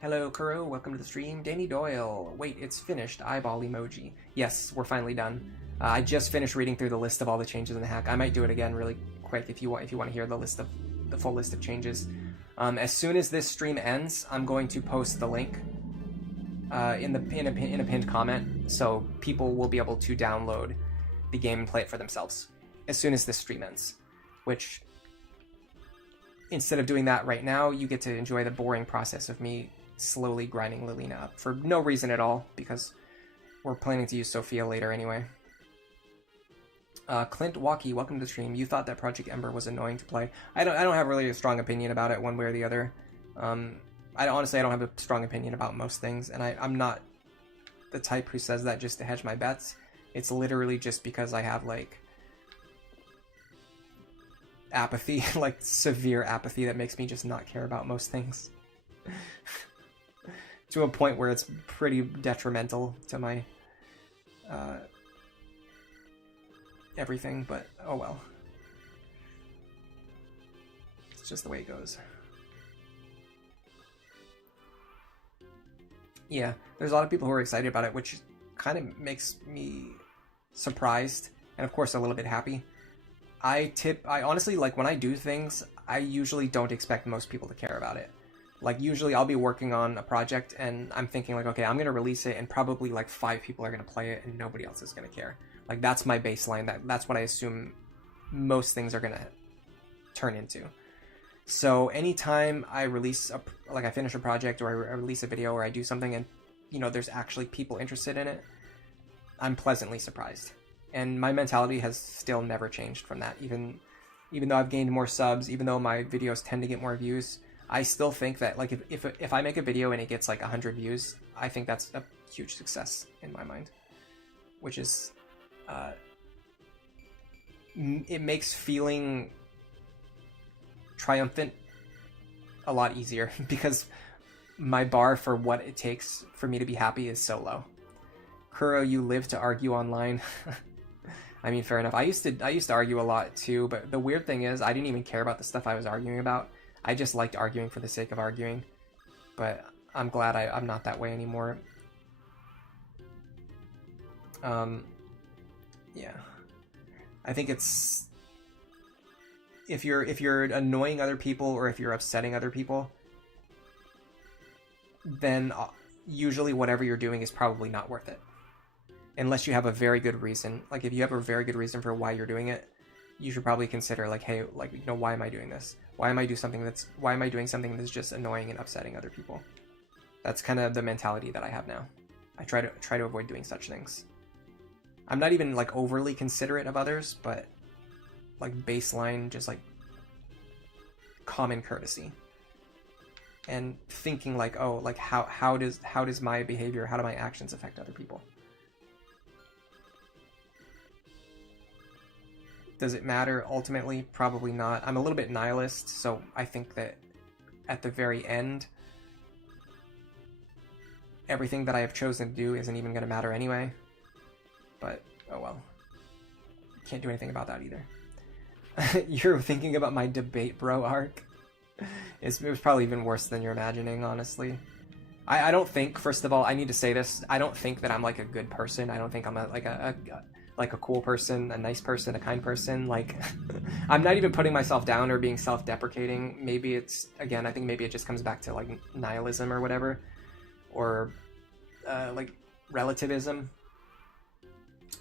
Hello, Kuro, welcome to the stream. Danny Doyle, wait, it's finished. Eyeball emoji. Yes, we're finally done. I just finished reading through the list of all the changes in the hack. I might do it again really quick if you want to hear the full list of changes. As soon as this stream ends, I'm going to post the link in a pinned comment, so people will be able to download the game and play it for themselves as soon as this stream ends. Which, instead of doing that right now, you get to enjoy the boring process of me slowly grinding Lilina up for no reason at all, because we're planning to use Sophia later anyway. Clint Walkie, welcome to the stream. You thought that Project Ember was annoying to play. I don't have really a strong opinion about it one way or the other. Honestly, I don't have a strong opinion about most things, and I'm not the type who says that just to hedge my bets. It's literally just because I have like apathy, like severe apathy that makes me just not care about most things. To a point where it's pretty detrimental to my everything, but oh well. It's just the way it goes. Yeah, there's a lot of people who are excited about it, which kind of makes me surprised and of course a little bit happy. I honestly, like, when I do things, I usually don't expect most people to care about it. Like, usually I'll be working on a project and I'm thinking like, okay, I'm going to release it and probably like 5 people are going to play it and nobody else is going to care. Like, that's my baseline. That's what I assume most things are going to turn into. So anytime I release I finish a project, or I release a video, or I do something and, you know, there's actually people interested in it, I'm pleasantly surprised. And my mentality has still never changed from that. Even though I've gained more subs, even though my videos tend to get more views, I still think that, like, if I make a video and it gets like 100 views, I think that's a huge success in my mind. Which is, it makes feeling triumphant a lot easier because my bar for what it takes for me to be happy is so low. Kuro, you live to argue online. I mean, fair enough. I used to argue a lot too, but the weird thing is I didn't even care about the stuff I was arguing about. I just liked arguing for the sake of arguing. But I'm glad I'm not that way anymore. Yeah. I think it's, if you're annoying other people or if you're upsetting other people, then usually whatever you're doing is probably not worth it. Unless you have a very good reason. Like, if you have a very good reason for why you're doing it, you should probably consider, like, hey, like, you know, why am I doing this? Why am I doing something that's just annoying and upsetting other people? That's kind of the mentality that I have now. I try to avoid doing such things. I'm not even like overly considerate of others, but like baseline, just like common courtesy. And thinking like, oh, like how does my behavior, how do my actions affect other people? Does it matter ultimately? Probably not. I'm a little bit nihilist, so I think that at the very end, everything that I have chosen to do isn't even going to matter anyway. But, oh well. Can't do anything about that either. You're thinking about my debate bro arc? It was probably even worse than you're imagining, honestly. I don't think, first of all, I need to say this, I don't think that I'm like a good person. I don't think I'm like a cool person, a nice person, a kind person. Like, I'm not even putting myself down or being self-deprecating. Maybe it's, again, I think maybe it just comes back to like nihilism or whatever, or like relativism.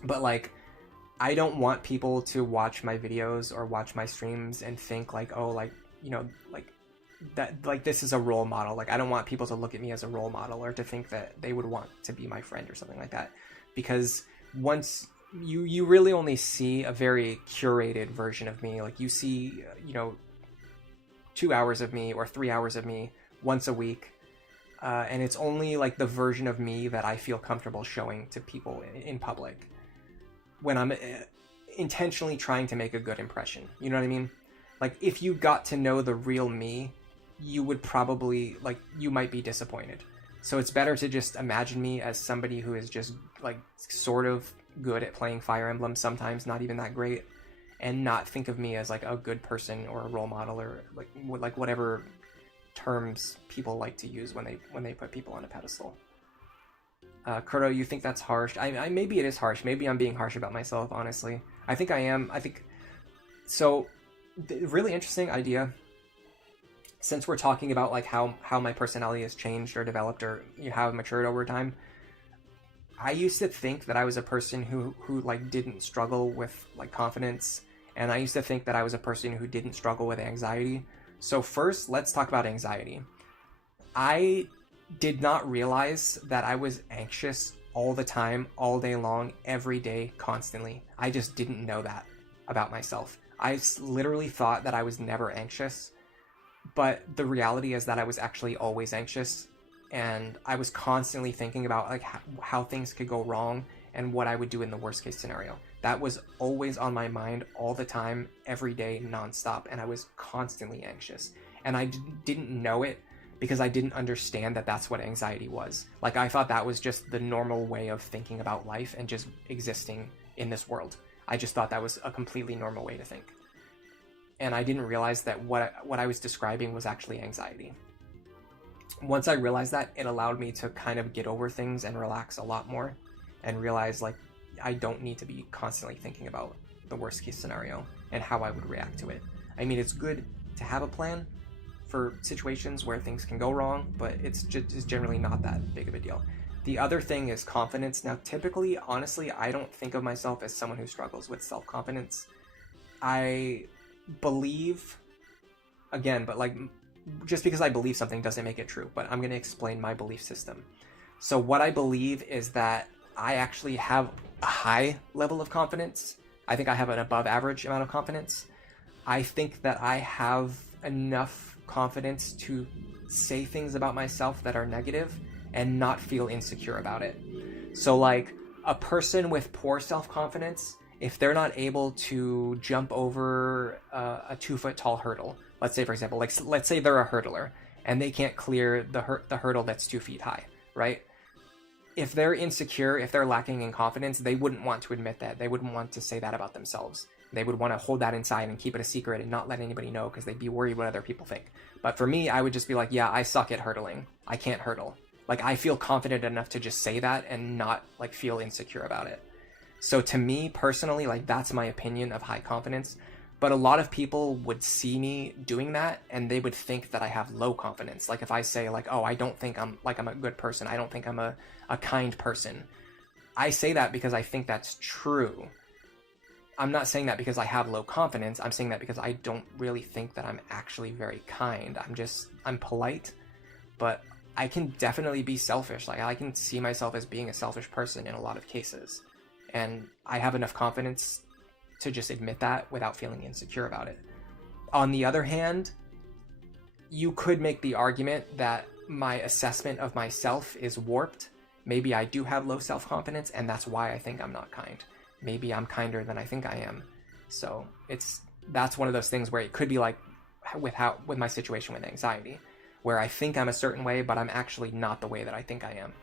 But like, I don't want people to watch my videos or watch my streams and think like, oh, like, you know, like that, like this is a role model. Like, I don't want people to look at me as a role model or to think that they would want to be my friend or something like that. Because once you really only see a very curated version of me. Like, you see, you know, 2 hours of me or 3 hours of me once a week. And it's only like the version of me that I feel comfortable showing to people in public when I'm intentionally trying to make a good impression. You know what I mean? Like, if you got to know the real me, you would probably, like, you might be disappointed. So it's better to just imagine me as somebody who is just, like, sort of good at playing Fire Emblem, sometimes not even that great, and not think of me as, like, a good person or a role model or, like whatever terms people like to use when they put people on a pedestal. Kuro, you think that's harsh? I maybe it is harsh. Maybe I'm being harsh about myself, honestly. I think I am. I think... So, really interesting idea. Since we're talking about, like, how my personality has changed or developed or how I've matured over time, I used to think that I was a person who like, didn't struggle with, like, confidence, and I used to think that I was a person who didn't struggle with anxiety. So first, let's talk about anxiety. I did not realize that I was anxious all the time, all day long, every day, constantly. I just didn't know that about myself. I literally thought that I was never anxious, but the reality is that I was actually always anxious, and I was constantly thinking about, like, how things could go wrong and what I would do in the worst case scenario. That was always on my mind all the time, every day, nonstop, and I was constantly anxious. And I didn't know it because I didn't understand that that's what anxiety was. Like, I thought that was just the normal way of thinking about life and just existing in this world. I just thought that was a completely normal way to think. And I didn't realize that what I was describing was actually anxiety. Once I realized that, it allowed me to kind of get over things and relax a lot more and realize, like, I don't need to be constantly thinking about the worst case scenario and how I would react to it. I mean, it's good to have a plan for situations where things can go wrong, but it's generally not that big of a deal. The other thing is confidence. Now, typically, honestly, I don't think of myself as someone who struggles with self-confidence. I believe, again, but like, just because I believe something doesn't make it true, but I'm going to explain my belief system. So what I believe is that I actually have a high level of confidence. I think I have an above average amount of confidence. I think that I have enough confidence to say things about myself that are negative and not feel insecure about it. So like, a person with poor self-confidence, if they're not able to jump over a 2-foot tall hurdle, let's say, for example, like, let's say they're a hurdler and they can't clear the hurdle that's 2 feet high, right? If they're insecure, if they're lacking in confidence, they wouldn't want to admit that. They wouldn't want to say that about themselves. They would want to hold that inside and keep it a secret and not let anybody know because they'd be worried what other people think. But for me, I would just be like, yeah, I suck at hurdling. I can't hurdle. Like, I feel confident enough to just say that and not like feel insecure about it. So to me personally, like, that's my opinion of high confidence. But a lot of people would see me doing that and they would think that I have low confidence. Like, if I say like, oh, I don't think I'm a good person. I don't think I'm a kind person. I say that because I think that's true. I'm not saying that because I have low confidence. I'm saying that because I don't really think that I'm actually very kind. I'm polite, but I can definitely be selfish. Like, I can see myself as being a selfish person in a lot of cases. And I have enough confidence to just admit that without feeling insecure about it. On the other hand, you could make the argument that my assessment of myself is warped. Maybe I do have low self-confidence and that's why I think I'm not kind. Maybe I'm kinder than I think I am. So that's one of those things where it could be like with my situation with anxiety, where I think I'm a certain way, but I'm actually not the way that I think I am.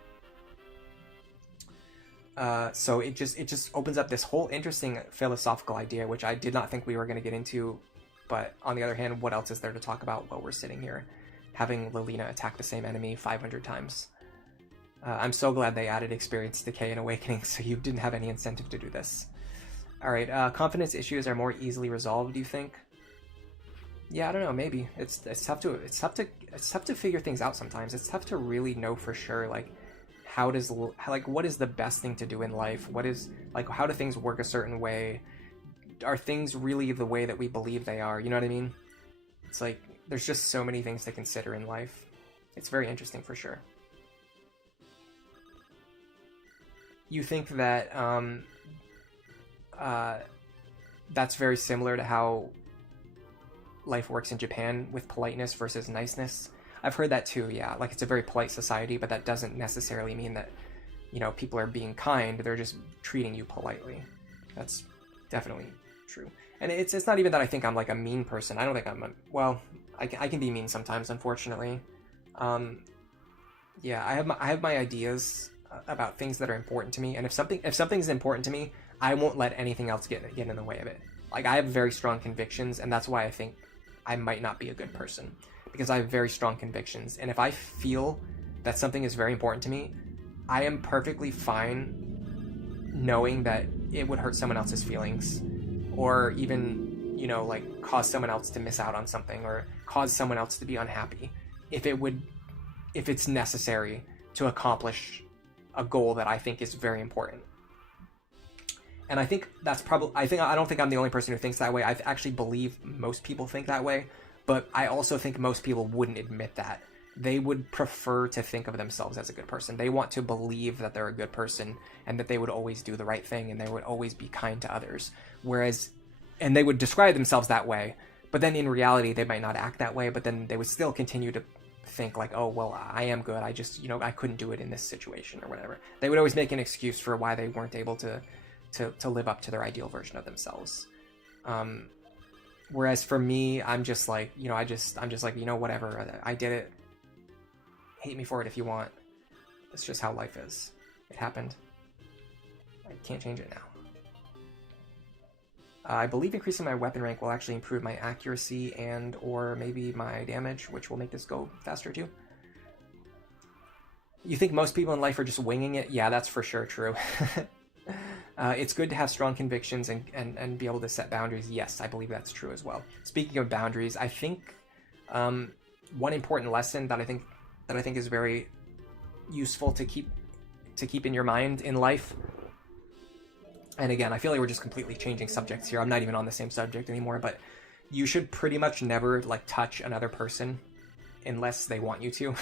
So it just opens up this whole interesting philosophical idea, which I did not think we were going to get into. But on the other hand, what else is there to talk about while we're sitting here, having Lilina attack the same enemy 500 times? I'm so glad they added experience decay and awakening, so you didn't have any incentive to do this. All right, confidence issues are more easily resolved, do you think? Yeah, I don't know. Maybe it's tough to figure things out sometimes. It's tough to really know for sure, like, what is the best thing to do in life? What is, like, how do things work a certain way? Are things really the way that we believe they are? You know what I mean? It's like, there's just so many things to consider in life. It's very interesting for sure. You think that that's very similar to how life works in Japan with politeness versus niceness? I've heard that too, yeah. Like, it's a very polite society, but that doesn't necessarily mean that, you know, people are being kind. They're just treating you politely. That's definitely true. And it's not even that I think I'm like a mean person. I don't think well, I can be mean sometimes, unfortunately. Yeah, I have my ideas about things that are important to me, and if something's important to me, I won't let anything else get in the way of it. Like, I have very strong convictions, and that's why I think I might not be a good person, because I have very strong convictions. And if I feel that something is very important to me, I am perfectly fine knowing that it would hurt someone else's feelings, or even, you know, like, cause someone else to miss out on something, or cause someone else to be unhappy, if it's necessary to accomplish a goal that I think is very important. And I think that's I don't think I'm the only person who thinks that way. I actually believe most people think that way, but I also think most people wouldn't admit that. They would prefer to think of themselves as a good person. They want to believe that they're a good person and that they would always do the right thing and they would always be kind to others. And they would describe themselves that way, but then in reality, they might not act that way, but then they would still continue to think like, oh, well, I am good. I just, I couldn't do it in this situation or whatever. They would always make an excuse for why they weren't able to to live up to their ideal version of themselves. Whereas for me, I'm just like, you know, I'm just like, you know, whatever, I did it. Hate me for it if you want. It's just how life is. It happened. I can't change it now. I believe increasing my weapon rank will actually improve my accuracy and or maybe my damage, which will make this go faster too. You think most people in life are just winging it? Yeah, that's for sure true. It's good to have strong convictions and be able to set boundaries. Yes, I believe that's true as well. Speaking of boundaries, I think one important lesson that I think is very useful to keep in your mind in life. And again, I feel like we're just completely changing subjects here. I'm not even on the same subject anymore, but you should pretty much never like touch another person unless they want you to.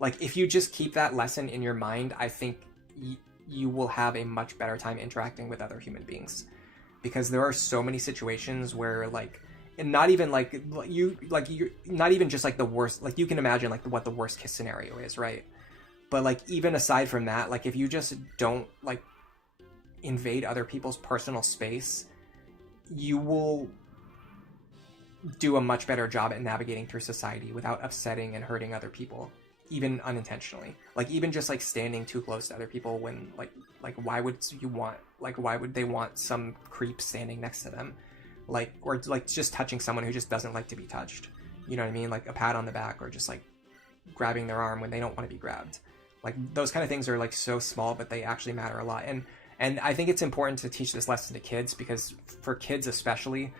Like if you just keep that lesson in your mind, I think you will have a much better time interacting with other human beings, because there are so many situations where like, and not even like you're not even just like the worst, like you can imagine like what the worst case scenario is, right? But like even aside from that, like if you just don't like invade other people's personal space, you will do a much better job at navigating through society without upsetting and hurting other people, even unintentionally. Like even just like standing too close to other people when like why would they want some creep standing next to them, like, or like just touching someone who just doesn't like to be touched, you know what I mean? Like a pat on the back or just like grabbing their arm when they don't want to be grabbed. Like those kind of things are like so small, but they actually matter a lot. And I think it's important to teach this lesson to kids, because for kids especially,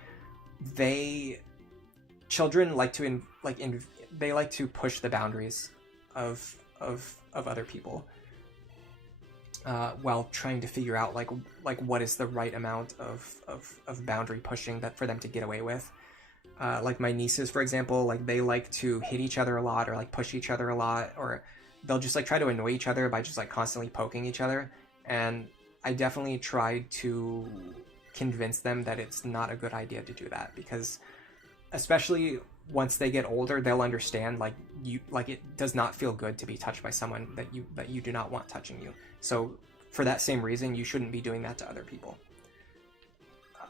children like to they like to push the boundaries of other people while trying to figure out like what is the right amount of boundary pushing that for them to get away with. Like my nieces, for example, like they like to hit each other a lot or like push each other a lot, or they'll just like try to annoy each other by just like constantly poking each other. And I definitely tried to convince them that it's not a good idea to do that, because especially once they get older, they'll understand like it does not feel good to be touched by someone that you do not want touching you. So for that same reason, you shouldn't be doing that to other people.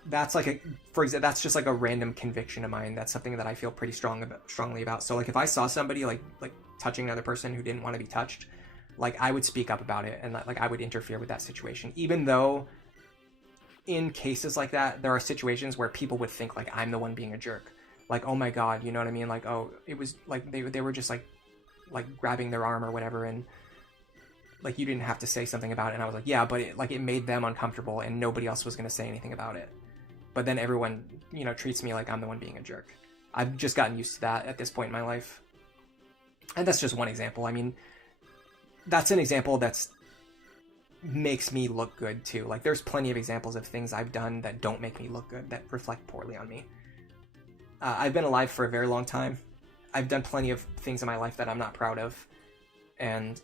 That's like that's just like a random conviction of mine. That's something that I feel pretty strongly about. So like if I saw somebody like touching another person who didn't want to be touched, like I would speak up about it, and like I would interfere with that situation, even though in cases like that, there are situations where people would think like I'm the one being a jerk. Like, oh my God, you know what I mean? Like, oh, it was like they were just like grabbing their arm or whatever, and like you didn't have to say something about it. And I was like, yeah, but it made them uncomfortable, and nobody else was going to say anything about it. But then everyone, you know, treats me like I'm the one being a jerk. I've just gotten used to that at this point in my life. And that's just one example. I mean, that's an example that's makes me look good too. Like there's plenty of examples of things I've done that don't make me look good, that reflect poorly on me. I've been alive for a very long time. I've done plenty of things in my life that I'm not proud of. And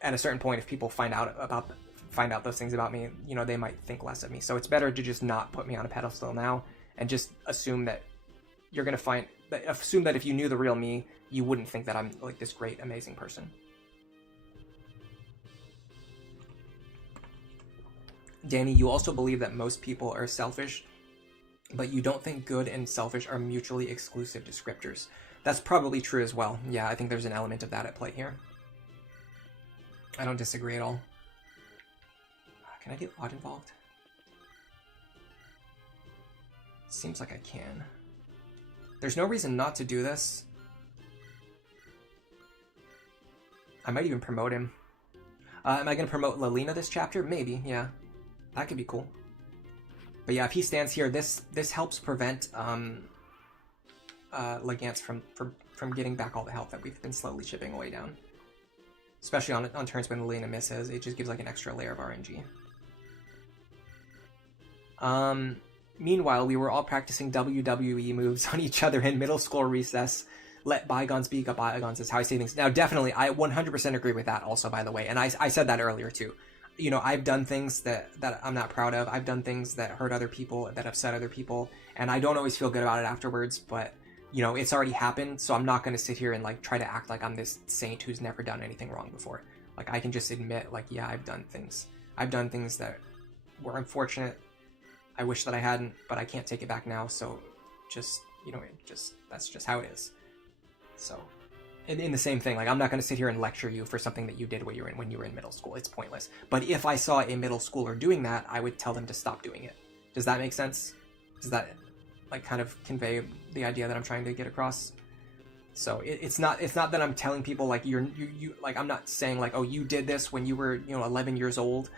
at a certain point, if people find out those things about me, you know, they might think less of me. So it's better to just not put me on a pedestal now, and just assume that assume that if you knew the real me, you wouldn't think that I'm like this great, amazing person. Danny, you also believe that most people are selfish, but you don't think good and selfish are mutually exclusive descriptors. That's probably true as well. Yeah, I think there's an element of that at play here. I don't disagree at all. Can I get Odd involved? Seems like I can. There's no reason not to do this. I might even promote him. Am I going to promote Lalina this chapter? Maybe, yeah. That could be cool. But yeah, if he stands here, this helps prevent Lagance from getting back all the health that we've been slowly chipping away down. Especially on turns when Lalina misses, it just gives like an extra layer of RNG. Meanwhile, we were all practicing WWE moves on each other in middle school recess. Let bygones be bygones is how I say things. Now, definitely, I 100% agree with that also, by the way. And I said that earlier, too. You know, I've done things that I'm not proud of. I've done things that hurt other people, that upset other people. And I don't always feel good about it afterwards. But, you know, it's already happened. So I'm not going to sit here and, like, try to act like I'm this saint who's never done anything wrong before. Like, I can just admit, like, yeah, I've done things. I've done things that were unfortunate. I wish that I hadn't, but I can't take it back now. So just, that's just how it is. So, in the same thing, like, I'm not going to sit here and lecture you for something that you did when you were in middle school. It's pointless. But if I saw a middle schooler doing that, I would tell them to stop doing it. Does that make sense? Does that, like, kind of convey the idea that I'm trying to get across? So it's not that I'm telling people, like, you like, I'm not saying, like, oh, you did this when you were, 11 years old,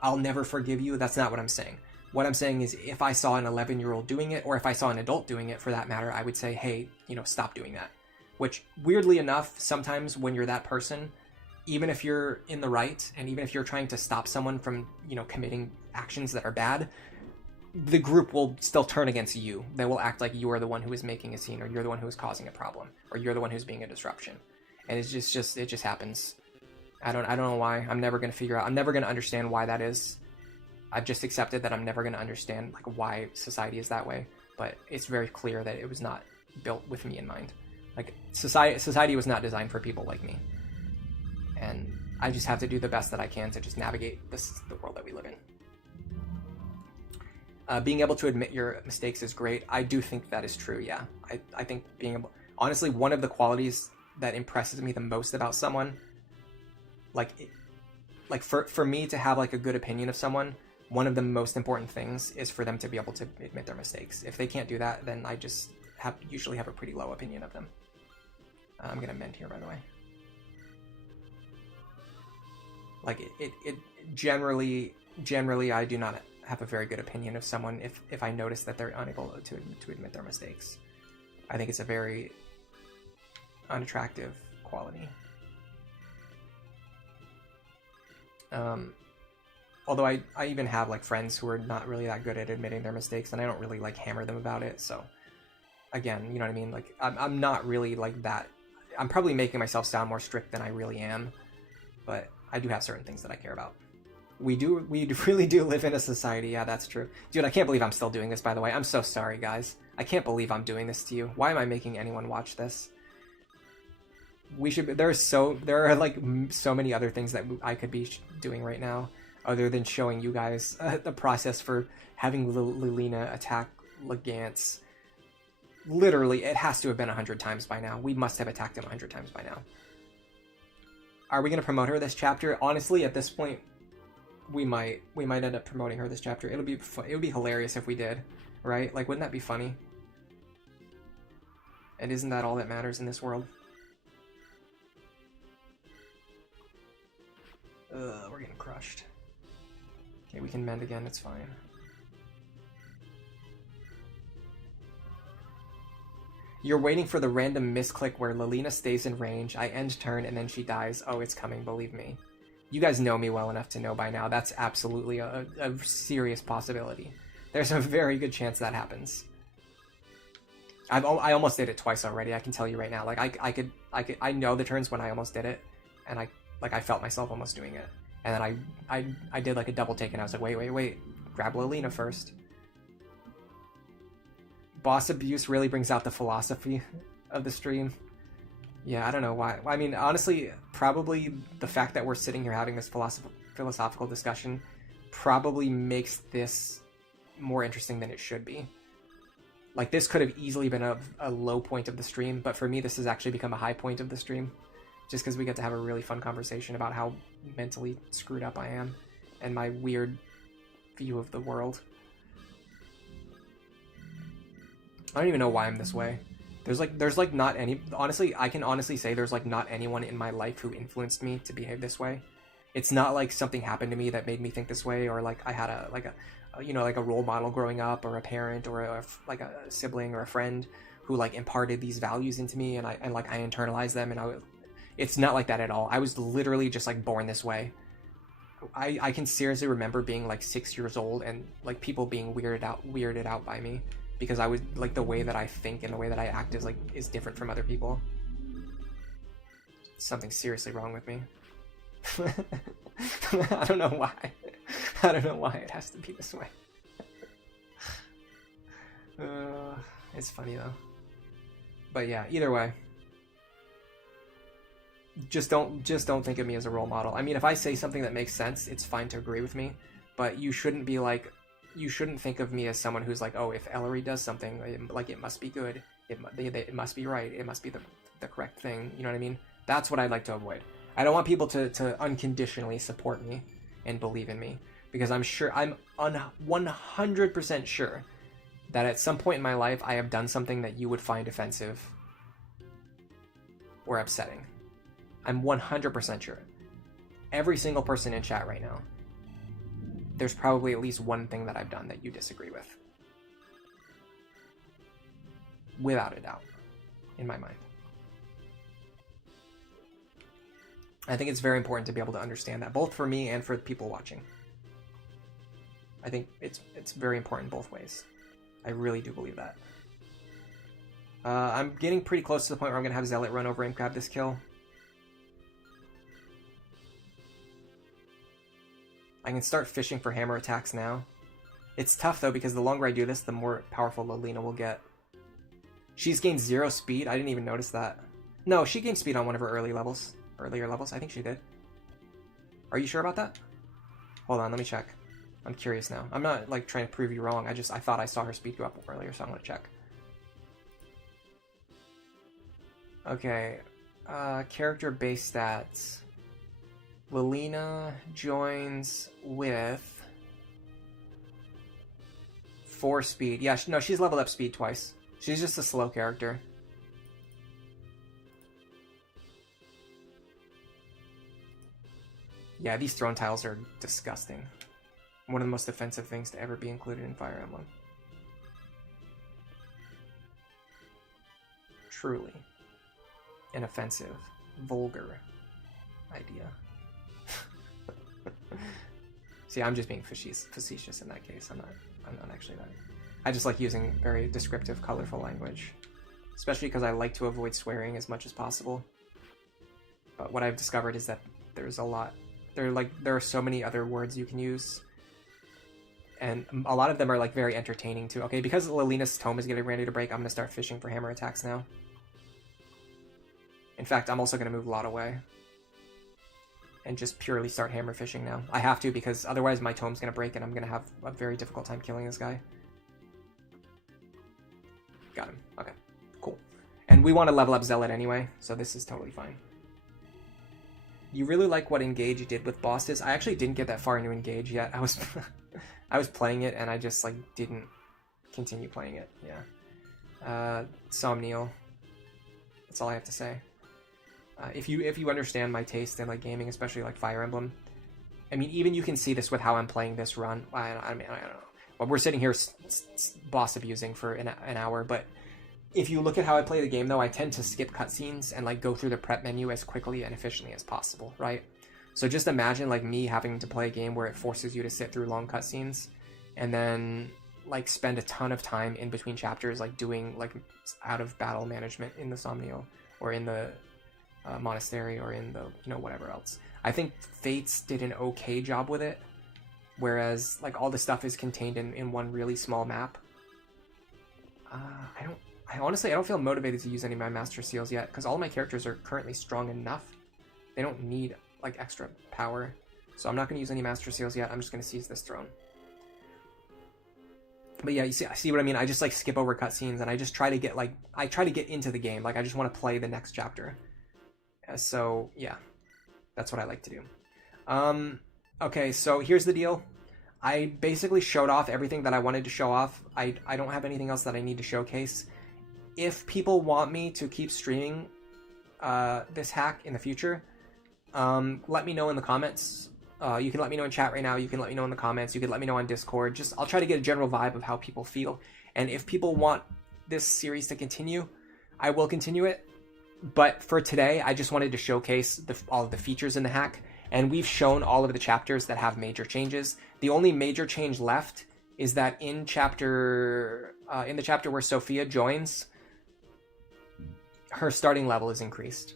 I'll never forgive you. That's not what I'm saying. What I'm saying is, if I saw an 11-year-old doing it, or if I saw an adult doing it for that matter, I would say, hey, stop doing that. Which, weirdly enough, sometimes when you're that person, even if you're in the right, and even if you're trying to stop someone from, committing actions that are bad, the group will still turn against you. They will act like you are the one who is making a scene, or you're the one who is causing a problem, or you're the one who's being a disruption. And it just happens. I don't know why. I'm never going to understand why that is. I've just accepted that I'm never going to understand, like, why society is that way. But it's very clear that it was not built with me in mind. Like, society was not designed for people like me. And I just have to do the best that I can to just navigate the world that we live in. Being able to admit your mistakes is great. I do think that is true, yeah. I think being able... Honestly, one of the qualities that impresses me the most about someone, for me to have, like, a good opinion of someone, one of the most important things is for them to be able to admit their mistakes. If they can't do that, then I just usually have a pretty low opinion of them. I'm going to mend here, by the way. Like, it generally, I do not have a very good opinion of someone if I notice that they're unable to admit their mistakes. I think it's a very unattractive quality. Although I even have, like, friends who are not really that good at admitting their mistakes, and I don't really, like, hammer them about it. So, again, you know what I mean? Like, I'm not really, like, that. I'm probably making myself sound more strict than I really am, but I do have certain things that I care about. We really do live in a society. Yeah, that's true. Dude, I can't believe I'm still doing this, by the way. I'm so sorry, guys. I can't believe I'm doing this to you. Why am I making anyone watch this? There are, like, so many other things that I could be doing right now, other than showing you guys the process for having Lilina attack Legance. Literally, it has to have been 100 times by now. We must have attacked him 100 times by now. Are we going to promote her this chapter? Honestly, at this point, we might end up promoting her this chapter. It would be hilarious if we did, right? Like, wouldn't that be funny? And isn't that all that matters in this world? We're getting crushed. Okay, we can mend again, it's fine. You're waiting for the random misclick where Lilina stays in range, I end turn, and then she dies. Oh, it's coming, believe me. You guys know me well enough to know by now that's absolutely a serious possibility. There's a very good chance that happens. I almost did it twice already, I can tell you right now. Like, I know the turns when I almost did it, and I felt myself almost doing it. And then I did, like, a double take, and I was like, wait, grab Lilina first. Boss abuse really brings out the philosophy of the stream. Yeah, I don't know why. I mean, honestly, probably the fact that we're sitting here having this philosophical discussion probably makes this more interesting than it should be. Like, this could have easily been a low point of the stream, but for me, this has actually become a high point of the stream. Just because we get to have a really fun conversation about how mentally screwed up I am and my weird view of the world. I don't even know why I'm this way. There's like not any... Honestly, I can honestly say there's, like, not anyone in my life who influenced me to behave this way. It's not like something happened to me that made me think this way, or, like, I had a role model growing up, or a parent, or a sibling or a friend who, like, imparted these values into me, and I internalized them, and it's not like that at all. I was literally just, like, born this way. I can seriously remember being, like, 6 years old and, like, people being weirded out by me. Because I was, like, the way that I think and the way that I act is different from other people. Something seriously wrong with me. I don't know why. I don't know why it has to be this way. It's funny though. But yeah, either way. Just don't think of me as a role model. I mean, if I say something that makes sense, it's fine to agree with me. but you shouldn't be like, you shouldn't think of me as someone who's like, oh, if Ellery does something, it must be good, it must be right, it must be the correct thing, you know what I mean? That's what I'd like to avoid. I don't want people to unconditionally support me and believe in me, because I'm 100% sure that at some point in my life I have done something that you would find offensive or upsetting. I'm 100% sure. Every single person in chat right now, there's probably at least one thing that I've done that you disagree with. Without a doubt, in my mind. I think it's very important to be able to understand that, both for me and for the people watching. I think it's very important both ways. I really do believe that. I'm getting pretty close to the point where I'm going to have Zealot run over and grab this kill. I can start fishing for hammer attacks now. It's tough though, because the longer I do this, the more powerful Lilina will get. She's gained 0 speed. I didn't even notice that. No, she gained speed on one of her earlier levels. I think she did. Are you sure about that? Hold on, let me check. I'm curious now. I'm not like trying to prove you wrong. I thought I saw her speed go up earlier, so I'm gonna check. Okay, character base stats. Lilina joins with 4 speed. Yeah, no, she's leveled up speed twice. She's just a slow character. Yeah, these throne tiles are disgusting. One of the most offensive things to ever be included in Fire Emblem. Truly an offensive, vulgar idea. See, I'm just being facetious in that case. I'm not actually that. I just like using very descriptive, colorful language, especially because I like to avoid swearing as much as possible. But what I've discovered is that there's a lot. There are so many other words you can use, and a lot of them are like very entertaining too. Okay, because Lilina's tome is getting ready to break, I'm gonna start fishing for hammer attacks now. In fact, I'm also gonna move a lot away and just purely start hammer fishing now. I have to, because otherwise my tome's gonna break and I'm gonna have a very difficult time killing this guy. Got him. Okay, cool. And we want to level up Zealot anyway, so this is totally fine. You really like what Engage did with bosses. I actually didn't get that far into Engage yet. I was I was playing it and I just like didn't continue playing it. Yeah. Somnial. That's all I have to say. If you understand my taste in like gaming, especially like Fire Emblem, I mean, even you can see this with how I'm playing this run. I don't know. Well, we're sitting here boss abusing for an hour, but if you look at how I play the game, though, I tend to skip cutscenes and like go through the prep menu as quickly and efficiently as possible, right? So just imagine like me having to play a game where it forces you to sit through long cutscenes and then like spend a ton of time in between chapters, like doing like out of battle management in the Somnial or in the monastery or in the, you know, whatever else. I think Fates did an okay job with it, whereas like all the stuff is contained in one really small map. I honestly don't feel motivated to use any of my Master Seals yet, because all of my characters are currently strong enough. They don't need like extra power. So I'm not going to use any Master Seals yet. I'm just going to seize this throne. But yeah, you see what I mean? I just like skip over cutscenes and I just try to get like, I try to get into the game. Like I just want to play the next chapter. So yeah, that's what I like to do. Okay, so here's the deal. I basically showed off everything that I wanted to show off. I don't have anything else that I need to showcase. If people want me to keep streaming this hack in the future, let me know in the comments. You can let me know in chat right now. You can let me know in the comments. You can let me know on Discord. I'll try to get a general vibe of how people feel. And if people want this series to continue, I will continue it. But for today, I just wanted to showcase all of the features in the hack. And we've shown all of the chapters that have major changes. The only major change left is that in the chapter where Sophia joins, her starting level is increased.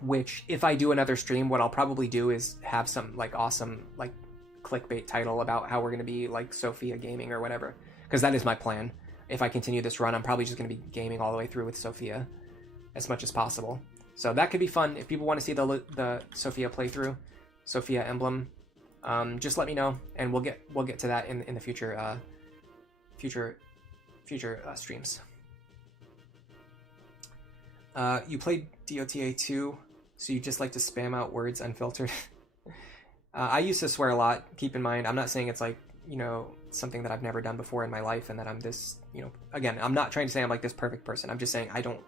Which, if I do another stream, what I'll probably do is have some like awesome like clickbait title about how we're going to be like Sophia gaming or whatever. Because that is my plan. If I continue this run, I'm probably just going to be gaming all the way through with Sophia as much as possible. So that could be fun. If people want to see the Sophia playthrough, Sophia Emblem, Just let me know, and we'll get to that in the future streams. You played DOTA 2, so you just like to spam out words unfiltered. I used to swear a lot. Keep in mind, I'm not saying it's like, you know, something that I've never done before in my life and that I'm this, you know, again, I'm not trying to say I'm like this perfect person. I'm just saying I don't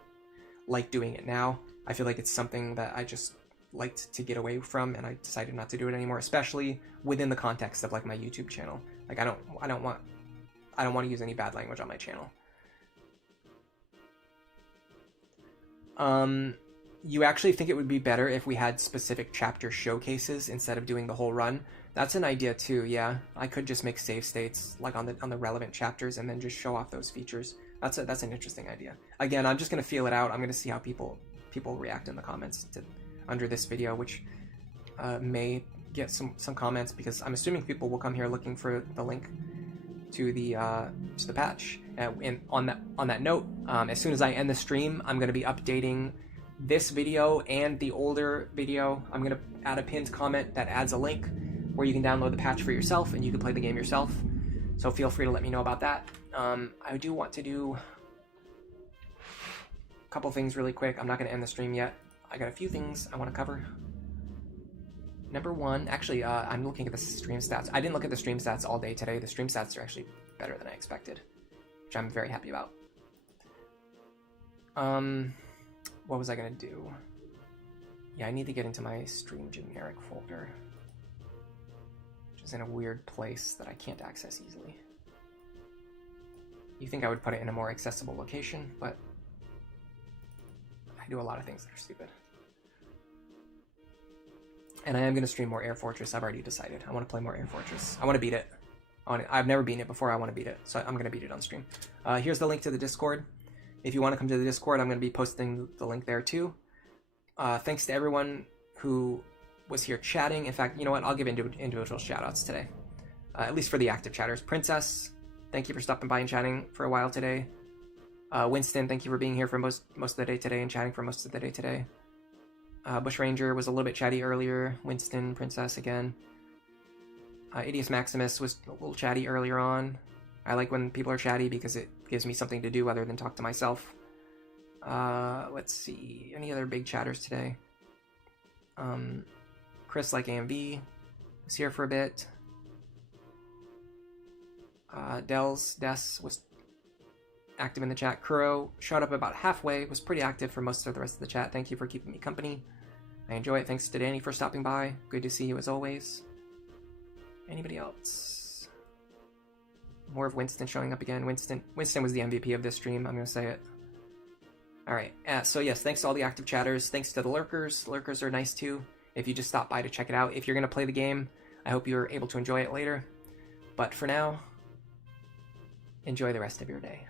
like doing it now. I feel like it's something that I just liked to get away from, and I decided not to do it anymore, especially within the context of like my YouTube channel. Like I don't want to use any bad language on my channel. You actually think it would be better if we had specific chapter showcases instead of doing the whole run? That's an idea too, yeah. I could just make save states like on the relevant chapters and then just show off those features. That's an interesting idea. Again, I'm just gonna feel it out. I'm gonna see how people react in the comments under this video, which may get some comments, because I'm assuming people will come here looking for the link to the patch. And on that note, as soon as I end the stream, I'm gonna be updating this video and the older video. I'm gonna add a pinned comment that adds a link where you can download the patch for yourself and you can play the game yourself. So feel free to let me know about that. I do want to do a couple things really quick. I'm not gonna end the stream yet. I got a few things I want to cover. Number one, actually, I'm looking at the stream stats. I didn't look at the stream stats all day today. The stream stats are actually better than I expected, which I'm very happy about. What was I gonna do? Yeah, I need to get into my stream generic folder, which is in a weird place that I can't access easily. You think I would put it in a more accessible location, but I do a lot of things that are stupid. And I am going to stream more Air Fortress. I've already decided. I want to play more Air Fortress. I want to beat it. I've never beaten it before. I want to beat it. So I'm going to beat it on stream. Here's the link to the Discord. If you want to come to the Discord, I'm going to be posting the link there too. Thanks to everyone who was here chatting. In fact, you know what? I'll give individual shoutouts today. At least for the active chatters. Princess, thank you for stopping by and chatting for a while today. Winston, thank you for being here for most of the day today and chatting for most of the day today. Bushranger was a little bit chatty earlier. Winston, Princess again. Idius Maximus was a little chatty earlier on. I like when people are chatty because it gives me something to do other than talk to myself. Let's see. Any other big chatters today? Chris, like AMV, was here for a bit. Des was active in the chat. Kuro showed up about halfway, was pretty active for most of the rest of the chat. Thank you for keeping me company. I enjoy it. Thanks to Danny for stopping by. Good to see you as always. Anybody else? More of Winston showing up again. Winston was the MVP of this stream. I'm going to say it. Alright, so yes, thanks to all the active chatters. Thanks to the lurkers. Lurkers are nice too. If you just stop by to check it out. If you're going to play the game, I hope you're able to enjoy it later. But for now, enjoy the rest of your day.